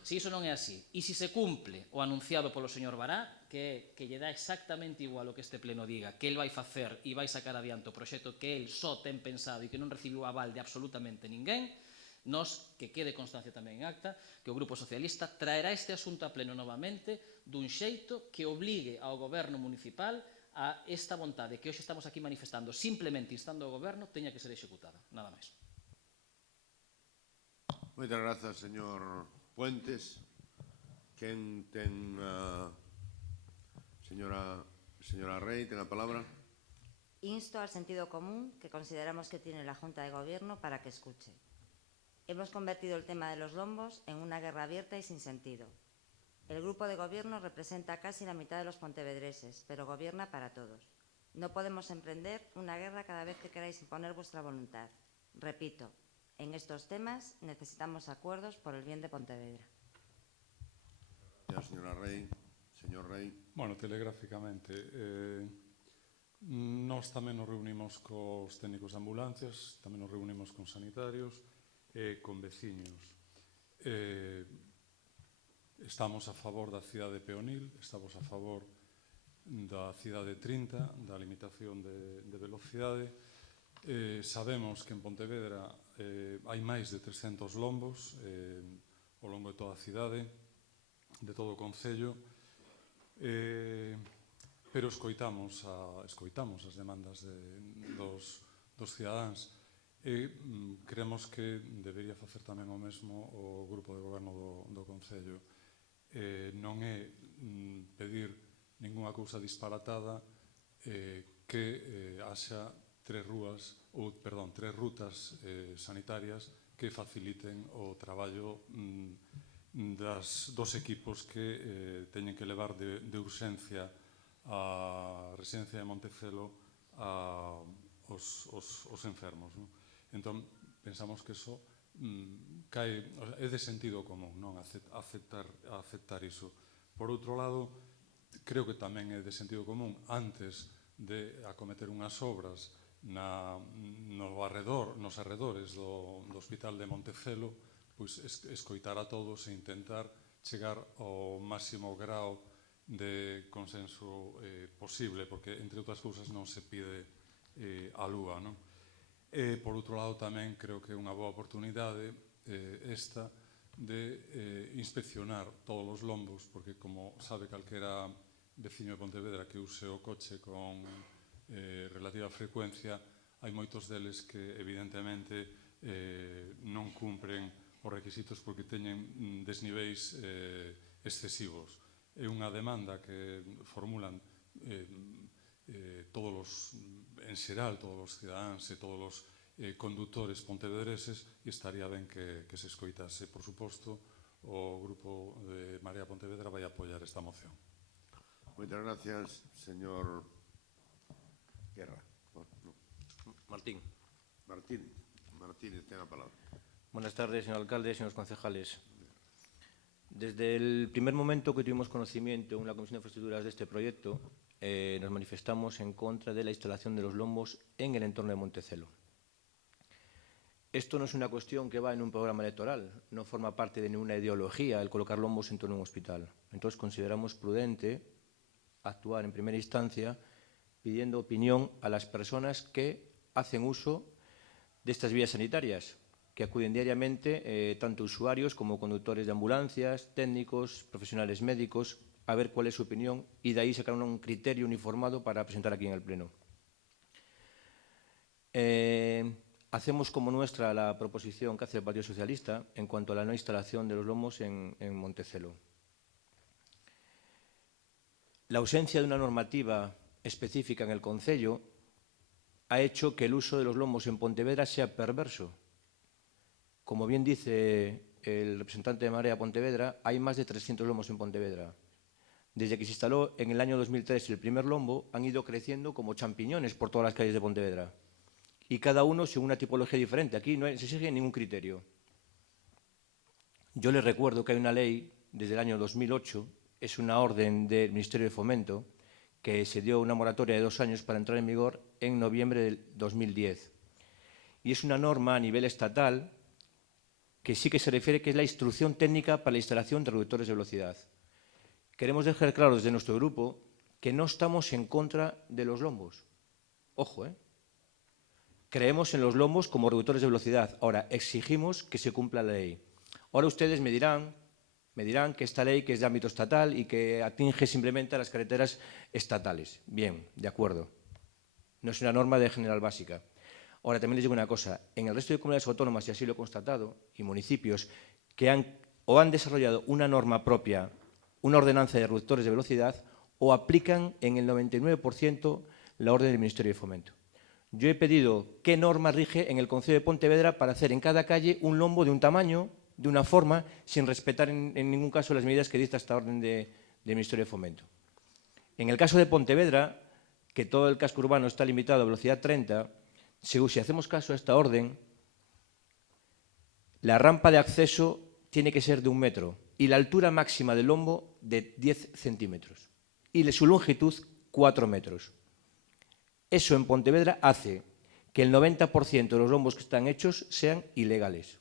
e se se cumple o anunciado polo señor Bará, que lle dá exactamente igual o que este pleno diga, que el vai facer e vai sacar adiante o proxecto que el só ten pensado e que non recibiu aval de absolutamente ninguén, nos, que quede constancia tamén en acta, que o Grupo Socialista traerá este asunto a pleno novamente dun xeito que obligue ao goberno municipal a esta vontade que hoxe estamos aquí manifestando, simplemente instando ao goberno, teña que ser executada. Nada máis. Moitas grazas, señor Puentes. Quen ten a señora Rey, ten a palabra. Insto al sentido común que consideramos que tiene la Junta de Gobierno para que escuche. Hemos convertido el tema de los lombos en una guerra abierta y sin sentido. El grupo de gobierno representa casi la mitad de los pontevedreses, pero gobierna para todos. No podemos emprender una guerra cada vez que queráis imponer vuestra voluntad. Repito, en estos temas necesitamos acuerdos por el bien de Pontevedra. Señora Rey, señor Rey. Bueno, telegráficamente, nós tamén nos reunimos cos técnicos de ambulancias, tamén nos reunimos con sanitarios e con veciños. Estamos a favor da cidade peonil, estamos a favor da cidade 30, da limitación de velocidade. Sabemos que en Pontevedra hai máis de 300 lombos ao longo de toda a cidade, de todo o concello, pero escoitamos as demandas dos cidadáns e creemos que debería facer tamén o mesmo o grupo de goberno do concello. Non é pedir ningunha cousa disparatada que haxa tres rutas sanitarias que faciliten o traballo dos equipos que teñen que levar de urxencia a residencia de Montecelo aos enfermos. Entón, pensamos que iso é de sentido común, non aceptar iso. Por outro lado, creo que tamén é de sentido común, antes de acometer unhas obras nos arredores do Hospital de Montecelo, pois escoitar a todos e intentar chegar ao máximo grao de consenso posible, porque, entre outras cousas, non se pide a lúa. Por outro lado, tamén creo que é unha boa oportunidade esta de inspeccionar todos os lombos, porque, como sabe calquera veciño de Pontevedra que use o coche con relativa frecuencia, hai moitos deles que, evidentemente, non cumpren os requisitos porque teñen desniveis excesivos. É unha demanda que formulan en xeral todos os cidadáns e todos os condutores pontevedreses e estaría ben que se escoitase. Por suposto, o grupo de Marea Pontevedra vai apoiar esta moción. Moitas gracias, señor Guerra. Martínez, ten a palabra. Buenas tardes, señor alcalde, señores concejales. Desde el primer momento que tuvimos conocimiento en la Comisión de Infraestructuras de este proyecto, nos manifestamos en contra de la instalación de los lombos en el entorno de Montecelo. Esto no es una cuestión que va en un programa electoral, no forma parte de ninguna ideología el colocar lombos en torno a un hospital. Entonces consideramos prudente actuar en primera instancia pidiendo opinión a las personas que hacen uso de estas vías sanitarias, que acuden diariamente tanto usuarios como conductores de ambulancias, técnicos, profesionales médicos, a ver cuál es su opinión y de ahí sacar un criterio uniformado para presentar aquí en el Pleno. Hacemos como nuestra la proposición que hace el Partido Socialista en cuanto a la no instalación de los lomos en Montecelo. La ausencia de una normativa específica en el concello ha hecho que el uso de los lombos en Pontevedra sea perverso. Como bien dice el representante de Marea Pontevedra, hay más de 300 lomos en Pontevedra. Desde que se instaló en el año 2003 el primer lombo, han ido creciendo como champiñones por todas las calles de Pontevedra. Y cada uno según una tipología diferente. Aquí no se sigue ningún criterio. Yo les recuerdo que hay una ley desde el año 2008, es una orden del Ministerio de Fomento, que se dio una moratoria de 2 años para entrar en vigor en noviembre del 2010. Y es una norma a nivel estatal que sí que se refiere que es la instrucción técnica para la instalación de reductores de velocidad. Queremos dejar claro desde nuestro grupo que no estamos en contra de los lombos. Ojo, creemos en los lombos como reductores de velocidad. Ahora, exigimos que se cumpla la ley. Ahora ustedes me dirán que esta ley que es de ámbito estatal y que atinge simplemente a las carreteras estatales. Bien, de acuerdo. No es una norma de general básica. Ahora, también les digo una cosa. En el resto de comunidades autónomas, y así lo he constatado, y municipios que han desarrollado una norma propia, una ordenanza de reductores de velocidad, o aplican en el 99% la orden del Ministerio de Fomento. Yo he pedido qué norma rige en el Concello de Pontevedra para hacer en cada calle un lombo de un tamaño, de una forma, sin respetar en ningún caso las medidas que dicta esta orden del Ministerio de Fomento. En el caso de Pontevedra, que todo el casco urbano está limitado a velocidad 30, si hacemos caso a esta orden, la rampa de acceso tiene que ser de 1 metro y la altura máxima del lombo de 10 centímetros y su longitud 4 metros. Eso en Pontevedra hace que el 90% de los lombos que están hechos sean ilegales.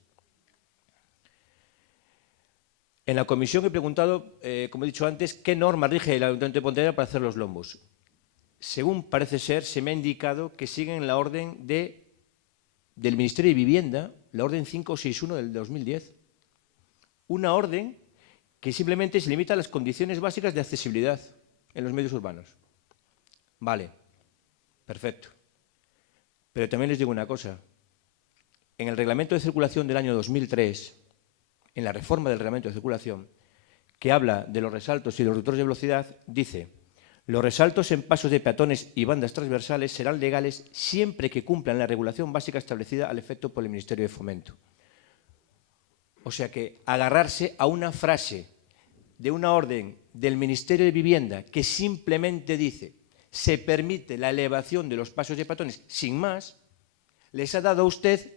En la comisión he preguntado, como he dicho antes, qué norma rige el Ayuntamiento de Pontevedra para hacer los lombos. Según parece ser, se me ha indicado que siguen la orden del Ministerio de Vivienda, la orden 561 del 2010. Una orden que simplemente se limita a las condiciones básicas de accesibilidad en los medios urbanos. Vale, perfecto. Pero también les digo una cosa. En el Reglamento de Circulación del año 2003, en la reforma del Reglamento de Circulación, que habla de los resaltos y los reductores de velocidad, dice: los resaltos en pasos de peatones y bandas transversales serán legales siempre que cumplan la regulación básica establecida al efecto por el Ministerio de Fomento. O sea que agarrarse a una frase de una orden del Ministerio de Vivienda que simplemente dice se permite la elevación de los pasos de peatones sin más, les ha dado a usted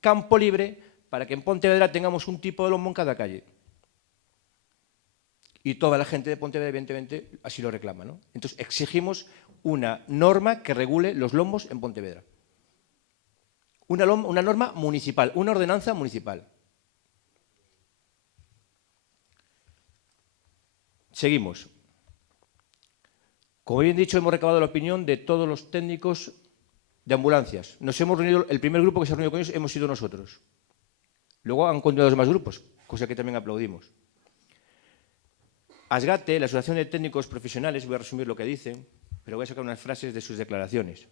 campo libre para que en Pontevedra tengamos un tipo de lombo en cada calle. Y toda la gente de Pontevedra, evidentemente, así lo reclama, ¿no? Entonces, exigimos una norma que regule los lombos en Pontevedra. Una norma municipal, una ordenanza municipal. Seguimos. Como bien dicho, hemos recabado la opinión de todos los técnicos de ambulancias. Nos hemos reunido, el primer grupo que se ha reunido con ellos hemos sido nosotros. Luego han continuado los demás grupos, cosa que también aplaudimos. ASGATE, la Asociación de Técnicos Profesionales, voy a resumir lo que dicen, pero voy a sacar unas frases de sus declaraciones.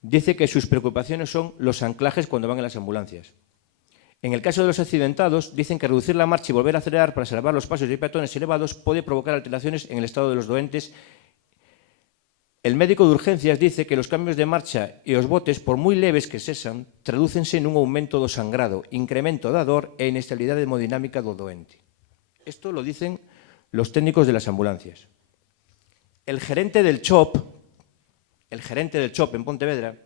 Dice que sus preocupaciones son los anclajes cuando van en las ambulancias. En el caso de los accidentados, dicen que reducir la marcha y volver a acelerar para salvar los pasos de peatones elevados puede provocar alteraciones en el estado de los doentes. El médico de urgencias dice que los cambios de marcha y los botes, por muy leves que sean, tradúcense en un aumento do sangrado, incremento da dor e inestabilidade hemodinámica do doente. Esto lo dicen los técnicos de las ambulancias. El gerente del CHOP en Pontevedra,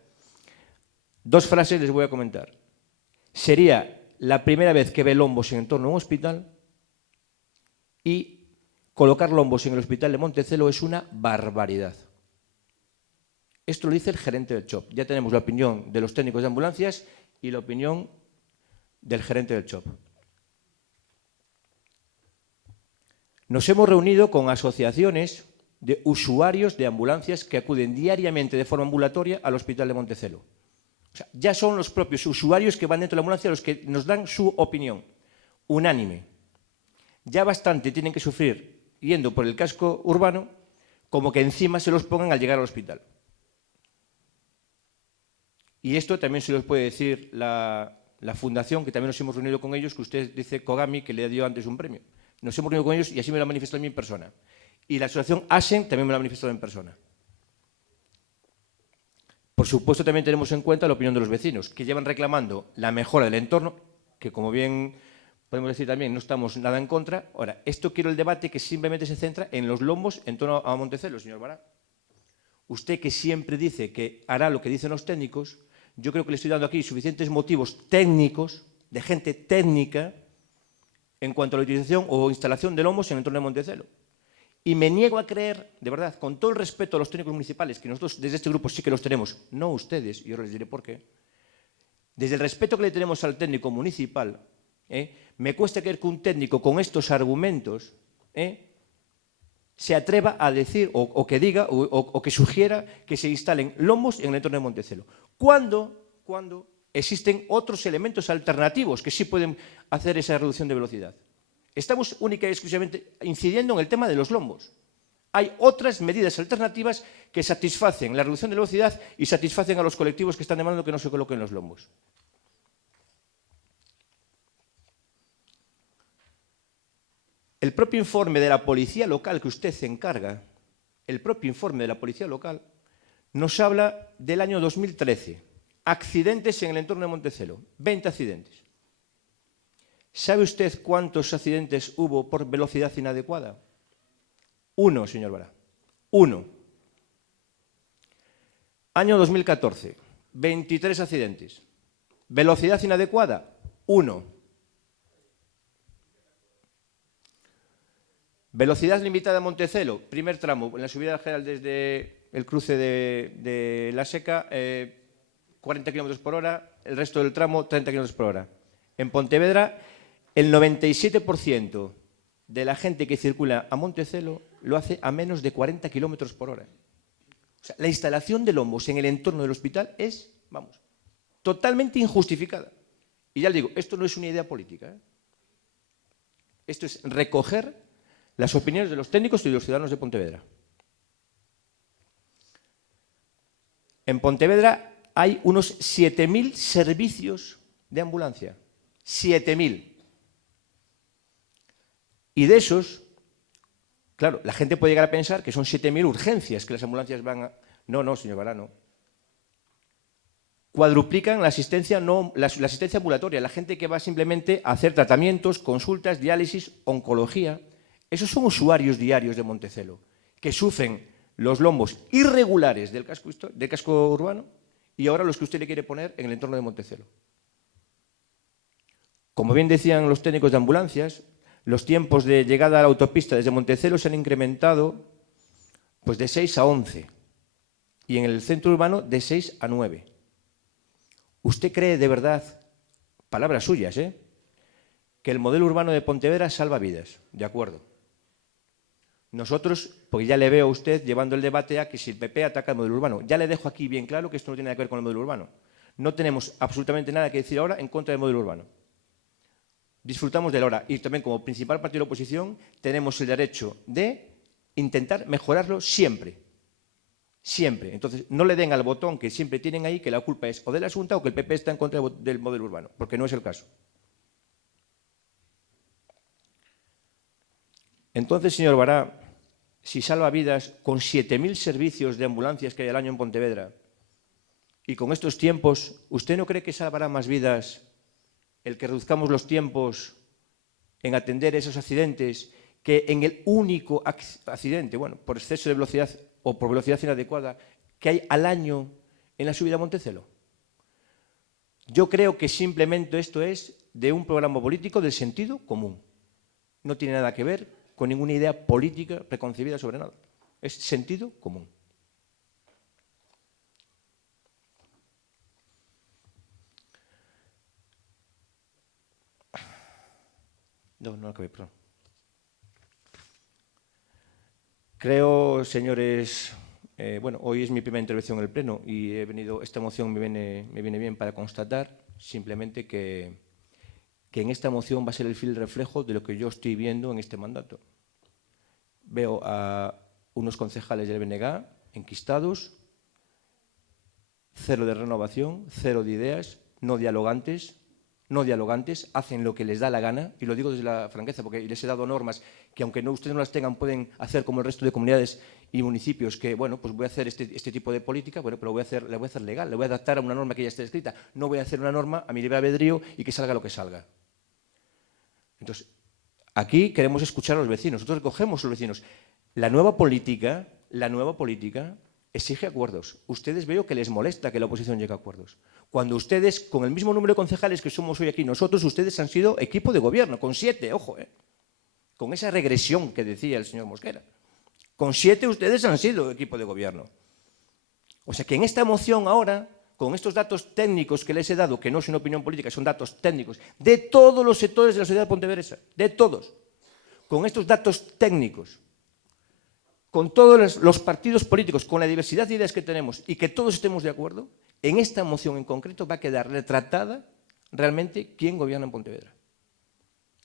2 frases les voy a comentar. Sería la primera vez que ve lombos en torno a un hospital y colocar lombos en el hospital de Montecelo es una barbaridad. Esto lo dice el gerente del CHOP. Ya tenemos la opinión de los técnicos de ambulancias y la opinión del gerente del CHOP. Nos hemos reunido con asociaciones de usuarios de ambulancias que acuden diariamente de forma ambulatoria al hospital de Montecelo. O sea, ya son los propios usuarios que van dentro de la ambulancia los que nos dan su opinión, unánime. Ya bastante tienen que sufrir yendo por el casco urbano como que encima se los pongan al llegar al hospital. Y esto también se los puede decir la fundación, que también nos hemos reunido con ellos, que usted dice Kogami, que le dio antes un premio. Nos hemos reunido con ellos y así me lo ha manifestado a mí en persona. Y la asociación ASEN también me lo ha manifestado en persona. Por supuesto, también tenemos en cuenta la opinión de los vecinos, que llevan reclamando la mejora del entorno, que como bien podemos decir también, no estamos nada en contra. Ahora, esto quiero el debate que simplemente se centra en los lombos en torno a Montecelo, señor Bará. Usted que siempre dice que hará lo que dicen los técnicos, yo creo que le estoy dando aquí suficientes motivos técnicos, de gente técnica, en cuanto a la utilización o instalación de lombos en el entorno de Montecelo. Y me niego a creer, de verdad, con todo el respeto a los técnicos municipales, que nosotros desde este grupo sí que los tenemos, no ustedes, y ahora les diré por qué, desde el respeto que le tenemos al técnico municipal, me cuesta creer que un técnico con estos argumentos se atreva a decir o que diga o que sugiera que se instalen lombos en el entorno de Montecelo. Cuando existen otros elementos alternativos que sí pueden hacer esa reducción de velocidad. Estamos única y exclusivamente incidiendo en el tema de los lombos. Hay otras medidas alternativas que satisfacen la reducción de velocidad y satisfacen a los colectivos que están demandando que no se coloquen los lombos. El propio informe de la policía local que usted se encarga, el propio informe de la policía local, nos habla del año 2013. Accidentes en el entorno de Montecelo. 20 accidentes. ¿Sabe usted cuántos accidentes hubo por velocidad inadecuada? 1, señor Bará. 1. Año 2014. 23 accidentes. Velocidad inadecuada. 1. Velocidad limitada a Montecelo. Primer tramo, en la subida general desde el cruce de La Seca, 40 km por hora. El resto del tramo, 30 km por hora. En Pontevedra, el 97% de la gente que circula a Montecelo lo hace a menos de 40 km por hora. O sea, la instalación de lombos en el entorno del hospital es, vamos, totalmente injustificada. Y ya le digo, esto no es una idea política. Esto es recoger las opiniones de los técnicos y de los ciudadanos de Pontevedra. En Pontevedra hay unos 7.000 servicios de ambulancia. 7.000. Y de esos, claro, la gente puede llegar a pensar que son 7.000 urgencias que las ambulancias van a... No, señor Bará, no. Cuadruplican la asistencia, la asistencia ambulatoria, la gente que va simplemente a hacer tratamientos, consultas, diálisis, oncología. Esos son usuarios diarios de Montecelo, que sufren los lombos irregulares del casco urbano y ahora los que usted le quiere poner en el entorno de Montecelo. Como bien decían los técnicos de ambulancias, los tiempos de llegada a la autopista desde Montecelo se han incrementado pues de 6 a 11 y en el centro urbano de 6 a 9. ¿Usted cree de verdad, palabras suyas, que el modelo urbano de Pontevedra salva vidas? De acuerdo. Nosotros, porque ya le veo a usted llevando el debate a que si el PP ataca el modelo urbano. Ya le dejo aquí bien claro que esto no tiene nada que ver con el modelo urbano. No tenemos absolutamente nada que decir ahora en contra del modelo urbano. Disfrutamos de la hora y también como principal partido de la oposición tenemos el derecho de intentar mejorarlo siempre. Siempre. Entonces, no le den al botón que siempre tienen ahí que la culpa es o de la Junta o que el PP está en contra del modelo urbano, porque no es el caso. Entonces, señor Bará, si salva vidas con 7.000 servicios de ambulancias que hay al año en Pontevedra y con estos tiempos, ¿usted no cree que salvará más vidas el que reduzcamos los tiempos en atender esos accidentes que en el único accidente, bueno, por exceso de velocidad o por velocidad inadecuada, que hay al año en la subida a Montecelo? Yo creo que simplemente esto es de un programa político del sentido común. No tiene nada que ver con ninguna idea política preconcebida sobre nada. Es sentido común. No acabé, perdón. Creo, señores, bueno, hoy es mi primera intervención en el Pleno y esta moción me viene bien para constatar simplemente que en esta moción va a ser el fiel reflejo de lo que yo estoy viendo en este mandato. Veo a unos concejales del BNG enquistados, cero de renovación, cero de ideas, no dialogantes, hacen lo que les da la gana, y lo digo desde la franqueza porque les he dado normas que aunque ustedes no las tengan pueden hacer como el resto de comunidades y municipios que, bueno, pues voy a hacer este tipo de política, bueno, pero la voy a hacer legal, la voy a adaptar a una norma que ya esté escrita. No voy a hacer una norma a mi libre albedrío y que salga lo que salga. Entonces, aquí queremos escuchar a los vecinos. Nosotros recogemos a los vecinos. La nueva política exige acuerdos. Ustedes veo que les molesta que la oposición llegue a acuerdos. Cuando ustedes, con el mismo número de concejales que somos hoy aquí nosotros, ustedes han sido equipo de gobierno, con 7, ojo, con esa regresión que decía el señor Mosquera. Con 7 ustedes han sido equipo de gobierno. O sea que en esta moción ahora, con estos datos técnicos que les he dado, que no es una opinión política, son datos técnicos, de todos los sectores de la sociedad pontevedresa, de todos, con estos datos técnicos, con todos los partidos políticos, con la diversidad de ideas que tenemos y que todos estemos de acuerdo, en esta moción en concreto va a quedar retratada realmente quién gobierna en Pontevedra.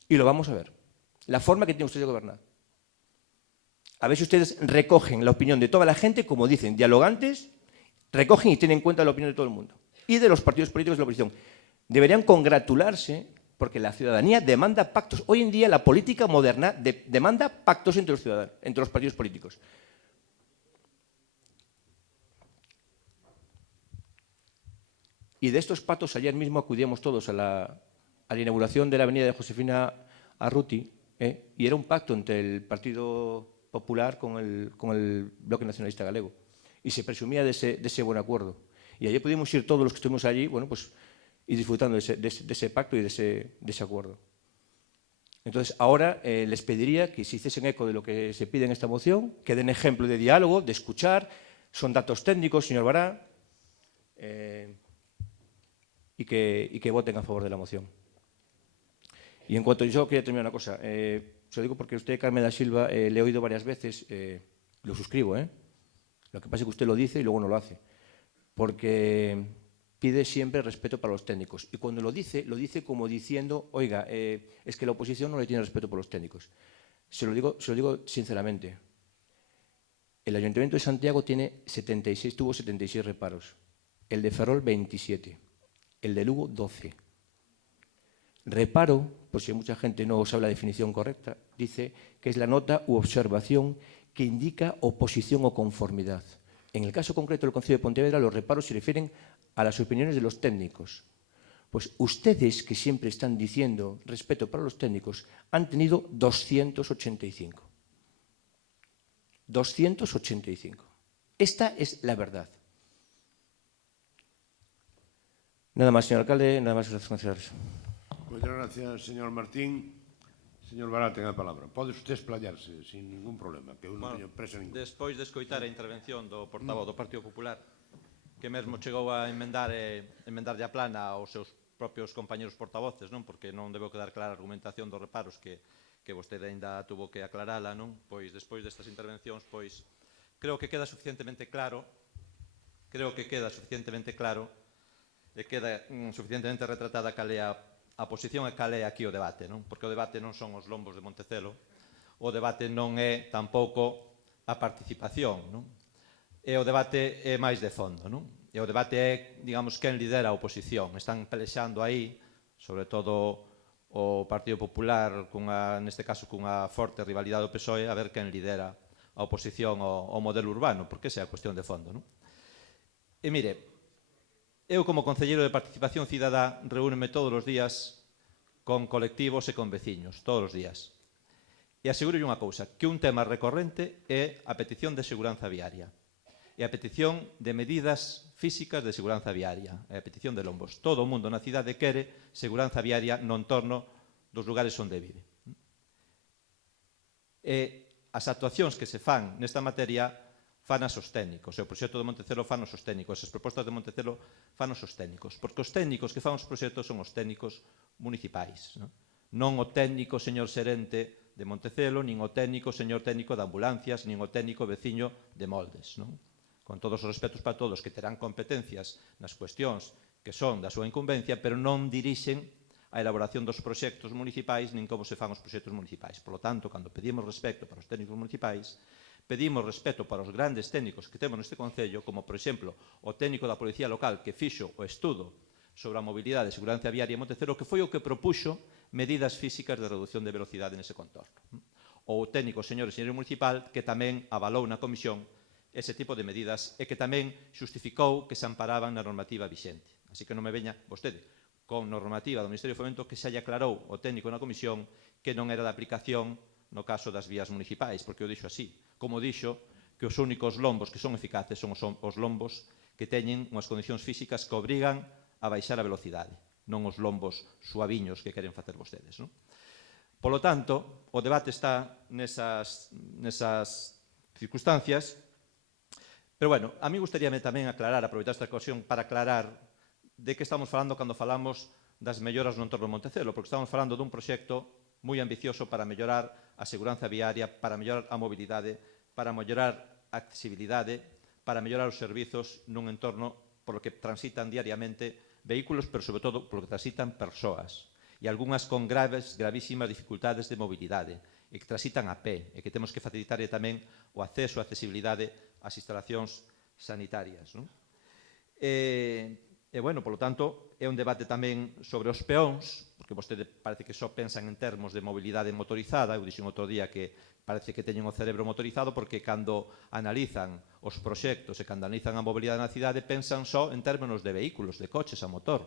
Y lo vamos a ver. La forma que tienen ustedes de gobernar. A ver si ustedes recogen la opinión de toda la gente, como dicen, dialogantes, recogen y tienen en cuenta la opinión de todo el mundo. Y de los partidos políticos de la oposición. Deberían congratularse porque la ciudadanía demanda pactos. Hoy en día la política moderna demanda pactos entre los ciudadanos, entre los partidos políticos. Y de estos pactos ayer mismo acudíamos todos a la inauguración de la avenida de Josefina Arruti, y era un pacto entre el Partido Popular con el Bloque Nacionalista Galego. Y se presumía de ese buen acuerdo. Y ayer pudimos ir todos los que estuvimos allí, bueno, pues, y disfrutando de ese pacto y de ese acuerdo. Entonces, ahora les pediría que se hiciesen eco de lo que se pide en esta moción, que den ejemplo de diálogo, de escuchar. Son datos técnicos, señor Bará, y que voten a favor de la moción. Y en cuanto yo quería terminar una cosa, se lo digo porque usted, Carmen da Silva, le he oído varias veces, lo suscribo, lo que pasa es que usted lo dice y luego no lo hace, porque pide siempre respeto para los técnicos. Y cuando lo dice como diciendo, oiga, es que la oposición no le tiene respeto por los técnicos. Se lo digo sinceramente. El Ayuntamiento de Santiago tuvo 76 reparos. El de Ferrol, 27. El de Lugo, 12. Reparo, por si mucha gente no sabe la definición correcta, dice que es la nota u observación que indica oposición o conformidad. En el caso concreto del Concello de Pontevedra, los reparos se refieren a las opiniones de los técnicos. Pues ustedes, que siempre están diciendo respeto para los técnicos, han tenido 285. 285. Esta es la verdad. Nada más, señor alcalde, nada más, gracias, concejales. Muchas gracias, señor Martín. Señor Bará, ten a palabra. Pode usted explayarse sin ningún problema, que eu non teño presa ninguna. Despois de escoitar a intervención do portavoz do Partido Popular, que mesmo chegou a emendarlle a plana aos seus propios compañeros portavoces, non? Porque non debeu quedar clara a argumentación dos reparos que vostede ainda tuvo que aclarala, non? Pois despois destas intervencións, pois creo que queda suficientemente claro e queda suficientemente retratada cal é a posición e cal é aquí o debate, non? Porque o debate non son os lombos de Montecelo, o debate non é tampouco a participación, non? E o debate é máis de fondo, non? E o debate é, digamos, quen lidera a oposición. Están pelexando aí, sobre todo o Partido Popular, neste caso cunha forte rivalidade do PSOE, a ver quen lidera a oposición ao modelo urbano, porque esa é a cuestión de fondo, non? E mire, eu como concelleiro de Participación Cidadá reúneme todos os días con colectivos e con veciños, todos os días. E aseguro unha cousa, que un tema recorrente é a petición de seguranza viaria e a petición de medidas físicas de seguranza viaria, e a petición de lombos. Todo o mundo na cidade quere seguranza viaria no entorno dos lugares onde vive. E as actuacións que se fan nesta materia fanas os técnicos, e o proxecto de Montecelo fanos os técnicos, as propostas de Montecelo fanos os técnicos, porque os técnicos que fan os proxectos son os técnicos municipais, non o técnico señor xerente de Montecelo, nin o técnico señor técnico de ambulancias, nin o técnico veciño de Moldes, non? Con todos os respetos para todos que terán competencias nas cuestións que son da súa incumbencia, pero non dirixen a elaboración dos proxectos municipais nin como se fan os proxectos municipais. Por lo tanto, cando pedimos respecto para os técnicos municipais, pedimos respeto para os grandes técnicos que temos neste Concello, como, por exemplo, o técnico da Policía Local que fixo o estudo sobre a mobilidade e seguranza viaria en Montecelo, que foi o que propuxo medidas físicas de reducción de velocidade nese contorno. ou o técnico señor enxeñeiro municipal que tamén avalou na comisión ese tipo de medidas e que tamén xustificou que se amparaban na normativa vixente. Así que non me veña vostede con normativa do Ministerio de Fomento que xa lle aclarou o técnico na comisión que non era de aplicación no caso das vías municipais, porque o dixo así. Como dixo que os únicos lombos que son eficaces son os lombos que teñen unhas condicións físicas que obrigan a baixar a velocidade, non os lombos suaviños que queren facer vostedes. Non? Polo tanto, o debate está nesas circunstancias, pero, bueno, a mí gustaríame tamén aproveitar esta ocasión para aclarar de que estamos falando cando falamos das melloras no entorno de Montecelo, porque estamos falando dun proxecto moi ambicioso para mellorar a seguranza viaria, para mellorar a mobilidade, para mellorar a accesibilidade, para mellorar os servizos nun entorno polo que transitan diariamente vehículos, pero sobre todo polo que transitan persoas, e algunhas con gravísimas dificultades de mobilidade, e que transitan a pé, e que temos que facilitarlle tamén o acceso a accesibilidade ás instalacións sanitarias. Non? Bueno, polo tanto, é un debate tamén sobre os peóns, porque vostede parece que só pensan en termos de mobilidade motorizada. Eu dixen outro día que parece que teñen o cerebro motorizado porque cando analizan os proxectos e cando analizan a mobilidade na cidade pensan só en términos de vehículos, de coches a motor.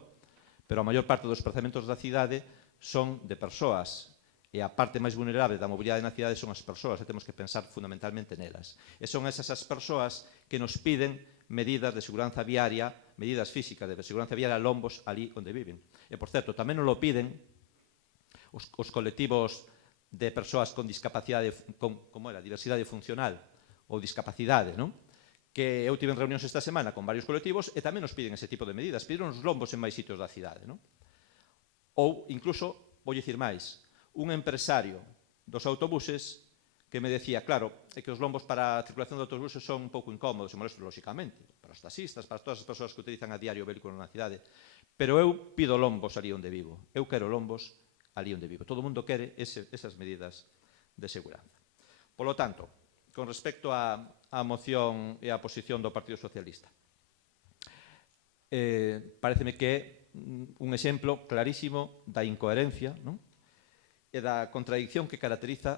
Pero a maior parte dos desplazamentos da cidade son de persoas. E a parte máis vulnerable da mobilidade na cidade son as persoas, e temos que pensar fundamentalmente nelas. E son esas as persoas que nos piden medidas de seguranza viaria, medidas físicas de seguranza viaria lombos ali onde viven. E, por certo, tamén nos lo piden os colectivos de persoas con discapacidade, como era, diversidade funcional ou discapacidade, non? Que eu tive en reunións esta semana con varios colectivos e tamén nos piden ese tipo de medidas, piden os lombos en máis sitios da cidade, non? Ou, incluso, vou dicir máis, un empresario dos autobuses que me decía, claro, é que os lombos para a circulación de autobuses son un pouco incómodos e molestos, lóxicamente, para os taxistas, para todas as persoas que utilizan a diario o vehículo na cidade, pero eu pido lombos ali onde vivo, eu quero lombos ali onde vivo. Todo o mundo quere esas medidas de seguranza. Polo tanto, con respecto á moción e á posición do Partido Socialista, pareceme que é un exemplo clarísimo da incoherencia, non? E da contradicción que caracteriza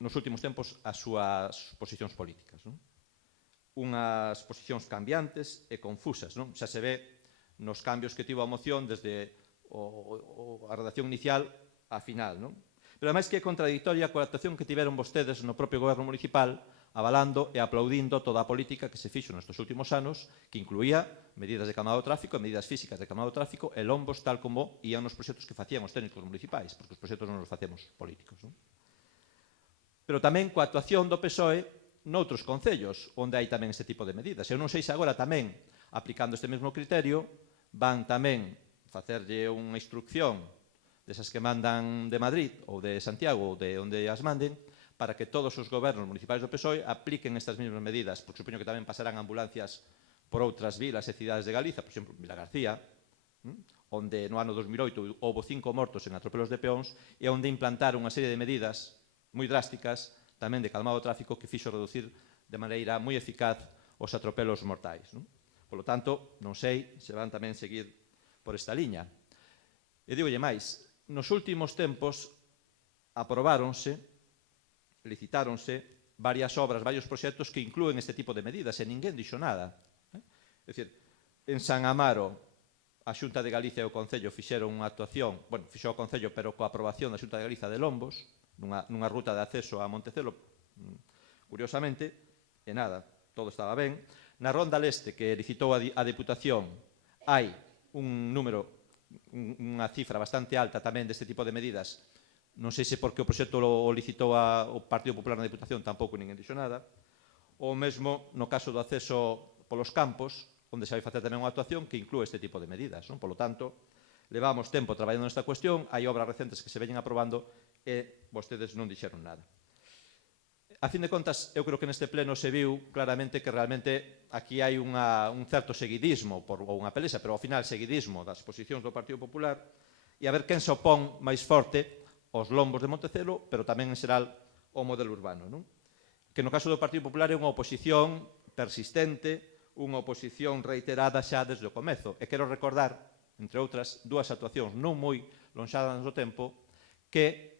nos últimos tempos as súas posicións políticas. Non? Unhas posicións cambiantes e confusas. Non? Xa se ve nos cambios que tivo a moción desde a redacción inicial a final. Non? Pero ademais que é contradictoria coa actuación que tiveron vostedes no propio goberno municipal avalando e aplaudindo toda a política que se fixo nestes últimos anos, que incluía medidas de calmado do tráfico, medidas físicas de calmado do tráfico e lombos tal como ían nos proxectos que facían os técnicos municipais, porque os proxectos non os facemos políticos. Non? Pero tamén coa actuación do PSOE noutros concellos, onde hai tamén este tipo de medidas. Eu non sei se agora tamén, aplicando este mesmo criterio, van tamén facerlle unha instrucción desas que mandan de Madrid ou de Santiago ou de onde as manden, para que todos os gobernos municipais do PSOE apliquen estas mesmas medidas, porque supoño que tamén pasarán ambulancias por outras vilas e cidades de Galiza, por exemplo, Vilagarcía, onde no ano 2008 houve 5 mortos en atropelos de peóns e onde implantaron unha serie de medidas moi drásticas, tamén de calmado do tráfico, que fixo reducir de maneira moi eficaz os atropelos mortais. Non? Por lo tanto, non sei se van tamén seguir por esta liña. E digolle máis, nos últimos tempos aprobáronse, licitáronse varias obras, varios proxectos que inclúen este tipo de medidas e ninguén dixo nada. É dicir, en San Amaro, a Xunta de Galicia e o Concello fixeron unha actuación, bueno, fixou o Concello, pero coa aprobación da Xunta de Galicia de Lombos, nunha ruta de acceso a Montecelo, curiosamente, e nada, todo estaba ben. Na Ronda Leste, que licitou a Deputación, hai un número, unha cifra bastante alta tamén deste tipo de medidas. Non sei se porque o proxecto o licitou o Partido Popular na Deputación, tampouco ninguén dixo nada. O mesmo no caso do acceso polos campos, onde se vai facer tamén unha actuación que inclúe este tipo de medidas. Por lo tanto, levamos tempo traballando nesta cuestión, hai obras recentes que se veñen aprobando e vostedes non dixeron nada. A fin de contas, eu creo que neste pleno se viu claramente que realmente aquí hai un certo seguidismo ou unha pelesa, pero ao final seguidismo das posicións do Partido Popular e a ver quen se opón máis forte aos lombos de Montecelo, pero tamén en xeral ao modelo urbano. Non? Que no caso do Partido Popular é unha oposición persistente, unha oposición reiterada xa desde o comezo. E quero recordar, entre outras, dúas actuacións non moi lonxadas no tempo que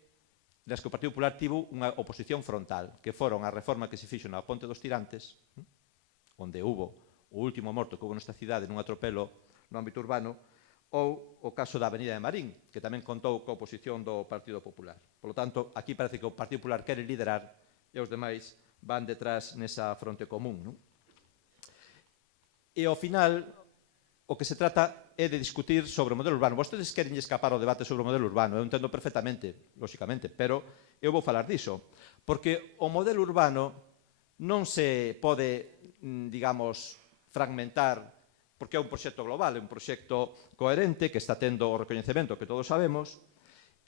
nas que o Partido Popular tivo unha oposición frontal, que foron a reforma que se fixo na Ponte dos Tirantes, onde hubo o último morto que hubo nesta cidade nun atropelo no ámbito urbano, ou o caso da Avenida de Marín, que tamén contou coa oposición do Partido Popular. Por lo tanto, aquí parece que o Partido Popular quere liderar e os demais van detrás nesa fronte común. Non? E ao final, o que se trata é de discutir sobre o modelo urbano. Vostedes queren escapar ao debate sobre o modelo urbano, eu entendo perfectamente, lóxicamente, pero eu vou falar diso, porque o modelo urbano non se pode, digamos, fragmentar, porque é un proxecto global, é un proxecto coherente que está tendo o recoñecemento que todos sabemos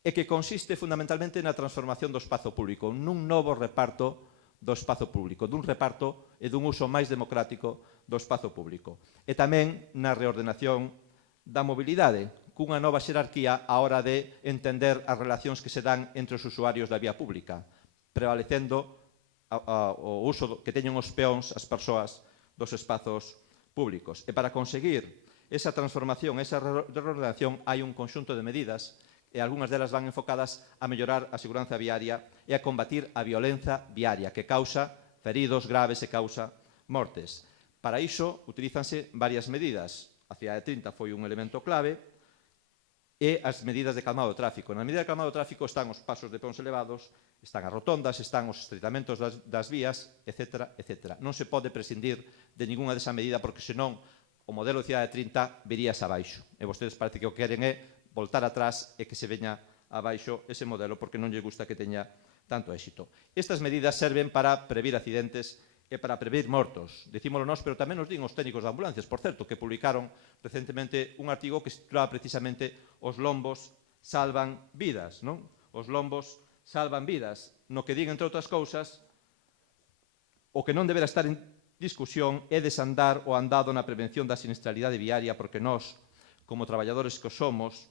e que consiste fundamentalmente na transformación do espazo público, nun novo reparto do espazo público, dun reparto e dun uso máis democrático do espazo público. E tamén na reordenación da mobilidade, cunha nova xerarquía á hora de entender as relacións que se dan entre os usuarios da vía pública, prevalecendo o uso que teñen os peóns, as persoas dos espazos públicos. E para conseguir esa transformación, esa reordenación, hai un conxunto de medidas e algunhas delas van enfocadas a mellorar a seguranza viaria e a combatir a violenza viaria que causa feridos graves e causa mortes. Para iso, utilízanse varias medidas. A cidade de 30 foi un elemento clave e as medidas de calmado do tráfico. Na medida de calmado do tráfico están os pasos de peóns elevados, están as rotondas, están os estreitamentos das vías, etc. etc. Non se pode prescindir de ninguna desa medida porque senón o modelo de cidade de 30 viríase abaixo. E vostedes parece que o queren é voltar atrás e que se veña abaixo ese modelo porque non lle gusta que teña tanto éxito. Estas medidas serven para previr accidentes e para previr mortos. Dicímolo nós, pero tamén nos din os técnicos de ambulancias, por certo, que publicaron recentemente un artigo que se titulaba precisamente Os lombos salvan vidas, non? Os lombos salvan vidas, no que din, entre outras cousas, o que non debera estar en discusión é desandar o andado na prevención da sinistralidade viaria, porque nós, como traballadores que somos,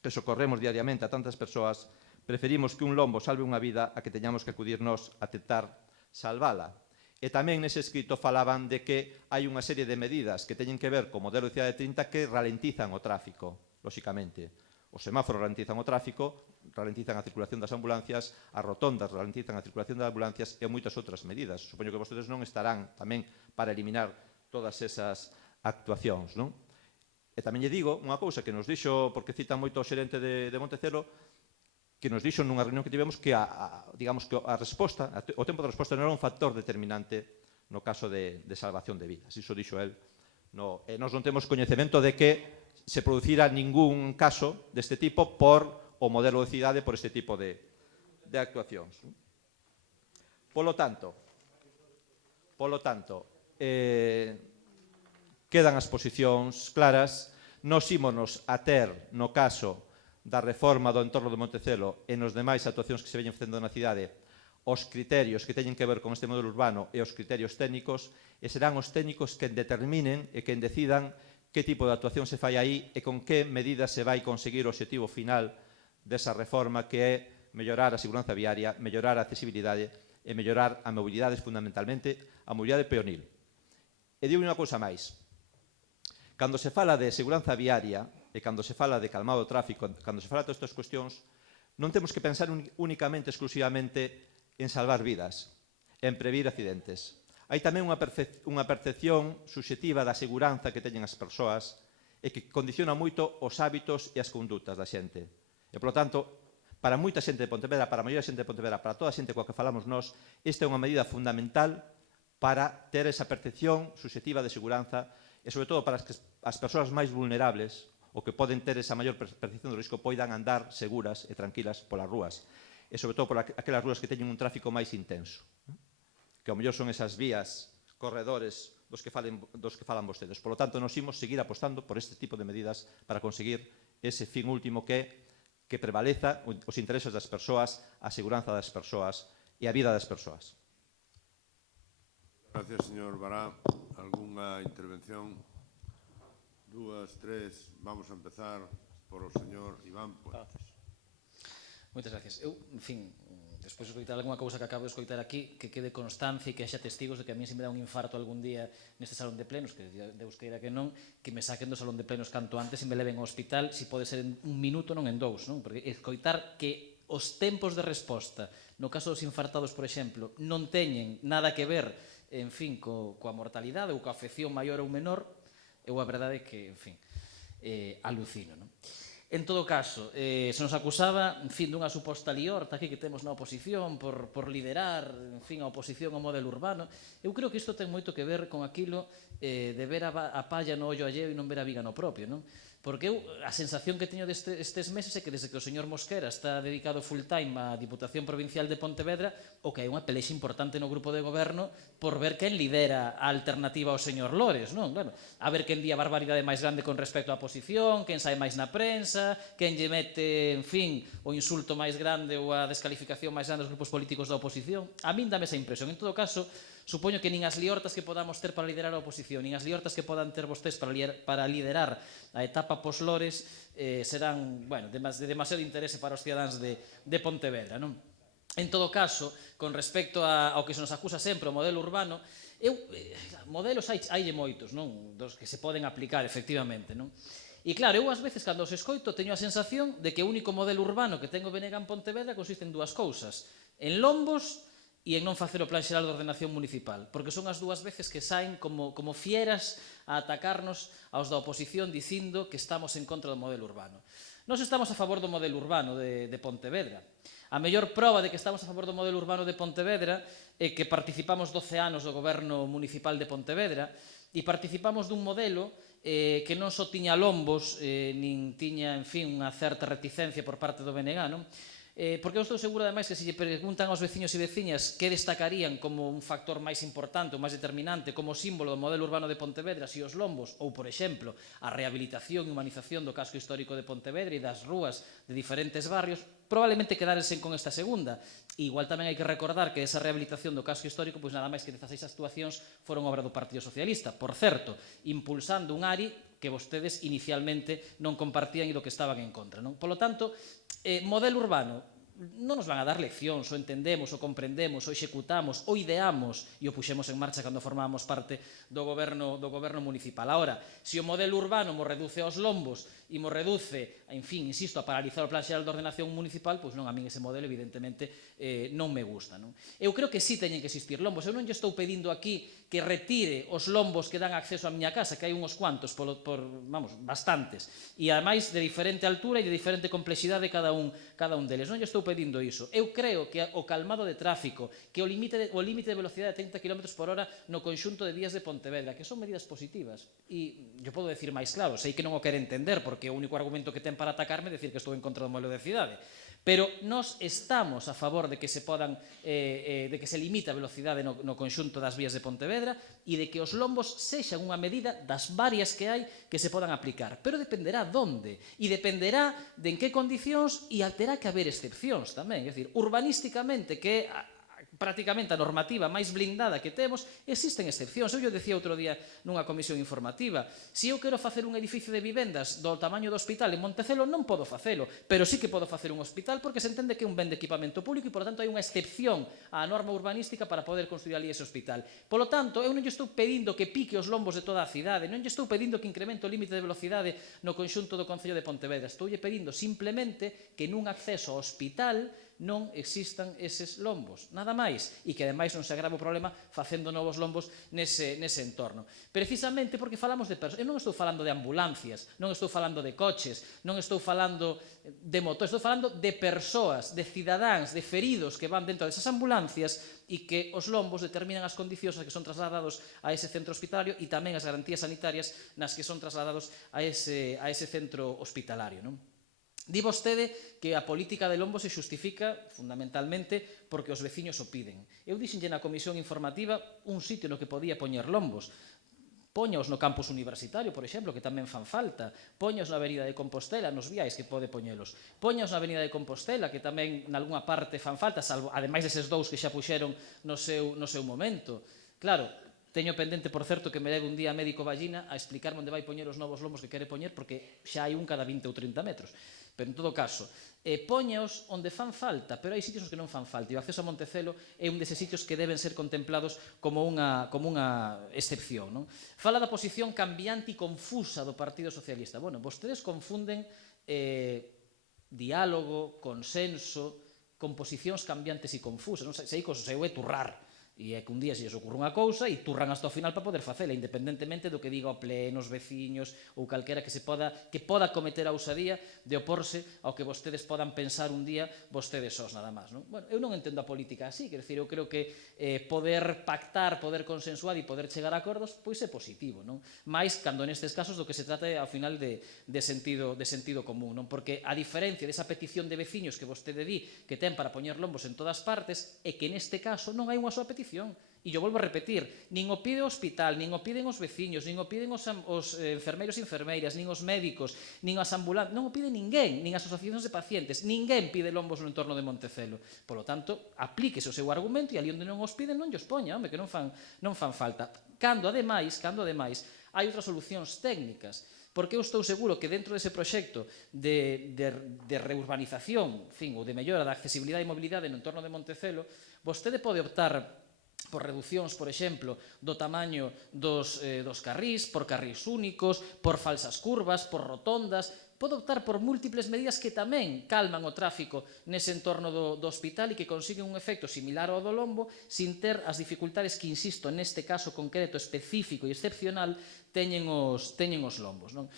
que socorremos diariamente a tantas persoas, preferimos que un lombo salve unha vida a que teñamos que acudir nós a tentar salvala. E tamén nese escrito falaban de que hai unha serie de medidas que teñen que ver co modelo de cidade de 30 que ralentizan o tráfico, lóxicamente. Os semáforos ralentizan o tráfico, ralentizan a circulación das ambulancias, as rotondas ralentizan a circulación das ambulancias e moitas outras medidas. Supoño que vostedes non estarán tamén para eliminar todas esas actuacións, non? E tamén lle digo unha cousa que nos dixo, porque cita moito o xerente de Montecelo, que nos dixo nunha reunión que tivemos que digamos que a resposta, o tempo de resposta non era un factor determinante no caso de salvación de vidas. Iso dixo el. E nós non temos coñecemento de que se producira ningún caso deste tipo por o modelo de cidade, por este tipo de actuacións. Polo tanto, quedan as posicións claras. Nos ímonos a ter, no caso da reforma do entorno de Montecelo e nos demais actuacións que se veñen facendo na cidade, os criterios que teñen que ver con este modelo urbano e os criterios técnicos, e serán os técnicos que determinen e que decidan que tipo de actuación se fai aí e con que medidas se vai conseguir o obxectivo final desa reforma, que é mellorar a seguranza viaria, mellorar a accesibilidade e mellorar a mobilidade, fundamentalmente a mobilidade peonil. E digo unha cousa máis. Cando se fala de seguranza viaria e cando se fala de calmado do tráfico, cando se fala de todas estas cuestións, non temos que pensar únicamente, exclusivamente, en salvar vidas, en previr accidentes. Hai tamén unha percepción subxectiva da seguranza que teñen as persoas e que condiciona moito os hábitos e as condutas da xente. E, polo tanto, para moita xente de Pontevedra, para a maioría da xente de Pontevedra, para toda a xente coa que falamos nós, esta é unha medida fundamental para ter esa percepción subxectiva de seguranza e, sobre todo, para que as persoas máis vulnerables ou que poden ter esa maior percepción do risco poidan andar seguras e tranquilas polas rúas. E, sobre todo, por aquelas rúas que teñen un tráfico máis intenso, que ao mellor son esas vías, corredores dos que falan vostedes. Por lo tanto, nos imos seguir apostando por este tipo de medidas para conseguir ese fin último que prevaleza os intereses das persoas, a seguranza das persoas e a vida das persoas. Gracias, señor Bará. ¿Alguna intervención? Dúas, tres. Vamos a empezar por o señor Iván. Moitas gracias. Eu, en fin, despois de escoitar algunha cousa que acabo de escoitar aquí, que quede constancia e que haxa testigos de que a mí se me dá un infarto algún día neste salón de plenos, que Deus queira que non, que me saquen do salón de plenos canto antes e me leven ao hospital, se pode ser en un minuto, non en dous, non? Porque escoitar que os tempos de resposta, no caso dos infartados, por exemplo, non teñen nada que ver, en fin, coa mortalidade ou coa afección maior ou menor, eu a verdade é que, en fin, alucino, non? En todo caso, se nos acusaba, en fin, dunha suposta liorta aquí que temos na oposición por liderar, en fin, a oposición ao modelo urbano, eu creo que isto ten moito que ver con aquilo de ver a palla no ollo alleo e non ver a viga no propio, non? Porque eu, a sensación que teño destes meses é que desde que o señor Mosquera está dedicado full time á Diputación Provincial de Pontevedra, o que hai unha pelexa importante no grupo de goberno por ver quen lidera a alternativa ao señor Lores, non? Bueno, a ver quen di a barbaridade máis grande con respecto á oposición, quen sae máis na prensa, quen lle mete, en fin, o insulto máis grande ou a descalificación máis grande aos grupos políticos da oposición. A min dame esa impresión. En todo caso, supoño que nin as liortas que podamos ter para liderar a oposición, nin as liortas que podan ter vostedes para liderar a etapa pos-Lores serán, bueno, de demasiado interese para os cidadáns de Pontevedra, non? En todo caso, con respecto ao que se nos acusa sempre, o modelo urbano, modelos hai moitos, non? Dos que se poden aplicar, efectivamente, non? E claro, eu ás veces, cando os escoito, teño a sensación de que o único modelo urbano que ten o BNG en Pontevedra consiste en dúas cousas, en lombos e en non facer o Plan Xeral de Ordenación Municipal, porque son as dúas veces que saen como fieras a atacarnos aos da oposición dicindo que estamos en contra do modelo urbano. Nós estamos a favor do modelo urbano de Pontevedra. A mellor proba de que estamos a favor do modelo urbano de Pontevedra é que participamos 12 anos do Goberno Municipal de Pontevedra e participamos dun modelo que non só tiña lombos, nin tiña, en fin, unha certa reticencia por parte do BNG, non? Porque eu estou seguro, ademais, que se lle preguntan aos veciños e veciñas que destacarían como un factor máis importante ou máis determinante como símbolo do modelo urbano de Pontevedra, si os lombos ou, por exemplo, a rehabilitación e humanización do casco histórico de Pontevedra e das rúas de diferentes barrios, probablemente quedarense con esta segunda. Igual tamén hai que recordar que esa rehabilitación do casco histórico, pois nada máis que 16 actuacións foron obra do Partido Socialista, por certo, impulsando un ARI que vostedes inicialmente non compartían e do que estaban en contra, non? Polo tanto, modelo urbano, non nos van a dar leccións, o entendemos, o comprendemos, o executamos, o ideamos e o puxemos en marcha cando formábamos parte do goberno municipal. Ahora, se o modelo urbano mo reduce aos lombos e mo reduce, en fin, insisto, a paralizar o Plan Xeral de Ordenación Municipal, pois non, a min ese modelo evidentemente non me gusta, non? Eu creo que sí teñen que existir lombos. Eu non lle estou pedindo aquí que retire os lombos que dan acceso á miña casa, que hai uns cuantos, vamos, bastantes, e ademais de diferente altura e de diferente complexidade cada un deles. Non lle estou pedindo iso. Eu creo que o calmado de tráfico, que o limite de velocidade de 30 km por hora no conxunto de vías de Pontevedra, que son medidas positivas. E eu podo decir máis claro, sei que non o quere entender, porque o único argumento que ten para atacarme é decir que estou en contra do modelo de cidade. Pero nós estamos a favor de que se limite a velocidade no conxunto das vías de Pontevedra e de que os lombos sexan unha medida das varias que hai que se podan aplicar. Pero dependerá donde, e dependerá de en que condicións, e terá que haber excepcións tamén. É dicir, urbanísticamente, que é prácticamente a normativa máis blindada que temos, existen excepcións. Eu decía outro día nunha comisión informativa, se eu quero facer un edificio de vivendas do tamaño do hospital en Montecelo, non podo facelo, pero sí que podo facer un hospital porque se entende que é un ben de equipamento público e, por tanto, hai unha excepción á norma urbanística para poder construir ali ese hospital. Polo tanto, eu non lle estou pedindo que pique os lombos de toda a cidade, non lle estou pedindo que incremente o límite de velocidade no conxunto do Concello de Pontevedra, estou lle pedindo simplemente que nun acceso ao hospital non existan eses lombos, nada máis, e que ademais non se agrave o problema facendo novos lombos nese entorno. Precisamente porque falamos de persoas, eu non estou falando de ambulancias, non estou falando de coches, non estou falando de motores, estou falando de persoas, de cidadáns, de feridos que van dentro desas ambulancias e que os lombos determinan as condicións nas que son trasladados a ese centro hospitalario e tamén as garantías sanitarias nas que son trasladados a ese centro hospitalario, non? Di vostede que a política de lombos se xustifica fundamentalmente porque os veciños o piden. Eu dixenlle na comisión informativa un sitio no que podía poñer lombos. Póñaos no campus universitario, por exemplo, que tamén fan falta. Póñaos na Avenida de Compostela, nos viais que pode poñelos. Póñaos na Avenida de Compostela, que tamén nalgúna parte fan falta, salvo, ademais deses dous que xa puxeron no seu momento. Claro, teño pendente, por certo, que me leve un día a médico Ballina a explicarme onde vai poñer os novos lombos que quere poñer, porque xa hai un cada 20 ou 30 metros. Pero, en todo caso, póñaos onde fan falta, pero hai sitios que non fan falta. E o acceso a Montecelo é un deses sitios que deben ser contemplados como unha excepción, non? Fala da posición cambiante e confusa do Partido Socialista. Bueno, vostedes confunden diálogo, consenso, con posicións cambiantes e confusas. Se aí co seu é turrar, e é que un día se lles ocurre unha cousa e turran hasta o final para poder facela, independentemente do que diga o pleno, os veciños ou calquera que poda cometer a ousadía de oporse ao que vostedes podan pensar un día vostedes sós nada máis. Bueno, eu non entendo a política así, quer decir, eu creo que poder pactar, poder consensuar e poder chegar a acordos, pois é positivo, non? Mais cando nestes casos do que se trata é ao final de sentido común, non? Porque a diferencia desa petición de veciños que vostede di que ten para poñer lombos en todas partes é que neste caso non hai unha súa petición. E eu volvo a repetir, nin o pide o hospital, nin o piden os veciños, nin o piden os enfermeiros e enfermeiras, nin os médicos, nin as ambulantes, non o pide ninguén, nin as asociacións de pacientes, ninguén pide lombos no entorno de Montecelo. Por lo tanto, aplíquese o seu argumento e ali onde non os piden non os poña, home, que non fan falta. Cando, ademais, hai outras solucións técnicas, porque eu estou seguro que dentro dese proxecto de reurbanización, ou de mellora da accesibilidade e mobilidade no entorno de Montecelo, vostede pode optar por reducións, por exemplo, do tamaño dos carrís, por carrís únicos, por falsas curvas, por rotondas, pode optar por múltiples medidas que tamén calman o tráfico nese entorno do hospital e que consiguen un efecto similar ao do lombo sin ter as dificultades que, insisto, neste caso concreto, específico e excepcional, teñen os lombos, non?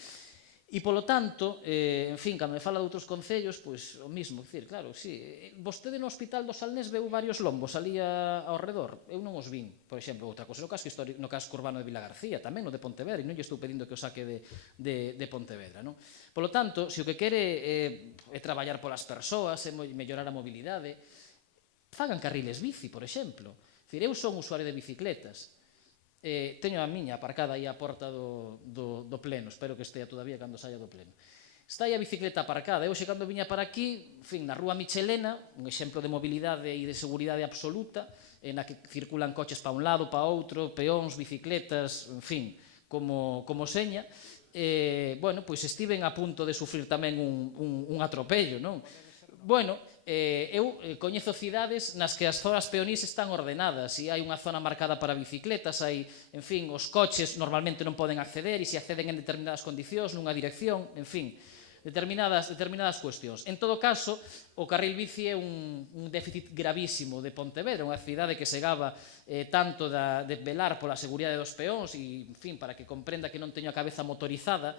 E, polo tanto, en fin, cando me fala de outros concellos, pois o mismo, dicir, claro, sí, vostede no Hospital do Salnés veu varios lombos ali ao redor, eu non os vin, por exemplo, outra cosa, no casco urbano de Vilagarcía, tamén no de Pontevedra, e non lle estou pedindo que o saque de Pontevedra, non? Polo tanto, se o que quere é traballar polas persoas, é mellorar a mobilidade, fagan carriles bici, por exemplo. Dicir, eu son usuario de bicicletas, teño a miña aparcada aí á porta do pleno, espero que estea todavía cando saia do pleno. Está aí a bicicleta aparcada, eu xe cando viña para aquí, en fin, na rúa Michelena, un exemplo de mobilidade e de seguridade absoluta, na que circulan coches para un lado, para outro, peóns, bicicletas, en fin, como seña, bueno, pois estiven a punto de sufrir tamén un atropello, non? Bueno, eu coñezo cidades nas que as zonas peonís están ordenadas e hai unha zona marcada para bicicletas, hai, en fin, os coches normalmente non poden acceder e se acceden en determinadas condicións, nunha dirección, en fin, determinadas cuestións. En todo caso, o carril bici é un déficit gravísimo de Pontevedra, unha cidade que se gaba tanto de velar pola seguridade dos peóns e, en fin, para que comprenda que non teño a cabeza motorizada,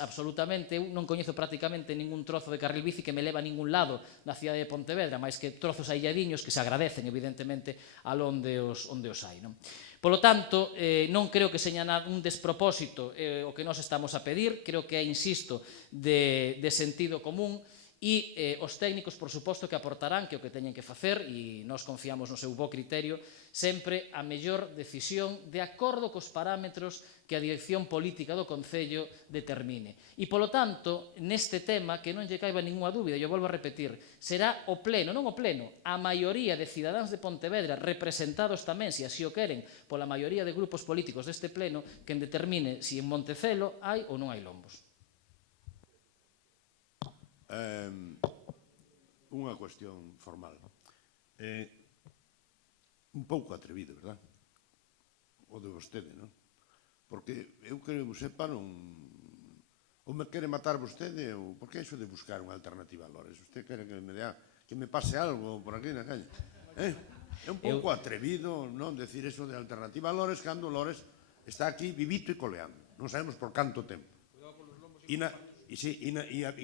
absolutamente, eu non coñezo prácticamente ningún trozo de carril bici que me leva a ningún lado na cidade de Pontevedra, máis que trozos ailladiños que se agradecen, evidentemente, al onde os hai, non? Polo tanto, non creo que seña un despropósito o que nós estamos a pedir, creo que é, insisto, de sentido común e os técnicos, por suposto, que aportarán que o que teñen que facer, e nós confiamos no seu bo criterio, sempre a mellor decisión de acordo cos parámetros que a dirección política do Concello determine. E, polo tanto, neste tema, que non lle caiba ninguna dúbida, eu volvo a repetir, será o pleno, non o pleno, a maioría de cidadáns de Pontevedra, representados tamén, se así o queren, pola maioría de grupos políticos deste pleno, que determine se en Montecelo hai ou non hai lombos. Unha cuestión formal. Un pouco atrevido, verdad? O de vostede, non? Porque eu que sepa non... Ou me quere matar vostede, ou... Por que iso de buscar unha alternativa a Lores? Vostede quere que me pase algo por aquí na calle? É un pouco atrevido, non? Decir eso de alternativa a Lores, cando Lores está aquí vivito e coleando. Non sabemos por canto tempo. E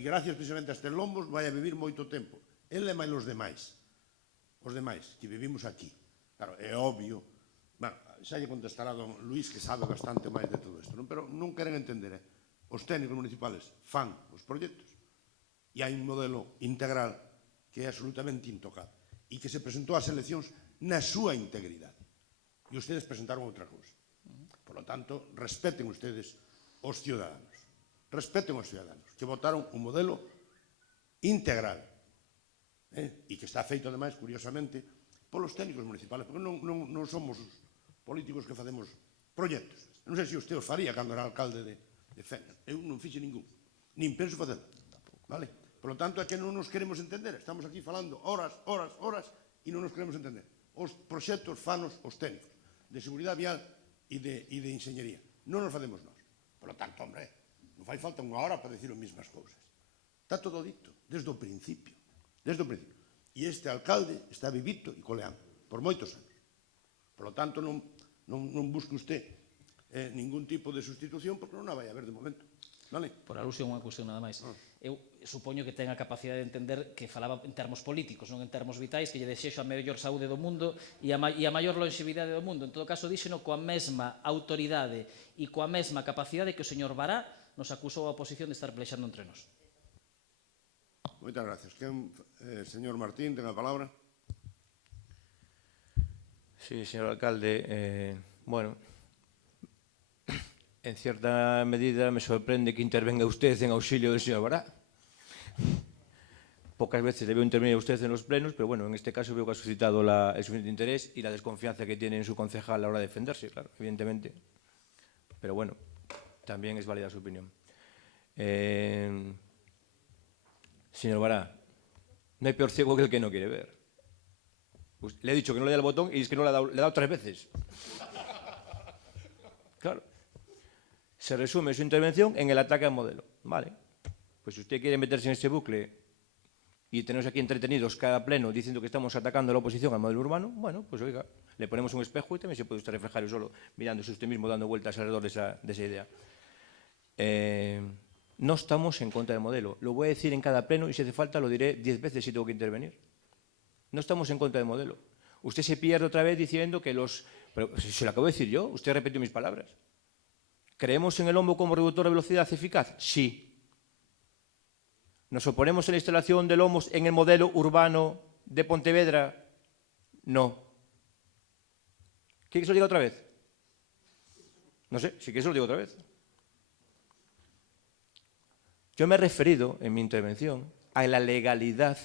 gracias precisamente a estes lombos vai a vivir moito tempo. Ele é máis os demais. Os demais, que vivimos aquí. Claro, é obvio. Bueno, xa lle contestará don Luís, que sabe bastante máis de todo isto, non? Pero non queren entender, os técnicos municipales fan os proxectos e hai un modelo integral que é absolutamente intocado e que se presentou ás eleccións na súa integridade. E ustedes presentaron outra cousa. Por lo tanto, respeten ustedes os ciudadanos. Respeten os ciudadanos, que votaron un modelo integral e que está feito, ademais, curiosamente, polos técnicos municipales, porque non somos os políticos que facemos proxectos. Non sei se usted os faría cando era alcalde de Fena. Eu non fixe ningún, nin penso facer. Vale? Por lo tanto, é que non nos queremos entender. Estamos aquí falando horas e non nos queremos entender. Os proxectos fanos os técnicos de seguridade vial e de enxeñería. Non nos facemos nós. Por lo tanto, hombre, non fai falta unha hora para decir as mesmas cousas. Está todo dito, desde o principio. Desde o principio. E este alcalde está vivito e coleando, por moitos anos. Por lo tanto, non busque usted ningún tipo de sustitución, porque non a vai haber de momento. Vale? Por alusión, unha cuestión nada máis. Eu supoño que ten a capacidade de entender que falaba en termos políticos, non en termos vitais, que lle desexo a mellor saúde do mundo e a maior longevidade do mundo. En todo caso, díxeno coa mesma autoridade e coa mesma capacidade que o señor Bará nos acusou a oposición de estar plexando entre nós. Moitas gracias. Señor Martín, ten a palabra. Sí, señor alcalde, bueno, en cierta medida me sorprende que intervenga usted en auxilio del señor Bará. Pocas veces le veo intervenir usted en los plenos, pero bueno, en este caso veo que ha suscitado el suficiente interés y la desconfianza que tiene en su concejal a la hora de defenderse, claro, evidentemente. Pero bueno, también es válida su opinión. Señor Bará, no hay peor ciego que el que no quiere ver. Le he dicho que no le dé al botón y es que no le ha dado 3 veces. Claro. Se resume su intervención en el ataque al modelo. Vale. Pues si usted quiere meterse en este bucle y tenernos aquí entretenidos cada pleno diciendo que estamos atacando a la oposición al modelo urbano, bueno, pues oiga, le ponemos un espejo y también se puede usted reflejar solo mirándose usted mismo dando vueltas alrededor de esa idea. No estamos en contra del modelo. Lo voy a decir en cada pleno y si hace falta lo diré 10 veces si tengo que intervenir. No estamos en contra del modelo. Usted se pierde otra vez diciendo que los... Pero se lo acabo de decir yo, usted repitió mis palabras. ¿Creemos en el lombo como reductor de velocidad eficaz? Sí. ¿Nos oponemos a la instalación de lomos en el modelo urbano de Pontevedra? No. ¿Quiere que se lo diga otra vez? No sé, si quiere se lo digo otra vez. Yo me he referido en mi intervención a la legalidad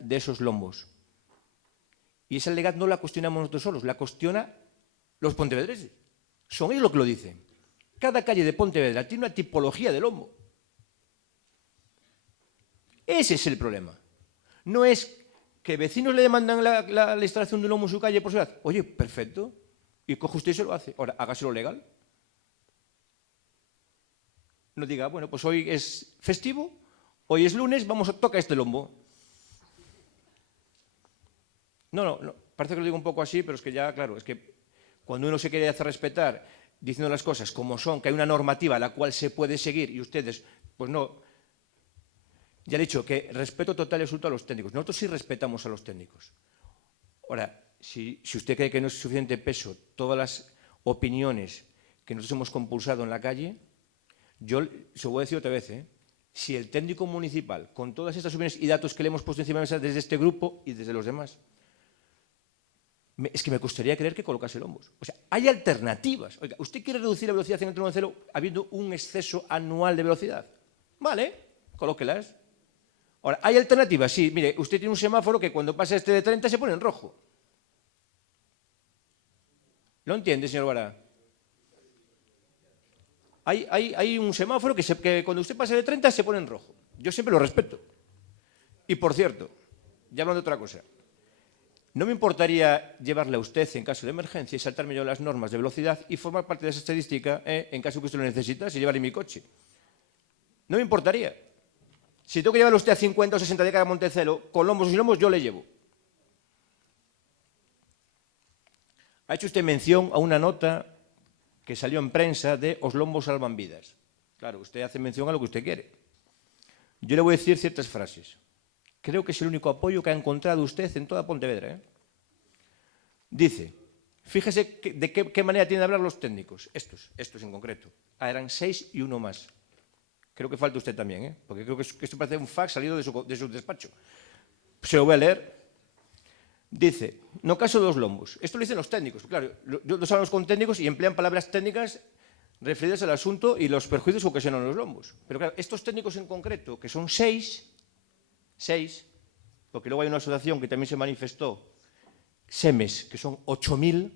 de esos lombos. Y esa legalidad no la cuestionamos nosotros solos, la cuestiona los pontevedreses. Son ellos los que lo dicen. Cada calle de Pontevedra tiene una tipología de lombo. Ese es el problema. No es que vecinos le demandan la instalación de un lombo en su calle por seguridad. Oye, perfecto. Y coge usted y se lo hace. Ahora, hágaselo legal. No diga, bueno, pues hoy es festivo, hoy es lunes, toca este lombo. No, parece que lo digo un poco así, pero es que ya, claro, es que cuando uno se quiere hacer respetar diciendo las cosas como son, que hay una normativa a la cual se puede seguir y ustedes, pues no. Ya he dicho que respeto total y absoluto a los técnicos. Nosotros sí respetamos a los técnicos. Ahora, si usted cree que no es suficiente peso todas las opiniones que nosotros hemos compulsado en la calle, yo se lo voy a decir otra vez, si el técnico municipal, con todas estas opiniones y datos que le hemos puesto encima de la mesa desde este grupo y desde los demás, es que me costaría creer que colocase lombos. O sea, hay alternativas. Oiga, ¿usted quiere reducir la velocidad en el tramo de cero habiendo un exceso anual de velocidad? Vale, colóquelas. Ahora, ¿hay alternativas? Sí, mire, usted tiene un semáforo que cuando pasa este de 30 se pone en rojo. ¿Lo entiende, señor Bará? Hay un semáforo que cuando usted pasa de 30 se pone en rojo. Yo siempre lo respeto. Y por cierto, ya hablando de otra cosa, no me importaría llevarle a usted en caso de emergencia y saltarme yo las normas de velocidad y formar parte de esa estadística en caso que usted lo necesitase y llevarle mi coche. No me importaría. Si tengo que llevarle a usted a 50 o 60 de cara a Montecelo, con lombos o sin lombos, yo le llevo. Ha hecho usted mención a una nota que salió en prensa de Os lombos salvan vidas. Claro, usted hace mención a lo que usted quiere. Yo le voy a decir ciertas frases. Creo que es el único apoyo que ha encontrado usted en toda Pontevedra. Dice, fíjese de qué manera tienen de hablar los técnicos, estos en concreto. Eran 6 y uno más. Creo que falta usted también, porque creo que esto parece un fax salido de su despacho. Se lo voy a leer. Dice, no caso de los lombos. Esto lo dicen los técnicos. Claro, los hablamos con técnicos y emplean palabras técnicas referidas al asunto y los perjuicios que ocasionan los lombos. Pero claro, estos técnicos en concreto, que son 6, porque luego hay una asociación que también se manifestó, SEMES, que son 8.000,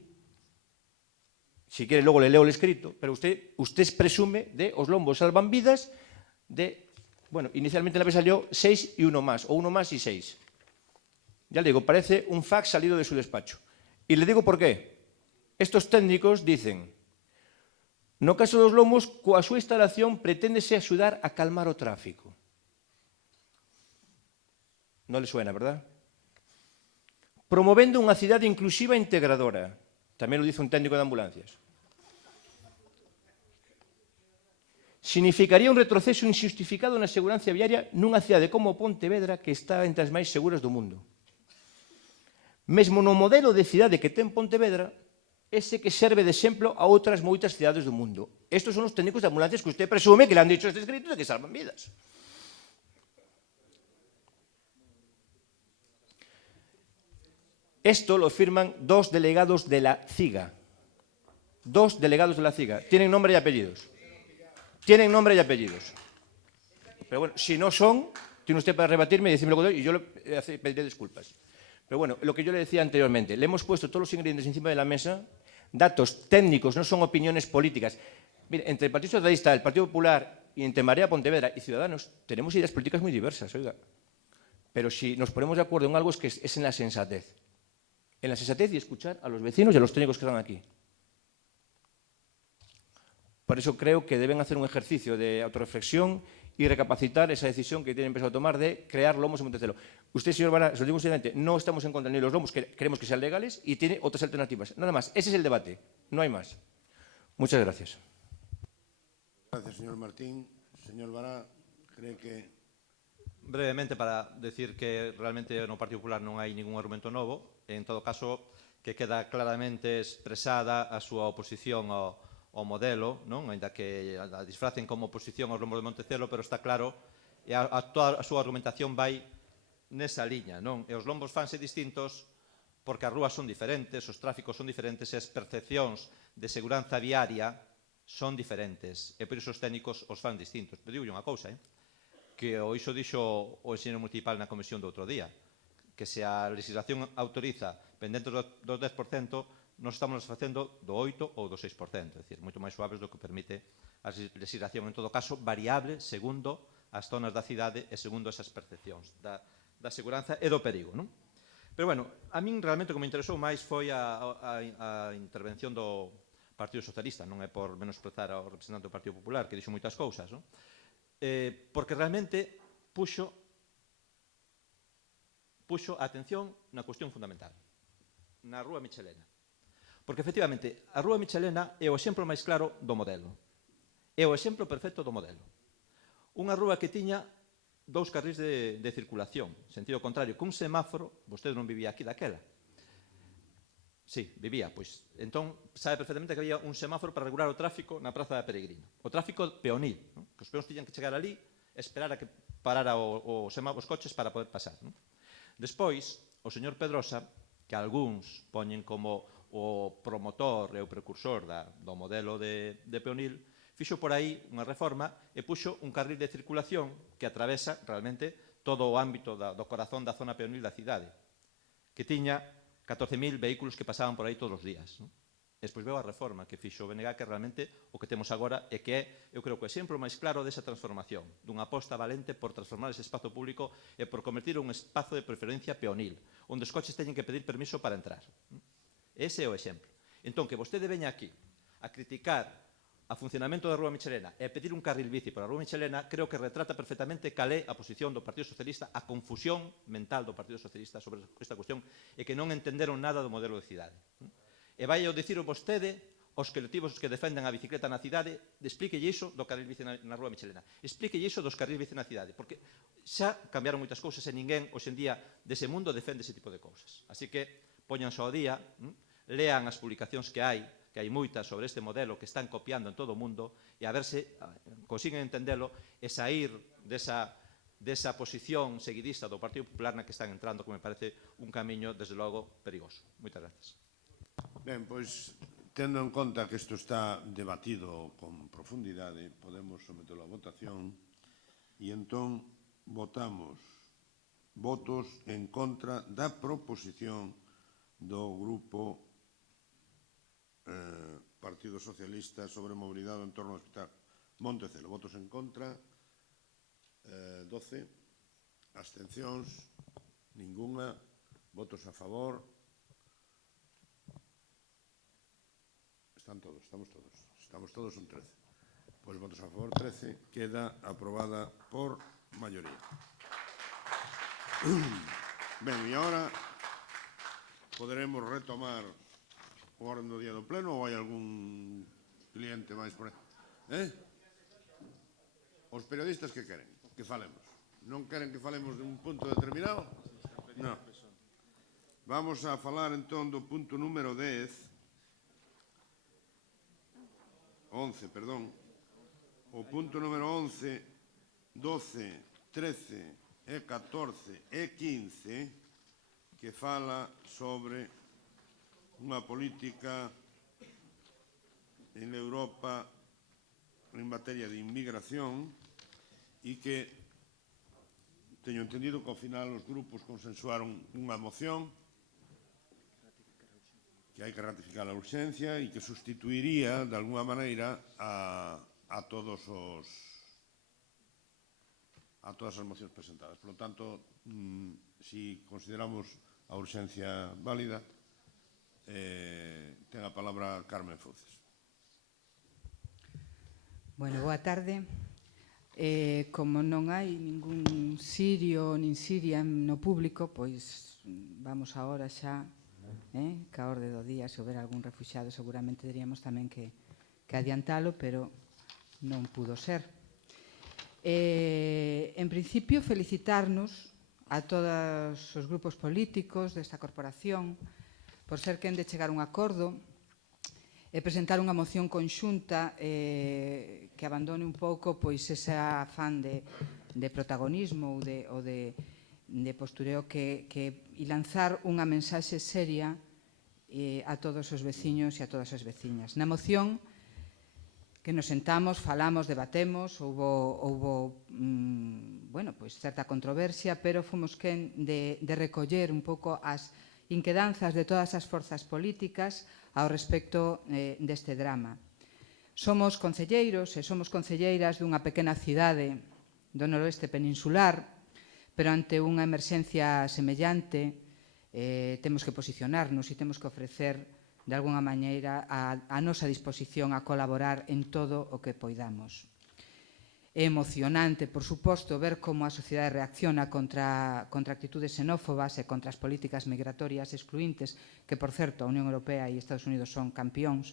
si quiere luego le leo el escrito, pero usted presume de Os lombos salvan vidas de, bueno, inicialmente la vez salió 6 y uno más, o uno más y 6. Ya le digo, parece un fax salido de su despacho. Y le digo por qué. Estos técnicos dicen, no caso dos lombos, coa súa instalación preténdese axudar a calmar o tráfico. Non le suena, verdad? Promovendo unha cidade inclusiva e integradora. Tamén lo dice un técnico de ambulancias. Significaría un retroceso injustificado na seguranza viaria nunha cidade como Pontevedra que está entre as máis seguras do mundo. Mesmo no modelo de cidade que ten Pontevedra, ese que serve de exemplo a outras moitas cidades do mundo. Estos son os técnicos de ambulancias que usted presume que le han dicho este escrito de que salvan vidas. Esto lo firman dos delegados de la CIGA. Dos delegados de la CIGA. Tienen nombre y apellidos. Tienen nombre y apellidos. Pero bueno, si no son, tiene usted para rebatirme y decirme lo contrario y yo le pediré disculpas. Pero bueno, lo que yo le decía anteriormente, le hemos puesto todos los ingredientes encima de la mesa, datos técnicos, no son opiniones políticas. Mire, entre el Partido Socialista, el Partido Popular y entre Marea Pontevedra y Ciudadanos, tenemos ideas políticas muy diversas, oiga. Pero si nos ponemos de acuerdo en algo es que es en la sensatez. En la sensatez y escuchar a los vecinos y a los técnicos que están aquí. Por eso creo que deben hacer un ejercicio de autorreflexión y recapacitar esa decisión que tienen empezado a tomar de crear lomos en Montecelo. Usted, señor Vara, se lo digo sinceramente, no estamos en contra ni de los lomos, queremos que sean legales y tiene otras alternativas. Nada más, ese es el debate, no hay más. Muchas gracias. Gracias, señor Martín. Señor Vara, cree que... Brevemente, para decir que realmente no Partido Popular non hai ningún argumento novo, en todo caso, que queda claramente expresada a súa oposición ao modelo, non? Ainda que a disfracen como oposición aos lomos de Montecelo, pero está claro, e toda a súa argumentación vai nesa liña, non? E os lombos fanse distintos porque as rúas son diferentes, os tráficos son diferentes e as percepcións de seguranza viaria son diferentes, e por iso os técnicos os fan distintos. Pero digo unha cousa, que o iso dixo o enxeñero municipal na comisión do outro día, que se a legislación autoriza pendentes do 10%, nos estamos facendo do 8% ou do 6%, é dicir, moito máis suaves do que permite a legislación, en todo caso, variable segundo as zonas da cidade e segundo esas percepcións da seguranza e do perigo, non? Pero, bueno, a min realmente o que me interesou máis foi a intervención do Partido Socialista, non é por menosprezar ao representante do Partido Popular, que dixo moitas cousas, non? Porque realmente puxo a atención na cuestión fundamental, na Rúa Michelena. Porque, efectivamente, a Rúa Michelena é o exemplo máis claro do modelo. É o exemplo perfecto do modelo. Unha rúa que tiña 2 carrís de circulación, sentido contrario, cun semáforo, vostede non vivía aquí daquela. Sí, vivía, pois, entón, sabe perfectamente que había un semáforo para regular o tráfico na Praza da Peregrino. O tráfico peonil, non? Que os peóns tiñan que chegar ali, esperar a que parara os coches para poder pasar, non? Despois, o señor Pedrosa, que algúns poñen como o promotor e o precursor do modelo de peonil, fixo por aí unha reforma e puxo un carril de circulación que atravesa realmente todo o ámbito do corazón da zona peonil da cidade, que tiña 14.000 vehículos que pasaban por aí todos os días. Despois veo a reforma que fixo o BNG, que realmente o que temos agora é que é, eu creo que é sempre o máis claro desa transformación, dunha aposta valente por transformar ese espazo público e por convertir un espazo de preferencia peonil, onde os coches teñen que pedir permiso para entrar. Ese é o exemplo. Entón, que vostede veña aquí a criticar a funcionamento da Rúa Michelena e pedir un carril bici para a Rúa Michelena, creo que retrata perfectamente cal é a posición do Partido Socialista, a confusión mental do Partido Socialista sobre esta cuestión e que non entenderon nada do modelo de cidade. E vai ao dicir vostede aos colectivos que defenden a bicicleta na cidade, explíquelle iso do carril bici na Rúa Michelena, explíquelle iso dos carril bici na cidade, porque xa cambiaron moitas cousas e ninguén, hoxe en día, dese mundo defende ese tipo de cousas. Así que, póñanse ao día, lean as publicacións que hai moitas sobre este modelo que están copiando en todo o mundo e a ver se consiguen entendelo e sair desa posición seguidista do Partido Popular na que están entrando, que me parece un camiño, desde logo, perigoso. Moitas gracias. Ben, pois, tendo en conta que isto está debatido con profundidade, podemos sometelo a votación e entón votamos votos en contra da proposición do Grupo Partido Socialista sobre mobilidade en torno ao Hospital Montecelo. Votos en contra, 12. Abstencións, ningunha. Votos a favor. Estamos todos, son 13. Pois votos a favor, 13. Queda aprobada por maioría. Ben, e agora poderemos retomar o orden do día do pleno ou hai algún cliente máis por aí? Os periodistas que queren que falemos? Non queren que falemos de un punto determinado? Non. Vamos a falar entón do punto número 11, perdón. O punto número 11, 12, 13 e 14 e 15 que fala sobre unha política en Europa en materia de inmigración e que teño entendido que ao final os grupos consensuaron unha moción que hai que ratificar a urxencia e que sustituiría de alguna maneira a todas as mocións presentadas. Por lo tanto, si consideramos a urxencia válida, ten a palabra Carmen Fouces. Bueno, boa tarde. Como non hai ningún sirio nin siria no público, pois vamos agora xa ca orde do día. Se houber algún refuxiado seguramente diríamos tamén que adiantalo, pero non pudo ser. En principio, felicitarnos a todos os grupos políticos desta corporación por ser quen de chegar a un acordo e presentar unha moción conxunta que abandone un pouco pois ese afán de protagonismo ou de postureo e lanzar unha mensaxe seria a todos os veciños e a todas as veciñas. Na moción que nos sentamos, falamos, debatemos, houbo certa controversia, pero fomos quen de recoller un pouco as inquedanzas de todas as forzas políticas ao respecto deste drama. Somos concelleiros e somos concelleiras dunha pequena cidade do noroeste peninsular, pero ante unha emerxencia semellante temos que posicionarnos e temos que ofrecer de alguna maneira a nosa disposición a colaborar en todo o que poidamos. É emocionante, por suposto, ver como a sociedade reacciona contra actitudes xenófobas e contra as políticas migratorias excluíntes, que, por certo, a Unión Europea e Estados Unidos son campións,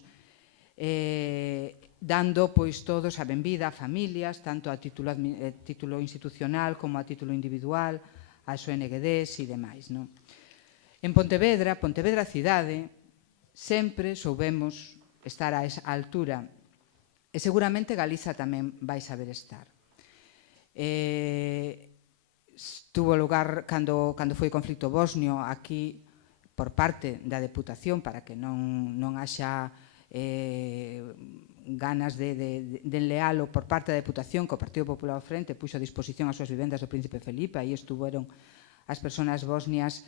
dando, pois, todos a benvida a familias, tanto a título institucional como a título individual, as ONGs e demais. En Pontevedra cidade, sempre soubemos estar á altura. E seguramente Galiza tamén vai saber estar. Tuvo lugar cando foi o conflito bosnio aquí por parte da Deputación para que non haxa ganas de enlealo por parte da Deputación, que o Partido Popular ao frente puxo a disposición as súas vivendas do Príncipe Felipe. Aí estuveron as persoas bosnias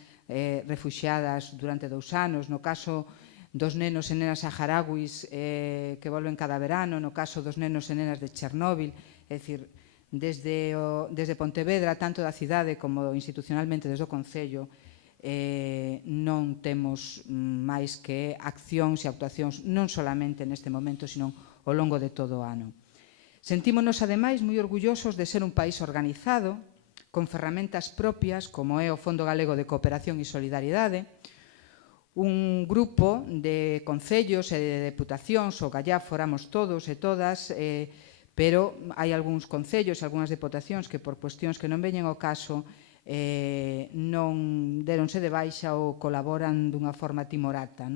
refuxiadas durante 2 anos. No caso dos nenos e nenas saharauis que volven cada verano, no caso dos nenos e nenas de Chernóbil, é dicir, desde Pontevedra, tanto da cidade como institucionalmente desde o Concello, non temos máis que accións e actuacións non solamente neste momento, sino ao longo de todo o ano. Sentímonos, ademais, moi orgullosos de ser un país organizado, con ferramentas propias, como é o Fondo Galego de Cooperación e Solidariedade, un grupo de concellos e de deputacións, o gallá foramos todos e todas, pero hai algúns concellos e algunhas deputacións que por cuestións que non veñen ao caso non deronse de baixa ou colaboran dunha forma timorata.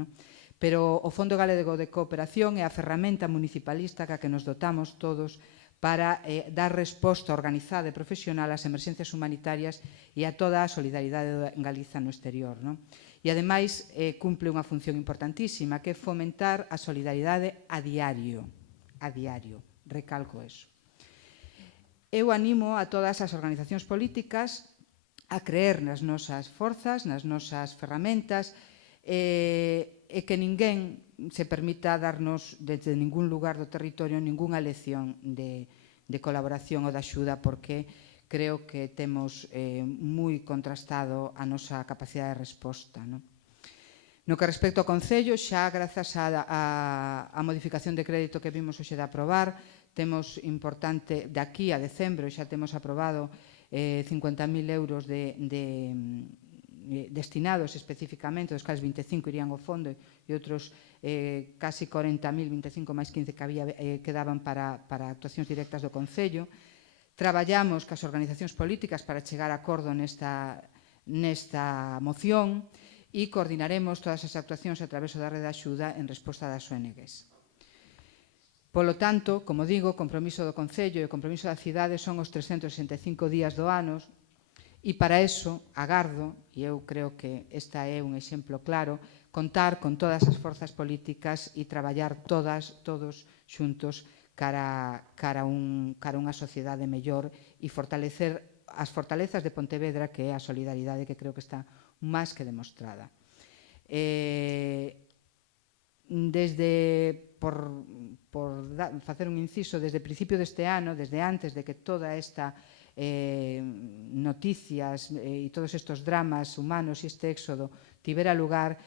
Pero o Fondo Galego de Cooperación é a ferramenta municipalista que nos dotamos todos para dar resposta organizada e profesional ás emerxencias humanitarias e a toda a solidaridade en Galiza no exterior. E, ademais, cumple unha función importantísima, que é fomentar a solidaridade a diario. Recalco eso. Eu animo a todas as organizacións políticas a creer nas nosas forzas, nas nosas ferramentas, e que ninguén se permita darnos desde ningún lugar do territorio ningunha lección de colaboración ou de axuda, porque creo que temos moi contrastado a nosa capacidade de resposta. No que respecto ao Concello, xa grazas á modificación de crédito que vimos hoxe de aprobar, temos importante, de aquí a decembro xa temos aprobado 50.000 euros destinados especificamente, dos cales 25 irían ao fondo e outros casi 40.000, 25 máis 15 que quedaban para actuacións directas do Concello. Traballamos cas organizacións políticas para chegar a acordo nesta moción e coordinaremos todas as actuacións a través da rede de axuda en resposta das ONGs. Polo tanto, como digo, o compromiso do Concello e o compromiso da cidade son os 365 días do ano e para eso agardo, e eu creo que esta é un exemplo claro, contar con todas as forzas políticas e traballar todos xuntos cara a unha sociedade mellor e fortalecer as fortalezas de Pontevedra, que é a solidaridade que creo que está máis que demostrada. Por facer un inciso, desde o principio deste ano, desde antes de que toda esta noticias e todos estes dramas humanos e este éxodo tivera lugar,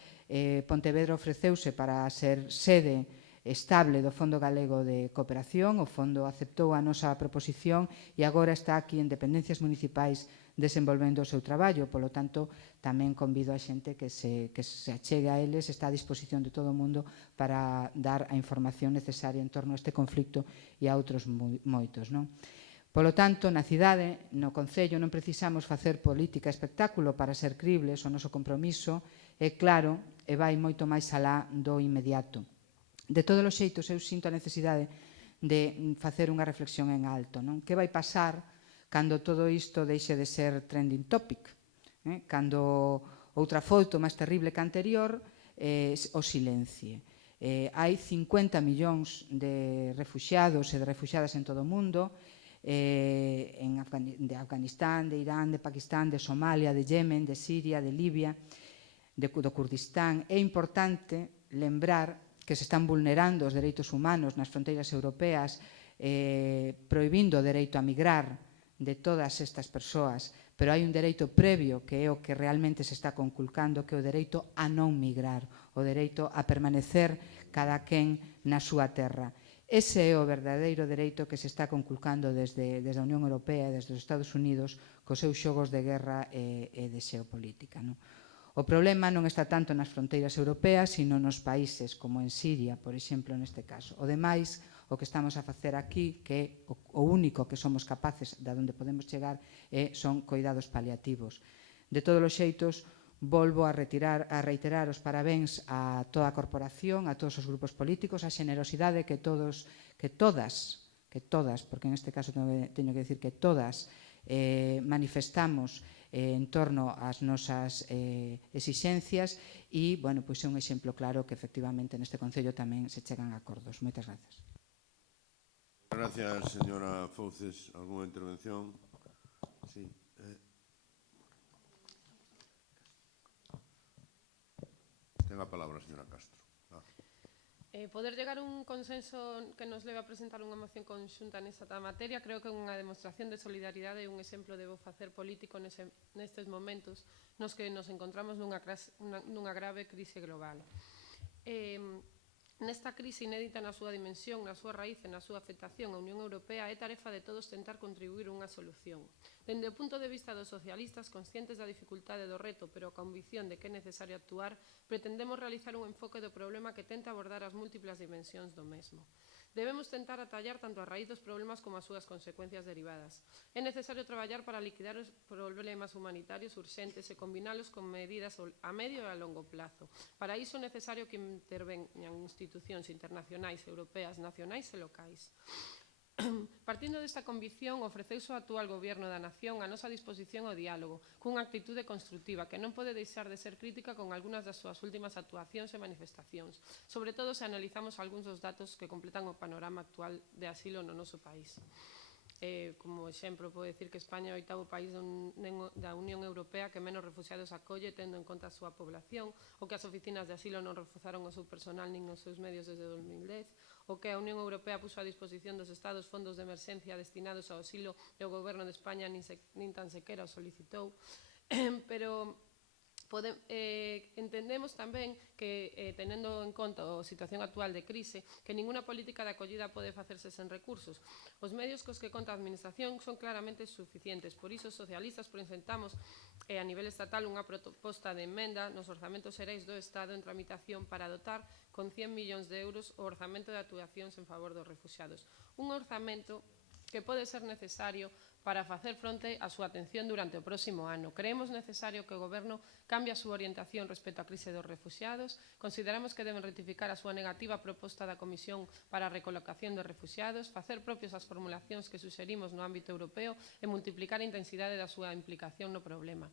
Pontevedra ofreceuse para ser sede estable do Fondo Galego de Cooperación. O Fondo aceptou a nosa proposición e agora está aquí en dependencias municipais desenvolvendo o seu traballo. Polo tanto, tamén convido a xente que se achegue a eles, está a disposición de todo o mundo para dar a información necesaria en torno a este conflicto e a outros moitos. Polo tanto, na cidade, no Concello, non precisamos facer política espectáculo para ser cribles. O noso compromiso é claro e vai moito máis alá do inmediato. De todos os xeitos, eu sinto a necesidade de facer unha reflexión en alto. Que vai pasar cando todo isto deixe de ser trending topic? Cando outra foto máis terrible que anterior o silencie. Hai 50 millóns de refuxiados e de refuxiadas en todo o mundo, de Afganistán, de Irán, de Pakistán, de Somalia, de Yemen, de Siria, de Libia, do Kurdistán. É importante lembrar que se están vulnerando os dereitos humanos nas fronteiras europeas, prohibindo o dereito a migrar de todas estas persoas, pero hai un dereito previo que é o que realmente se está conculcando, que é o dereito a non migrar, o dereito a permanecer cada quen na súa terra. Ese é o verdadeiro dereito que se está conculcando desde a Unión Europea e desde os Estados Unidos cos seus xogos de guerra e de xeopolítica. O problema non está tanto nas fronteiras europeas, sino nos países como en Siria, por exemplo, neste caso. O demais, o que estamos a facer aquí, que é o único que somos capaces de onde podemos chegar, son coidados paliativos. De todos os xeitos, volvo a reiterar os parabéns a toda a corporación, a todos os grupos políticos, a xenerosidade que todas, porque en este caso teño que decir que todas manifestamos en torno ás nosas exixencias e, bueno, pois é un exemplo claro que efectivamente neste Concello tamén se chegan a acordos. Moitas gracias. Gracias, señora Fouces. Alguna intervención? Sí. Ten a palabra, señora Castro. Poder llegar a un consenso que nos leve a presentar unha moción conxunta nesta materia creo que é unha demostración de solidaridade e un exemplo de bo facer político nestes momentos nos que nos encontramos nunha grave crise global. Nesta crise inédita na súa dimensión, na súa raíz e na súa afectación á Unión Europea é tarefa de todos tentar contribuir unha solución. Dende o punto de vista dos socialistas, conscientes da dificultade do reto, pero con convicción de que é necesario actuar, pretendemos realizar un enfoque do problema que tenta abordar as múltiplas dimensións do mesmo. Debemos tentar atallar tanto a raíz dos problemas como as súas consecuencias derivadas. É necesario traballar para liquidar os problemas humanitarios urxentes e combinalos con medidas a medio e a longo plazo. Para iso é necesario que interveñan institucións internacionais, europeas, nacionais e locais. Partindo desta convicción, ofreceuse ao actual Goberno da Nación a nosa disposición ao diálogo, cunha actitude constructiva que non pode deixar de ser crítica con algunhas das súas últimas actuacións e manifestacións, sobre todo se analizamos algúns dos datos que completan o panorama actual de asilo no noso país. Como exemplo, podo decir que España é o 8º país da Unión Europea que menos refugiados acolle, tendo en conta a súa población, o que as oficinas de asilo non reforzaron o seu personal nin os seus medios desde 2010, o que a Unión Europea puso a disposición dos Estados fondos de emerxencia destinados ao asilo e o Goberno de España nin tan sequera o solicitou. Pero Entendemos tamén que, tenendo en conta a situación actual de crise, que ninguna política de acollida pode facerse sen recursos. Os medios cos que conta a Administración son claramente suficientes. Por iso, os socialistas presentamos a nivel estatal unha proposta de emenda nos orzamentos xerais do Estado en tramitación para dotar con 100 millóns de euros o orzamento de actuacións en favor dos refuxiados. Un orzamento que pode ser necesario para facer fronte á súa atención durante o próximo ano. Creemos necesario que o Goberno cambie a súa orientación respecto á crise dos refuxiados. Consideramos que deben rectificar a súa negativa proposta da Comisión para a recolocación dos refuxiados, facer propios as formulacións que suxerimos no ámbito europeo e multiplicar a intensidade da súa implicación no problema.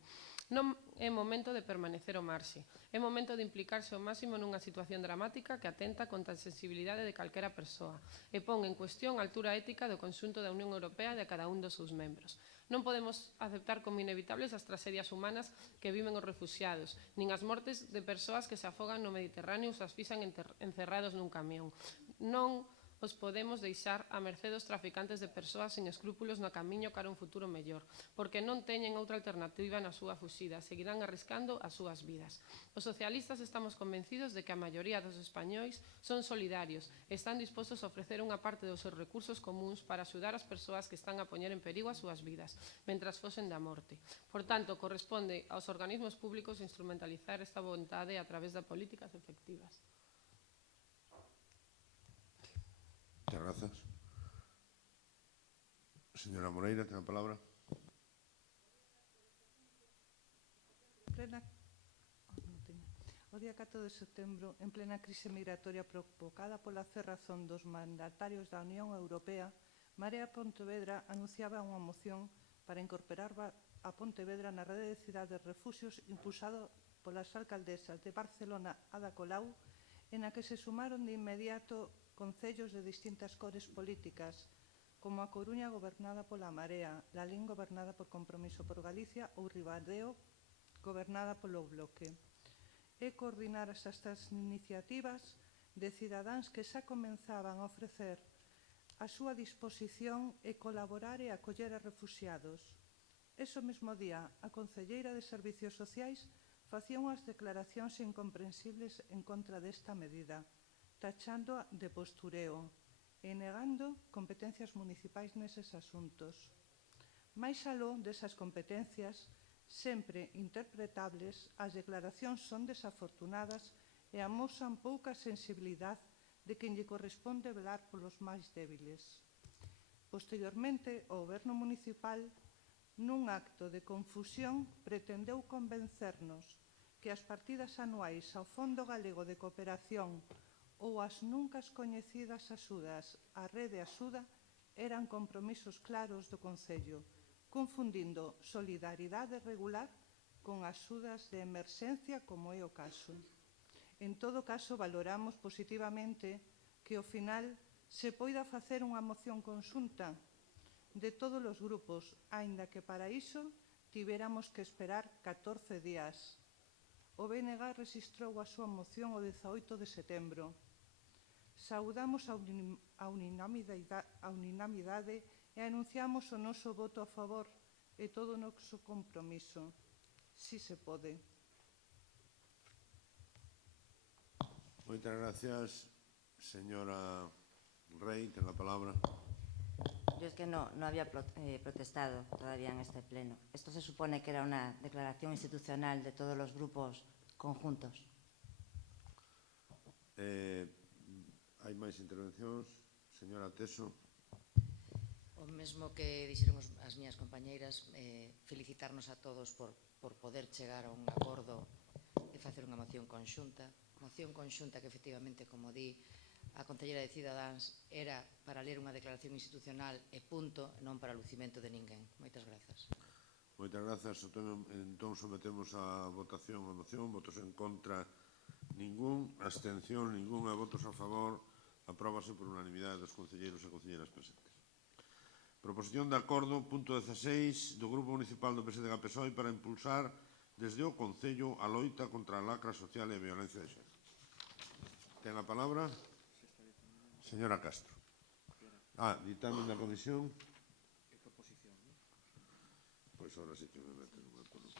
Non é momento de permanecer ao marxe. É momento de implicarse ao máximo nunha situación dramática que atenta contra a sensibilidade de calquera persoa e pon en cuestión a altura ética do conxunto da Unión Europea e de cada un dos seus membros. Non podemos aceptar como inevitables as tragedias humanas que viven os refuxiados, nin as mortes de persoas que se afogan no Mediterráneo ou se asfixian encerrados nun camión. Non os podemos deixar a mercé dos traficantes de persoas sen escrúpulos no camiño cara a un futuro mellor, porque non teñen outra alternativa na súa fuxida, seguirán arriscando as súas vidas. Os socialistas estamos convencidos de que a maioría dos españois son solidarios e están dispostos a ofrecer unha parte dos seus recursos comuns para axudar as persoas que están a poñer en perigo as súas vidas, mentras fosen da morte. Por tanto, corresponde aos organismos públicos instrumentalizar esta vontade a través de políticas efectivas. Muchas gracias. Señora Moreira, tiene la palabra. O día 4 de setembro, en plena crise migratoria provocada pola cerrazón dos mandatarios da Unión Europea, Marea Pontevedra anunciaba unha moción para incorporar a Pontevedra na rede de cidades refuxios impulsado polas alcaldesas de Barcelona, Ada Colau, en a que se sumaron de inmediato concellos de distintas cores políticas, como a Coruña gobernada pola Marea, Lalín gobernada por Compromiso por Galicia ou Ribadeo gobernada polo Bloque. E coordinar estas iniciativas de cidadáns que xa comenzaban a ofrecer a súa disposición e colaborar e acoller a refuxiados. Ese mesmo día, a concelleira de Servicios Sociais facía unhas declaracións incomprensibles en contra desta medida, tachándoa de postureo e negando competencias municipais neses asuntos. Mais aló desas competencias, sempre interpretables, as declaracións son desafortunadas e amosan pouca sensibilidade de quen lle corresponde velar polos máis débiles. Posteriormente, o Goberno municipal, nun acto de confusión, pretendeu convencernos que as partidas anuais ao Fondo Galego de Cooperación ou as nunca coñecidas axudas á Rede Axuda eran compromisos claros do Concello, confundindo solidaridade regular con axudas de emerxencia como é o caso. En todo caso, valoramos positivamente que ao final se poida facer unha moción conxunta de todos os grupos, aínda que para iso tivéramos que esperar 14 días. O BNG rexistrou a súa moción o 18 de setembro. Saudamos a unanimidade e anunciamos o noso voto a favor e todo o noso compromiso. Si se pode. Moitas gracias. Señora Rey, ten la palabra. Yo es que no había protestado todavía en este pleno. Esto se supone que era una declaración institucional de todos los grupos conjuntos. Hai máis intervencións. Señora Teso. O mesmo que dixeron as miñas compañeiras, felicitarnos a todos por poder chegar a un acordo e facer unha moción conxunta que efectivamente, como di a concelleira de Cidadáns, era para ler unha declaración institucional e punto, non para lucimento de ninguén. Moitas grazas. Moitas grazas. Entón sometemos a votación a moción. Votos en contra ningún, abstención ninguna, votos a favor. Apróbase por unanimidade dos concelleiros e concelleiras presentes. Proposición de acordo, punto 16, do Grupo Municipal do PSDG-PSOE para impulsar desde o Concello a loita contra a lacra social e a violencia de xénero. Ten a palabra señora Castro. Ditamen da comisión. Pois ahora sí que me meten un acordo.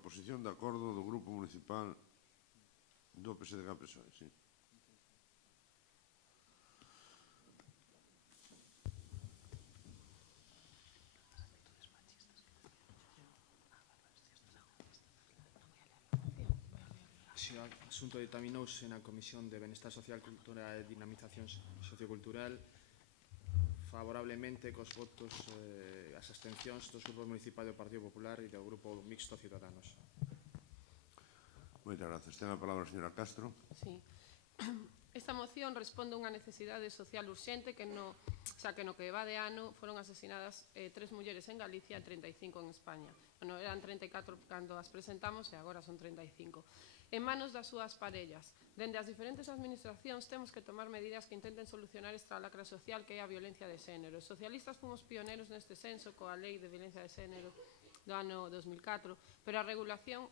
proposición de acordo do Grupo Municipal do PSDG-PSOE, sí. O asunto determinouse na Comisión de Benestar Social, Cultura e Dinamización Sociocultural favorablemente cos votos as abstencións dos grupos municipais do Partido Popular e do Grupo Mixto Ciudadanos. Moitas gracias. Ten a palabra a señora Castro. Sí. Esta moción responde a unha necesidade social urxente que no que va de ano foron asesinadas 3 mulleres en Galicia e 35 en España. Bueno, eran 34 cando as presentamos e agora son 35. En manos das súas parellas. Dende as diferentes administracións temos que tomar medidas que intenten solucionar esta lacra social que é a violencia de xénero. Os socialistas fomos pioneros neste senso coa Lei de Violencia de Xénero do ano 2004, pero a regulación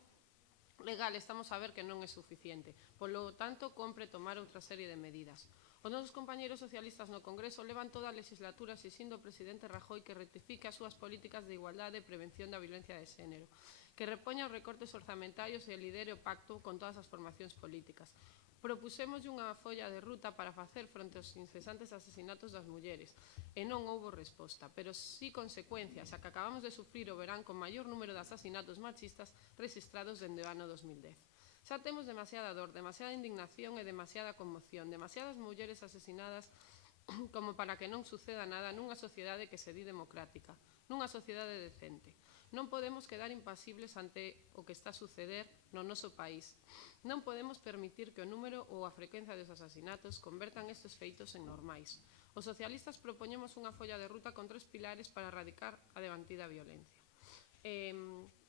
legal estamos a ver que non é suficiente. Polo tanto, compre tomar outra serie de medidas. Os nosos compañeiros socialistas no Congreso levan toda a legislatura exixindo ao presidente Rajoy que rectifique as súas políticas de igualdade e prevención da violencia de xénero, que repoña os recortes orzamentarios e lidere o pacto con todas as formacións políticas. Propusemos unha folla de ruta para facer fronte aos incesantes asesinatos das mulleres e non houbo resposta, pero sí consecuencias, xa que acabamos de sufrir o verán con maior número de asesinatos machistas registrados dende o ano 2010. Xa temos demasiada dor, demasiada indignación e demasiada conmoción, demasiadas mulleres asesinadas como para que non suceda nada nunha sociedade que se di democrática, nunha sociedade decente. Non podemos quedar impasibles ante o que está a suceder no noso país. Non podemos permitir que o número ou a frecuencia dos asasinatos convertan estes feitos en normais. Os socialistas propoñemos unha folla de ruta con 3 pilares para erradicar a devantida violencia.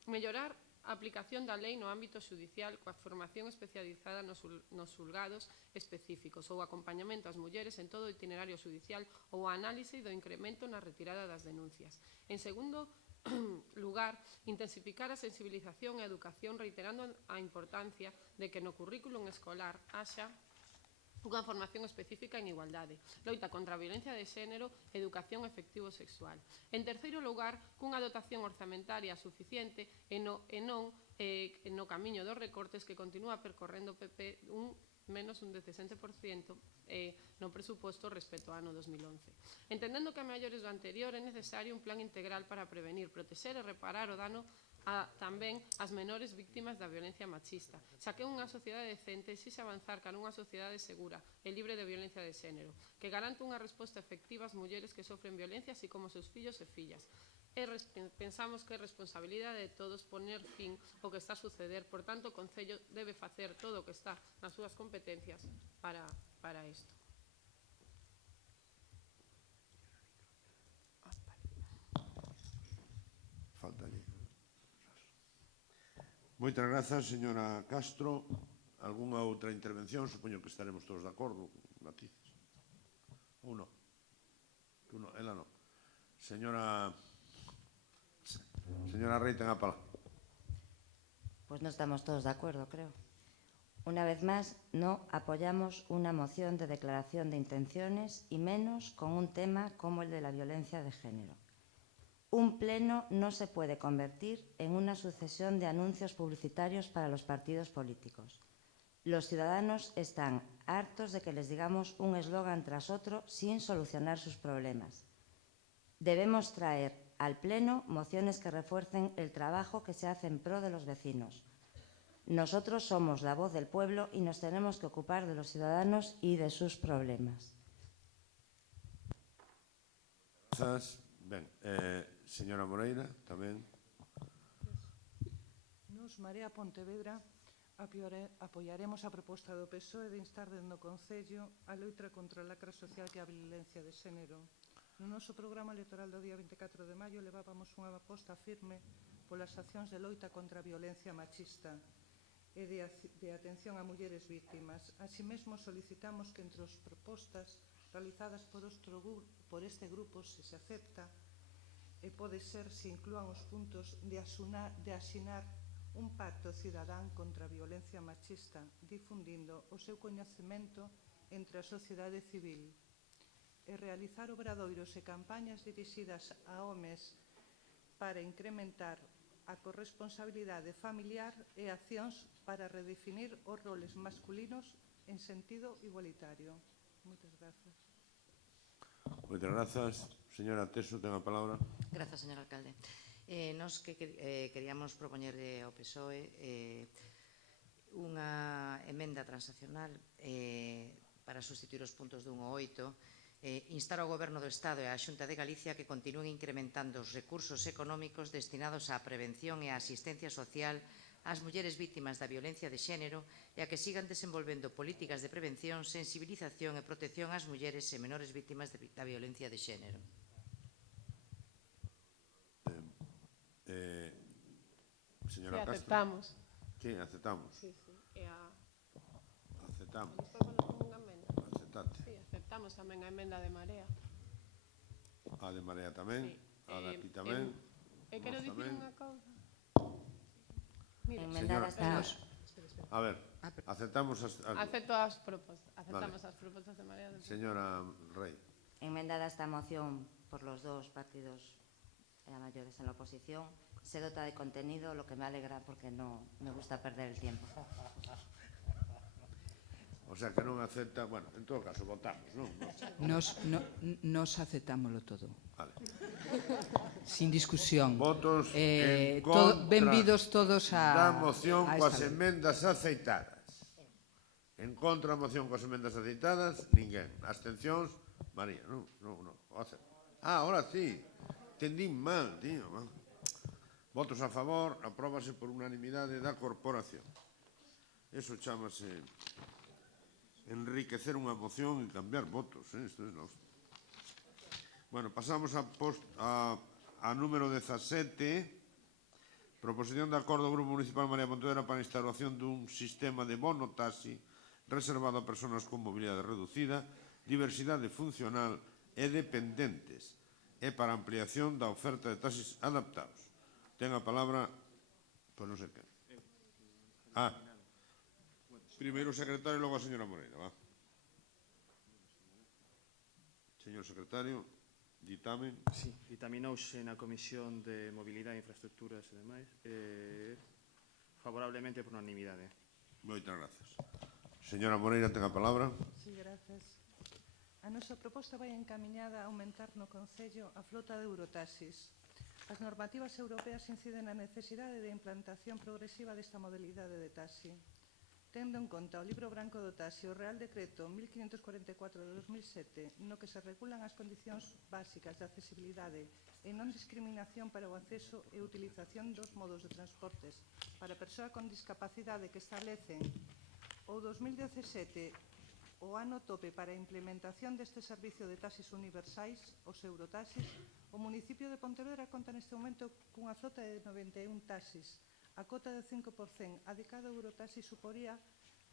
Mellorar a aplicación da lei no ámbito xudicial coa formación especializada nos xulgados específicos ou acompañamento ás mulleres en todo o itinerario xudicial ou a análise do incremento na retirada das denuncias. En segundo lugar, intensificar a sensibilización e a educación reiterando a importancia de que no currículum escolar haxa unha formación específica en igualdade, loita contra a violencia de xénero, educación efectivo sexual. En terceiro lugar, cunha dotación orzamentaria suficiente e non no camiño dos recortes que continúa percorrendo o PP menos un 17% no presuposto respecto ao ano 2011. Entendendo que a maiores do anterior é necesario un plan integral para prevenir, protexer e reparar o dano tamén as menores víctimas da violencia machista, xa que unha sociedade decente exixe avanzar cara unha sociedade segura e libre de violencia de xénero, que garante unha resposta efectiva ás mulleres que sofren violencia, así como seus fillos e fillas. Pensamos que é responsabilidade de todos poner fin ao que está a suceder, por tanto o Concello debe facer todo o que está nas súas competencias para isto. Falta allí. Moitas grazas, señora Castro. Algúnha outra intervención? Supoño que estaremos todos de acordo. Matices? Ou non? Ela non. Señora Rey, ten a palabra. Pues no estamos todos de acuerdo, creo. Una vez más, no apoyamos una moción de declaración de intenciones y menos con un tema como el de la violencia de género. Un pleno no se puede convertir en una sucesión de anuncios publicitarios para los partidos políticos. Los ciudadanos están hartos de que les digamos un eslogan tras otro sin solucionar sus problemas. Debemos traer al Pleno mociones que refuercen el trabajo que se hace en pro de los vecinos. Nosotros somos la voz del pueblo y nos tenemos que ocupar de los ciudadanos y de sus problemas. Gracias. Ben, señora Moreira, tamén. Nos, Marea Pontevedra, apoiaremos a proposta do PSOE de instar dentro do Concello a loita contra a lacra social que é a violencia de xénero. No noso programa electoral do día 24 de maio levábamos unha aposta firme polas accións de loita contra a violencia machista e de atención a mulleres víctimas. Así mesmo solicitamos que entre as propostas realizadas por este grupo, se acepta, pode ser se inclúan os puntos de asinar un pacto cidadán contra a violencia machista, difundindo o seu coñecemento entre a sociedade civil, e realizar obradoiros e campañas dirixidas a homes para incrementar a corresponsabilidade familiar e accións para redefinir os roles masculinos en sentido igualitario. Moitas grazas. Moitas grazas. Señora Teso, ten a palabra. Grazas, señor alcalde. Nos queríamos propoñerlle ao PSOE unha emenda transaccional para sustituir os puntos do 1 ao 8, instar ao Goberno do Estado e á Xunta de Galicia que continúen incrementando os recursos económicos destinados á prevención e á asistencia social ás mulleres vítimas da violencia de xénero e a que sigan desenvolvendo políticas de prevención, sensibilización e protección ás mulleres e menores vítimas da violencia de xénero. Señora Castro. Aceptamos. Sí, aceptamos. Sí. Aceptamos. Aceptate. Sí, aceptamos tamén a emenda de Marea. A de Marea tamén. A de aquí tamén. Quero dicir unha cousa. Señora, a ver, aceptamos Acepto as propostas. Aceptamos as propostas de Marea. Señora Rey. Enmendada esta moción por los dos partidos mayores en la oposición, se dota de contenido, lo que me alegra porque no me gusta perder el tiempo. O sea, que non acepta... Bueno, en todo caso, votamos, non? Nos aceptámoslo todo. Vale. Sin discusión. Votos en contra benvidos todos da moción coas esta emendas aceitadas. En contra da moción coas emendas aceitadas, ninguén. Abstencións, María. Non. Ahora sí. Entendín mal, tío. Votos a favor, apróbase por unanimidade da corporación. Eso chámase enriquecer unha moción e cambiar votos. Isto é noso. Bueno, pasamos a número 17. Proposición de acordo do Grupo Municipal Marea Pontevedra para a instalación dun sistema de bono taxi reservado a persoas con mobilidade reducida, diversidade funcional e dependentes e para ampliación da oferta de taxis adaptados. Ten a palabra, pois non sei que. Primeiro o secretario e logo a señora Moreira. Señor secretario, ditamen. Sí, ditaminouse na Comisión de Mobilidade, Infraestructuras e demais favorablemente por unanimidade. Moitas grazas. Señora Moreira, ten a palabra. Sí, grazas. A nosa proposta vai encamiñada a aumentar no Concello a flota de Eurotaxis. As normativas europeas inciden na necesidade de implantación progresiva desta modalidade de taxi. Tendo en conta o Libro Branco do Taxi, o Real Decreto 1544 de 2007, no que se regulan as condicións básicas de accesibilidade e non discriminación para o acceso e utilización dos modos de transportes para persoa con discapacidade que establecen o 2017 o ano tope para a implementación deste servicio de taxis universais, os Eurotaxis, o municipio de Pontevedra conta neste momento cunha flota de 91 taxis. A cota de 5% adicada ao Eurotaxi suporía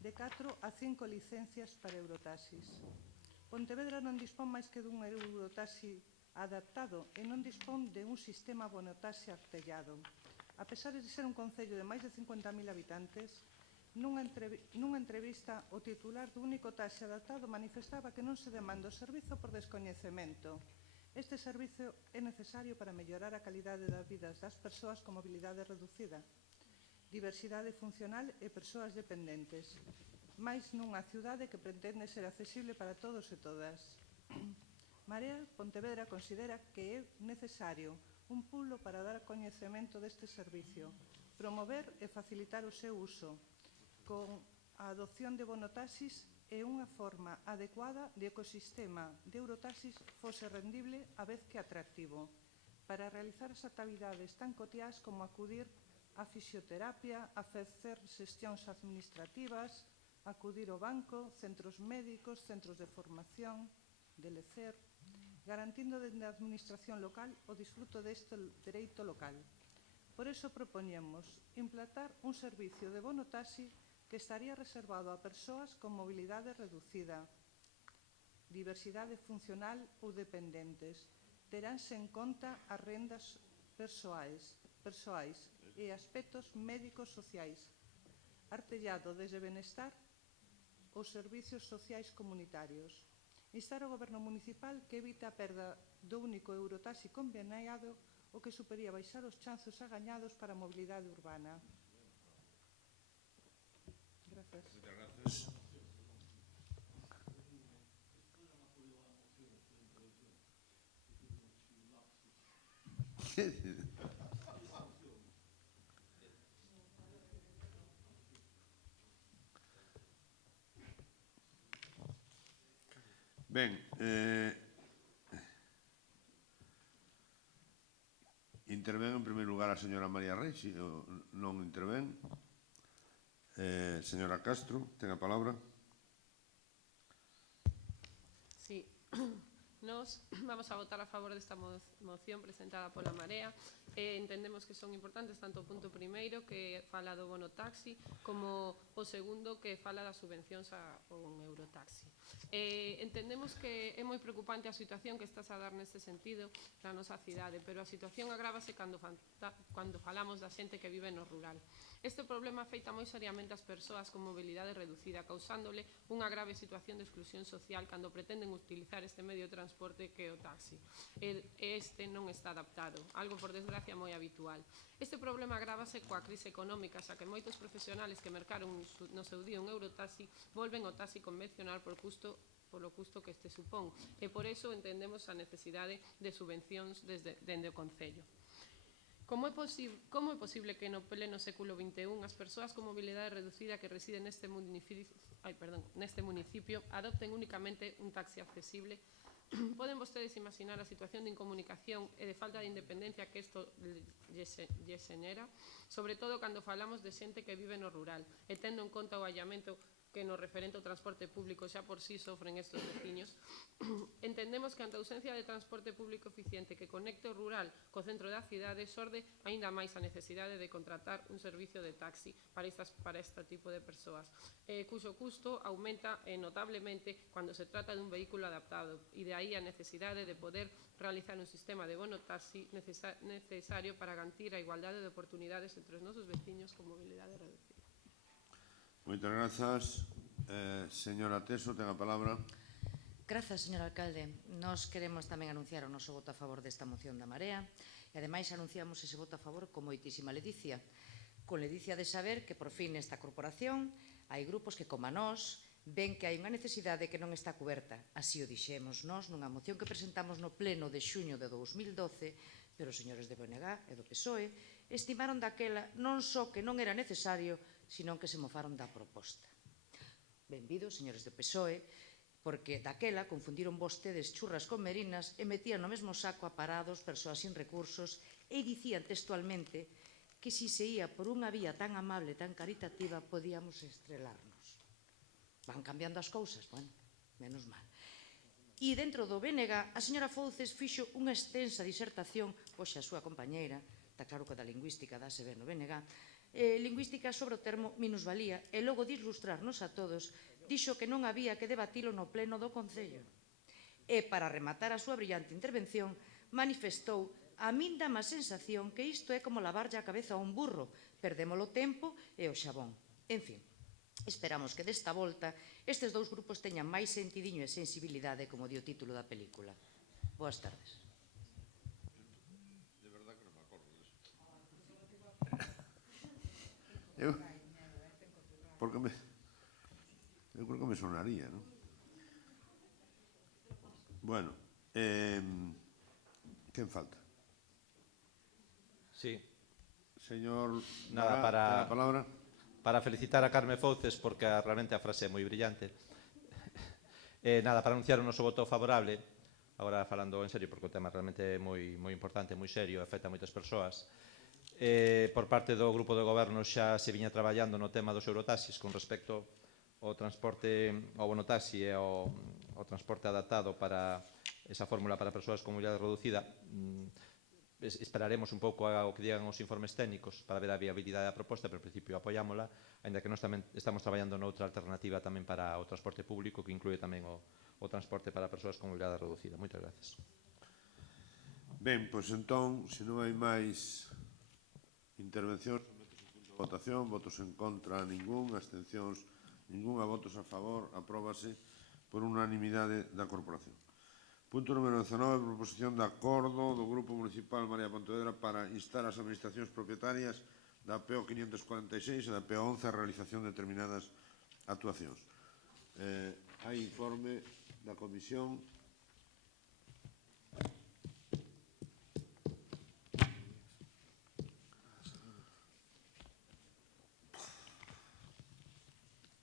de 4 a 5 licencias para Eurotaxis. Pontevedra non dispón máis que dun Eurotaxi adaptado e non dispón de un sistema bonotaxi artellado. A pesar de ser un concello de máis de 50.000 habitantes, nunha entrevista, o titular do único taxi adaptado manifestaba que non se demanda o servizo por descoñecemento. Este servizo é necesario para mellorar a calidade das vidas das persoas con mobilidade reducida, diversidade funcional e persoas dependentes, máis nunha cidade que pretende ser accesible para todos e todas. Marea Pontevedra considera que é necesario un pulo para dar coñecemento deste servicio, promover e facilitar o seu uso, con a adopción de bonotaxis é unha forma adecuada de ecosistema de Eurotaxis fose rendible a vez que atractivo, para realizar as actividades tan cotiás como acudir a fisioterapia, a facer xestións administrativas, acudir ao banco, centros médicos, centros de formación, de lecer, garantindo dende a administración local o disfruto deste dereito local. Por iso propoñemos implantar un servicio de bonotaxi que estaría reservado a persoas con mobilidade reducida, diversidade funcional ou dependentes. Teránse en conta as rendas persoais e aspectos médicos sociais, artellado desde benestar os servicios sociais comunitarios. Instar ao Goberno municipal que evite a perda do único Eurotaxi conveniado o que supería baixar os chanzos agañados para a mobilidade urbana. Gracias. Gracias. Ben, intervén en primeiro lugar a señora María Reis, non intervén. Señora Castro, ten a palabra. Sí. Nos vamos a votar a favor desta moción presentada pola Marea. Entendemos que son importantes tanto o punto primeiro que fala do bono taxi como o segundo que fala das subvencións ao Eurotaxi. Entendemos que é moi preocupante a situación que estás a dar neste sentido na nosa cidade, pero a situación agrávase cando falamos da xente que vive no rural. Este problema afecta moi seriamente as persoas con mobilidade reducida, causándole unha grave situación de exclusión social cando pretenden utilizar este medio de transporte que é o taxi. Este non está adaptado, algo por desgracia moi habitual. Este problema agrávase coa crise económica, xa que moitos profesionales que mercaron no seu día un Eurotaxi volven ao taxi convencional polo custo que este supón, e por iso entendemos a necesidade de subvencións dende o Concello. Como é posible que no pleno século XXI as persoas con mobilidade reducida que residen neste municipio adopten únicamente un taxi accesible? Poden vostedes imaginar a situación de incomunicación e de falta de independencia que isto lle xenera, sobre todo cando falamos de xente que vive no rural e tendo en conta o allamento que no referente ao transporte público xa por sí sofren estes veciños. Entendemos que ante a ausencia de transporte público eficiente que conecte o rural co centro da cidade xorde aínda máis a necesidade de contratar un servicio de taxi para este tipo de persoas, cuxo custo aumenta notablemente cando se trata dun vehículo adaptado, e de aí a necesidade de poder realizar un sistema de bono taxi necesario para garantir a igualdade de oportunidades entre os nosos veciños con mobilidade reducida. Moitas grazas. Señora Teso, ten a palabra. Grazas, señor alcalde. Nós queremos tamén anunciar o noso voto a favor desta moción da Marea e, ademais, anunciamos ese voto a favor con moitísima ledicia. Con ledicia de saber que, por fin, nesta corporación hai grupos que, como a nós, ven que hai unha necesidade que non está cuberta. Así o dixemos nós nunha moción que presentamos no pleno de xuño de 2012, pero os señores de BNG e do PSOE estimaron daquela non só que non era necesario, sino que se mofaron da proposta. Benvidos, señores do PSOE, porque daquela confundiron vostedes churras con merinas e metían no mesmo saco a parados, persoas sin recursos, e dicían textualmente que si se ía por unha vía tan amable, tan caritativa, podíamos estrelarnos. Van cambiando as cousas, bueno, menos mal. E dentro do BNG, a señora Fouces fixo unha extensa disertación, hoxe a súa compañeira, está claro que da lingüística dáse ben no BNG, lingüística sobre o termo minusvalía, e logo de ilustrarnos a todos, dixo que non había que debatilo no pleno do Concello. E, para rematar a súa brillante intervención, manifestou: a min dá má sensación que isto é como lavarlle a cabeza a un burro, perdemos o tempo e o xabón. En fin, esperamos que desta volta estes dous grupos teñan máis sentidiño e sensibilidade, como di o título da película. Boas tardes. Eu creo que me sonaría, non? Bueno, quen falta? Sí. Señor Nada, Mara, ten a palabra. Para felicitar a Carme Fouces, porque realmente a frase é moi brillante. Nada, para anunciar o noso voto favorable, agora falando en serio, porque o tema realmente é moi importante, moi serio, afecta a moitas persoas. Por parte do grupo de goberno xa se viña traballando no tema dos eurotaxis con respecto ao transporte, ao bonotaxi e ao transporte adaptado para esa fórmula para persoas con mobilidade reducida. Esperaremos un pouco ao que digan os informes técnicos para ver a viabilidade da proposta, pero en principio apoiámola, ainda que nós tamén estamos traballando noutra alternativa tamén para o transporte público, que inclúe tamén o transporte para persoas con mobilidade reducida. Moitas gracias. Ben, pois entón, se non hai máis intervencións, votación, votos en contra ningún, abstencións ningún, votos a favor, apróbase por unanimidade da corporación. Punto número 19, proposición de acordo do Grupo Municipal Marea Pontevedra para instar as administracións propietarias da PO 546 e da PO 11 a realización de determinadas actuacións. Hai informe da Comisión.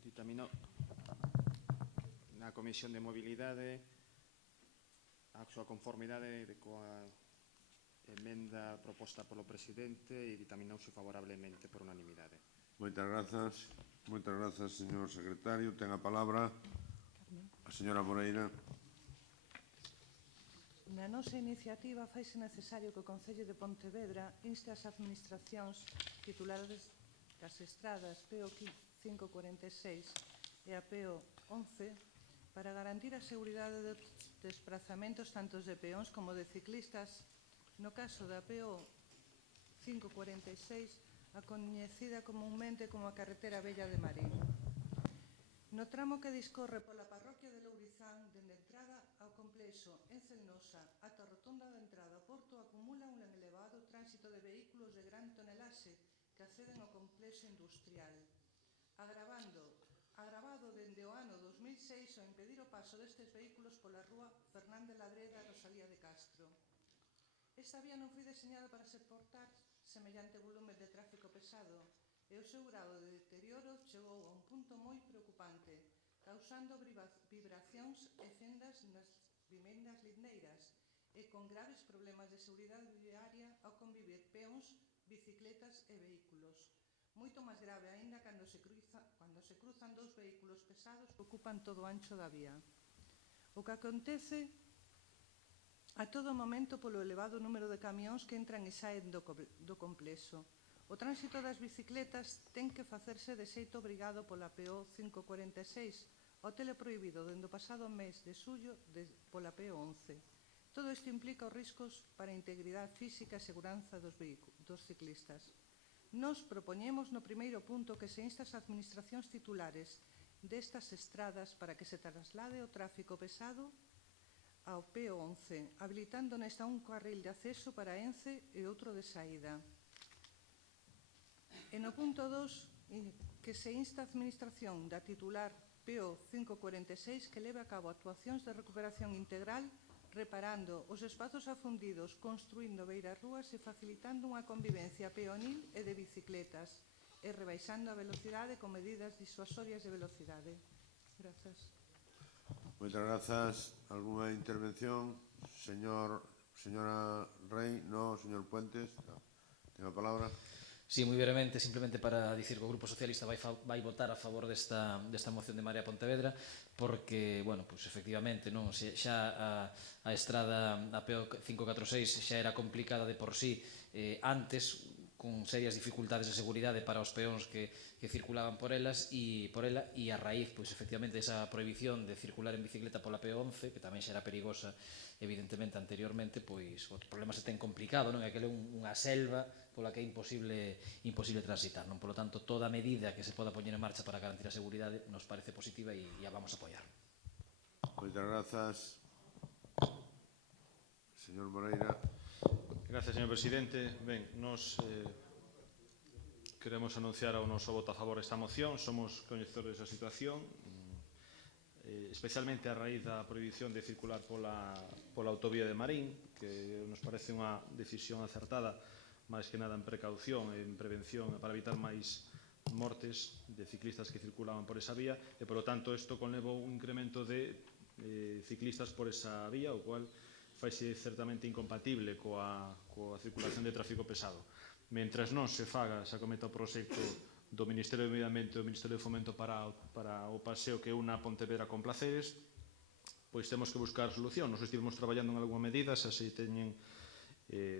Ditaminou na Comisión de Mobilidade a súa conformidade coa emenda proposta polo presidente e ditaminouse favorablemente por unanimidade. Moitas grazas, señor secretario. Ten a palabra a señora Moreira. Na nosa iniciativa faise necesario que o Concello de Pontevedra inste as administracións titulares das estradas PO 546 e a PO 11 para garantir a seguridade dos desplazamentos tanto de peóns como de ciclistas. No caso da PO 546, a coñecida comunmente como a carretera Vella de Marín. No tramo que discorre pola parroquia de Lourizán, dende entrada ao complexo en Celnosa ata a rotonda de entrada ao Porto, acumula un elevado tránsito de vehículos de gran tonelaxe que acceden ao complexo industrial, agravado dende o ano 2006 ao impedir o paso destes vehículos pola rúa Fernández Ladreda e Rosalía de Castro. Esta vía non foi deseñada para soportar semellante volume de tráfico pesado e o seu grado de deterioro chegou a un punto moi preocupante, causando vibracións e fendas nas vivendas lindeiras e con graves problemas de seguridade viaria ao convivir peóns, bicicletas e vehículos. Moito máis grave aínda cando se cruzan dous vehículos pesados que ocupan todo o ancho da vía. O que acontece a todo momento polo elevado número de camións que entran e saen do complexo. O tránsito das bicicletas ten que facerse de xeito obrigado pola PO 546, ao teleprohibido dende o pasado mes de xullo pola PO 11. Todo isto implica os riscos para a integridade física e seguranza dos ciclistas. Nos propoñemos no primeiro punto que se insta as administracións titulares destas estradas para que se traslade o tráfico pesado ao PO 11, habilitando nesta un carril de acceso para Ence e outro de saída. E no punto 2, que se insta a administración da titular PO 546 que leve a cabo actuacións de recuperación integral reparando os espazos afundidos, construindo beirarrúas e facilitando unha convivencia peonil e de bicicletas e rebaixando a velocidade con medidas disuasorias de velocidade. Grazas. Moitas grazas. Alguna intervención? Señora Rey? No. Señor Puentes? No. Ten a palabra. Sí, moi brevemente, simplemente para dicir que o Grupo Socialista vai votar a favor desta moción de Marea Pontevedra porque, bueno, pues efectivamente, non, xa a estrada a PO 546 xa era complicada de por sí antes, con serias dificultades de seguridade para os peóns que circulaban por ela e a raíz, pois efectivamente, esa prohibición de circular en bicicleta pola P11, que tamén xa era perigosa evidentemente anteriormente, pois o problema se ten complicado, non? Aquela é unha selva pola que é imposible transitar, non? Polo tanto, toda medida que se poda poñer en marcha para garantir a seguridade nos parece positiva e a vamos a apoiar. Moitas grazas. Señor Moreira. Gracias, señor presidente. Ben, nos queremos anunciar o noso voto a favor desta moción. Somos coñecedores da situación, especialmente a raíz da prohibición de circular pola autovía de Marín, que nos parece unha decisión acertada, máis que nada en precaución e en prevención para evitar máis mortes de ciclistas que circulaban por esa vía e, por lo tanto, isto conlevou un incremento de ciclistas por esa vía, o cual faise certamente incompatible coa circulación de tráfico pesado. Mentras non se faga, se acometa o proxecto do Ministerio de Medio Ambiente e do Ministerio de Fomento para o paseo que una Pontevedra con Placeres, pois temos que buscar solución. Nos estivemos traballando en algunha medida, xa se teñen,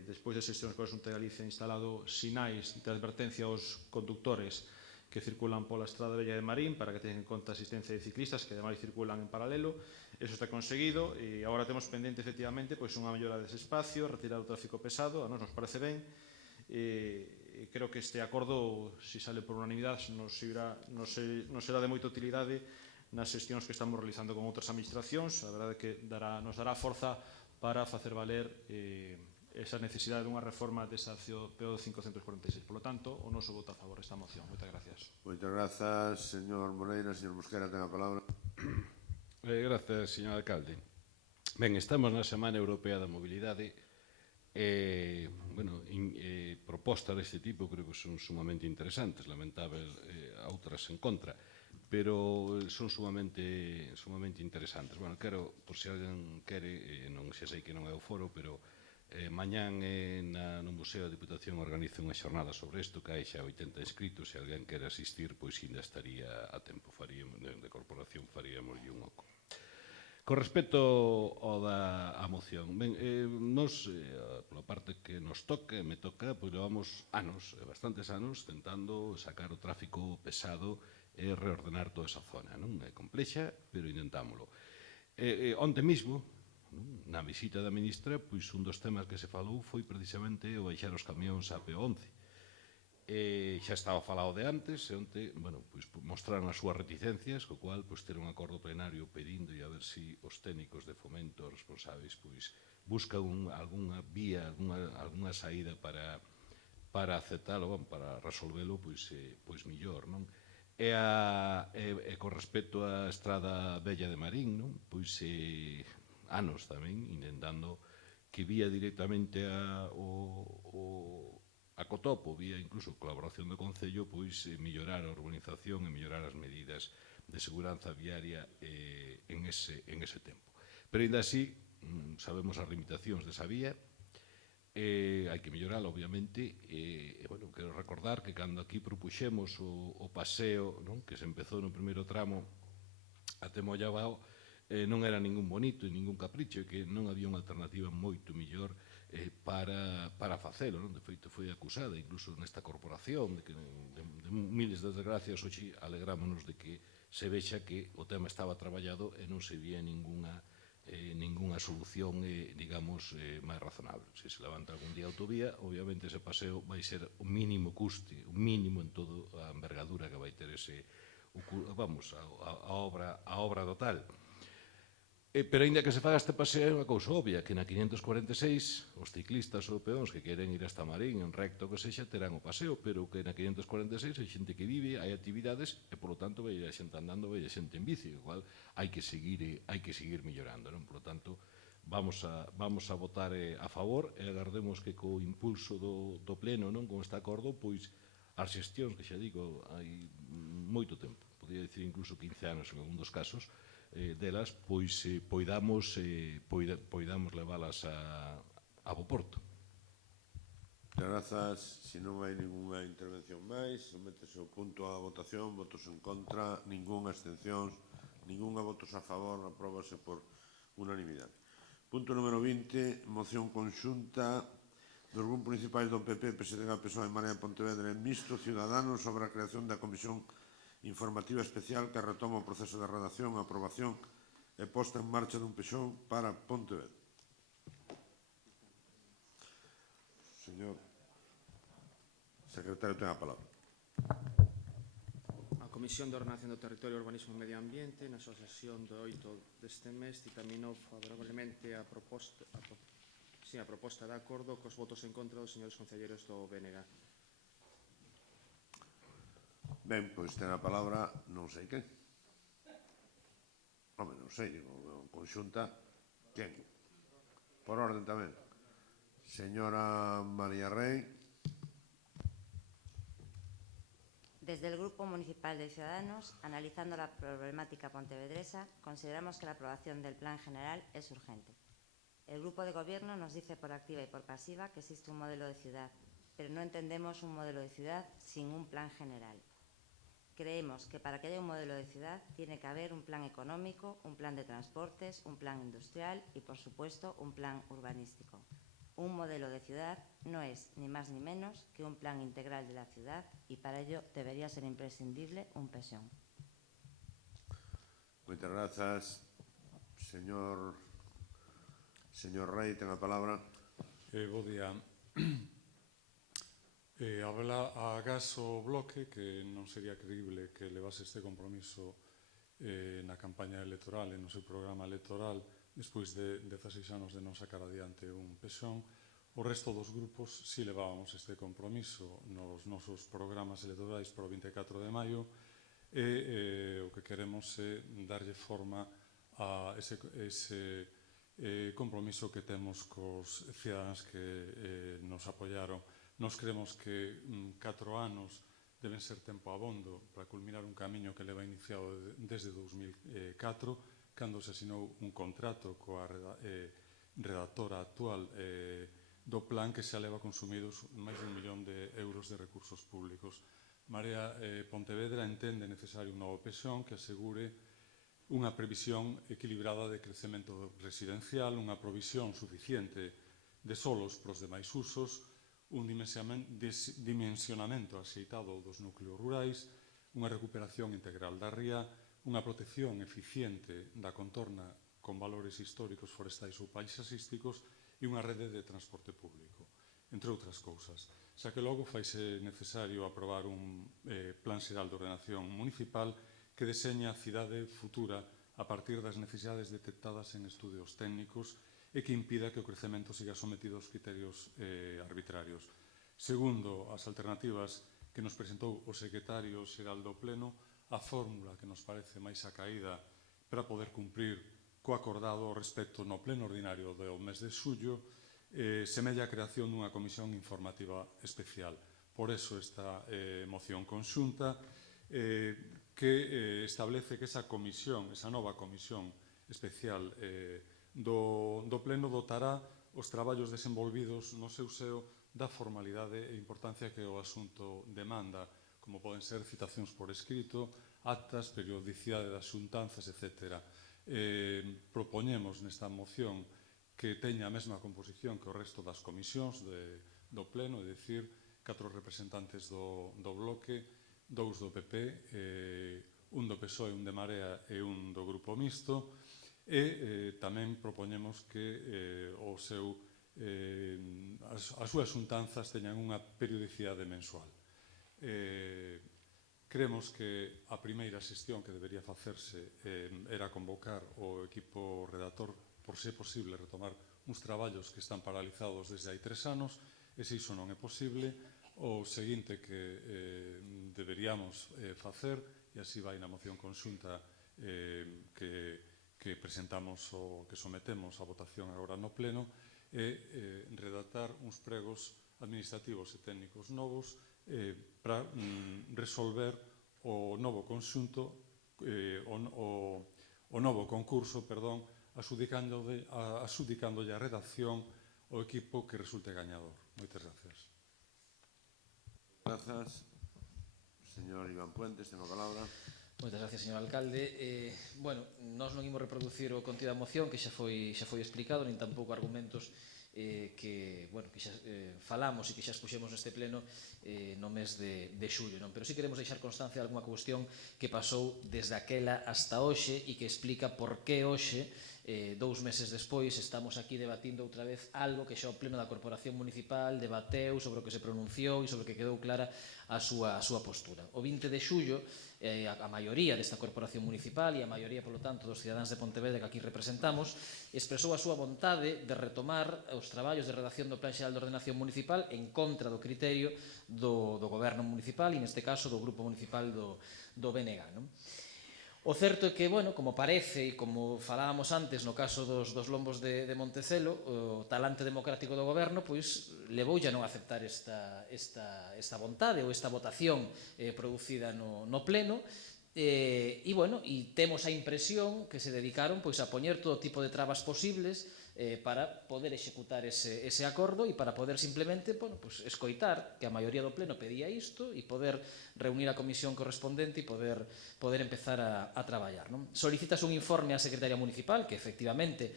despois das sesións coa Xunta de Galicia, instalado sinais de advertencia aos conductores que circulan pola Estrada Vella de Marín para que teñen en conta a asistencia de ciclistas que ademais circulan en paralelo. Eso está conseguido e agora temos pendente efectivamente unha mellora dese espacio, retirar o tráfico pesado, a nos parece ben. Creo que este acordo, se sale por unanimidade, non será de moita utilidade nas xestións que estamos realizando con outras administracións. A verdade é que nos dará forza para facer valer esa necesidade dunha reforma desa PO 546. Por lo tanto, o noso voto a favor desta moción. Moitas gracias. Moitas grazas, señor Moreira. Señor Mosquera, ten a palabra. Grazas, señor alcalde. Ben, estamos na Semana Europea da Mobilidade e, propostas deste tipo creo que son sumamente interesantes, lamentável outras en contra, pero son sumamente interesantes. Bueno, quero, por se alguén quere, non xa sei que non é o foro, pero mañán no Museo da Diputación organiza unha xornada sobre isto, que hai xa 80 inscritos, se alguén quere asistir, pois ainda estaría a tempo, de corporación faríamos un oco. Con respecto á moción, ben, nos, pola parte que nos toca, me toca, pois levamos anos, bastantes anos, tentando sacar o tráfico pesado e reordenar toda esa zona, non? É complexa, pero intentámoslo. Onte mesmo, na visita da ministra, pois un dos temas que se falou foi precisamente o baixar os camións a P11. Xa estaba falado de antes, e onte, mostraron as súas reticencias, co cual ter un acordo plenario pedindo e a ver se os técnicos de Fomento responsáveis buscan algunha vía, algunha saída para aceptalo, para resolvelo, pois millor, non? E con respecto á estrada Bella de Marín, non? Pois anos tamén intentando que vía directamente a Cotopo, vía incluso colaboración do Concello, pois mellorar a urbanización e mellorar as medidas de seguranza viaria en ese tempo. Pero ainda así, sabemos as limitacións desa vía, hai que mellorala, obviamente, e, quero recordar que cando aquí propuxemos o paseo, que se empezou no primeiro tramo até Mollabao, non era ningún bonito e ningún capricho, e que non había unha alternativa moito mellor para facelo. De feito, foi acusada incluso nesta corporación de miles de desgracias. Hoxe alegrámonos de que se vexa que o tema estaba traballado e non se vía ningunha solución, digamos, máis razonable. Se se levanta algún día a autovía, obviamente ese paseo vai ser o mínimo custe, o mínimo en todo a envergadura que vai ter a obra total. Pero ainda que se faga este paseo, é unha cousa obvia, que na 546 os ciclistas ou peóns que queren ir hasta Marín, en recto que sexa, terán o paseo, pero que na 546 hai xente que vive, hai actividades, e, polo tanto, vai a xente andando, vai a xente en bici, o cual hai que seguir mellorando. Por lo tanto, vamos a votar a favor e agardemos que co impulso do Pleno, con este acordo, pois as xestións, que xa digo, hai moito tempo, podría dicir incluso 15 anos en algún dos casos, delas, pois poidamos leválas a bo porto. Grazas. Se non hai ninguna intervención máis, sométese o punto á votación. Votos en contra, ningunha abstención, ningunha votos a favor, apróbase por unanimidade. Punto número 20, moción conxunta dos grupos municipais do PP, PSDG, PSOE, Marea, Pontevedra e Mixto Ciudadanos sobre a creación da Comisión Informativa Especial que retoma o proceso de redacción, aprobación e posta en marcha dun pexón para Pontevedra. Señor secretario, ten a palabra. A Comisión de Ordenación do Territorio, Urbanismo e Medio Ambiente, na súa sesión do 8 deste mes, ditaminou favorablemente a proposta de acordo cos votos en contra dos señores concelleiros do BNG. Ben, pois ten a palabra non sei quen. Home, non sei, conxunta quen? Por orden tamén. Señora María Rey. Desde el Grupo Municipal de Ciudadanos, analizando la problemática pontevedresa, consideramos que la aprobación del Plan General es urgente. El Grupo de Gobierno nos dice por activa y por pasiva que existe un modelo de ciudad, pero no entendemos un modelo de ciudad sin un plan general. Creemos que para que haya un modelo de ciudad tiene que haber un plan económico, un plan de transportes, un plan industrial y, por supuesto, un plan urbanístico. Un modelo de ciudad no es ni más ni menos que un plan integral de la ciudad y para ello debería ser imprescindible un PSOE. Moitas grazas. Señor Rey, ten a palabra. Bo día. Habla a gas o bloque que non sería creíble que levase este compromiso na campaña electoral e no seu programa electoral despois de 16 anos de non sacar adiante un PSOE. O resto dos grupos si levábamos este compromiso nos nosos programas electorais para o 24 de maio e o que queremos é darlle forma a ese compromiso que temos cos cidadáns que nos apoiaron. Nos creemos que 4 anos deben ser tempo abondo para culminar un camiño que leva iniciado desde 2004, cando se asinou un contrato coa redactora actual do plan que xa leva consumidos máis de 1 millón de euros de recursos públicos. Marea Pontevedra entende necesario un novo PSOE que asegure unha previsión equilibrada de crecemento residencial, unha provisión suficiente de solos para os demais usos, un dimensionamento axeitado dos núcleos rurais, unha recuperación integral da ría, unha protección eficiente da contorna con valores históricos, forestais ou paisaxísticos e unha rede de transporte público, entre outras cousas. Xa que logo faise necesario aprobar un plan xeral de ordenación municipal que deseña a cidade futura a partir das necesidades detectadas en estudios técnicos e que impida que o crecemento siga sometido aos criterios arbitrarios. Segundo as alternativas que nos presentou o secretario xeral do Pleno, a fórmula que nos parece máis acaída para poder cumprir co acordado respecto no pleno ordinario do mes de xullo, semella a creación dunha comisión informativa especial. Por eso esta moción conxunta que establece que esa comisión, esa nova comisión especial do Pleno dotará os traballos desenvolvidos no seu seo da formalidade e importancia que o asunto demanda, como poden ser citacións por escrito, actas, periodicidade das xuntanzas, etc. Propoñemos nesta moción que teña a mesma composición que o resto das comisións do Pleno, é dicir, 4 representantes do bloque, 2 do PP, un do PSOE, un de Marea e un do Grupo Mixto, e tamén propoñemos que as súas xuntanzas teñan unha periodicidade mensual. Creemos que a primeira xestión que debería facerse era convocar o equipo redactor, por ser posible, retomar uns traballos que están paralizados desde hai 3 anos, e se iso non é posible, o seguinte que deberíamos facer, e así vai na moción conxunta que presentamos ou que sometemos a votación agora no Pleno, é redactar uns pregos administrativos e técnicos novos para resolver o novo conxunto, o novo concurso, perdón, asudicándolle a redacción ao equipo que resulte gañador. Moitas gracias. Grazas. Señor Iván Puentes, ten a palabra. Moitas gracias, señor alcalde. Nós non imos reproducir o contido da moción, que xa foi explicado, nin tampouco argumentos que xa falamos e que xa expuxemos neste pleno no mes de xullo. Pero sí queremos deixar constancia de algunha cuestión que pasou desde aquela hasta hoxe e que explica por que hoxe, 2 meses despois, estamos aquí debatindo outra vez algo que xa o pleno da Corporación Municipal debateu, sobre o que se pronunciou e sobre o que quedou clara a súa postura. O 20 de xullo, a maioría desta Corporación Municipal e a maioría, polo tanto, dos cidadáns de Pontevedra que aquí representamos, expresou a súa vontade de retomar os traballos de redacción do Plan Xeral de Ordenación Municipal en contra do criterio do Goberno Municipal e, neste caso, do Grupo Municipal do BNG. O certo é que, como parece, e como falábamos antes no caso dos lombos de Montecelo, o talante democrático do Goberno levoulle a non aceptar esta vontade ou esta votación producida no Pleno, e temos a impresión que se dedicaron a poñer todo tipo de trabas posibles para poder executar ese acordo e para poder simplemente escoitar que a maioría do Pleno pedía isto e poder reunir a comisión correspondente e poder empezar a traballar. Solicitas un informe á Secretaría Municipal que efectivamente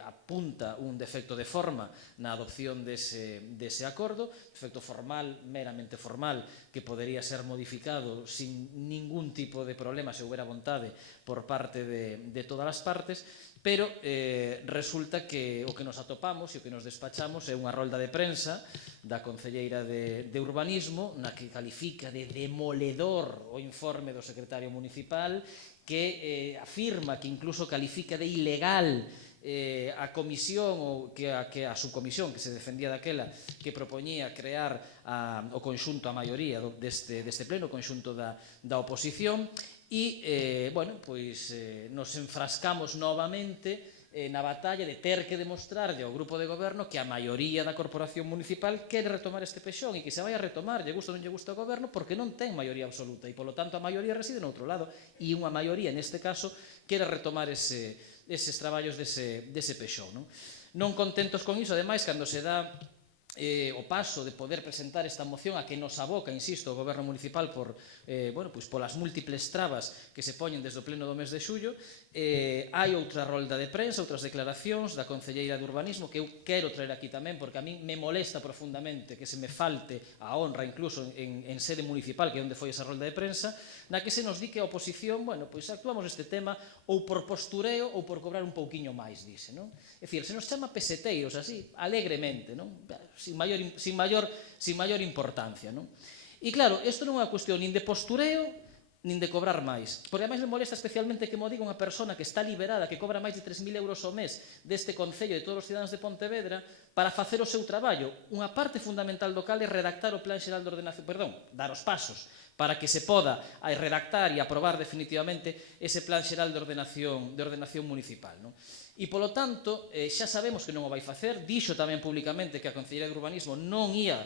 apunta un defecto de forma na adopción dese acordo, defecto formal, meramente formal, que podería ser modificado sin ningún tipo de problema se houbera vontade por parte de todas as partes, pero resulta que o que nos atopamos e o que nos despachamos é unha rolda de prensa da concelleira de Urbanismo na que califica de demoledor o informe do secretario municipal, que afirma que incluso califica de ilegal a comisión ou que a subcomisión que se defendía daquela que propoñía crear o conxunto, a maioría deste pleno, o conxunto da oposición, e, bueno, pois nos enfrascamos novamente na batalla de ter que demostrarlle ao grupo de goberno que a maioría da corporación municipal quere retomar este pexón e que se vai a retomar, lle gusta ou non lle gusta ao goberno, porque non ten maioría absoluta e, polo tanto, a maioría reside no outro lado e unha maioría, neste caso, quere retomar eses traballos dese pexón. Non contentos con iso, ademais, cando se dá o paso de poder presentar esta moción a que nos aboca, insisto, o goberno municipal polas múltiples trabas que se poñen desde o pleno do mes de xullo, hai outra rolda de prensa, outras declaracións da concelleira de Urbanismo que eu quero traer aquí tamén, porque a min me molesta profundamente que se me falte a honra incluso en sede municipal, que é onde foi esa rolda de prensa, na que se nos di que a oposición, actuamos neste tema ou por postureo ou por cobrar un pouquiño máis, dice, non? É dicir, se nos chama peseteiros así, alegremente, non? Sin maior importancia, non? E claro, isto non é unha cuestión nin de postureo nin de cobrar máis. Porque ademais me molesta especialmente que mo diga unha persona que está liberada, que cobra máis de 3.000 euros ao mes deste Concello e de todos os cidadáns de Pontevedra para facer o seu traballo. Unha parte fundamental do cal é redactar o Plan Xeral de Ordenación, dar os pasos para que se poda redactar e aprobar definitivamente ese Plan Xeral de Ordenación Municipal, non? E, polo tanto, xa sabemos que non o vai facer. Dixo tamén públicamente que a Concellería de Urbanismo non ia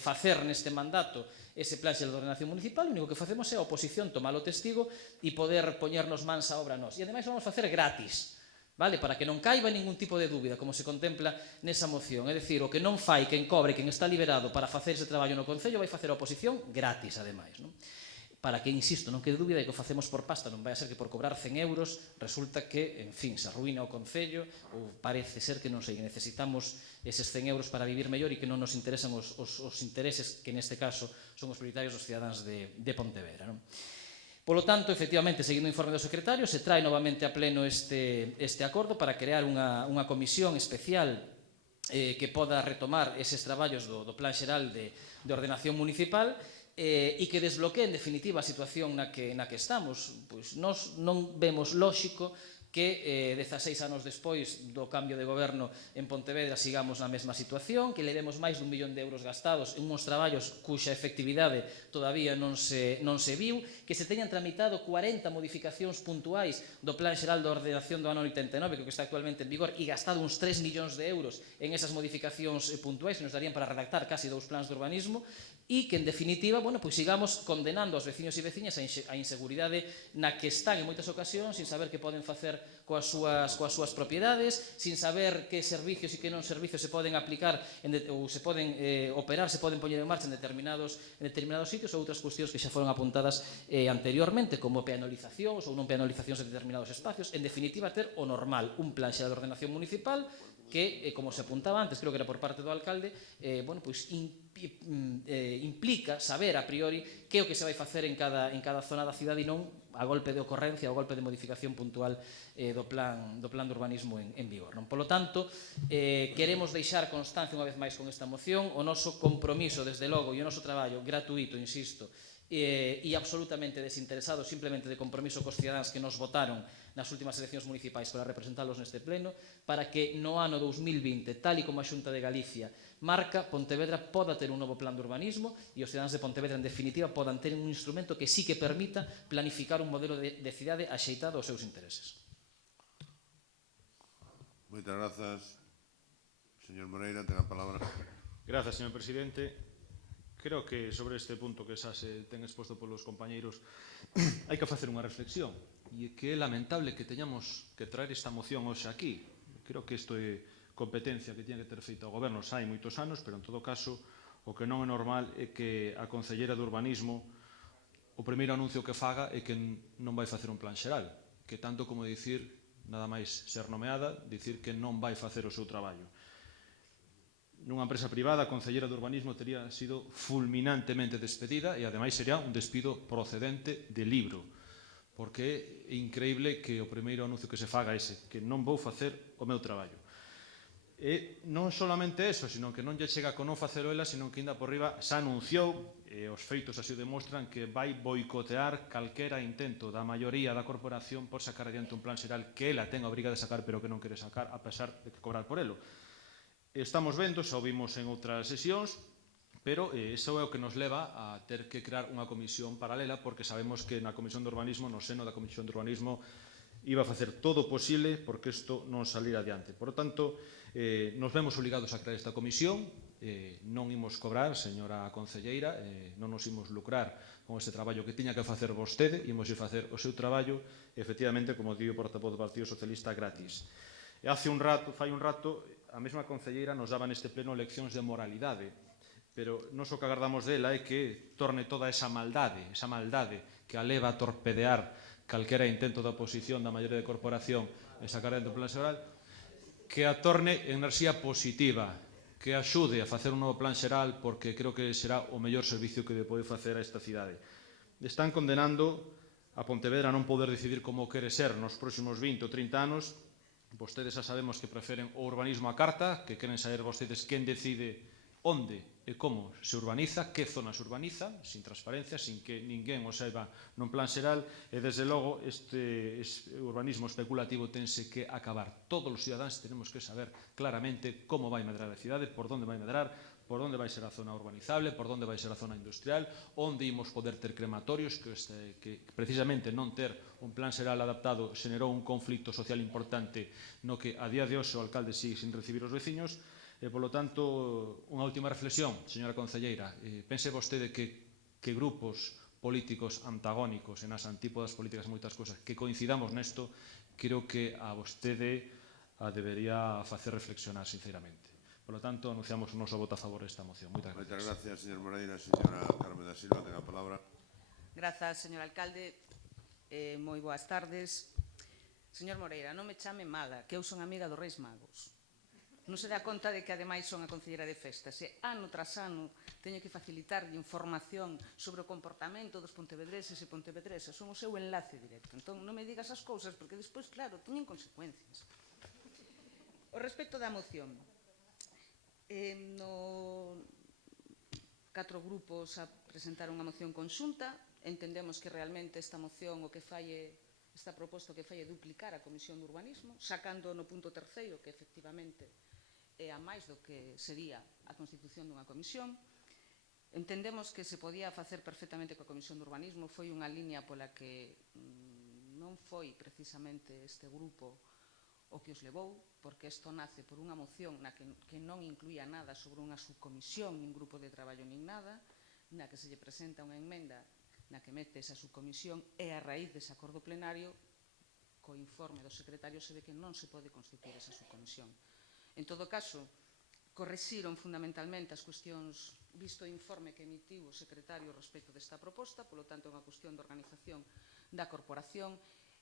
facer neste mandato ese Plan Xeral de Ordenación Municipal. O único que facemos é a oposición tomar o testigo e poder poñernos mans a obra nós. E, ademais, vamos facer gratis, vale? Para que non caiba ningún tipo de dúbida, como se contempla nesa moción. É dicir, o que non fai quen cobre, quen está liberado para facer ese traballo no Concello, vai facer a oposición gratis, ademais, non? Para que, insisto, non quede dúbida de que o facemos por pasta, non vai a ser que por cobrar 100 euros resulta que, en fin, se arruína o Concello ou parece ser que, non sei, necesitamos eses 100 euros para vivir mellor e que non nos interesan os intereses que, neste caso, son os prioritarios dos cidadáns de Pontevedra, non? Polo tanto, efectivamente, seguindo o informe do secretario, se trae novamente a pleno este acordo para crear unha comisión especial que poda retomar eses traballos do Plan Xeral de Ordenación Municipal e que desbloquee, en definitiva, a situación na que estamos. Pois nós non vemos lóxico que 16 anos despois do cambio de goberno en Pontevedra sigamos na mesma situación, que levemos máis dun millón de euros gastados en uns traballos cuxa efectividade todavía non se viu, que se teñan tramitado 40 modificacións puntuais do Plan Xeral de Ordenación do ano 89, que está actualmente en vigor, e gastado uns 3 millóns de euros en esas modificacións puntuais que nos darían para redactar casi 2 plans de urbanismo, e que, en definitiva, sigamos condenando aos veciños e veciñas a inseguridade na que están en moitas ocasións, sin saber que poden facer coas súas propiedades, sin saber que servicios e que non servicios se poden aplicar ou se poden operar, se poden poñer en marcha en determinados sitios, ou outras cuestións que xa foron apuntadas anteriormente, como peanalizacións ou non peanalizacións en determinados espacios. En definitiva, ter o normal, un plan xeral de ordenación municipal que, como se apuntaba antes, creo que era por parte do alcalde, implica saber a priori que é o que se vai facer en cada zona da cidade e non a golpe de ocorrencia, a golpe de modificación puntual do plan de urbanismo en vigor. Polo tanto, queremos deixar constancia unha vez máis con esta moción o noso compromiso, desde logo, e o noso traballo gratuito, insisto, e absolutamente desinteresado, simplemente de compromiso cos cidadáns que nos votaron nas últimas eleccións municipais para representarlos neste pleno, para que no ano 2020, tal e como a Xunta de Galicia marca, Pontevedra poda ter un novo plan de urbanismo e os cidadáns de Pontevedra, en definitiva, podan ter un instrumento que sí que permita planificar un modelo de cidade axeitado aos seus intereses. Moitas grazas. Señor Moreira, ten a palabra. Grazas, señor presidente. Creo que sobre este punto que xa se ten exposto polos compañeiros hai que facer unha reflexión, e que é lamentable que teñamos que traer esta moción hoxe aquí. Creo que isto é competencia que tiene que ter feito o goberno xa hai moitos anos, pero en todo caso o que non é normal é que a Concelleira de Urbanismo o primeiro anuncio que faga é que non vai facer un plan xeral, que tanto como dicir, nada máis ser nomeada, dicir que non vai facer o seu traballo. Nunha empresa privada, a Concelleira de Urbanismo tería sido fulminantemente despedida e ademais sería un despido procedente de libro, porque é increíble que o primeiro anuncio que se faga ese, que non vou facer o meu traballo. E non solamente eso, sino que non lle chega con non facelo ela, sino que ainda por riba xa anunciou, e os feitos así o demostran, que vai boicotear calquera intento da maioría da corporación por sacar adiante un plan xeral que ela ten a obriga de sacar, pero que non quere sacar, a pesar de que cobrar por elo. Estamos vendo, xa o vimos en outras sesións, pero iso é o que nos leva a ter que crear unha comisión paralela, porque sabemos que na Comisión de Urbanismo, no seno da Comisión de Urbanismo, iba a facer todo o posible porque isto non salir adiante. Por lo tanto, nos vemos obligados a crear esta comisión, non imos cobrar, señora concelleira, non nos imos lucrar con este traballo que tiña que facer vostede, imos facer o seu traballo, efectivamente, como di o portavoz do Partido Socialista, gratis. E fai un rato, a mesma concelleira nos daba neste pleno leccións de moralidade, pero non o que agardamos dela é que torne toda esa maldade que a leva a torpedear calquera intento da oposición da maioría de corporación en sacar dentro do plan xeral, que a torne enerxía positiva, que axude a facer un novo plan xeral, porque creo que será o mellor servicio que lle pode facer a esta cidade. Están condenando a Pontevedra a non poder decidir como quere ser nos próximos 20 ou 30 anos. Vostedes xa sabemos que preferen o urbanismo a carta, que queren saber vostedes quen decide onde e como se urbaniza, que zona se urbaniza, sin transparencia, sin que ninguén o saiba nun plan xeral, e desde logo este urbanismo especulativo tense que acabar. Todos os cidadáns tenemos que saber claramente como vai medrar a cidade, por onde vai medrar, por onde vai ser a zona urbanizable, por onde vai ser a zona industrial, onde imos poder ter crematorios, que precisamente non ter un plan xeral adaptado xenerou un conflito social importante no que a día de hoxe o alcalde sigue sin recibir os veciños. E, polo tanto, unha última reflexión, señora concelleira. Pense vostede que grupos políticos antagónicos e nas antípodas políticas moitas cousas, que coincidamos nesto, creo que a vostede a debería facer reflexionar sinceramente. Por lo tanto, anunciamos o noso voto a favor desta moción. Moitas gracias. Moitas gracias, señor Moreira. Señora Carmen da Silva, ten a palabra. Grazas, señor alcalde. Moi boas tardes. Señor Moreira, non me chame maga, que eu son amiga dos Reis Magos. Non se dá conta de que, ademais, son a concelleira de festas. E, ano tras ano, teño que facilitarlle información sobre o comportamento dos pontevedreses e pontevedresas. Son o seu enlace directo. Entón, non me digas as cousas, porque despois, claro, teñen consecuencias. O respecto da moción. Catro grupos presentaron unha moción conxunta. Entendemos que realmente esta moción o que fai é esta proposta que fai é duplicar a Comisión de Urbanismo, sacando no punto terceiro que efectivamente é a máis do que sería a constitución dunha comisión. Entendemos que se podía facer perfectamente coa Comisión de Urbanismo, foi unha liña pola que non foi precisamente este grupo o que os levou, porque isto nace por unha moción na que non incluía nada sobre unha subcomisión, nin grupo de traballo, nin nada, na que se lle presenta unha enmenda na que mete esa subcomisión e a raíz dese acordo plenario, co informe do secretario se ve que non se pode constituir esa subcomisión. En todo caso, correxiron fundamentalmente as cuestións, visto o informe que emitiu o secretario respecto desta proposta, polo tanto é unha cuestión de organización da corporación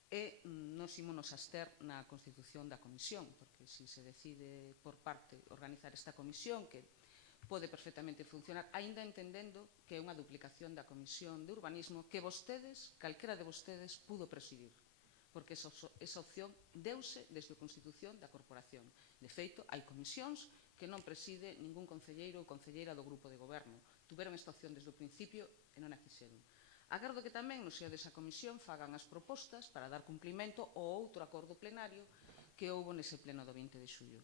e nos ímonos abster na constitución da comisión, porque se se decide por parte organizar esta comisión, que pode perfectamente funcionar, aínda entendendo que é unha duplicación da Comisión de Urbanismo que vostedes, calquera de vostedes, pudo presidir, porque esa opción deuse desde a Constitución da Corporación. De feito, hai comisións que non preside ningún concelleiro ou concelleira do grupo de goberno. Tuveron esta opción desde o principio e non a quixeron. Agardo que tamén no seo desa comisión fagan as propostas para dar cumplimento ao outro acordo plenario que houbo nese pleno do 20 de xullo.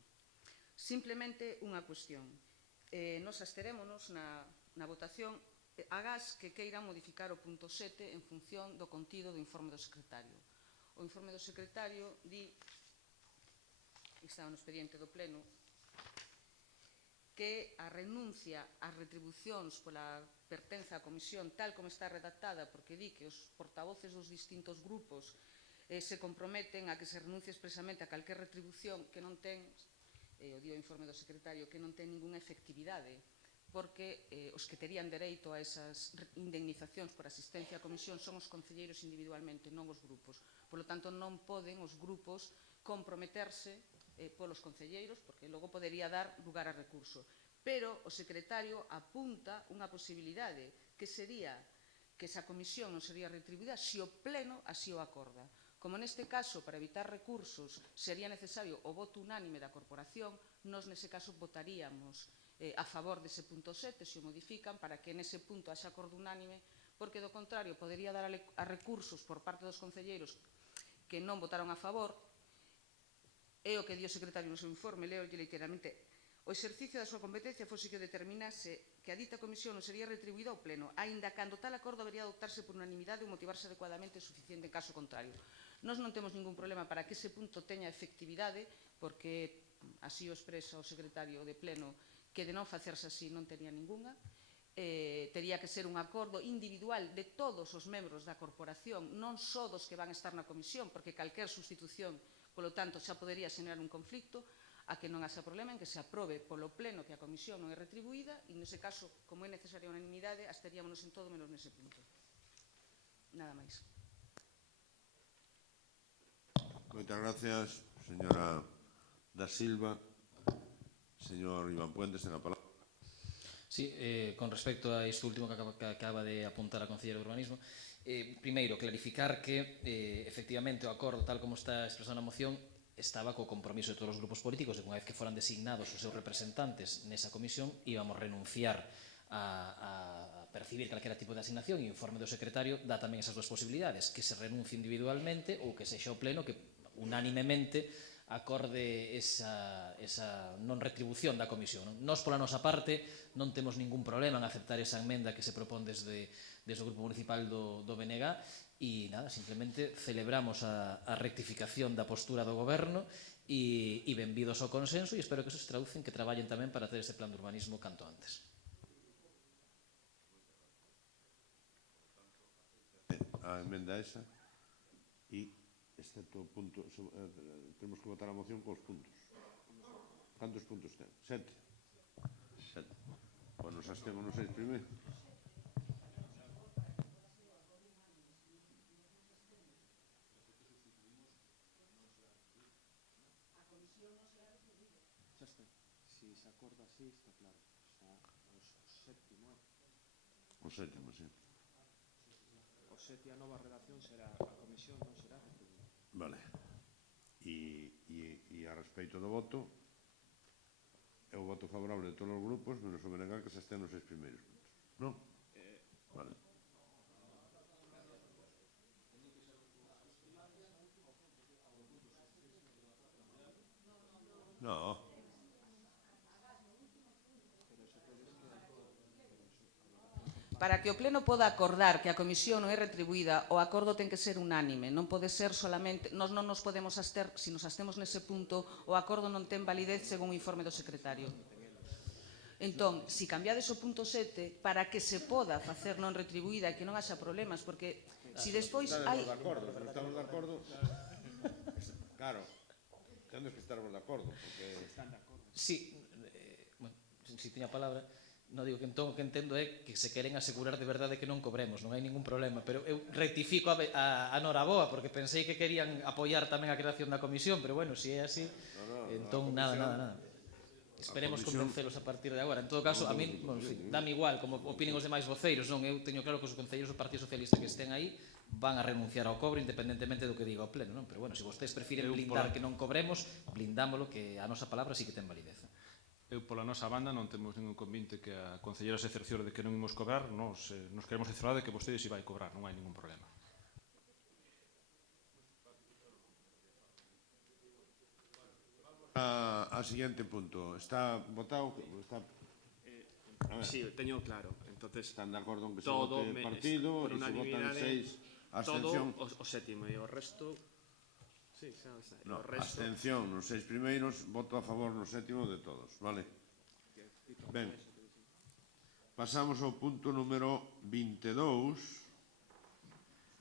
Simplemente unha cuestión. Nos absterémonos na votación agás que queiran modificar o punto 7 en función do contido do informe do secretario. O informe do secretario di, está no expediente do pleno, que a renuncia ás retribucións pola pertenza á comisión tal como está redactada, porque di que os portavoces dos distintos grupos se comprometen a que se renuncie expresamente a calquer retribución que non ten, o di o informe do secretario, que non ten ninguna efectividade, porque os que terían dereito a esas indemnizacións por asistencia á comisión son os concelleiros individualmente, non os grupos. Por lo tanto, non poden os grupos comprometerse polos concelleiros, porque logo podería dar lugar a recurso. Pero o secretario apunta unha posibilidade, que sería que esa comisión non sería retribuída se o pleno así o acorda. Como neste caso, para evitar recursos, sería necesario o voto unánime da corporación, nós nese caso votaríamos a favor dese punto 7, se o modifican, para que nese punto haxa acordo unánime, porque do contrario podería dar a recursos por parte dos concelleiros que non votaron a favor. É o que di o secretario no seu informe, leo literalmente: o exercicio da súa competencia fose que determinase que a dita comisión non sería retribuída ao pleno, aínda cando tal acordo debería adoptarse por unanimidade ou motivarse adecuadamente suficiente en caso contrario. Nós non temos ningún problema para que ese punto teña efectividade, porque así o expresa o secretario de pleno, que de non facerse así non tería ningunha. Tería que ser un acordo individual de todos os membros da corporación, non só dos que van a estar na comisión, porque calquer sustitución, polo tanto, xa podería xenerar un conflicto, a que non haxa problema en que se aprobe polo pleno que a comisión non é retribuída, e nese caso, como é necesaria a unanimidade, absteríamonos en todo menos nese punto. Nada máis. Moitas gracias, señora da Silva. Señor Iván Puentes, ten a palabra. Sí, con respecto a isto último que acaba de apuntar a Concelleira de Urbanismo, primeiro, clarificar que, efectivamente, o acordo, tal como está expresado na moción, estaba co compromiso de todos os grupos políticos de que unha vez que foran designados os seus representantes nesa comisión íbamos renunciar a percibir calquera tipo de asignación, e o informe do secretario dá tamén esas duas posibilidades, que se renuncie individualmente ou que sexa o pleno que unánimemente acorde esa non retribución da comisión. Nós, pola nosa parte, non temos ningún problema en aceptar esa emenda que se propón desde o Grupo Municipal do BNG, e nada, simplemente celebramos a rectificación da postura do Goberno e benvidos ao consenso, e espero que eso se traduce en que traballen tamén para ter ese plan de urbanismo canto antes. A emenda esa e excepto o punto, temos que votar a moción cos puntos. Cantos puntos ten? 7. 7. Pois nos abstemos nos 6 primeiros. Si se acorda así, está claro. O séptimo, O sétimo, sí. O sete, a nova redacción será a comisión, non será retribuída. Vale. E a respecto do voto, é o voto favorable de todos os grupos, menos o BNG, que se estén nos 6 primeiros puntos. Non? Vale. No. Para que o pleno poda acordar que a comisión non é retribuída, o acordo ten que ser unánime, non pode ser solamente, nós non nos podemos abster, se nos abstemos nese punto, o acordo non ten validez según o informe do secretario. Entón, se cambiades o punto 7, para que se poda facer non retribuída e que non haxa problemas, porque se despois hai... Estamos de acordo. Claro, temos que estarmos de acordo, porque... Sí, si tiña a palabra, non digo que entón o que entendo é que se queren asegurar de verdade que non cobremos, non hai ningún problema, pero eu rectifico a Noraboa, porque pensei que querían apoiar tamén a creación da comisión, pero bueno, se é así, entón nada. Esperemos convencelos a partir de agora. En todo caso, a mí, dame igual, como opinen os demais voceiros, non? Eu teño claro que os concelleiros do Partido Socialista que estén aí van a renunciar ao cobre independentemente do que diga o pleno, non? Pero bueno, se vostedes prefiren blindar que non cobremos, blindámolo, que a nosa palabra sí que ten validez. Eu, pola nosa banda, non temos ningún convinte que a concelleira se cerciore de que non imos cobrar, nos queremos cerciorar de que vostedes iban cobrar, non hai ningún problema. A siguiente punto. Está votado? Sí, teño claro. Entonces, están de acordo en que se vote partido e se votan 6 abstención. Todo o sétimo e o resto... Sí, xa está. No, abstención nos 6 primeiros, voto a favor no sétimo de todos, vale? Ben, pasamos ao punto número 22,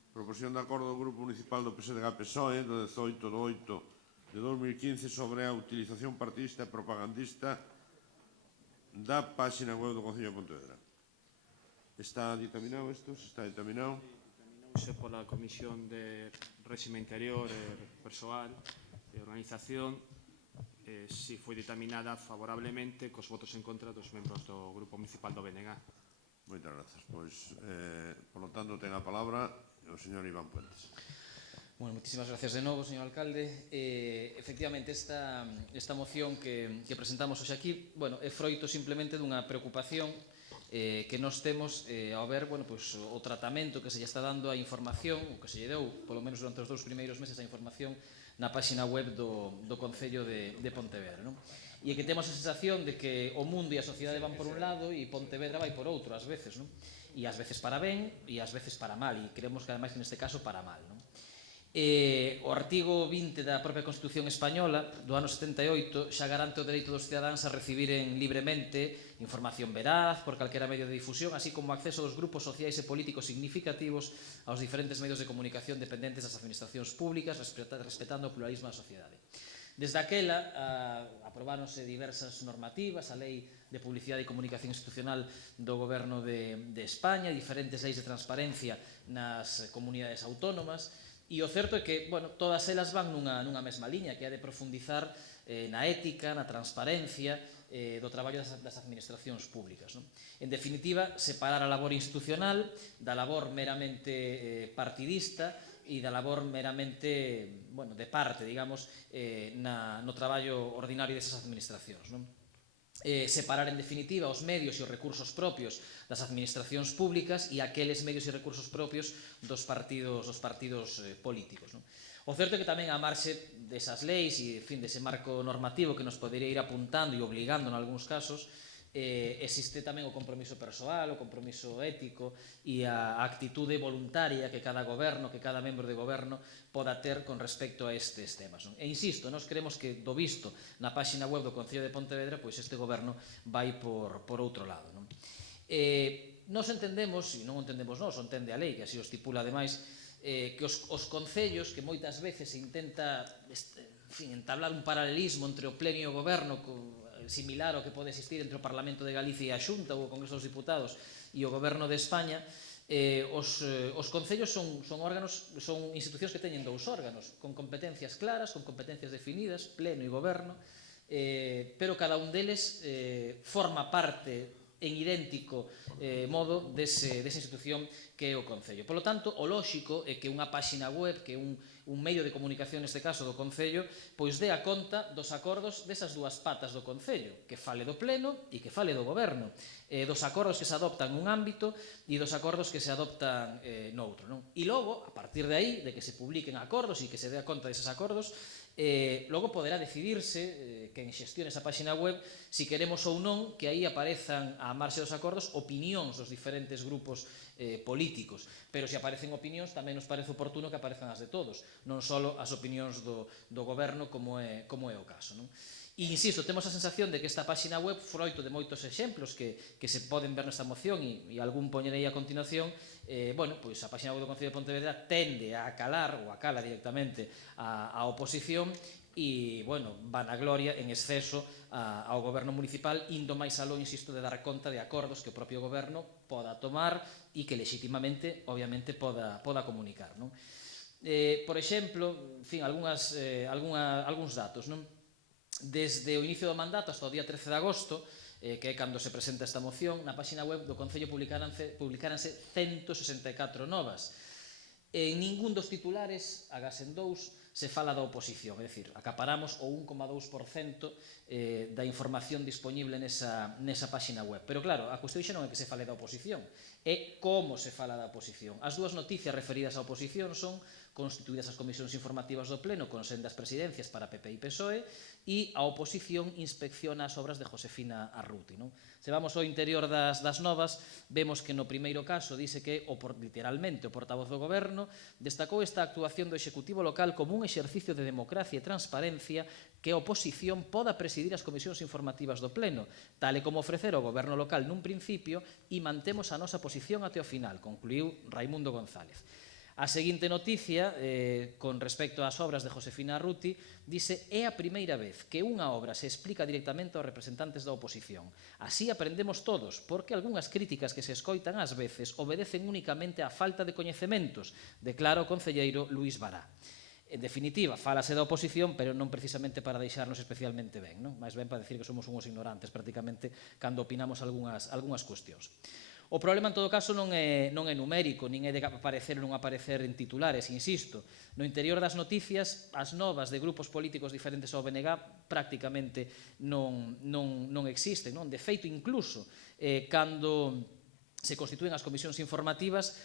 proposición de acordo do Grupo Municipal do PSDG-PSOE do 18 de 8 de 2015 sobre a utilización partidista e propagandista da páxina web do Concello de Pontevedra. Está dictaminado isto? Está dictaminado? Pola Comisión de Réxime Interior e Persoal e Organización, si foi dictaminada favorablemente cos votos en contra dos membros do Grupo Municipal do BNG. Moitas grazas. Pois, por lo tanto, ten a palabra o señor Iván Puentes. Bueno, muchísimas gracias de novo, señor alcalde. Efectivamente, esta moción que presentamos hoxe aquí, bueno, é froito simplemente dunha preocupación que nós temos ao ver, bueno, pois, o tratamento que se lle está dando a información, o que se lle deu, polo menos durante os 2 primeiros meses, a información na páxina web do Concello de Pontevedra, non? E que temos a sensación de que o mundo e a sociedade van por un lado e Pontevedra vai por outro, ás veces, non? E ás veces para ben e ás veces para mal, e creemos que ademais neste caso para mal, non? O artigo 20 da propia Constitución Española do ano 78 xa garante o dereito dos cidadáns a recibiren libremente información veraz por calquera medio de difusión, así como acceso dos grupos sociais e políticos significativos aos diferentes medios de comunicación dependentes das administracións públicas, respetando o pluralismo da sociedade. Desde aquela aprobáronse diversas normativas, a Lei de Publicidade e Comunicación Institucional do Goberno de España, diferentes leis de transparencia nas comunidades autónomas. E o certo é que, bueno, todas elas van nunha mesma liña, que é de profundizar na ética, na transparencia do traballo das administracións públicas, non? En definitiva, separar a labor institucional da labor meramente partidista e da labor meramente, bueno, de parte, digamos, no traballo ordinario desas administracións, non? Separar, en definitiva, os medios e os recursos propios das administracións públicas e aqueles medios e recursos propios dos partidos políticos, non? O certo é que tamén a marxe desas leis e, en fin, dese marco normativo que nos podería ir apuntando e obligando en algúns casos, existe tamén o compromiso persoal, o compromiso ético e a actitude voluntaria que cada goberno, que cada membro de goberno poda ter con respecto a estes temas, non? E insisto, nós creemos que do visto na páxina web do Concello de Pontevedra, pois este goberno vai por outro lado, non? Nós entendemos, e non entendemos nós, o entende a lei, que así o estipula ademais, que os concellos, que moitas veces se intenta, en fin, entablar un paralelismo entre o pleno e o goberno similar ao que pode existir entre o Parlamento de Galicia e a Xunta ou o Congreso dos Diputados e o Goberno de España, os concellos son órganos, son institucións que teñen dous órganos, con competencias claras, con competencias definidas, pleno e goberno, pero cada un deles forma parte en idéntico modo desa institución que é o Concello. Por lo tanto, o lóxico é que unha páxina web, que un medio de comunicación, neste caso do Concello, pois dé a conta dos acordos desas dúas patas do Concello, que fale do Pleno e que fale do Goberno, dos acordos que se adoptan nun ámbito e dos acordos que se adoptan noutro, non? E logo, a partir de aí, de que se publiquen acordos e que se dé a conta deses acordos, logo poderá decidirse quen xestione esa páxina web si queremos ou non que aí aparezan á marxe dos acordos opinións dos diferentes grupos políticos, pero se aparecen opinións tamén nos parece oportuno que aparezcan as de todos, non só as opinións do goberno como é o caso, non? E insisto, temos a sensación de que esta páxina web, froito de moitos exemplos que se poden ver nesta moción e algún poñerei a continuación, bueno, pois a páxina web do Concello de Pontevedra tende a acalar ou acala directamente a oposición e, bueno, vanagloria en exceso ao goberno municipal, indo máis aló, insisto, de dar conta de acordos que o propio goberno poda tomar e que legitimamente, obviamente, poda comunicar, non? Por exemplo, en fin, algúns datos, non? Desde o inicio do mandato hasta o día 13 de agosto, que é cando se presenta esta moción, na páxina web do Concello publicaranse 164 novas. En ningún dos titulares, agás en dous, se fala da oposición, é dicir, acaparamos o 1,2% da información disponible nesa páxina web. Pero claro, a cuestión xa non é que se fale da oposición, é como se fala da oposición. As dúas noticias referidas á oposición son constituídas as comisións informativas do Pleno con sendas presidencias para PP e PSOE e a oposición inspecciona as obras de Josefina Arruti, non? Se vamos ao interior das novas, vemos que no primeiro caso dice que, literalmente, o portavoz do Goberno destacou esta actuación do Executivo local como un exercicio de democracia e transparencia que a oposición poda presidir as comisións informativas do Pleno, tal e como ofrecer ao Goberno local nun principio e mantemos a nosa posición até o final, concluiu Raimundo González. A seguinte noticia, con respecto ás obras de Josefina Arruti, dice: é a primeira vez que unha obra se explica directamente aos representantes da oposición. Así aprendemos todos, porque algunhas críticas que se escoitan ás veces obedecen únicamente á falta de coñecementos, declara o concelleiro Luís Bará. En definitiva, fálase da oposición, pero non precisamente para deixarnos especialmente ben, non? Mais ben para decir que somos unhos ignorantes, prácticamente, cando opinamos algunhas cuestións. O problema, en todo caso, non é numérico, nin é de aparecer ou non aparecer en titulares, insisto. No interior das noticias, as novas de grupos políticos diferentes ao BNG prácticamente non existen. De feito, incluso, cando se constitúen as comisións informativas,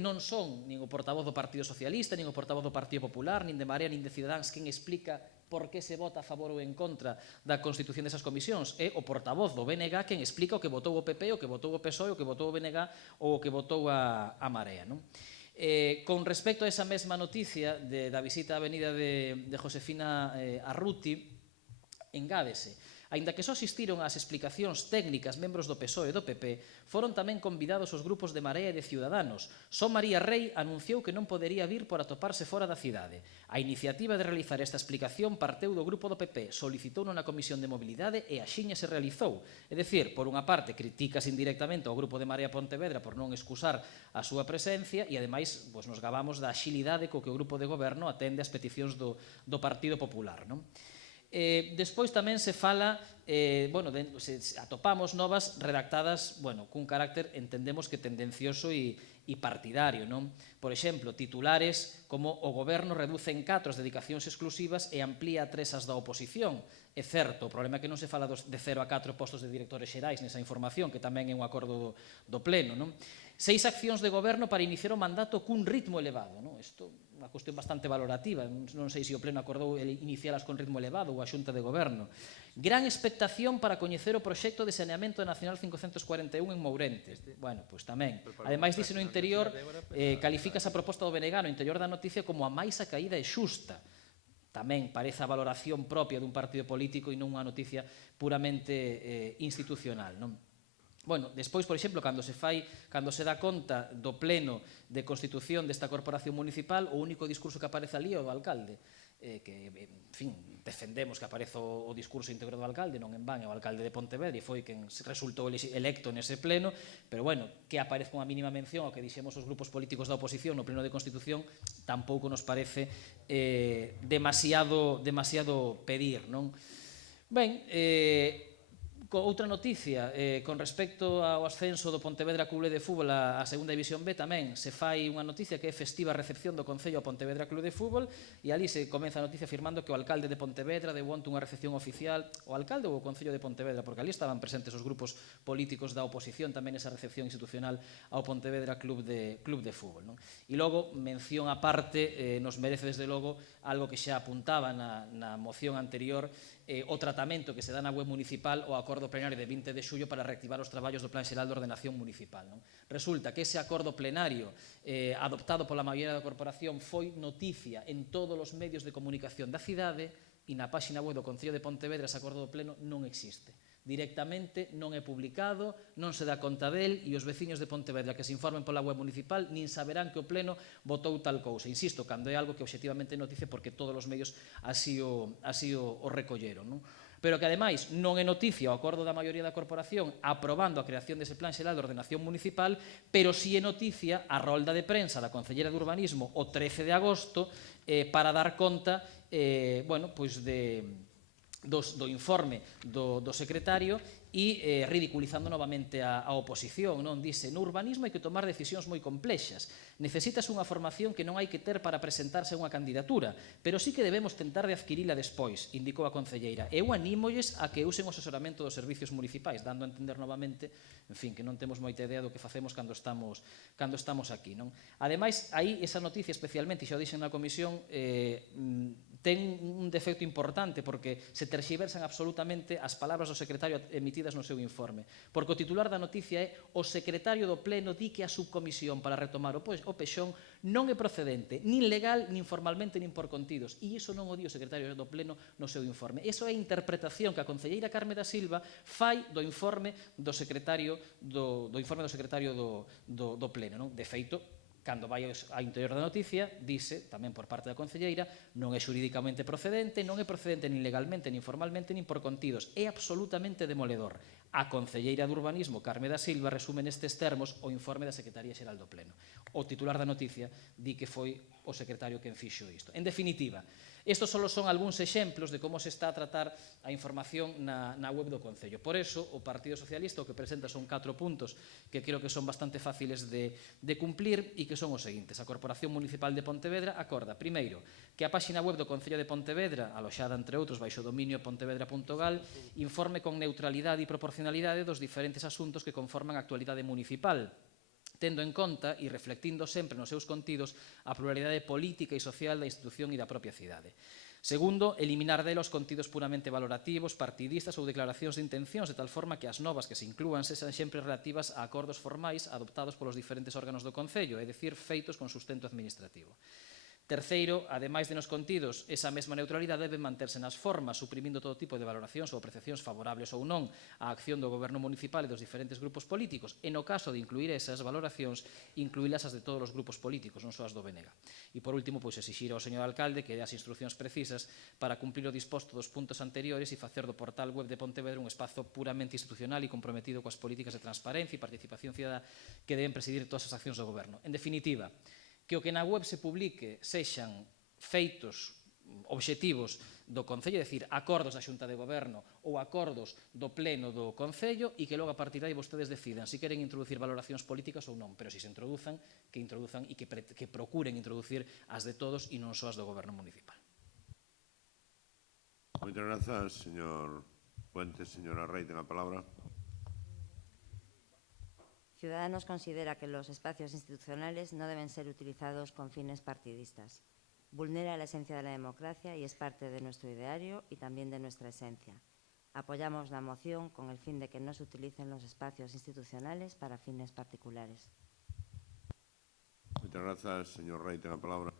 non son nin o portavoz do Partido Socialista, nin o portavoz do Partido Popular, nin de Marea, nin de Cidadáns quen explica por que se vota a favor ou en contra da constitución desas comisións. É o portavoz do BNG quen explica o que votou o PP, o que votou o PSOE, o que votou o BNG ou o que votou a Marea. Con respecto a esa mesma noticia da visita á avenida de Josefina Arruti, engádese: aínda que só asistiron ás explicacións técnicas membros do PSOE e do PP, foron tamén convidados os grupos de Marea e de Ciudadanos. Só María Rei anunciou que non podería vir por atoparse fora da cidade. A iniciativa de realizar esta explicación parteu do grupo do PP, solicitou na Comisión de Mobilidade e axiña se realizou. É dicir, por unha parte, criticas indirectamente ao grupo de Marea Pontevedra por non excusar a súa presencia e, ademais, nos gabamos da axilidade co que o grupo de goberno atende as peticións do Partido Popular. Despois tamén se fala, atopamos novas redactadas cun carácter, entendemos que tendencioso e partidario. Por exemplo, titulares como o goberno reduce en 4 as dedicacións exclusivas e amplía a 3 as da oposición. É certo, o problema é que non se fala de 0 a 4 postos de directores xerais nesa información, que tamén é un acordo do Pleno. 6 accións de goberno para iniciar o mandato cun ritmo elevado. Isto é unha cuestión bastante valorativa. Non sei se o Pleno acordou inicialas con ritmo elevado ou a Xunta de Goberno. Gran expectación para coñecer o proxecto de saneamento Nacional 541 en Mourente. Pois tamén. Ademais, dice no interior, califica esa proposta do BNG no interior da noticia como a máis a caída e xusta. Tamén parece a valoración propia dun partido político e non unha noticia puramente institucional. Despois, por exemplo, cando se dá conta do pleno de constitución desta corporación municipal, o único discurso que aparece ali é o do alcalde, que, en fin, defendemos que aparece o discurso íntegro do alcalde, non en van, é o alcalde de Pontevedra e foi quen resultou electo nese pleno, pero, que aparezca unha mínima mención ao que dixemos os grupos políticos da oposición no pleno de constitución tampouco nos parece demasiado pedir, non? Ben, outra noticia, con respecto ao ascenso do Pontevedra Clube de Fútbol á Segunda División B, tamén se fai unha noticia que é festiva recepción do Concello ao Pontevedra Clube de Fútbol, e ali se comeza a noticia afirmando que o alcalde de Pontevedra deu onte unha recepción oficial, o alcalde ou o Concello de Pontevedra, porque ali estaban presentes os grupos políticos da oposición tamén esa recepción institucional ao Pontevedra Clube de Fútbol. E logo, mención aparte, nos merece desde logo algo que xa apuntaba na moción anterior, o tratamento que se dá na web municipal o acordo plenario de 20 de xullo para reactivar os traballos do Plan Xeral de Ordenación Municipal. Resulta que ese acordo plenario adoptado pola maioría da corporación foi noticia en todos os medios de comunicación da cidade e na páxina web do Concello de Pontevedra ese acordo do pleno non existe. Directamente non é publicado, non se dá conta del e os veciños de Pontevedra que se informen pola web municipal nin saberán que o pleno votou tal cousa. Insisto, cando é algo que obxectivamente noticia porque todos os medios así o recolleron. Pero que, ademais, non é noticia o acordo da maioría da corporación aprobando a creación dese Plan Xeral de Ordenación Municipal, pero si é noticia a rolda de prensa da Concellera de Urbanismo o 13 de agosto para dar conta do informe do secretario e ridiculizando novamente a oposición. Dice, no urbanismo hai que tomar decisións moi complexas. Necesitas unha formación que non hai que ter para presentarse a unha candidatura, pero sí que debemos tentar de adquirila despois, indicou a concelleira. Eu anímolles a que usen o asesoramento dos servicios municipais, dando a entender novamente, en fin, que non temos moita idea do que facemos cando estamos aquí. Ademais, aí esa noticia especialmente, xa o dixen na comisión, ten un defecto importante porque se terxiversan absolutamente as palabras do secretario emitidas no seu informe. Porque o titular da noticia é o secretario do Pleno di que a subcomisión para retomar o pexón non é procedente, nin legal, nin formalmente, nin por contidos. E iso non o di o secretario do Pleno no seu informe. Iso é a interpretación que a concelleira Carme da Silva fai do informe do secretario do Pleno. De feito, cando vai ao interior da noticia, dice, tamén por parte da concelleira, non é xurídicamente procedente, non é procedente nin legalmente, nin formalmente, nin por contidos. É absolutamente demoledor. A concelleira de Urbanismo, Carme da Silva, resume nestes termos o informe da Secretaría Xeral do Pleno. O titular da noticia di que foi o secretario quen fixo isto. En definitiva, Estos só son algúns exemplos de como se está a tratar a información na web do Concello. Por eso, o Partido Socialista o que presenta son 4 puntos que creo que son bastante fáciles de cumplir e que son os seguintes. A Corporación Municipal de Pontevedra acorda, primeiro, que a páxina web do Concello de Pontevedra, aloxada entre outros baixo o dominio pontevedra.gal, informe con neutralidade e proporcionalidade dos diferentes asuntos que conforman a actualidade municipal, tendo en conta e reflectindo sempre nos seus contidos a pluralidade política e social da institución e da propia cidade. Segundo, eliminar dela os contidos puramente valorativos, partidistas ou declaracións de intencións, de tal forma que as novas que se inclúan sexan sempre relativas a acordos formais adoptados polos diferentes órganos do Concello, é dicir, feitos con sustento administrativo. Terceiro, ademais de nos contidos, esa mesma neutralidade debe manterse nas formas, suprimindo todo tipo de valoracións ou apreciacións favorables ou non á acción do goberno municipal e dos diferentes grupos políticos, e no caso de incluir esas valoracións, incluílas as de todos os grupos políticos, non só as do BNG. E por último, exixir ao señor alcalde que dé as instruccións precisas para cumplir o disposto dos puntos anteriores e facer do portal web de Pontevedra un espazo puramente institucional e comprometido coas políticas de transparencia e participación cidadá que deben presidir todas as accións do goberno. En definitiva, que o que na web se publique sexan feitos obxectivos do Concello, é dicir, acordos da Xunta de Goberno ou acordos do Pleno do Concello, e que logo a partir de aí vostedes decidan se queren introducir valoracións políticas ou non, pero se se introduzan, que introduzan e que procuren introducir as de todos e non só as do Goberno municipal. Moitas grazas, señor Puentes. Señora Rey, ten a palabra. Ciudadanos considera que los espacios institucionales no deben ser utilizados con fines partidistas. Vulnera la esencia de la democracia y es parte de nuestro ideario y también de nuestra esencia. Apoyamos la moción con el fin de que no se utilicen los espacios institucionales para fines particulares. Moitas grazas, señor Rey, ten a palabra.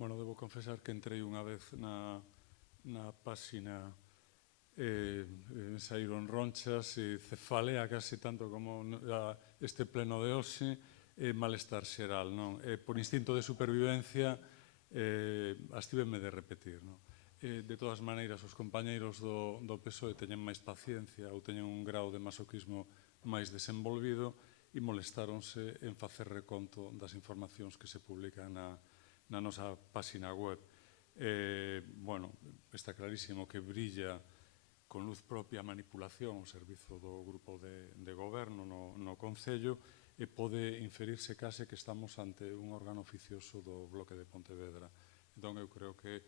Bueno, debo confesar que entrei unha vez na páxina saíron ronchas e cefalea case tanto como este pleno de hoxe, malestar xeral, non? Por instinto de supervivencia abstíveme de repetir, non? De todas maneiras, os compañeiros do PSOE teñen máis paciencia ou teñen un grau de masoquismo máis desenvolvido e molestáronse en facer reconto das informacións que se publican na nosa páxina web. Bueno, está clarísimo que brilla con luz propia manipulación o servizo do grupo de goberno no Concello, e pode inferirse case que estamos ante un órgano oficioso do bloque de Pontevedra. Entón, eu creo que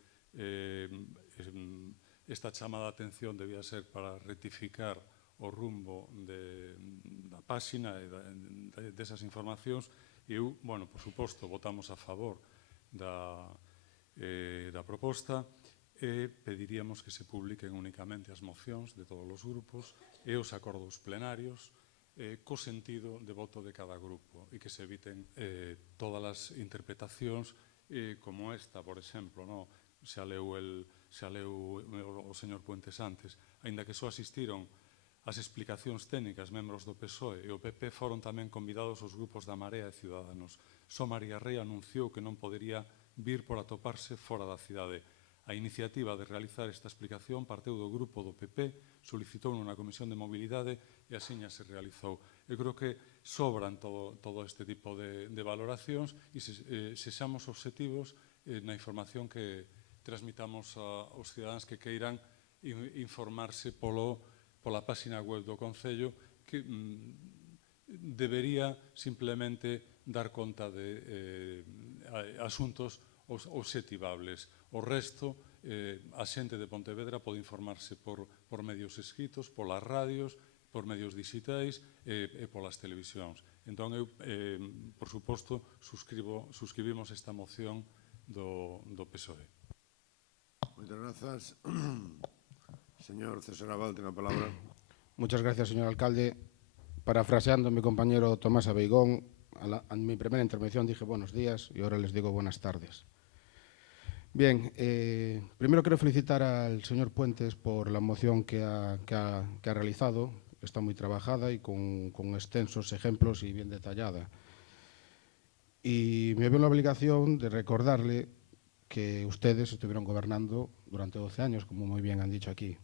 esta chamada de atención debía ser para rectificar o rumbo da páxina e desas informacións, e eu, bueno, por suposto, votamos a favor da proposta, e pediríamos que se publiquen únicamente as mocións de todos os grupos e os acordos plenarios co sentido de voto de cada grupo, e que se eviten todas as interpretacións como esta, por exemplo, xa leu o señor Puentes antes, aínda que só asistiron as explicacións técnicas membros do PSOE e o PP, foron tamén convidados os grupos da Marea e Ciudadanos. Só María Rei anunciou que non podería vir por atoparse fora da cidade. A iniciativa de realizar esta explicación parteu do grupo do PP, solicitou nunha comisión de mobilidade e asiña se realizou. Eu creo que sobran todo este tipo de valoracións e sexamos obxectivos na información que transmitamos aos cidadáns que queiran informarse pola páxina web do Concello, que debería simplemente dar conta de asuntos obxectivables. O resto, a xente de Pontevedra pode informarse por medios escritos, polas radios, por medios digitais e polas televisións. Entón, eu, por suposto, suscribimos esta moción do PSOE. Moitas grazas. Señor César Abal, ten a palabra. Muchas gracias, señor alcalde. Parafraseando a mi compañero Tomás Abeigón, en mi primera intervención dije buenos días y ahora les digo buenas tardes. Bien, primero quiero felicitar al señor Puentes por la moción que ha realizado. Está muy trabajada y con extensos ejemplos y bien detallada. Y me veo la obligación de recordarle que ustedes estuvieron gobernando durante 12 años, como muy bien han dicho aquí.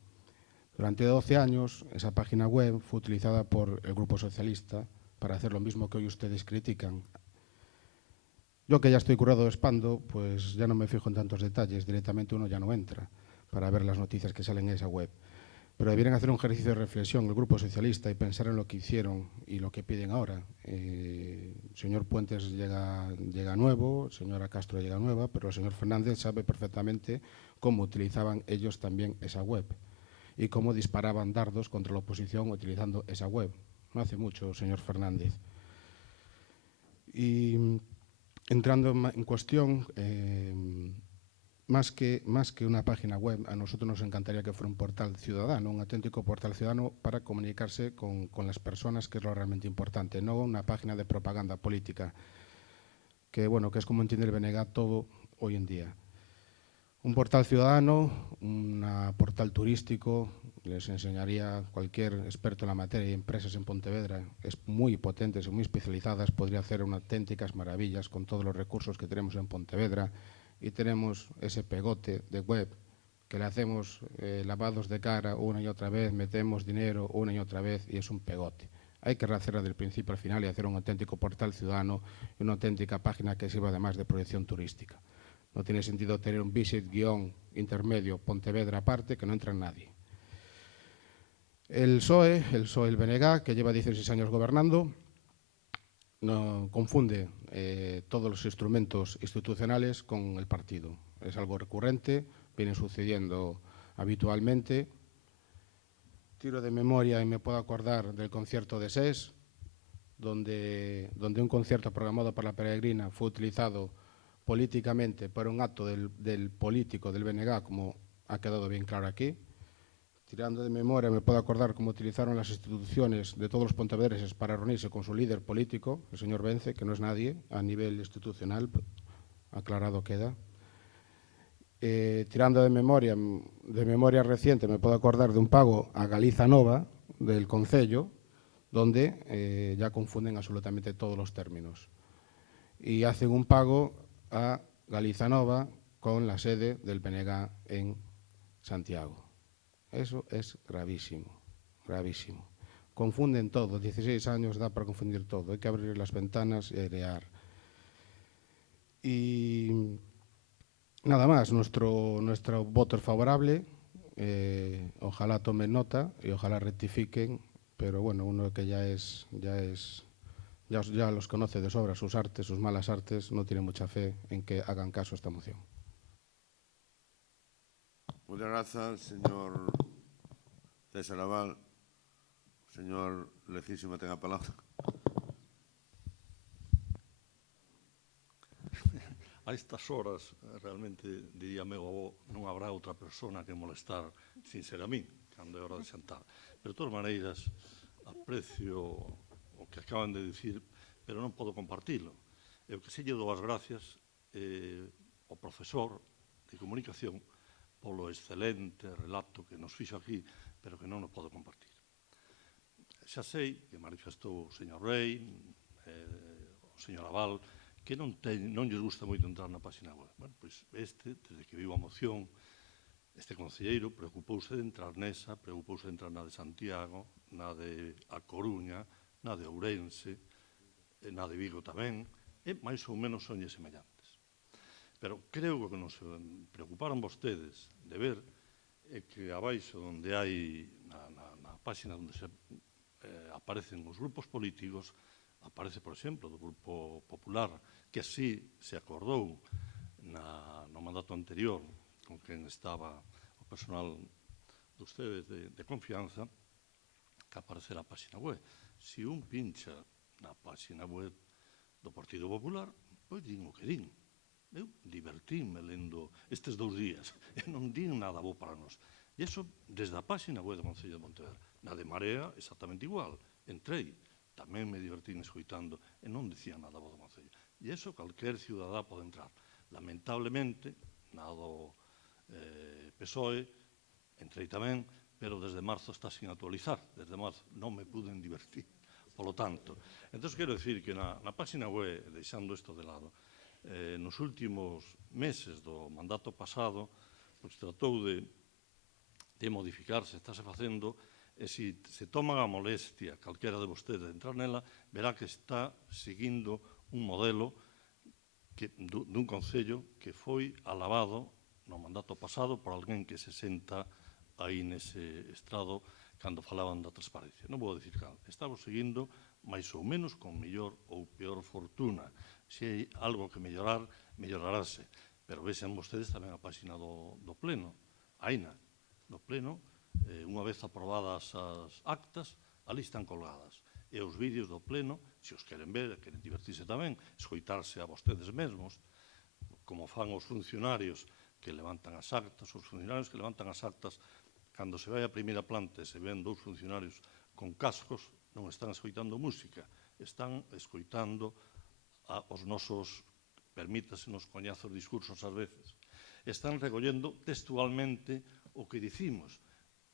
Durante 12 años, esa página web fue utilizada por el Grupo Socialista para hacer lo mismo que hoy ustedes critican. Yo que ya estoy curado de espando, pues ya no me fijo en tantos detalles, directamente uno ya no entra para ver las noticias que salen en esa web. Pero deberían hacer un ejercicio de reflexión el Grupo Socialista y pensar en lo que hicieron y lo que piden ahora. El señor Puentes llega nuevo, señora Castro llega nueva, pero el señor Fernández sabe perfectamente cómo utilizaban ellos también esa web y cómo disparaban dardos contra la oposición utilizando esa web. No hace mucho, señor Fernández. Y entrando en cuestión, más que una página web, a nosotros nos encantaría que fuera un portal ciudadano, un auténtico portal ciudadano para comunicarse con las personas, que es lo realmente importante, no una página de propaganda política, que bueno, que es como entiende el BNG todo hoy en día. Un portal ciudadano, un portal turístico, les enseñaría cualquier experto en la materia y empresas en Pontevedra, es muy potentes y muy especializadas, podría hacer unas auténticas maravillas con todos los recursos que tenemos en Pontevedra. Y tenemos ese pegote de web que le hacemos lavados de cara una y otra vez, metemos dinero una y otra vez y es un pegote. Hay que rehacerla del principio al final y hacer un auténtico portal ciudadano y una auténtica página que sirva además de proyección turística. No tiene sentido tener un visit-intermedio Pontevedra aparte que no entra nadie. El PSOE, el BNG, que lleva 16 años gobernando, no confunde todos los instrumentos institucionales con el partido. Es algo recurrente, viene sucediendo habitualmente. Tiro de memoria y me puedo acordar del concierto de SES, donde un concierto programado para la Peregrina fue utilizado políticamente por un acto del político del BNG, como ha quedado bien claro aquí. Tirando de memoria, me puedo acordar cómo utilizaron las instituciones de todos los pontevedreses para reunirse con su líder político, el señor Vence, que no es nadie a nivel institucional, aclarado queda. Tirando de memoria reciente, me puedo acordar de un pago a Galiza Nova, del Concello, donde ya confunden absolutamente todos los términos. Y hacen un pago a Galiza Nova con la sede del BNG en Santiago. Eso es gravísimo, gravísimo. Confunden todo, 16 años da para confundir todo, hay que abrir las ventanas y airear. Y nada más, nuestro voto es favorable, ojalá tomen nota y ojalá rectifiquen, pero bueno, uno que ya los conoce de sobra, sus artes, sus malas artes, no tiene mucha fe en que hagan caso a esta moción. Muchas gracias, señor César Aval. Señor Lecísimo, tenga palabra. A estas horas, realmente, diría meu avó, non habrá outra persona que molestar sin ser a mí, cando é hora de xantar. Pero, de todas maneiras, aprecio o que acaban de dicir, pero non podo compartilo. E o que se lle dou as gracias ao profesor de comunicación polo excelente relato que nos fixo aquí, pero que non o podo compartir. Xa sei que manifestou o señor Rey, o señor Aval, que non lles gusta moito entrar na página web. Bueno, pois desde que viu a moción, este concelleiro preocupouse de entrar nesa, preocupouse de entrar na de Santiago, na de A Coruña, na de Ourense, na de Vigo tamén, e máis ou menos sonlle semellantes. Pero creo que nos preocuparon vostedes de ver que abaixo onde hai na página onde aparecen os grupos políticos, aparece, por exemplo, do Grupo Popular, que así se acordou no mandato anterior con quen estaba o personal de ustedes de confianza, que aparecerá a página web. Se un pincha na página web do Partido Popular, pois din o que din. Eu divertíme lendo estes 2 días e non din nada bo para nós. E iso desde a página web do Concello de Pontevedra. Na de Marea, exactamente igual. Entrei, tamén me divertín escoitando e non dicía nada bo do Concello. E iso calquer ciudadá pode entrar. Lamentablemente, na do PSOE, entrei tamén, pero desde marzo está sin actualizar. Desde marzo non me puden divertir. Polo tanto, entón quero dicir que na página web, deixando isto de lado, nos últimos meses do mandato pasado, pois tratou de modificarse, estáse facendo, e se toman a molestia calquera de vostedes de entrar nela, verá que está seguindo un modelo dun concello que foi alabado no mandato pasado por alguén que se senta aí nese estrado cando falaban da transparencia. Non vou dicir cal. Estamos seguindo máis ou menos con mellor ou peor fortuna. Se hai algo que mellorar, mellorarase. Pero vexan vostedes tamén a páxina do Pleno. Aina, do Pleno, unha vez aprobadas as actas, ali están colgadas. E os vídeos do Pleno, se os queren ver, queren divertirse tamén, escoitarse a vostedes mesmos, como fan os funcionarios que levantan as actas, os funcionarios que levantan as actas, cando se vai a primeira planta e se ven dous funcionarios con cascos, non están escoitando música, están escoitando os nosos, permítase, nos coñazos discursos ás veces. Están recollendo textualmente o que dicimos,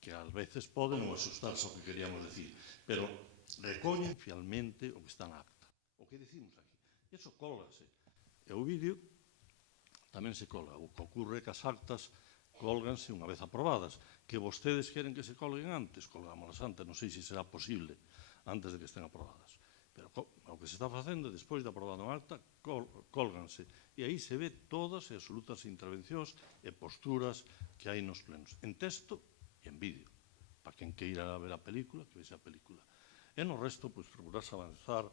que ás veces poden non asustarse o que queríamos decir, pero recollen fielmente o que está na acta, o que dicimos aquí. Iso cólgase. E o vídeo tamén se colga. O que ocurre que as actas colganse unha vez aprobadas. Que vostedes queren que se colguen antes, colgámolas antes. Non sei se será posible antes de que estén aprobadas. Pero o que se está facendo, despois de aprobada unha acta, colganse. E aí se ve todas e absolutas intervencións e posturas que hai nos plenos. En texto e en vídeo. Para quen queira ver a película, que vexe a película. E no resto, pois, procurarse avanzar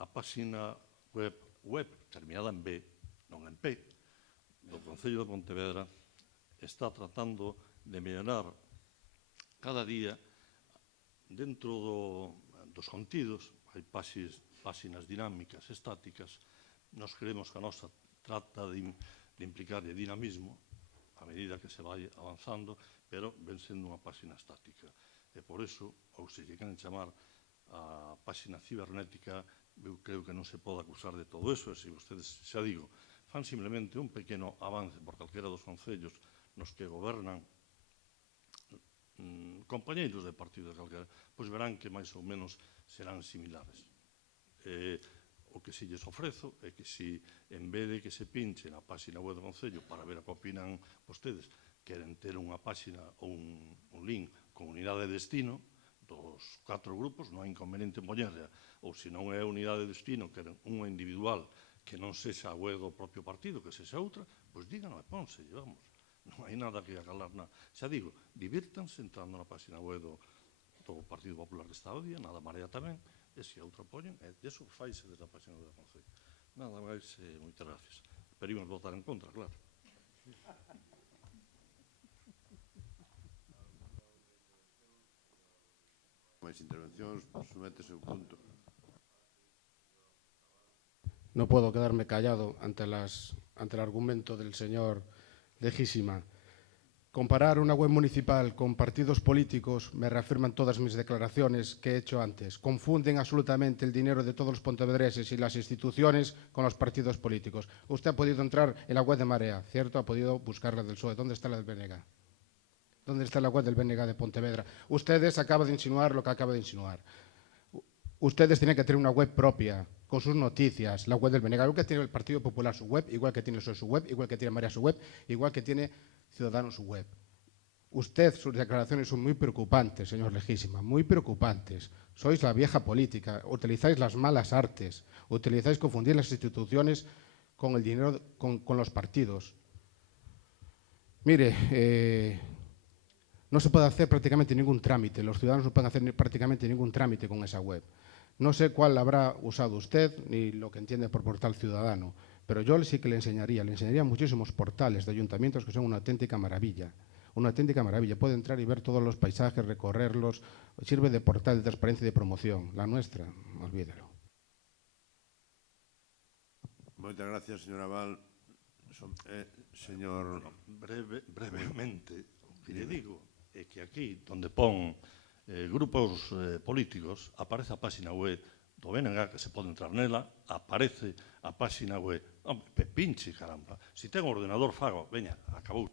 a páxina web terminada en B, non en P, do Concello de Pontevedra, está tratando de mellorar cada día dentro dos contidos. Hai páxinas dinámicas, estáticas. Nos creemos que a nosa trata de implicar dinamismo a medida que se vai avanzando, pero ven sendo unha páxina estática. E por iso, ou se que queren chamar a páxina cibernética, eu creo que non se pode acusar de todo eso, e se vostedes, xa digo, fan simplemente un pequeno avance por calquera dos concellos nos que gobernan compañeiros de partido de calquera, pois verán que máis ou menos serán similares. O que si lles ofrezo é que si, en vez de que se pinche na páxina web do Concello para ver a que opinan vostedes, queren ter unha páxina ou un link con unidade de destino dos 4 grupos, non hai inconveniente en poñerla. Ou se non é unidade de destino, queren unha individual que non sexa a web do propio partido, que sexa outra, pois díganos e pónse, vamos. Non hai nada que acalar nada. Xa digo, divírtanse entrando na página web do Partido Popular que está ao día, nada Marea tamén, e se a outra poñen, e iso faise desde a página web do Concello. Nada máis, moitas gracias. Pero imos votar en contra, claro. Máis intervencións, sométese o punto. No puedo quedarme callado ante el argumento del señor Leguísima. Comparar una web municipal con partidos políticos, me reafirman todas mis declaraciones que he hecho antes. Confunden absolutamente el dinero de todos los pontevedreses y las instituciones con los partidos políticos. Usted ha podido entrar en la web de Marea, ¿cierto? Ha podido buscar la del PSOE. ¿Dónde está la del BNG? ¿Dónde está la web del BNG de Pontevedra? Ustedes acaban de insinuar lo que acaba de insinuar. Ustedes tienen que tener una web propia, con sus noticias, la web del BNG, igual que tiene el Partido Popular su web, igual que tiene el PSOE su web, igual que tiene Marea su web, igual que tiene Ciudadanos su web. Usted, sus declaraciones son muy preocupantes, señor Leguísima, muy preocupantes. Sois la vieja política, utilizáis las malas artes, utilizáis confundir las instituciones con el dinero, con los partidos. Mire, no se puede hacer prácticamente ningún trámite, los ciudadanos no pueden hacer prácticamente ningún trámite con esa web. No sé cuál habrá usado usted, ni lo que entiende por portal ciudadano, pero yo sí que le enseñaría muchísimos portales de ayuntamientos que son una auténtica maravilla. Una auténtica maravilla. Puede entrar y ver todos los paisajes, recorrerlos. Sirve de portal de transparencia y de promoción. La nuestra, olvídelo. Moitas gracias, señora Val. Señor... Brevemente, o que lle digo é que aquí, onde pon grupos políticos, aparece a página web do BNG, que se pode entrar nela, aparece a página web. Pinche, caramba. Se ten ordenador, fago. Veña, acabou.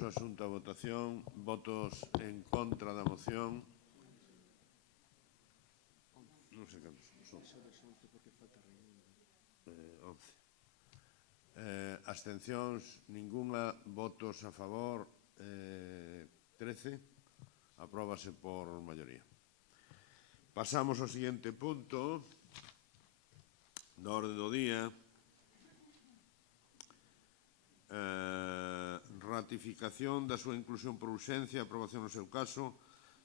O asunto a votación, votos en contra da moción. Non sei cantos son. 11. Abstencións, ningunha. Votos a favor, 13. Apróbase por maioría. Pasamos ao seguinte punto da orde do día. Ratificación da súa inclusión por urxencia, aprobación no seu caso,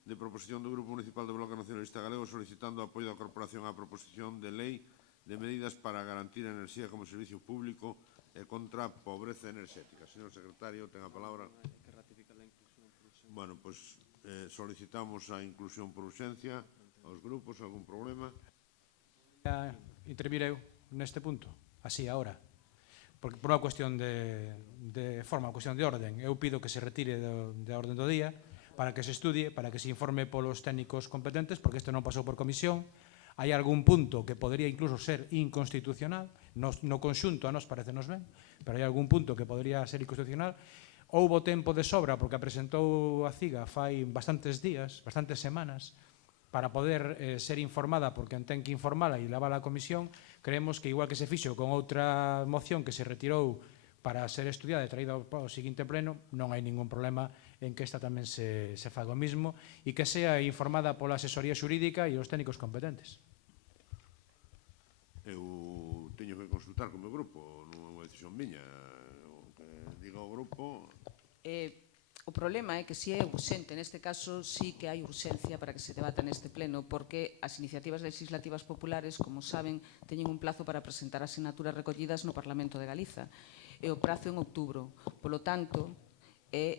de proposición do Grupo Municipal do Bloque Nacionalista Galego solicitando apoio da Corporación á proposición de lei de medidas para garantir a enerxía como servicio público e contra a pobreza enerxética. Señor secretario, ten a palabra. Bueno, pois solicitamos a inclusión por urxencia aos grupos. Algún problema? Intervir eu neste punto, así, agora. Porque por unha cuestión de forma, unha cuestión de orden, eu pido que se retire da orden do día para que se estudie, para que se informe polos técnicos competentes, porque isto non pasou por comisión. Hai algún punto que podría incluso ser inconstitucional, no conxunto a nos parecenos ben, pero hai algún punto que podría ser inconstitucional. Houbo tempo de sobra, porque a presentou a CIGA fai bastantes días, bastantes semanas, para poder ser informada por quen ten que informala e levala a comisión. Creemos que igual que se fixo con outra moción que se retirou para ser estudiada e traída ao seguinte pleno, non hai ningún problema en que esta tamén se faga o mismo e que sea informada pola asesoría xurídica e os técnicos competentes. Eu teño que consultar co meu grupo, non é unha decisión miña. O que diga o grupo... O problema é que se é urxente, neste caso sí que hai urxencia para que se debata neste pleno, porque as iniciativas legislativas populares, como saben, teñen un plazo para presentar asinaturas recollidas no Parlamento de Galiza. E o prazo en outubro. Polo tanto,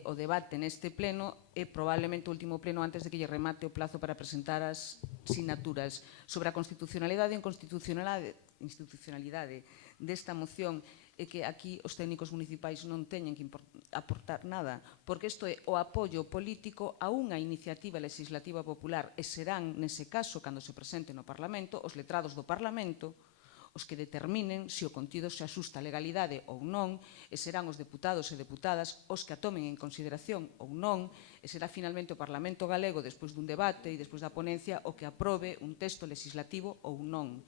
o debate neste pleno é probablemente o último pleno antes de que lle remate o plazo para presentar as sinaturas. Sobre a constitucionalidade e inconstitucionalidade desta moción, é que aquí os técnicos municipais non teñen que aportar nada, porque isto é o apoio político a unha iniciativa legislativa popular e serán, nese caso, cando se presente no Parlamento, os letrados do Parlamento os que determinen se o contido se axusta a legalidade ou non, e serán os deputados e deputadas os que a tomen en consideración ou non, e será finalmente o Parlamento galego, despois dun debate e despois da ponencia, o que aprobe un texto legislativo ou non.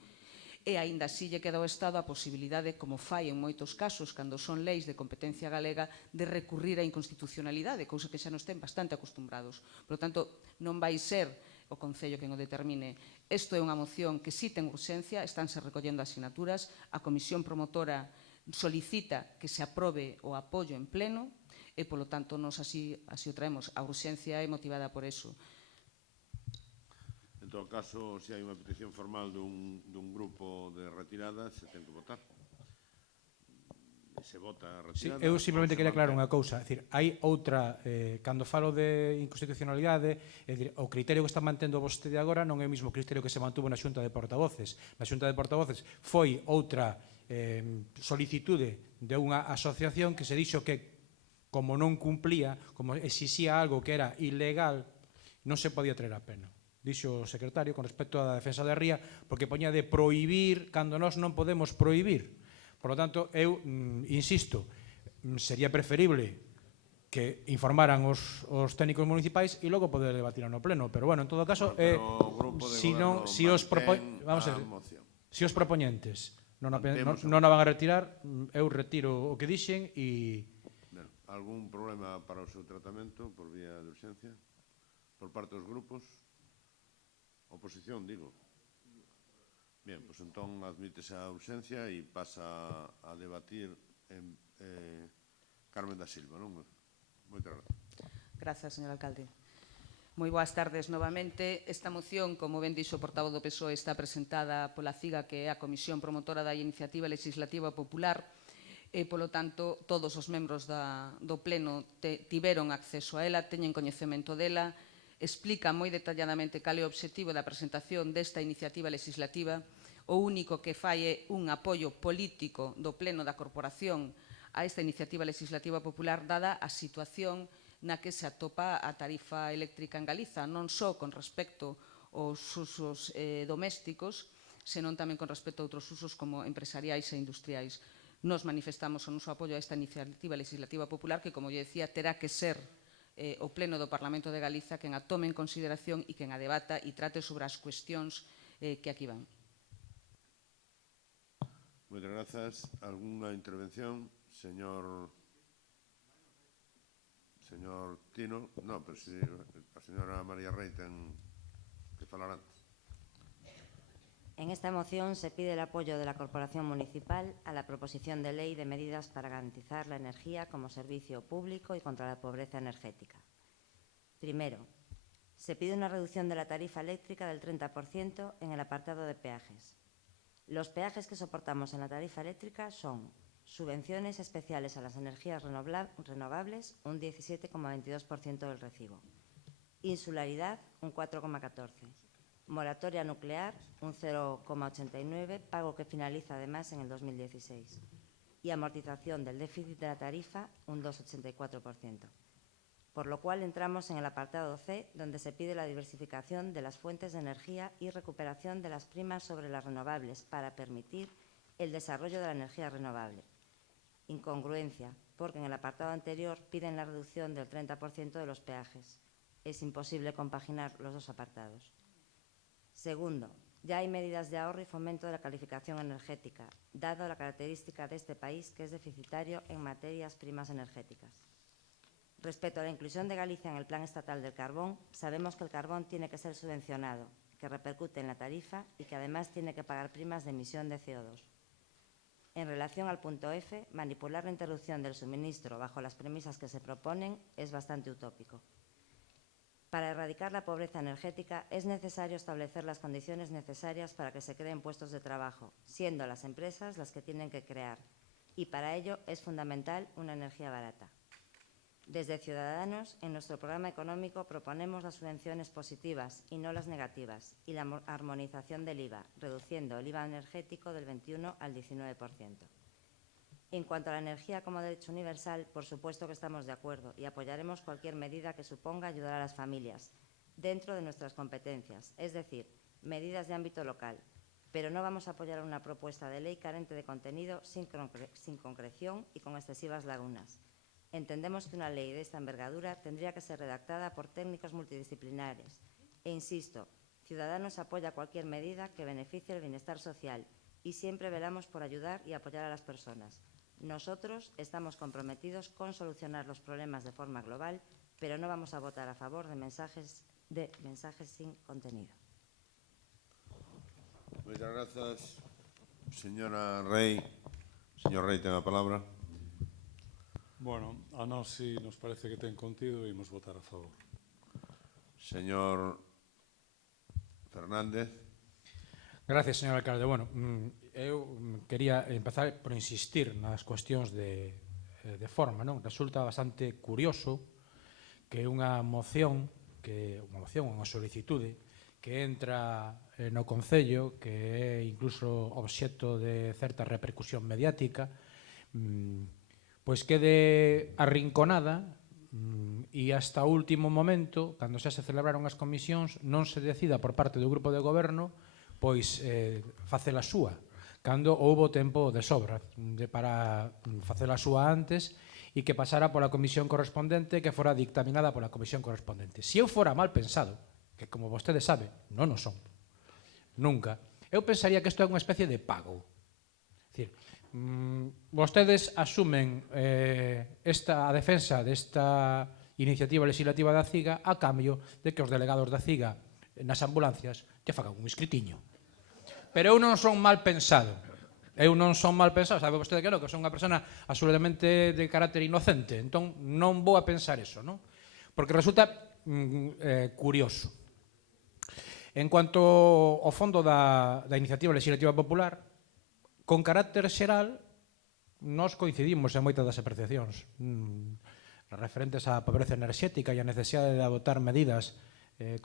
E aínda así lle queda ao Estado a posibilidade, como fai en moitos casos, cando son leis de competencia galega, de recurrir á inconstitucionalidade, cousa que xa nos ten bastante acostumbrados. Por lo tanto, non vai ser o Concello quen o determine. Isto é unha moción que sí ten urxencia, estánse recollendo asinaturas, a Comisión Promotora solicita que se aprobe o apoio en pleno e, polo tanto, nos así o traemos. A urxencia é motivada por eso. En todo caso, se hai unha petición formal dun grupo de retirada, se ten que votar. Se vota a retirada... Eu simplemente quería aclarar unha cousa. Hai outra, cando falo de inconstitucionalidade, o criterio que está mantendo vostede agora non é o mesmo criterio que se mantuvo na Xunta de Portavoces. Na Xunta de Portavoces foi outra solicitude de unha asociación que se dixo que, como non cumplía, como exixía algo que era ilegal, non se podía traer a pleno. Dixo o secretario con respecto á defensa da ría, porque poña de prohibir cando nós non podemos prohibir. Por lo tanto, eu insisto, sería preferible que informaran os técnicos municipais e logo poder debatir no pleno. Pero, bueno, en todo caso, se os propoñentes non a van a retirar, eu retiro o que dixen e... Algún problema para o seu tratamento por vía de urxencia? Por parte dos grupos? Oposición, digo. Bien, pois entón admítese a urxencia e pasa a debatir Carmen da Silva, non? Moitas grazas. Grazas, señor alcalde. Moi boas tardes novamente. Esta moción, como ben dixo o portavoz do PSOE, está presentada pola CIGA, que é a Comisión Promotora da Iniciativa Legislativa Popular, e, polo tanto, todos os membros do Pleno tiveron acceso a ela, teñen coñecemento dela, explica moi detalladamente cal é o obxectivo da presentación desta iniciativa legislativa. O único que fai é un apoio político do Pleno da Corporación a esta iniciativa legislativa popular, dada a situación na que se atopa a tarifa eléctrica en Galiza, non só con respecto aos usos domésticos, senón tamén con respecto a outros usos como empresariais e industriais. Nos manifestamos o noso apoio a esta iniciativa legislativa popular que, como lle decía, terá que ser o Pleno do Parlamento de Galiza quen a tome en consideración e quen a debata e trate sobre as cuestións que aquí van. Moitas grazas. Alguna intervención? Señor Tino. Non, pero a señora María Rey ten que falar antes. En esta moción se pide el apoyo de la Corporación Municipal a la proposición de ley de medidas para garantizar la energía como servicio público y contra la pobreza energética. Primero, se pide una reducción de la tarifa eléctrica del 30% en el apartado de peajes. Los peajes que soportamos en la tarifa eléctrica son subvenciones especiales a las energías renovables, un 17,22% del recibo. Insularidad, un 4,14%. Moratoria nuclear, un 0,89%, pago que finaliza además en el 2016. Y amortización del déficit de la tarifa, un 2,84%. Por lo cual entramos en el apartado C, donde se pide la diversificación de las fuentes de energía y recuperación de las primas sobre las renovables para permitir el desarrollo de la energía renovable. Incongruencia, porque en el apartado anterior piden la reducción del 30% de los peajes. Es imposible compaginar los dos apartados. Segundo, ya hay medidas de ahorro y fomento de la calificación energética, dado la característica de este país que es deficitario en materias primas energéticas. Respecto a la inclusión de Galicia en el Plan Estatal del Carbón, sabemos que el carbón tiene que ser subvencionado, que repercute en la tarifa y que además tiene que pagar primas de emisión de CO2. En relación al punto F, manipular la interrupción del suministro bajo las premisas que se proponen es bastante utópico. Para erradicar la pobreza energética es necesario establecer las condiciones necesarias para que se creen puestos de trabajo, siendo las empresas las que tienen que crear, y para ello es fundamental una energía barata. Desde Ciudadanos, en nuestro programa económico proponemos las subvenciones positivas y no las negativas y la armonización del IVA, reduciendo el IVA energético del 21 al 19%. En cuanto a la energía como derecho universal, por supuesto que estamos de acuerdo y apoyaremos cualquier medida que suponga ayudar a las familias, dentro de nuestras competencias, es decir, medidas de ámbito local, pero no vamos a apoyar una propuesta de ley carente de contenido, sin concreción y con excesivas lagunas. Entendemos que una ley de esta envergadura tendría que ser redactada por técnicos multidisciplinares e, insisto, Ciudadanos apoya cualquier medida que beneficie el bienestar social y siempre velamos por ayudar y apoyar a las personas. Nosotros estamos comprometidos con solucionar los problemas de forma global, pero no vamos a votar a favor de mensajes sin contenido. Muchas gracias, señora Rey. Señor Rey, ten a palabra. Bueno, a nós si nos parece que ten contido e imos votar a favor. Señor Fernández. Gracias, señor alcalde. Bueno, eu quería empezar por insistir nas cuestións de forma, non? Resulta bastante curioso que unha moción, unha solicitude que entra no Concello, que é incluso obxecto de certa repercusión mediática, pois quede arrinconada e hasta o último momento, cando xa se celebraron as comisións, non se decida por parte do grupo de goberno pois facela súa, cando houbo tempo de sobra para facela súa antes e que pasara pola comisión correspondente, que fora dictaminada pola comisión correspondente. Se eu fora mal pensado, que como vostede sabe, non o son, nunca, eu pensaría que isto é unha especie de pago. É dicir, vostedes asumen a defensa desta iniciativa legislativa da CIGA a cambio de que os delegados da CIGA nas ambulancias te fagan un escritiño. Pero eu non son mal pensado. Eu non son mal pensado, sabe vostede que non, que son unha persona absolutamente de carácter inocente, entón non vou a pensar eso, non? Porque resulta curioso. En cuanto ao fondo da iniciativa legislativa popular, con carácter xeral, nós coincidimos en moitas das apreciacións referentes á pobreza enerxética e a necesidade de adoptar medidas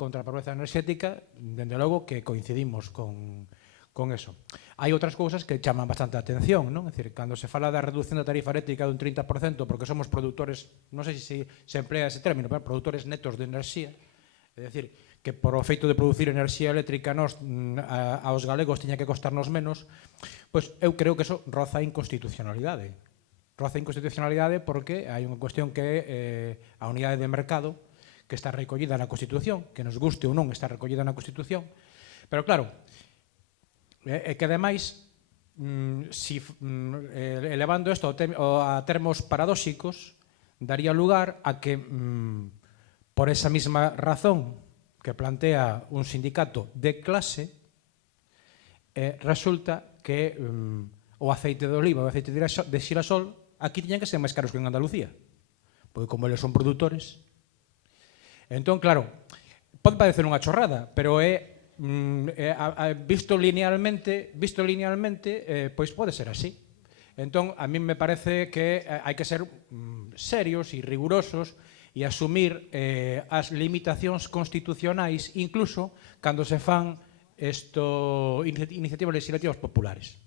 contra a pobreza enerxética, dende logo que coincidimos con eso. Hai outras cousas que chaman bastante a atención, non? É dicir, cando se fala da reducción da tarifa eléctrica dun 30% porque somos produtores, non sei se emplea ese término, pero produtores netos de enerxía, é dicir, que por o feito de producir enerxía eléctrica aos galegos tiña que costarnos menos, pois eu creo que eso roza a inconstitucionalidade. Roza a inconstitucionalidade porque hai unha cuestión que é a unidade de mercado que está recollida na Constitución, que nos guste ou non está recollida na Constitución, pero claro, é que ademais, elevando isto a termos paradóxicos, daría lugar a que, por esa mesma razón que plantea un sindicato de clase, resulta que o aceite de oliva e o aceite de xirasol aquí tiñan que ser máis caros que en Andalucía, porque como eles son produtores. Entón, claro, pode parecer unha chorrada, pero visto linealmente, pois pode ser así. Entón, a mí me parece que hai que ser serios e rigurosos e asumir as limitacións constitucionais, incluso cando se fan iniciativas legislativas populares.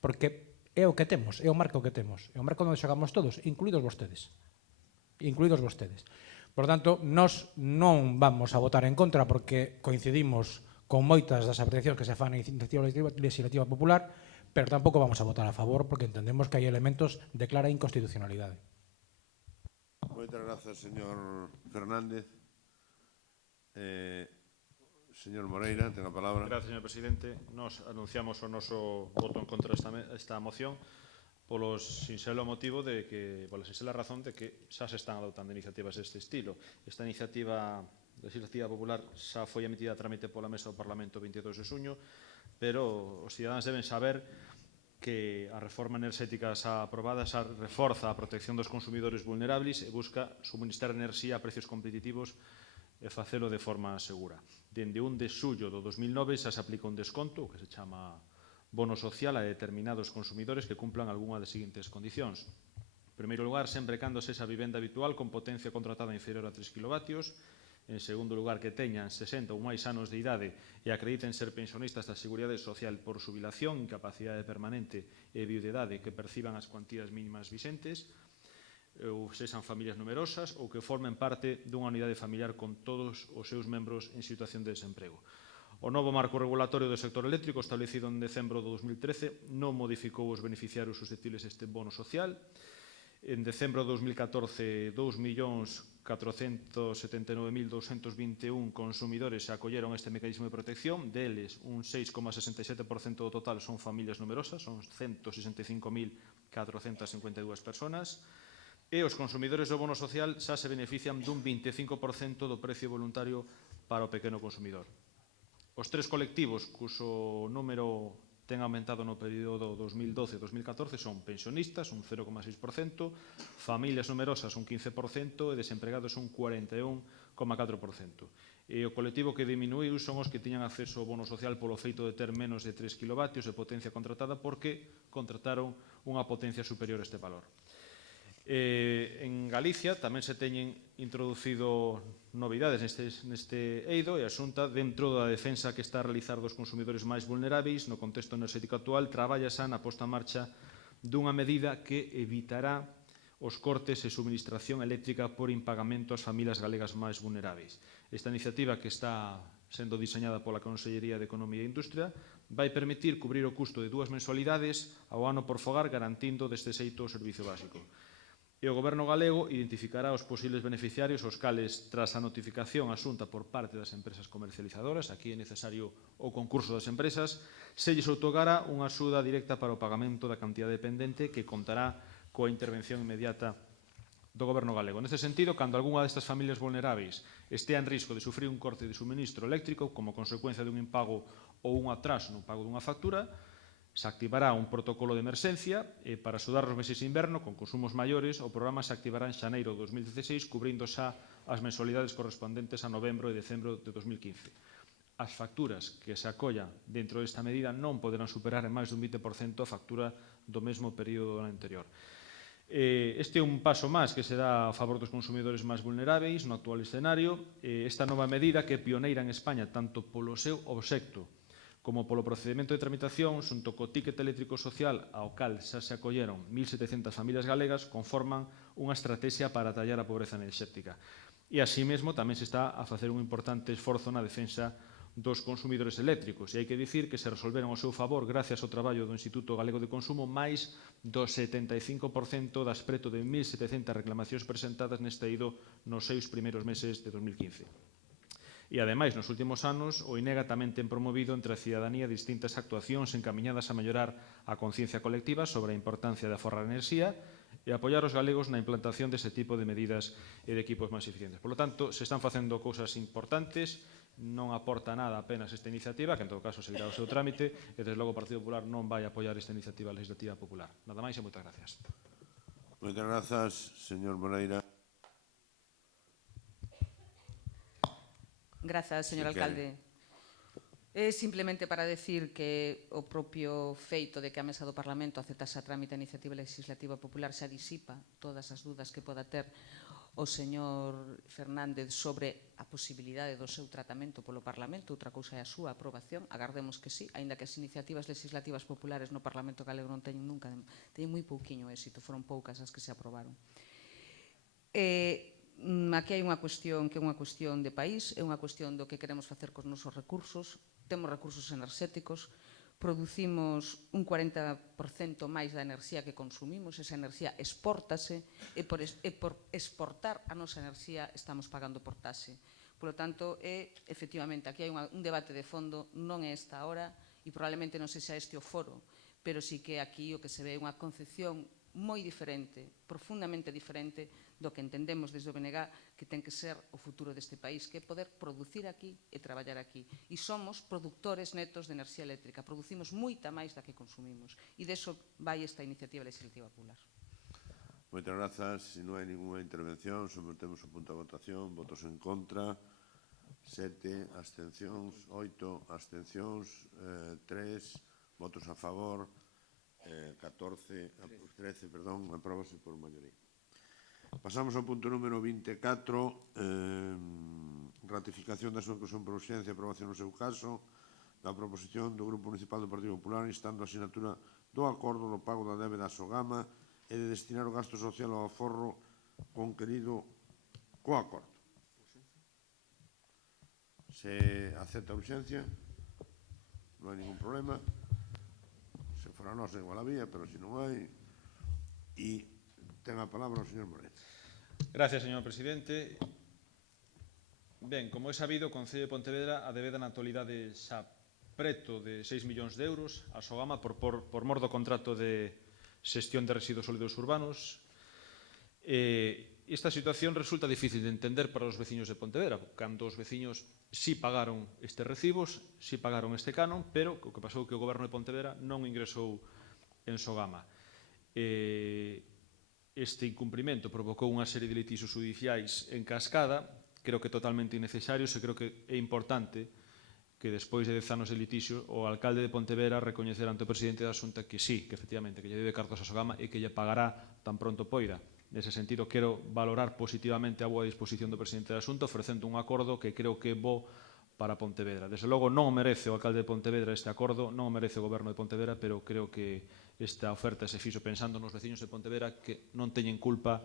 Porque é o que temos, é o marco que temos, é o marco onde xogamos todos, incluídos vostedes. Por tanto, nós non vamos a votar en contra porque coincidimos con moitas das apreciacións que se fan en iniciativa legislativa popular, pero tampouco vamos a votar a favor porque entendemos que hai elementos de clara inconstitucionalidade. Moitas grazas, señor Fernández. Señor Moreira, ten a palabra. Gracias, señor presidente. Nos anunciamos o noso voto en contra desta moción polo sinxelo motivo de que, pola sinxela razón de que xa se están adoptando iniciativas deste estilo. Esta iniciativa legislativa popular xa foi emitida a trámite pola Mesa do Parlamento o 22 de xuño, pero os cidadáns deben saber que a reforma enerxética xa aprobada xa reforza a protección dos consumidores vulnerables e busca suministrar enerxía a precios competitivos e facelo de forma segura. Dende 1 de xullo do 2009 xa se aplica un desconto que se chama bono social a determinados consumidores que cumplan algunha das seguintes condicións. En primeiro lugar, sempre cando sexa vivenda habitual con potencia contratada inferior a 3 kW. En segundo lugar, que teñan 60 ou máis anos de idade e acrediten ser pensionistas da Seguridade Social por xubilación, incapacidade permanente e viudedade que perciban as cuantías mínimas vixentes, ou sexan familias numerosas ou que formen parte dunha unidade familiar con todos os seus membros en situación de desemprego. O novo marco regulatorio do sector eléctrico establecido en decembro do 2013 non modificou os beneficiarios susceptibles a este bono social. En decembro de 2014, 2.479.221 consumidores se acolleron a este mecanismo de protección. Deles, un 6,67% do total son familias numerosas, son 165.452 personas. E os consumidores do bono social xa se benefician dun 25% do precio voluntario para o pequeno consumidor. Os tres colectivos cuso número ten aumentado no período 2012-2014 son pensionistas, un 0,6%, familias numerosas, un 15%, e desempregados, un 41,4%. E o colectivo que diminuiu son os que tiñan acceso ao bono social polo feito de ter menos de 3 kW de potencia contratada porque contrataron unha potencia superior a este valor. En Galicia tamén se teñen introducido novidades neste eido e a Xunta, dentro da defensa que está a realizar dos consumidores máis vulneráveis no contexto enerxético actual, traballa xa na posta en marcha dunha medida que evitará os cortes e suministración eléctrica por impagamento ás familias galegas máis vulneráveis. Esta iniciativa, que está sendo diseñada pola Consellería de Economía e Industria, vai permitir cubrir o custo de 2 mensualidades ao ano por fogar, garantindo deste xeito o servizo básico. E o Goberno galego identificará os posibles beneficiarios aos cales, tras a notificación asunta por parte das empresas comercializadoras, aquí é necesario o concurso das empresas, se lles outorgará unha axuda directa para o pagamento da cantidade pendente que contará coa intervención inmediata do Goberno galego. Neste sentido, cando algunha destas familias vulneráveis estea en risco de sufrir un corte de suministro eléctrico como consecuencia dun impago ou un atraso no pago dunha factura, se activará un protocolo de emerxencia e para axudar os meses de inverno con consumos maiores o programa se activará en xaneiro de 2016 cubrindo xa as mensualidades correspondentes a novembro e decembro de 2015. As facturas que se acollan dentro desta medida non poderán superar en máis dun 20% a factura do mesmo período do ano anterior. Este é un paso máis que se dá a favor dos consumidores máis vulneráveis no actual escenario. Esta nova medida, que é pioneira en España tanto polo seu obxecto como polo procedimento de tramitación, xunto co tícket eléctrico social ao cal xa se acolleron 1.700 familias galegas, conforman unha estrategia para atallar a pobreza enerxética. E, así mesmo, tamén se está a facer un importante esforzo na defensa dos consumidores eléctricos. E hai que dicir que se resolveron ao seu favor, gracias ao traballo do Instituto Galego de Consumo, máis do 75% das preto de 1.700 reclamacións presentadas neste eido nos seus primeiros meses de 2015. E, ademais, nos últimos anos, o INEGA tamén ten promovido entre a cidadanía distintas actuacións encamiñadas a mellorar a conciencia colectiva sobre a importancia de aforrar enerxía e apoiar os galegos na implantación dese tipo de medidas e de equipos máis eficientes. Por lo tanto, se están facendo cousas importantes. non aporta nada apenas esta iniciativa, que en todo caso seguirá o seu trámite, e desde logo o Partido Popular non vai apoiar esta iniciativa legislativa popular. Nada máis e moitas gracias. Moitas grazas, señor Moreira. Grazas, señor alcalde. É simplemente para decir que o propio feito de que a Mesa do Parlamento aceptase a trámite a iniciativa legislativa popular xa disipa todas as dudas que poda ter o señor Fernández sobre a posibilidade do seu tratamento polo Parlamento. Outra cousa é a súa aprobación. Agardemos que sí, aínda que as iniciativas legislativas populares no Parlamento galego non teñen nunca, teñen moi pouquiño éxito, foron poucas as que se aprobaron. Aquí hai unha cuestión que é unha cuestión de país, é unha cuestión do que queremos facer cos nosos recursos. Temos recursos enerxéticos, producimos un 40% máis da enerxía que consumimos, esa enerxía expórtase e por exportar a nosa enerxía estamos pagando por taxe. Por lo tanto, efectivamente, aquí hai un debate de fondo, non é esta hora e probablemente non sexa este o foro, pero sí que aquí o que se ve é unha concepción moi diferente, profundamente diferente do que entendemos desde o BNG que ten que ser o futuro deste país, que é poder producir aquí e traballar aquí. E somos productores netos de enerxía eléctrica, producimos moita máis da que consumimos. E deso vai esta iniciativa legislativa popular. Moitas grazas. Se non hai ninguna intervención, sometemos o punto a votación. Votos en contra, 7, abstencións, 8, abstencións, 3, votos a favor, 13, perdón, apróbase por maioría. Pasamos ao punto número 24, ratificación da súa inclusión por urxencia e aprobación no seu caso da proposición do Grupo Municipal do Partido Popular instando a asinatura do acordo do pago da débeda a Sogama e de destinar o gasto social ao aforro conquerido co acordo. Se acepta a urxencia, non hai ningún problema. Se fora nosa igual había, pero se non hai, e ten a palabra o señor Moreira. Gracias, señor presidente. Ben, como é sabido, o Concello de Pontevedra a débeda na actualidade xa preto de 6 millóns de euros a Sogama por mor do contrato de xestión de residuos sólidos urbanos. Esta situación resulta difícil de entender para os veciños de Pontevedra, cando os veciños si pagaron estes recibos, si pagaron este canon, pero o que pasou que o Goberno de Pontevedra non ingresou en Sogama. Este incumprimento provocou unha serie de litixios judiciais en cascada, creo que totalmente innecesarios, e creo que é importante que despois de 10 anos de litixio o alcalde de Pontevedra recoñecer ante o presidente da Xunta que sí, que efectivamente, que lle debe cartos a Sogama e que lle pagará tan pronto poida. Nese sentido, quero valorar positivamente a boa disposición do presidente da Xunta ofrecendo un acordo que creo que é bo para Pontevedra. Desde logo, non o merece o alcalde de Pontevedra este acordo, non o merece o goberno de Pontevedra, pero creo que esta oferta se fixo pensando nos veciños de Pontevedra que non teñen culpa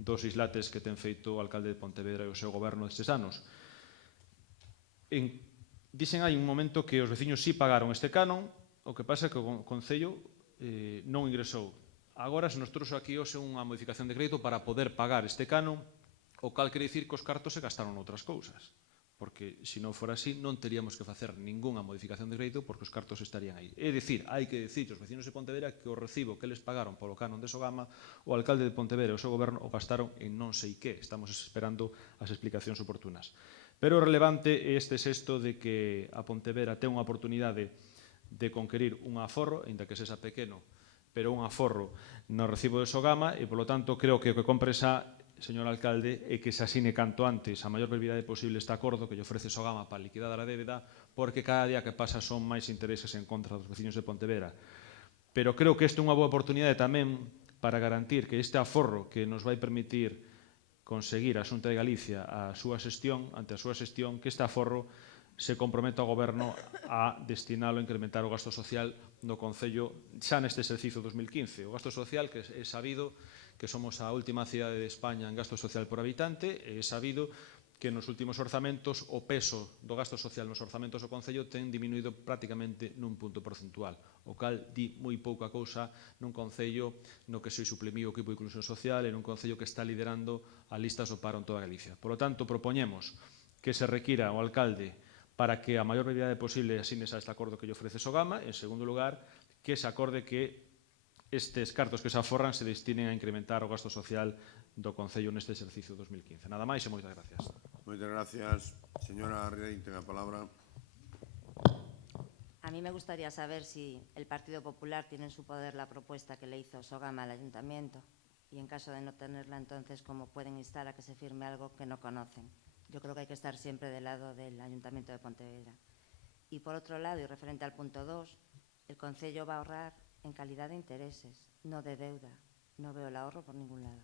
dos islates que ten feito o alcalde de Pontevedra e o seu goberno destes anos. Dixen hai un momento que os veciños sí pagaron este canon, o que pasa é que o Concello non ingresou. Agora se nos trouxo aquí hoxe unha modificación de crédito para poder pagar este canon, o cal quere dicir que os cartos se gastaron outras cousas. Porque se non fora así non teríamos que facer ningunha modificación de crédito porque os cartos estarían aí. É dicir, hai que dicir aos vecinos de Pontevedra que o recibo que les pagaron polo canon de Sogama o alcalde de Pontevedra e o seu goberno o gastaron en non sei que. Estamos esperando as explicacións oportunas. Pero o relevante é este sexto de que a Pontevedra ten unha oportunidade de conquerir un aforro, ainda que sexa pequeno, pero un aforro no recibo de Sogama e, polo tanto, creo que o que compre xa, señor alcalde, é que se asine canto antes a maior brevidade posible este acordo que lle ofrece Sogama para liquidar a débeda, porque cada día que pasa son máis intereses en contra dos veciños de Pontevedra. Pero creo que esta é unha boa oportunidade tamén para garantir que este aforro que nos vai permitir conseguir a Xunta de Galicia ante a súa xestión, que este aforro se comprometa o Goberno a destinalo a incrementar o gasto social no Concello xa neste exercicio 2015. O gasto social, que é sabido que somos a última cidade de España en gasto social por habitante, é sabido que nos últimos orzamentos o peso do gasto social nos orzamentos do Concello ten diminuído prácticamente nun punto porcentual, o cal di moi pouca cousa nun Concello no que se suprimiu o equipo de inclusión social e nun Concello que está liderando a listas do paro en toda Galicia. Por lo tanto, propoñemos que se requira ao alcalde para que a maior brevidade posible asines a este acordo que lle ofrece Sogama, en segundo lugar, que se acorde que estes cartos que se aforran se destinen a incrementar o gasto social do Concello neste exercicio 2015. Nada máis e moitas gracias. Moitas gracias. Señora Rey, ten a palabra. A mí me gustaría saber si el Partido Popular tiene en su poder la propuesta que le hizo Sogama al Ayuntamiento y en caso de no tenerla, entonces, ¿cómo pueden instar a que se firme algo que no conocen? Yo creo que hay que estar siempre del lado del Ayuntamiento de Pontevedra. Y por otro lado, y referente al punto 2, el Concello va a ahorrar en calidad de intereses, no de deuda. No veo el ahorro por ningún lado.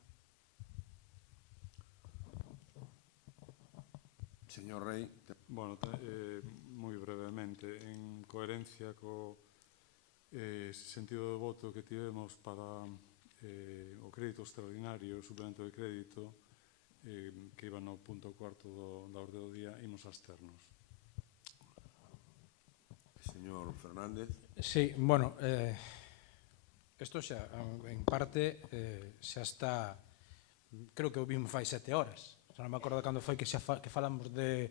Señor Rey. Bueno, moi brevemente, en coherencia co sentido de voto que tivemos para o crédito extraordinario, o suplemento de crédito, que iba no punto 4 da orde do día, imos absternos. Señor Fernández. Sí, bueno, isto xa, en parte, xa está, creo que o vimos fai 7 horas. Xa non me acordo cando foi que falamos de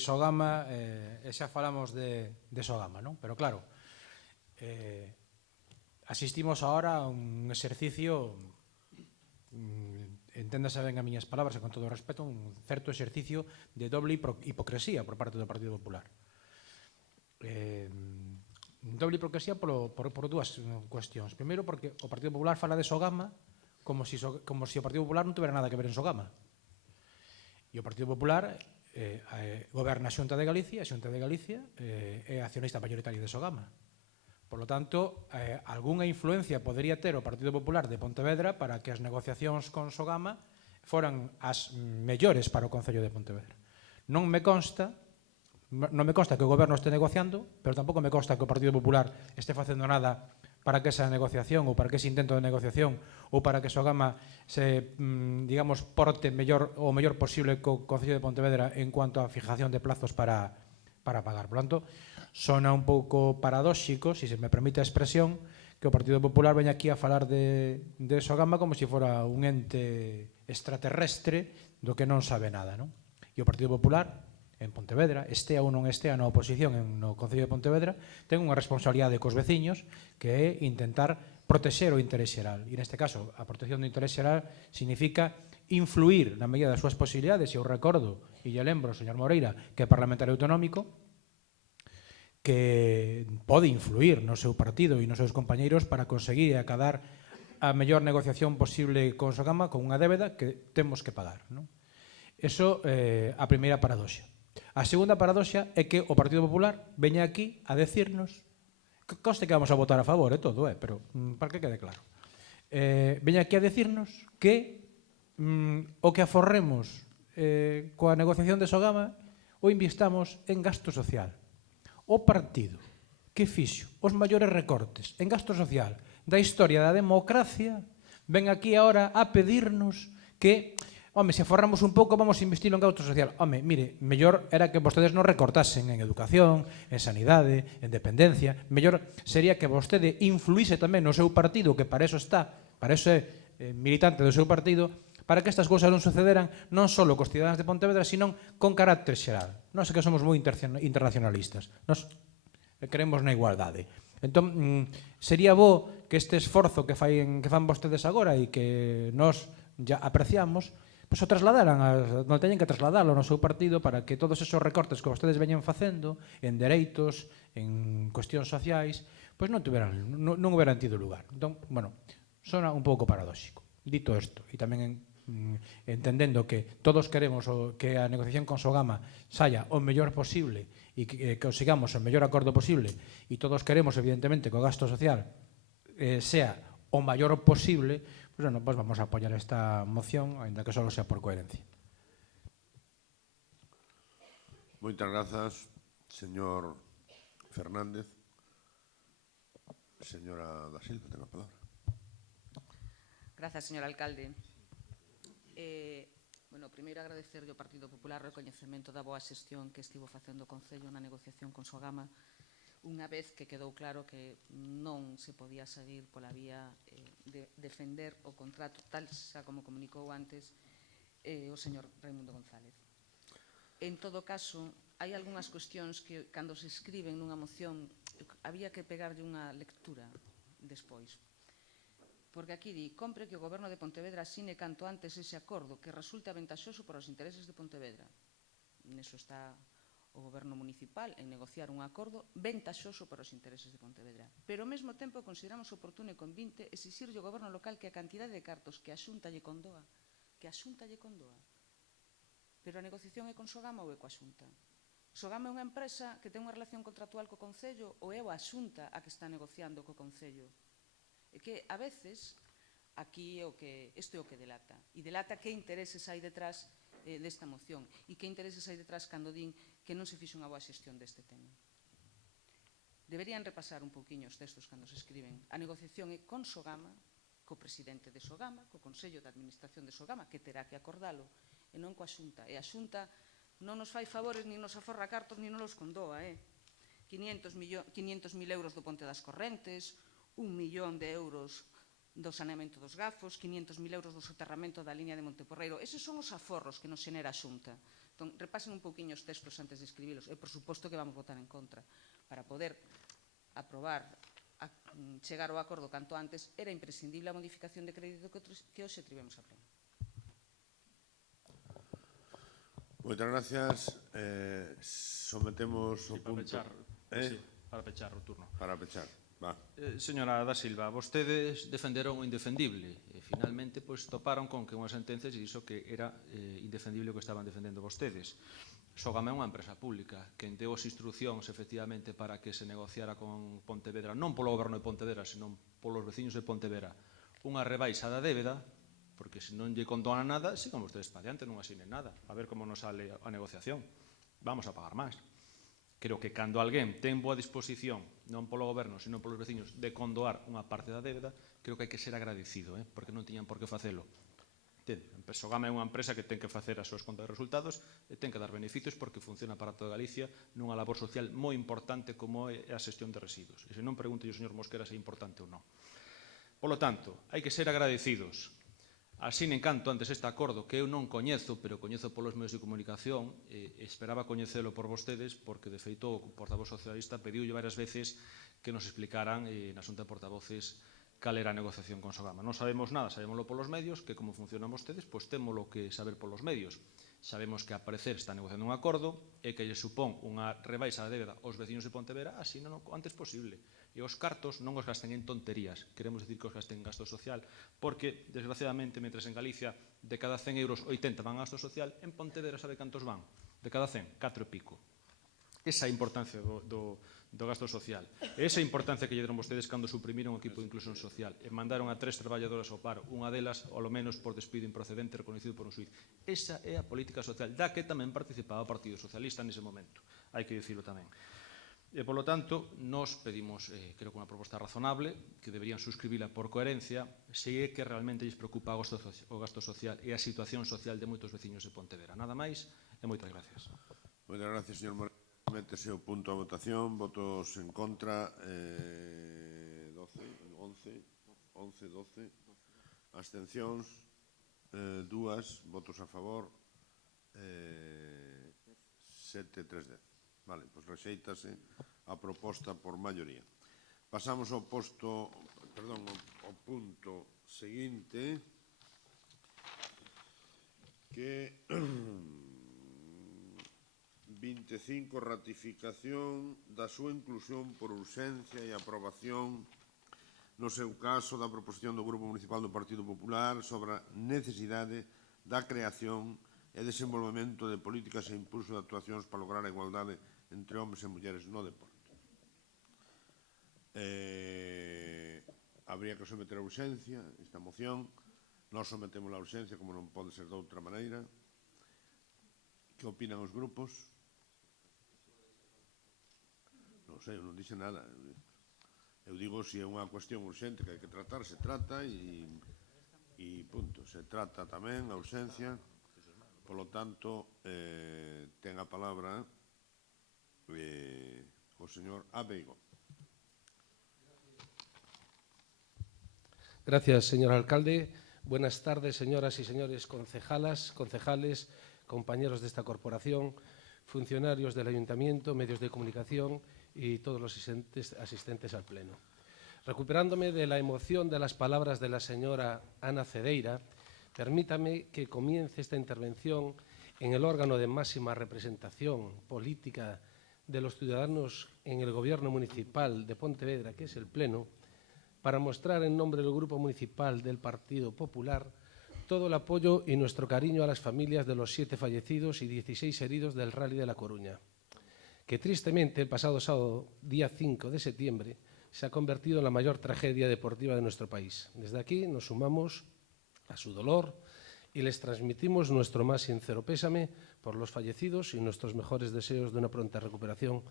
Sogama e xa falamos de Sogama, non? Pero claro, asistimos ahora a un exercicio, enténdase ben as miñas palabras e con todo o respeto, un certo exercicio de doble hipocresía por parte do Partido Popular. Doble hipocresía por dúas cuestións. Primeiro, porque o Partido Popular fala de Sogama como se o Partido Popular non tivera nada que ver en Sogama. E o Partido Popular goberna a Xunta de Galicia, e a Xunta de Galicia é accionista mayoritario de Sogama. Por lo tanto, algunha influencia podería ter o Partido Popular de Pontevedra para que as negociacións con Sogama foran as mellores para o Concello de Pontevedra. Non me consta que o Goberno este negociando, pero tampouco me consta que o Partido Popular este facendo nada para que esa negociación ou para que ese intento de negociación ou para que Sogama se, digamos, porte o mellor posible co Concello de Pontevedra en cuanto a fijación de plazos para pagar. Por lo tanto, sona un pouco paradóxico, se me permite a expresión, que o Partido Popular veña aquí a falar de Sogama como se fora un ente extraterrestre do que non sabe nada, non? E o Partido Popular en Pontevedra, estea ou non estea na oposición no Concello de Pontevedra, ten unha responsabilidade cos veciños que é intentar protexer o interés xeral. E neste caso, a protección do interés xeral significa influir na medida das súas posibilidades, e eu recordo, e lle lembro, señor Moreira, que é parlamentario autonómico, que pode influir no seu partido e nos seus compañeiros para conseguir acadar a mellor negociación posible con Sogama con unha débeda que temos que pagar, non? Eso é a primeira paradoxa. A segunda paradoxa é que o Partido Popular veña aquí a decirnos, que conste que vamos a votar a favor e todo, pero para que quede claro, veña aquí a decirnos que o que aforremos coa negociación de Sogama o invistamos en gasto social. O partido que fixo os maiores recortes en gasto social da historia da democracia ven aquí agora a pedirnos que, home, se aforramos un pouco vamos a investir en gasto social. Home, mire, mellor era que vostedes non recortasen en educación, en sanidade, en dependencia. Mellor sería que vostede influíse tamén no seu partido, que para eso está, para eso é militante do seu partido, para que estas cousas non sucederan non só cos cidadáns de Pontevedra, sino con carácter xeral. Nós que somos moi internacionalistas. Nós queremos na igualdade. Entón, sería bo que este esforzo que fan vostedes agora e que nós ya apreciamos, pois o trasladaran, non teñen que trasladalo no seu partido para que todos esos recortes que vostedes veñen facendo en dereitos, en cuestións sociais, pois non hubieran tido lugar. Entón, bueno, sona un pouco paradóxico. Dito isto, e tamén entendendo que todos queremos que a negociación con Sogama saia o mellor posible e que consigamos o mellor acordo posible, e todos queremos, evidentemente, que o gasto social sea o maior posible, pues bueno, pues vamos a apoyar esta moción, ainda que solo sea por coherencia. Moitas grazas, señor Fernández. Señora da Silva, ten a palabra. Grazas, señor alcalde. Bueno, primeiro agradecerlle ao Partido Popular o recoñecemento da boa xestión que estivo facendo o Concello na negociación con Sogama, unha vez que quedou claro que non se podía seguir pola vía de defender o contrato tal xa como comunicou antes o señor Raimundo González. En todo caso, hai algunhas cuestións que, cando se escriben nunha moción, había que pegarlle unha lectura despois. Porque aquí di, compre que o Goberno de Pontevedra asine canto antes ese acordo que resulte aventaxoso para os intereses de Pontevedra. neso está o goberno municipal en negociar un acordo ventaxoso para os intereses de Pontevedra. Pero ao mesmo tempo consideramos oportuno e convinte exixirlle ao goberno local que a cantidade de cartos que a Xunta lle condoa, pero a negociación é con Sogama ou é coa Xunta? Sogama é unha empresa que ten unha relación contractual co Concello ou é a Xunta a que está negociando co Concello? É que a veces aquí isto é o que delata. E delata que intereses hai detrás desta moción e que intereses hai detrás cando din que non se fixo unha boa xestión deste tema. Deberían repasar un pouquiño os textos cando se escriben. A negociación é con Sogama, co presidente de Sogama, co Consello de Administración de Sogama, que terá que acordalo, e non coa Xunta. E a Xunta non nos fai favores, nin nos aforra cartos, nin nos condoa. 500.000 euros do Ponte das Correntes, 1 millón de euros do saneamento dos gafos, 500.000 euros do soterramento da liña de Monteporreiro. Eses son os aforros que nos xenera a Xunta. Entón, repasen un pouquiño os textos antes de escribilos. E, por suposto, que vamos votar en contra. Para poder aprobar, chegar ao acordo canto antes, era imprescindible a modificación de crédito que hoxe tribemos a pleno. Moitas gracias. Sometemos o punto. Para pechar o turno. Para pechar. Señora da Silva, vostedes defenderon o indefendible e finalmente toparon con que unha sentencia lle dixo que era indefendible o que estaban defendendo vostedes. Sogama é unha empresa pública que deu as instruccións efectivamente para que se negociara con Pontevedra, non polo goberno de Pontevedra, senón polos veciños de Pontevedra, unha rebaixa da débeda, porque se non lle condona nada, sigan vostedes para diante, non asinen nada, a ver como nos sale a negociación. Vamos a pagar máis. Creo que cando alguén ten boa disposición, non polo goberno, senón polos veciños, de condoar unha parte da débeda, creo que hai que ser agradecido, porque non tiñan por que facelo. Sogama é unha empresa que ten que facer as súas contas de resultados e ten que dar beneficios porque funciona para toda Galicia nunha labor social moi importante como é a xestión de residuos. E se non, pregunto ao señor Mosquera se é importante ou non. Polo tanto, hai que ser agradecidos. Asinen canto antes este acordo que eu non coñezo, pero coñezo polos medios de comunicación, esperaba coñecelo por vostedes, porque de feito o portavoz socialista pediulle varias veces que nos explicaran na Xunta de Portavoces cal era a negociación con Sogama. Non sabemos nada, sabémoslo polos medios, que como funcionan vostedes, pois témolo que saber polos medios. Sabemos que a parecer está negociando un acordo e que lle supón unha rebaixa da débeda aos veciños de Pontevedra así non o antes posible. E os cartos non os gasten en tonterías, queremos dicir que os gasten en gasto social, porque, desgraciadamente, mentres en Galicia de cada 100 euros 80 van a gasto social, en Pontevedra sabe cantos van? De cada 100, 4 e pico. Esa é a importancia do gasto social. E esa importancia que lle deron vostedes cando suprimiron o equipo de inclusión social e mandaron a 3 traballadoras ao paro, unha delas, ao menos, por despido improcedente reconocido por un xuiz. Esa é a política social da que tamén participaba o Partido Socialista nese momento. Hai que dicilo tamén. E, polo tanto, nos pedimos, creo que unha proposta razonable, que deberían suscribila por coherencia, se é que realmente lles preocupa o gasto social e a situación social de moitos veciños de Pontevedra. Nada máis e moitas gracias. Moitas gracias, señor Moreno. Métese o punto a votación. Votos en contra 12, 12. Abstencións 2. Votos a favor 7, 3, 10. Vale, pois rexeítase a proposta por maioría. Pasamos ao punto seguinte, que 25, ratificación da súa inclusión por urxencia e aprobación, no seu caso, da proposición do Grupo Municipal do Partido Popular sobre a necesidade da creación e desenvolvemento de políticas e impulso de actuacións para lograr a igualdade entre homes e mulleres no deporte. Habría que someter a urxencia esta moción. Nós sometemos a urxencia como non pode ser de outra maneira. Que opinan os grupos? Non sei, eu non dixe nada. Eu digo, se é unha cuestión urxente que hai que tratar, se trata e punto. Se trata tamén a urxencia. Polo tanto, ten a palabra o señor Abeigo. Gracias, señor alcalde. Buenas tardes, señoras y señores concejales, compañeros de esta corporación, funcionarios del ayuntamiento, medios de comunicación y todos los asistentes al pleno. Recuperándome de la emoción de las palabras de la señora Ana Cedeira, permítame que comience esta intervención en el órgano de máxima representación política de los ciudadanos en el Gobierno Municipal de Pontevedra, que es el Pleno, para mostrar en nombre del Grupo Municipal del Partido Popular todo el apoyo y nuestro cariño a las familias de los 7 fallecidos y 16 heridos del Rally de La Coruña, que tristemente el pasado sábado, día 5 de septiembre, se ha convertido en la mayor tragedia deportiva de nuestro país. Desde aquí nos sumamos a su dolor y les transmitimos nuestro más sincero pésame por los fallecidos y nuestros mejores deseos de una pronta recuperación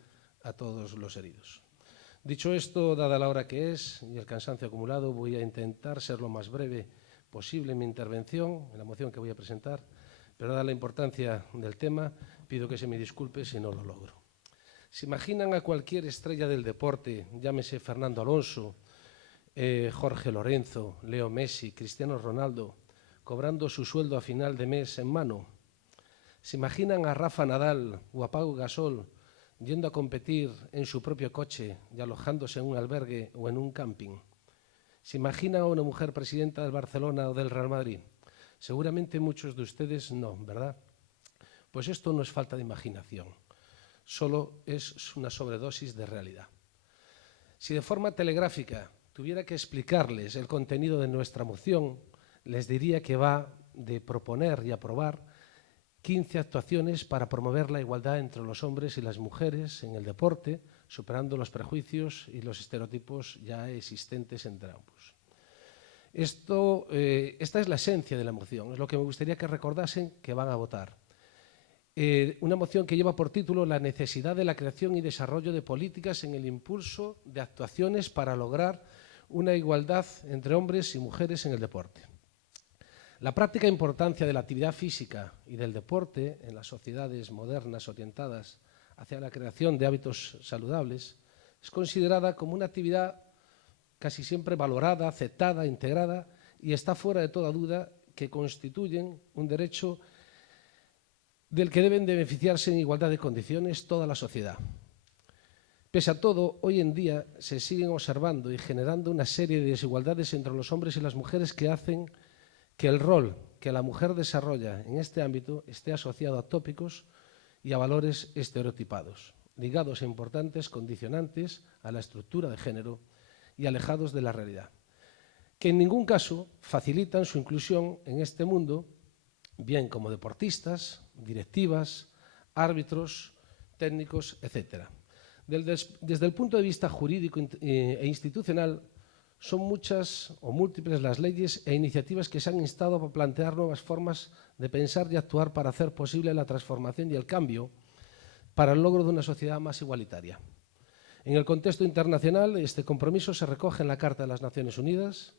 a todos los heridos. Dicho esto, dada la hora que es y el cansancio acumulado, voy a intentar ser lo más breve posible en mi intervención, en la moción que voy a presentar, pero dada la importancia del tema, pido que se me disculpe si no lo logro. ¿Se imaginan a cualquier estrella del deporte, llámese Fernando Alonso, Jorge Lorenzo, Leo Messi, Cristiano Ronaldo, cobrando su sueldo a final de mes en mano? ¿Se imaginan a Rafa Nadal o a Pau Gasol yendo a competir en su propio coche y alojándose en un albergue o en un camping? ¿Se imaginan a una mujer presidenta del Barcelona o del Real Madrid? Seguramente muchos de ustedes no, ¿verdad? Pues esto no es falta de imaginación, solo es una sobredosis de realidad. Si de forma telegráfica tuviera que explicarles el contenido de nuestra moción, les diría que va de proponer y aprobar 15 actuaciones para promover la igualdad entre los hombres y las mujeres en el deporte, superando los prejuicios y los estereotipos ya existentes entre ambos. Esta es la esencia de la moción, es lo que me gustaría que recordasen que van a votar. Una moción que lleva por título la necesidad de la creación y desarrollo de políticas en el impulso de actuaciones para lograr una igualdad entre hombres y mujeres en el deporte. La práctica importancia de la actividad física y del deporte en las sociedades modernas orientadas hacia la creación de hábitos saludables es considerada como una actividad casi siempre valorada, aceptada, integrada y está fuera de toda duda que constituyen un derecho del que deben de beneficiarse en igualdad de condiciones toda la sociedad. Pese a todo, hoy en día se siguen observando y generando una serie de desigualdades entre los hombres y las mujeres que hacen que el rol que la mujer desarrolla en este ámbito esté asociado a tópicos y a valores estereotipados, ligados a importantes condicionantes a la estructura de género y alejados de la realidad, que en ningún caso facilitan su inclusión en este mundo, bien como deportistas, directivas, árbitros, técnicos, etc. Desde el punto de vista jurídico e institucional, son muchas o múltiples las leyes e iniciativas que se han instado a plantear nuevas formas de pensar y actuar para hacer posible la transformación y el cambio para el logro de una sociedad más igualitaria. En el contexto internacional, este compromiso se recoge en la Carta de las Naciones Unidas,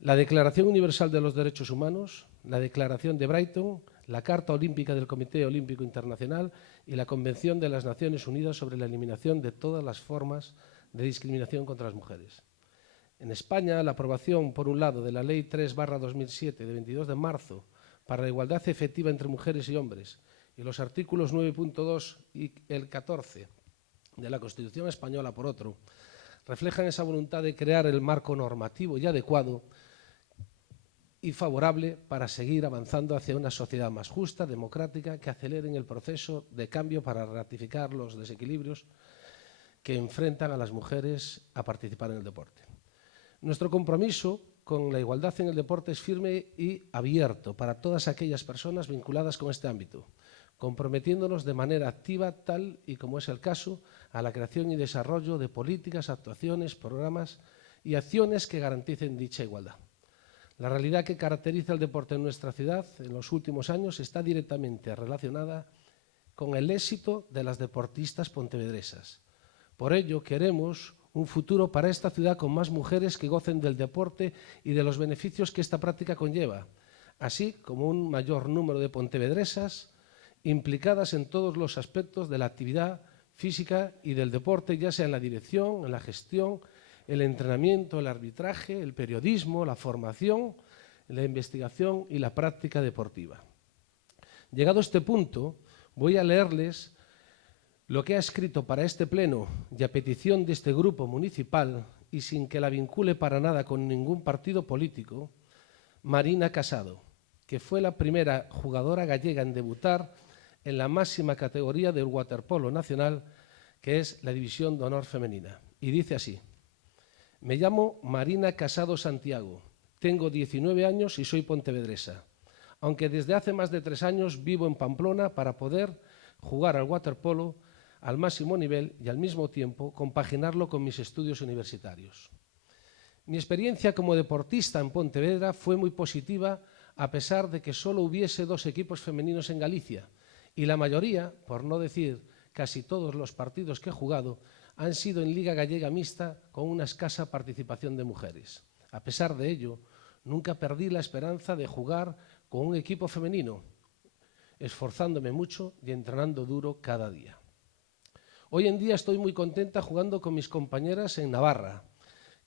la Declaración Universal de los Derechos Humanos, la Declaración de Brighton, la Carta Olímpica del Comité Olímpico Internacional y la Convención de las Naciones Unidas sobre la eliminación de todas las formas de discriminación contra las mujeres. En España, la aprobación, por un lado, de la Ley 3/2007 de 22 de marzo para la igualdad efectiva entre mujeres y hombres y los artículos 9.2 y el 14 de la Constitución española, por otro, reflejan esa voluntad de crear el marco normativo y adecuado y favorable para seguir avanzando hacia una sociedad más justa, democrática, que aceleren el proceso de cambio para ratificar los desequilibrios que enfrentan a las mujeres a participar en el deporte. Nuestro compromiso con la igualdad en el deporte es firme y abierto para todas aquellas personas vinculadas con este ámbito, comprometiéndonos de manera activa, tal y como es el caso, a la creación y desarrollo de políticas, actuaciones, programas y acciones que garanticen dicha igualdad. La realidad que caracteriza el deporte en nuestra ciudad en los últimos años está directamente relacionada con el éxito de las deportistas pontevedresas. Por ello, queremos un futuro para esta ciudad con más mujeres que gocen del deporte y de los beneficios que esta práctica conlleva, así como un mayor número de pontevedresas implicadas en todos los aspectos de la actividad física y del deporte, ya sea en la dirección, en la gestión, el entrenamiento, el arbitraje, el periodismo, la formación, la investigación y la práctica deportiva. Llegado a este punto, voy a leerles lo que ha escrito para este pleno y a petición de este grupo municipal y sin que la vincule para nada con ningún partido político, Marina Casado, que fue la primera jugadora gallega en debutar en la máxima categoría del waterpolo nacional, que es la División de Honor Femenina. Y dice así: me llamo Marina Casado Santiago, tengo 19 años y soy pontevedresa, aunque desde hace más de 3 años vivo en Pamplona para poder jugar al waterpolo al máximo nivel y al mismo tiempo compaginarlo con mis estudios universitarios. Mi experiencia como deportista en Pontevedra fue muy positiva, a pesar de que solo hubiese 2 equipos femeninos en Galicia, y la mayoría, por no decir casi todos los partidos que he jugado, han sido en Liga Gallega Mixta con una escasa participación de mujeres. A pesar de ello, nunca perdí la esperanza de jugar con un equipo femenino, esforzándome mucho y entrenando duro cada día. Hoy en día estoy muy contenta jugando con mis compañeras en Navarra,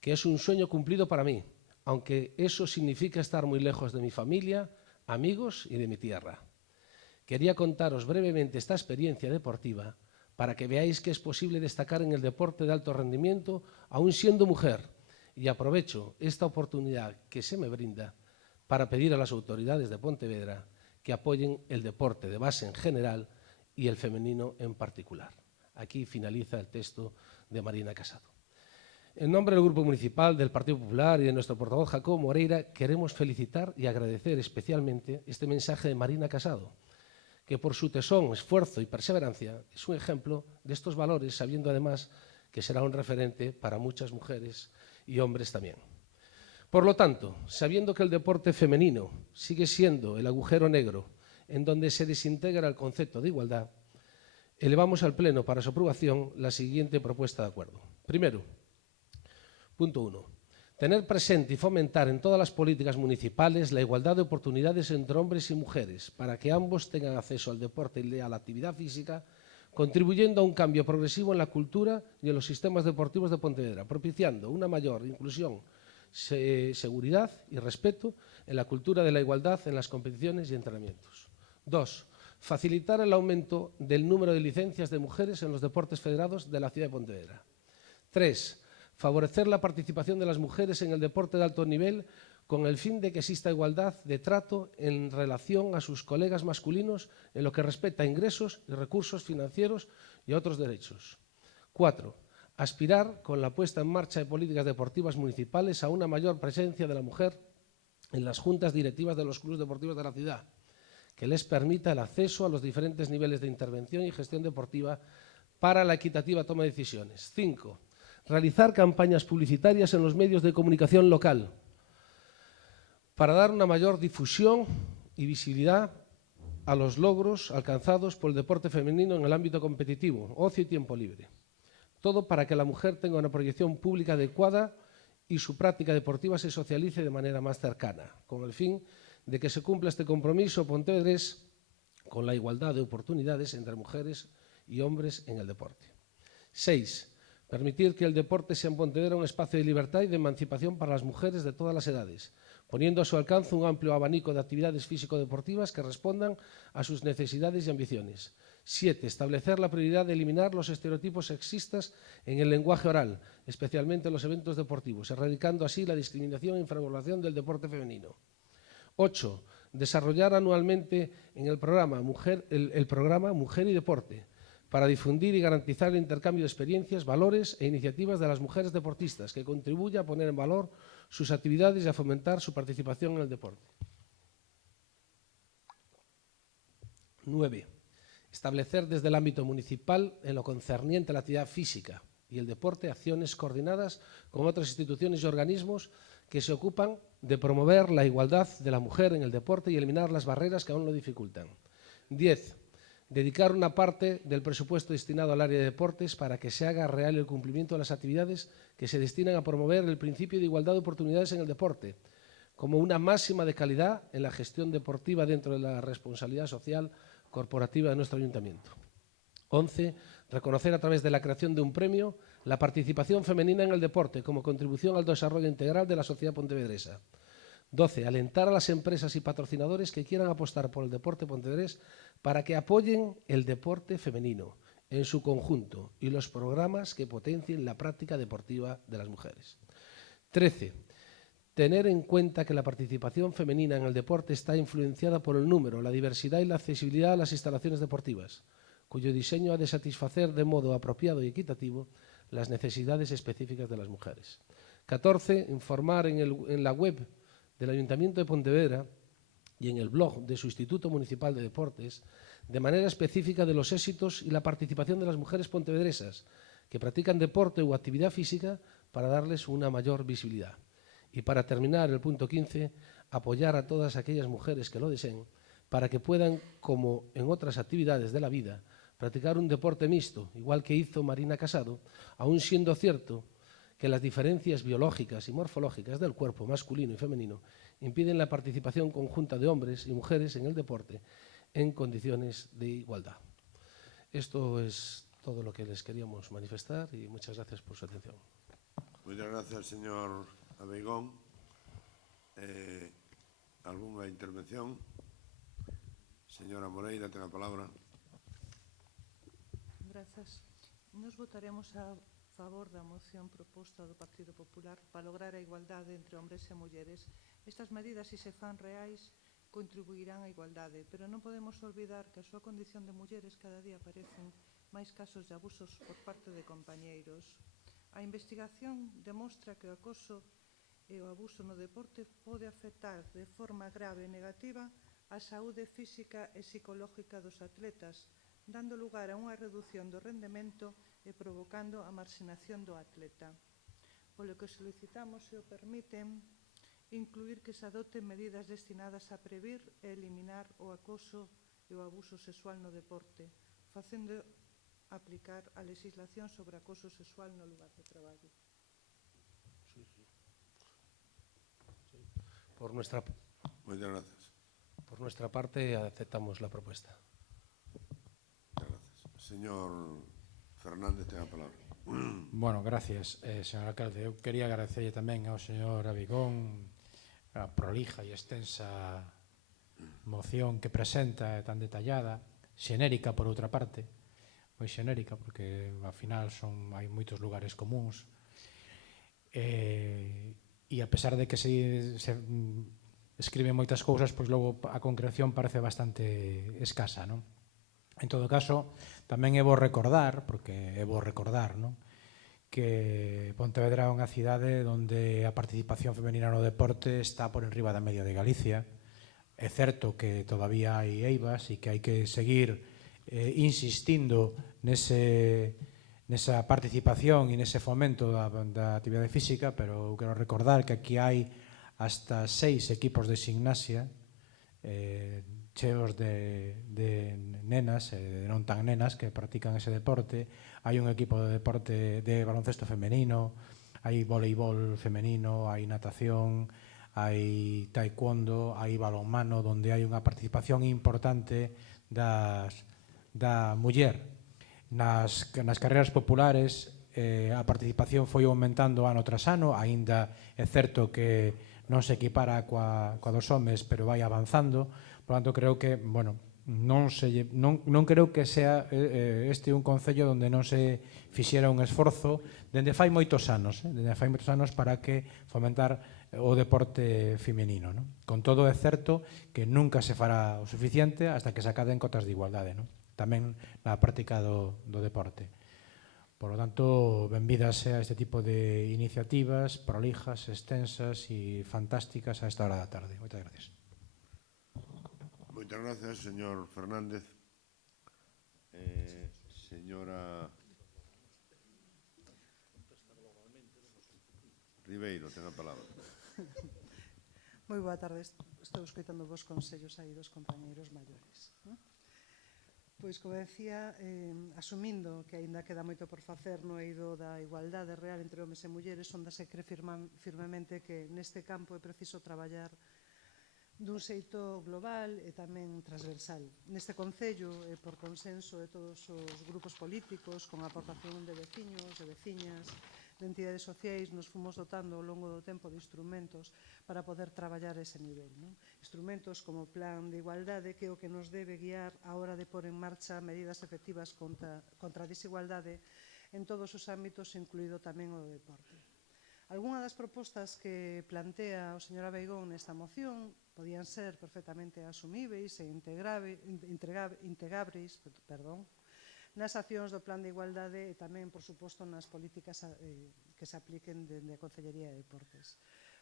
que es un sueño cumplido para mí, aunque eso significa estar muy lejos de mi familia, amigos y de mi tierra. Quería contaros brevemente esta experiencia deportiva para que veáis que es posible destacar en el deporte de alto rendimiento aún siendo mujer, y aprovecho esta oportunidad que se me brinda para pedir a las autoridades de Pontevedra que apoyen el deporte de base en general y el femenino en particular. Aquí finaliza el texto de Marina Casado. En nombre del Grupo Municipal del Partido Popular y de nuestro portavoz Jacobo Moreira, queremos felicitar y agradecer especialmente este mensaje de Marina Casado, que por su tesón, esfuerzo y perseverancia es un ejemplo de estos valores, sabiendo además que será un referente para muchas mujeres y hombres también. Por lo tanto, sabiendo que el deporte femenino sigue siendo el agujero negro en donde se desintegra el concepto de igualdad, elevamos al Pleno para su aprobación la siguiente propuesta de acuerdo. Primero, punto 1. Tener presente y fomentar en todas las políticas municipales la igualdad de oportunidades entre hombres y mujeres para que ambos tengan acceso al deporte y a la actividad física, contribuyendo a un cambio progresivo en la cultura y en los sistemas deportivos de Pontevedra, propiciando una mayor inclusión, seguridad y respeto en la cultura de la igualdad en las competiciones y entrenamientos. 2. Facilitar el aumento del número de licencias de mujeres en los deportes federados de la ciudad de Pontevedra. 3. Favorecer la participación de las mujeres en el deporte de alto nivel con el fin de que exista igualdad de trato en relación a sus colegas masculinos en lo que respecta a ingresos y recursos financieros y a otros derechos. 4. Aspirar, con la puesta en marcha de políticas deportivas municipales, a una mayor presencia de la mujer en las juntas directivas de los clubes deportivos de la ciudad, que les permita el acceso a los diferentes niveles de intervención y gestión deportiva para la equitativa toma de decisiones. 5. Realizar campañas publicitarias en los medios de comunicación local para dar una mayor difusión y visibilidad a los logros alcanzados por el deporte femenino en el ámbito competitivo, ocio y tiempo libre. Todo para que la mujer tenga una proyección pública adecuada y su práctica deportiva se socialice de manera más cercana, con el fin de que se cumpla este compromiso pontevedrés con la igualdad de oportunidades entre mujeres y hombres en el deporte. 6. Permitir que el deporte sea en Pontevedra un espacio de libertad y de emancipación para las mujeres de todas las edades, poniendo a su alcance un amplio abanico de actividades físico-deportivas que respondan a sus necesidades y ambiciones. 7. Establecer la prioridad de eliminar los estereotipos sexistas en el lenguaje oral, especialmente en los eventos deportivos, erradicando así la discriminación e infravaloración del deporte femenino. 8. Desarrollar anualmente en el programa Mujer y Deporte, para difundir y garantizar el intercambio de experiencias, valores e iniciativas de las mujeres deportistas, que contribuya a poner en valor sus actividades y a fomentar su participación en el deporte. 9. Establecer desde el ámbito municipal, en lo concerniente a la actividad física y el deporte, acciones coordinadas con otras instituciones y organismos que se ocupan de promover la igualdad de la mujer en el deporte y eliminar las barreras que aún lo dificultan. 10. Dedicar una parte del presupuesto destinado al área de deportes para que se haga real el cumplimiento de las actividades que se destinan a promover el principio de igualdad de oportunidades en el deporte, como una máxima de calidad en la gestión deportiva dentro de la responsabilidad social corporativa de nuestro ayuntamiento. 11. Reconocer a través de la creación de un premio la participación femenina en el deporte como contribución al desarrollo integral de la sociedad pontevedresa. 12. Alentar a las empresas y patrocinadores que quieran apostar por el deporte pontevedrés para que apoyen el deporte femenino en su conjunto y los programas que potencien la práctica deportiva de las mujeres. 13. tener en cuenta que la participación femenina en el deporte está influenciada por el número, la diversidad y la accesibilidad a las instalaciones deportivas, cuyo diseño ha de satisfacer de modo apropiado y equitativo las necesidades específicas de las mujeres. 14. Informar en la web del Ayuntamiento de Pontevedra y en el blog de su Instituto Municipal de Deportes de manera específica de los éxitos y la participación de las mujeres pontevedresas que practican deporte u actividad física para darles una mayor visibilidad. Y para terminar, el punto 15, apoyar a todas aquellas mujeres que lo deseen para que puedan, como en otras actividades de la vida, practicar un deporte mixto, igual que hizo Marina Casado, aun siendo cierto que las diferencias biológicas y morfológicas del cuerpo masculino y femenino impiden la participación conjunta de hombres y mujeres en el deporte en condiciones de igualdad. Esto es todo lo que les queríamos manifestar y muchas gracias por su atención. Muchas gracias, señor Abeigón. ¿Alguna intervención? Señora Moreira, ten a palabra. Grazas. Nos votaremos a favor da moción proposta do Partido Popular para lograr a igualdade entre hombres e mulleres. Estas medidas, se fan reais, contribuirán á igualdade, pero non podemos olvidar que a súa condición de mulleres cada día aparecen máis casos de abusos por parte de compañeiros. A investigación demostra que o acoso e o abuso no deporte pode afectar de forma grave e negativa a saúde física e psicológica dos atletas, dando lugar a unha reducción do rendemento e provocando a marxinación do atleta. Polo que solicitamos, se o permiten, incluir que se adopten medidas destinadas a previr e eliminar o acoso e o abuso sexual no deporte, facendo aplicar a legislación sobre acoso sexual no lugar de traballo. Muchas gracias. Por nuestra parte, aceptamos la propuesta. Señor Fernández, ten a palabra. Bueno, gracias, señor alcalde. Eu quería agradecerlle tamén ao señor Abeigón a prolija e extensa moción que presenta, tan detallada, xenérica por outra parte, moi xenérica, porque ao final hai moitos lugares comuns, e a pesar de que se escriben moitas cousas, pois logo a concreción parece bastante escasa, non? En todo caso, tamén é bo recordar, porque é bo recordar, non? Que Pontevedra é unha cidade onde a participación femenina no deporte está por enriba da media de Galicia. É certo que todavía hai eivas e que hai que seguir insistindo nesa participación e nese fomento da actividade física, pero eu quero recordar que aquí hai hasta 6 equipos de gimnasia cheos de nenas e non tan nenas que practican ese deporte. Hai un equipo de deporte de baloncesto femenino, hai voleibol femenino, hai natación, hai taekwondo, hai balonmano, onde hai unha participación importante da muller. Nas carreras populares a participación foi aumentando ano tras ano, aínda é certo que non se equipara coa dos homes, pero vai avanzando. Por tanto, creo que, bueno, non creo que sea este un concello onde non se fixera un esforzo dende fai moitos anos para que fomentar o deporte feminino. Con todo, é certo que nunca se fará o suficiente hasta que se acaden cotas de igualdade, tamén na práctica do deporte. Por lo tanto, benvidas a este tipo de iniciativas prolijas, extensas e fantásticas a esta hora da tarde. Moitas gracias. Muchas gracias, señor Fernández. Señora Ribeiro, ten a palabra. Moi boa tarde. Estou escoitando vos consellos aí dos compañeiros maiores. Pois, como decía, asumindo que aínda queda moito por facer no eido da igualdade real entre homes e mulleres, onde se cree firmemente que neste campo é preciso traballar dun xeito global e tamén transversal. Neste concello, por consenso de todos os grupos políticos, con a aportación de veciños, de veciñas, de entidades sociais, nos fomos dotando ao longo do tempo de instrumentos para poder traballar ese nivel. Instrumentos como o Plan de Igualdade, que é o que nos debe guiar á hora de pôr en marcha medidas efectivas contra a desigualdade en todos os ámbitos, incluído tamén o do deporte. Algunhas das propostas que plantea o señor Abeigón nesta moción podían ser perfectamente asumíveis e integráveis nas accións do Plan de Igualdade e tamén, por suposto, nas políticas que se apliquen dende a Concellería de Deportes.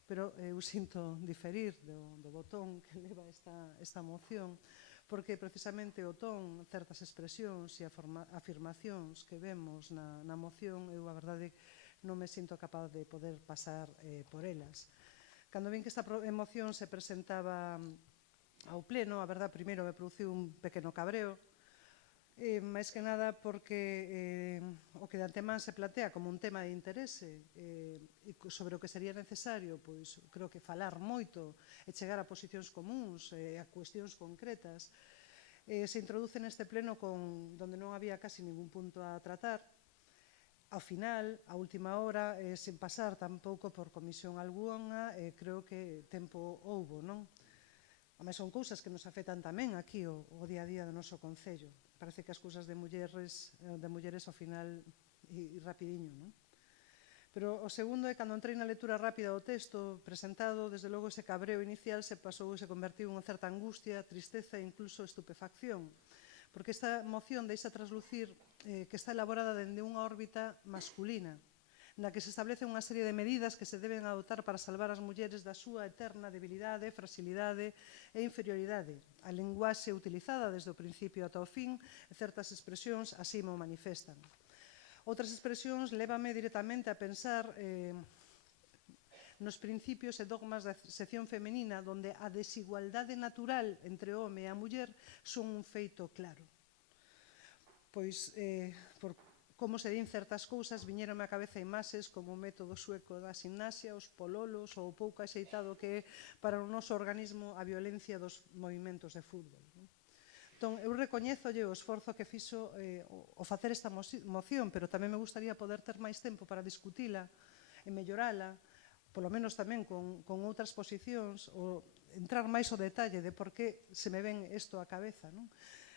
Pero eu sinto diferir do botón que leva esta moción, porque precisamente o ton, certas expresións e afirmacións que vemos na moción, eu a verdade non me sinto capaz de poder pasar por elas. Cando vin que esta moción se presentaba ao pleno, a verdade, primeiro me produciu un pequeno cabreo, máis que nada porque o que de antemán se plantea como un tema de interese sobre o que sería necesario, pois creo que falar moito e chegar a posicións comuns, a cuestións concretas, se introduce neste pleno donde non había casi ningún punto a tratar. Ao final, a última hora, sen pasar tampouco por comisión algunha, creo que tempo houbo, non? Ademais, son cousas que nos afectan tamén aquí o día a día do noso Concello. Parece que as cousas de mulleres ao final e rapidiño, non? Pero o segundo é cando entrei na lectura rápida do texto presentado, desde logo ese cabreo inicial se pasou e se convertiu en certa angustia, tristeza e incluso estupefacción, porque esta moción deixa traslucir que está elaborada dende unha órbita masculina, na que se establece unha serie de medidas que se deben adoptar para salvar as mulleres da súa eterna debilidade, fragilidade e inferioridade. A linguaxe utilizada desde o principio ata o fin e certas expresións así mo manifestan. Outras expresións lévame directamente a pensar nos principios e dogmas da sección femenina, onde a desigualdade natural entre o home e a muller son un feito claro. Pois, por como se din certas cousas, viñeronme á cabeza imaxes como o método sueco da gimnasia, os pololos ou o pouco axeitado que é para o noso organismo a violencia dos movimentos de fútbol. Entón, eu recoñézolle o esforzo que fixo o facer esta moción, pero tamén me gustaría poder ter máis tempo para discutila e mellorala, polo menos tamén con outras posicións, ou entrar máis ao detalle de por que se me ven isto á cabeza, non?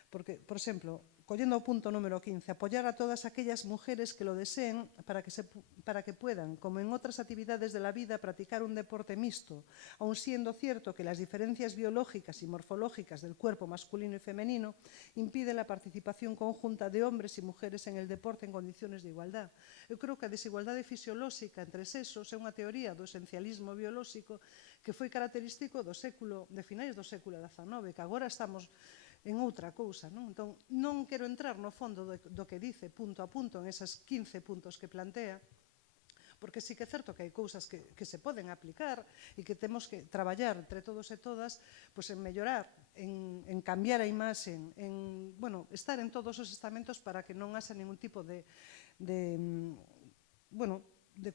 Porque, por exemplo, collendo o punto número 15, apoyar a todas aquellas mujeres que lo deseen para que puedan, como en otras actividades de la vida, practicar un deporte mixto, aun siendo cierto que las diferencias biológicas y morfológicas del cuerpo masculino y femenino impiden la participación conjunta de hombres y mujeres en el deporte en condiciones de igualdad. Eu creo que a desigualdade fisiolóxica entre sexos é unha teoría do esencialismo biolóxico que foi característico de finais do século XIX, que agora estamos en outra cousa, non? Entón, non quero entrar no fondo do que dice punto a punto en esas 15 puntos que plantea, porque sí que é certo que hai cousas que se poden aplicar e que temos que traballar entre todos e todas en mellorar, en cambiar a imaxe, en estar en todos os estamentos para que non haxa ningún tipo de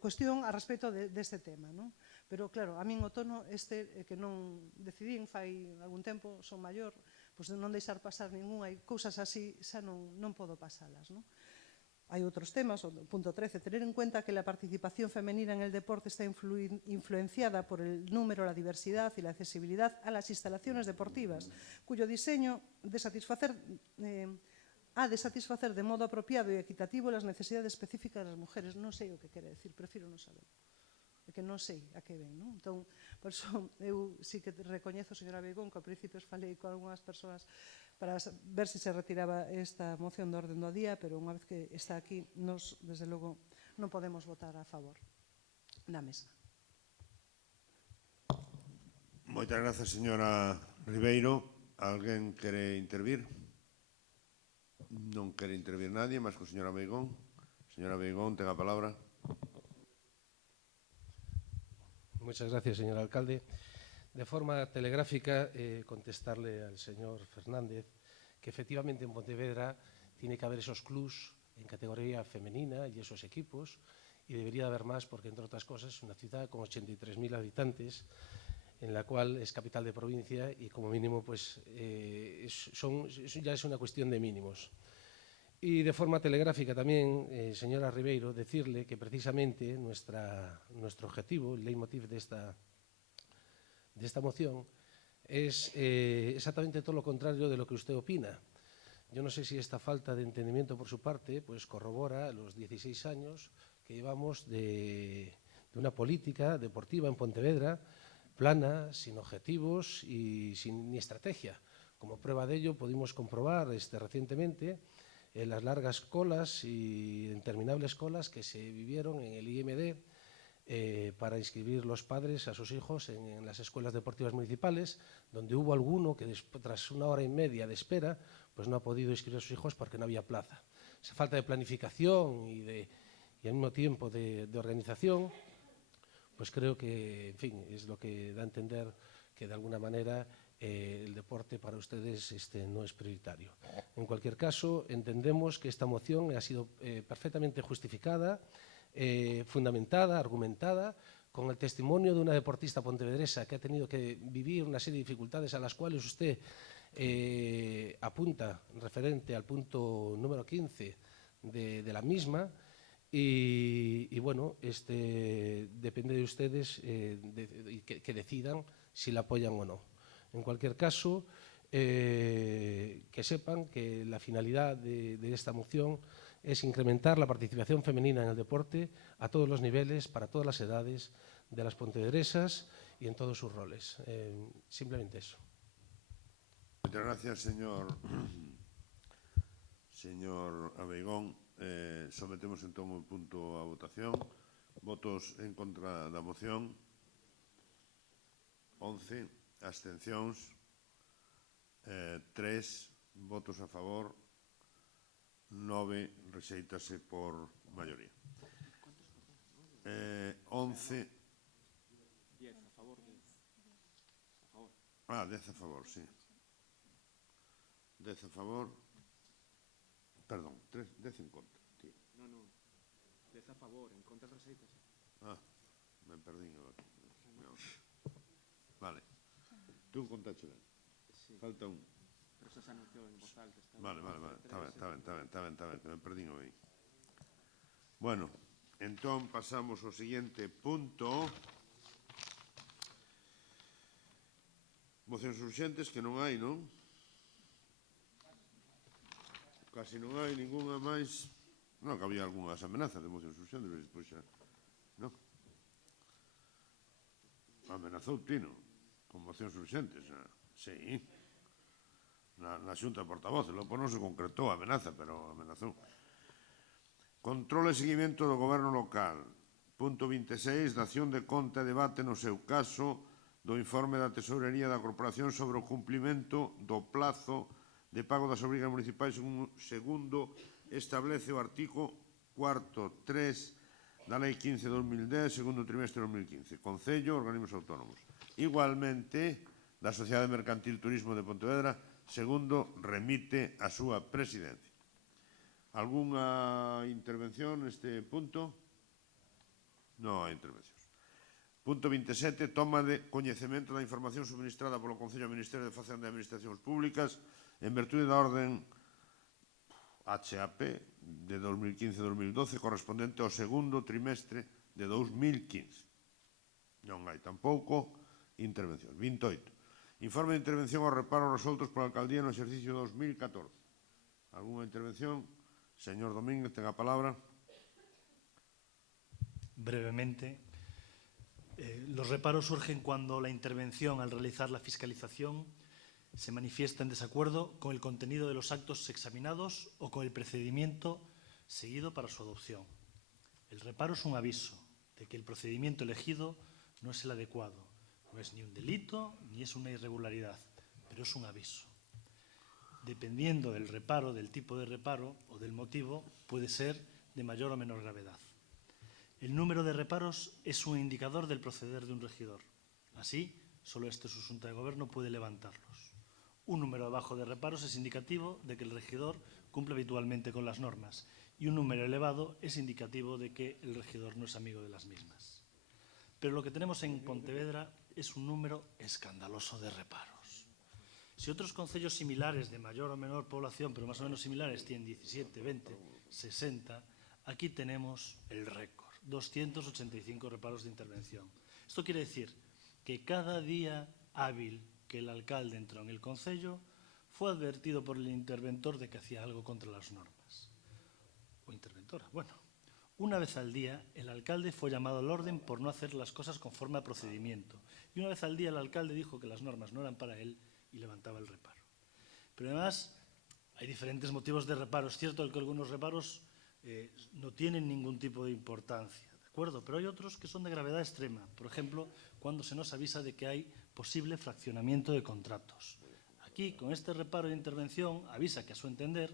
cuestión a respecto deste tema, non? Pero, claro, a min o tono que non decidín fai algún tempo, son maior, pois non deixar pasar ningún, hai cousas así, xa non podo pasalas, non? Hai outros temas, o punto 13, tener en cuenta que la participación femenina en el deporte está influenciada por el número, la diversidad y la accesibilidad a las instalaciones deportivas, cuyo diseño ha de satisfacer de modo apropiado y equitativo las necesidades específicas das mujeres. Non sei o que quere decir, prefiro non saber. Que non sei a que ven, non? Entón, por iso, eu sí que recoñezo, señora Abeigón, que ao principio falei con algunhas persoas para ver se retiraba esta moción de orden do día, pero unha vez que está aquí, nos, desde logo, non podemos votar a favor da mesa. Moitas grazas, señora Ribeiro. Alguén quere intervir? Non quere intervir nadie, máis que o señor Abeigón. Señora Abeigón, ten a palabra. Muchas gracias, señor alcalde. De forma telegráfica, contestarle al señor Fernández que efectivamente en Pontevedra tiene que haber esos clubs en categoría femenina y esos equipos, y debería haber más porque, entre otras cosas, es una ciudad con 83.000 habitantes, en la cual es capital de provincia y como mínimo pues ya es una cuestión de mínimos. Y de forma telegráfica también, señora Ribeiro, decirle que precisamente nuestro objetivo, el leitmotiv de esta moción, es exactamente todo lo contrario de lo que usted opina. Yo no sé si esta falta de entendimiento por su parte pues corrobora los 16 años que llevamos de de una política deportiva en Pontevedra plana, sin objetivos y sin ni estrategia. Como prueba de ello pudimos comprobar recientemente las largas colas y interminables colas que se vivieron en el IMD para inscribir los padres a sus hijos en las escuelas deportivas municipales, donde hubo alguno que tras 1 hora y media de espera pues no ha podido inscribir a sus hijos porque no había plaza. Esa falta de planificación y al mismo tiempo de organización, pues creo que, en fin, es lo que da a entender que de alguna manera el deporte para ustedes no es prioritario. En cualquier caso, entendemos que esta moción ha sido perfectamente justificada, fundamentada, argumentada, con el testimonio de una deportista pontevedresa que ha tenido que vivir una serie de dificultades a las cuales usted apunta referente al punto número 15 de la misma. Y bueno, depende de ustedes que decidan si la apoyan o no. En cualquier caso, que sepan que la finalidad de esta moción es incrementar la participación femenina en el deporte a todos los niveles, para todas las edades de las pontevedresas y en todos sus roles. Simplemente eso. Muchas gracias, señor Abeigón. Sometemos entón o punto a votación. Votos en contra da moción 11, abstencións 3, votos a favor 9, rexeítase por maioría. 11 10 a favor, 10 a favor. 10 a favor, sí. 10 a favor. Perdón, 10 en contra. Tío. No, 10 a favor, en contra rexeítase. Me perdí aquí. No. Vale. Tú contaste ben. Sí. Falta un. Pero xa se anunciou en voz alta. Vale. Está ben, que me perdí aí. Bueno, entón pasamos ao seguinte punto. Mocións urxentes que non hai, non? Casi non hai ninguna máis. Non, que había algunhas amenazas de mocións urxentes, pero despois xa. Non. Amenazou Tino con mocións urxentes. Sí. Na xunta de portavoces. Logo non se concretou a amenaza, pero amenazou. Control e seguimento do goberno local. Punto 26, dación de conta e debate no seu caso do informe da Tesourería da Corporación sobre o cumplimento do plazo de pago das obrigas municipais segundo establece o artigo 4.3 da Lei 15/2010, segundo trimestre de 2015. Concello, organismos autónomos. Igualmente, da Sociedade Mercantil Turismo de Pontevedra, segundo remite a súa presidencia. Algúnha intervención neste punto? Non hai intervencións. Punto 27, toma de coñecemento da información suministrada polo Concello ao Ministerio de Facenda e Administracións Públicas en virtude da orden HAP de 2015-2012 correspondente ao segundo trimestre de 2015. Non hai tampouco intervención. 28. Informe de intervención aos reparos resoltos pola Alcaldía no exercicio 2014. Algúnha intervención? Señor Domínguez, ten a palabra. Brevemente. Los reparos surgen cuando la intervención al realizar la fiscalización se manifiesta en desacuerdo con el contenido de los actos examinados o con el procedimiento seguido para su adopción. El reparo es un aviso de que el procedimiento elegido no es el adecuado, no es ni un delito ni es una irregularidad, pero es un aviso. Dependiendo del reparo, del tipo de reparo o del motivo, puede ser de mayor o menor gravedad. El número de reparos es un indicador del proceder de un regidor. Así, solo su Xunta de Gobierno puede levantarlos. Un número bajo de reparos es indicativo de que el regidor cumple habitualmente con las normas y un número elevado es indicativo de que el regidor no es amigo de las mismas. Pero lo que tenemos en Pontevedra es un número escandaloso de reparos. Si otros concellos similares de mayor o menor población, pero más o menos similares, tienen 17, 20, 60, aquí tenemos el récord. 285 reparos de intervención. Esto quiere decir que cada día hábil que el alcalde entró en el concello fue advertido por el interventor de que hacía algo contra las normas. O interventora. Bueno, Una vez al día, el alcalde fue llamado al orden por no hacer las cosas conforme a procedimiento. Y una vez al día el alcalde dijo que las normas no eran para él y levantaba el reparo. Pero además, hay diferentes motivos de reparo. Es cierto que algunos reparos no tienen ningún tipo de importancia, ¿de acuerdo? Pero hay otros que son de gravedad extrema. Por ejemplo, cuando se nos avisa de que hay posible fraccionamiento de contratos. Aquí, con este reparo de intervención, avisa que, a su entender,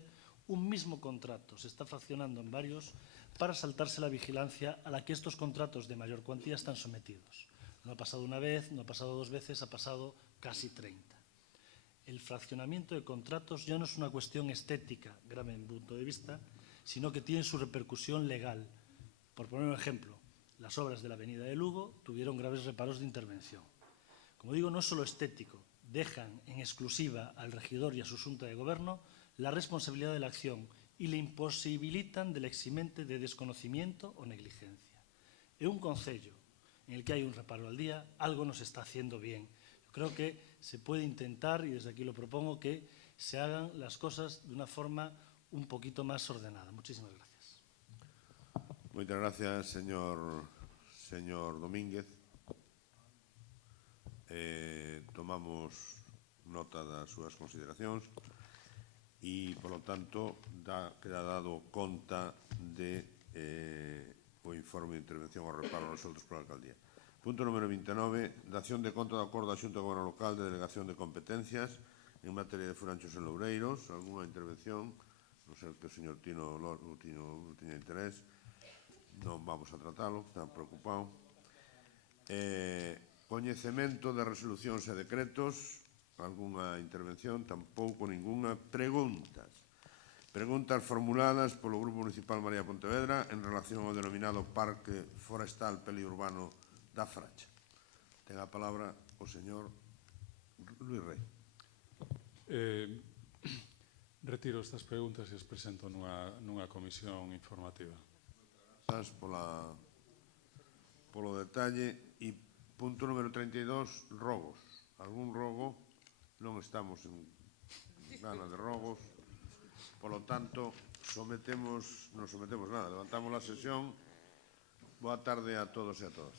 un mismo contrato se está fraccionando en varios para saltarse la vigilancia a la que estos contratos de mayor cuantía están sometidos. No ha pasado una vez, no ha pasado 2 veces, ha pasado casi 30. El fraccionamiento de contratos ya no es una cuestión estética, grave en mi punto de vista, sino que tiene su repercusión legal. Por poner un ejemplo, las obras de la avenida de Lugo tuvieron graves reparos de intervención. Como digo, no es solo estético, dejan en exclusiva al regidor y a su xunta de goberno la responsabilidad de la acción y le imposibilitan del eximente de desconocimiento o negligencia. En un concello en el que hay un reparo al día, algo nos está haciendo bien. Yo creo que se puede intentar, y desde aquí lo propongo, que se hagan las cosas de una forma un poquito más ordenada. Muchísimas gracias. Moitas gracias, señor Domínguez. Tomamos nota das súas consideracións e, polo tanto, queda dado conta de o informe de intervención ao reparo resoltos pola alcaldía. Punto número 29, dación de conta do acordo da Xunta de Goberno Local de delegación de competencias en materia de furanchos e loureiros. Alguna intervención? Non sei que o señor Tino tiña interés. Non vamos a tratalo, está preocupado. Coñecemento de resolucións e decretos. Alguna intervención? Tampouco ninguna. Preguntas. Preguntas formuladas polo Grupo Municipal María Pontevedra en relación ao denominado Parque Forestal Periurbano da Fracha. Ten a palabra o señor Luís Rei. Retiro estas preguntas e as presento nunha comisión informativa. Grazas polo detalle. E punto número 32, rogos. Algún rogo? Non estamos en gana de rogos. Polo tanto, non sometemos nada. Levantamos a sesión. Boa tarde a todos e a todas.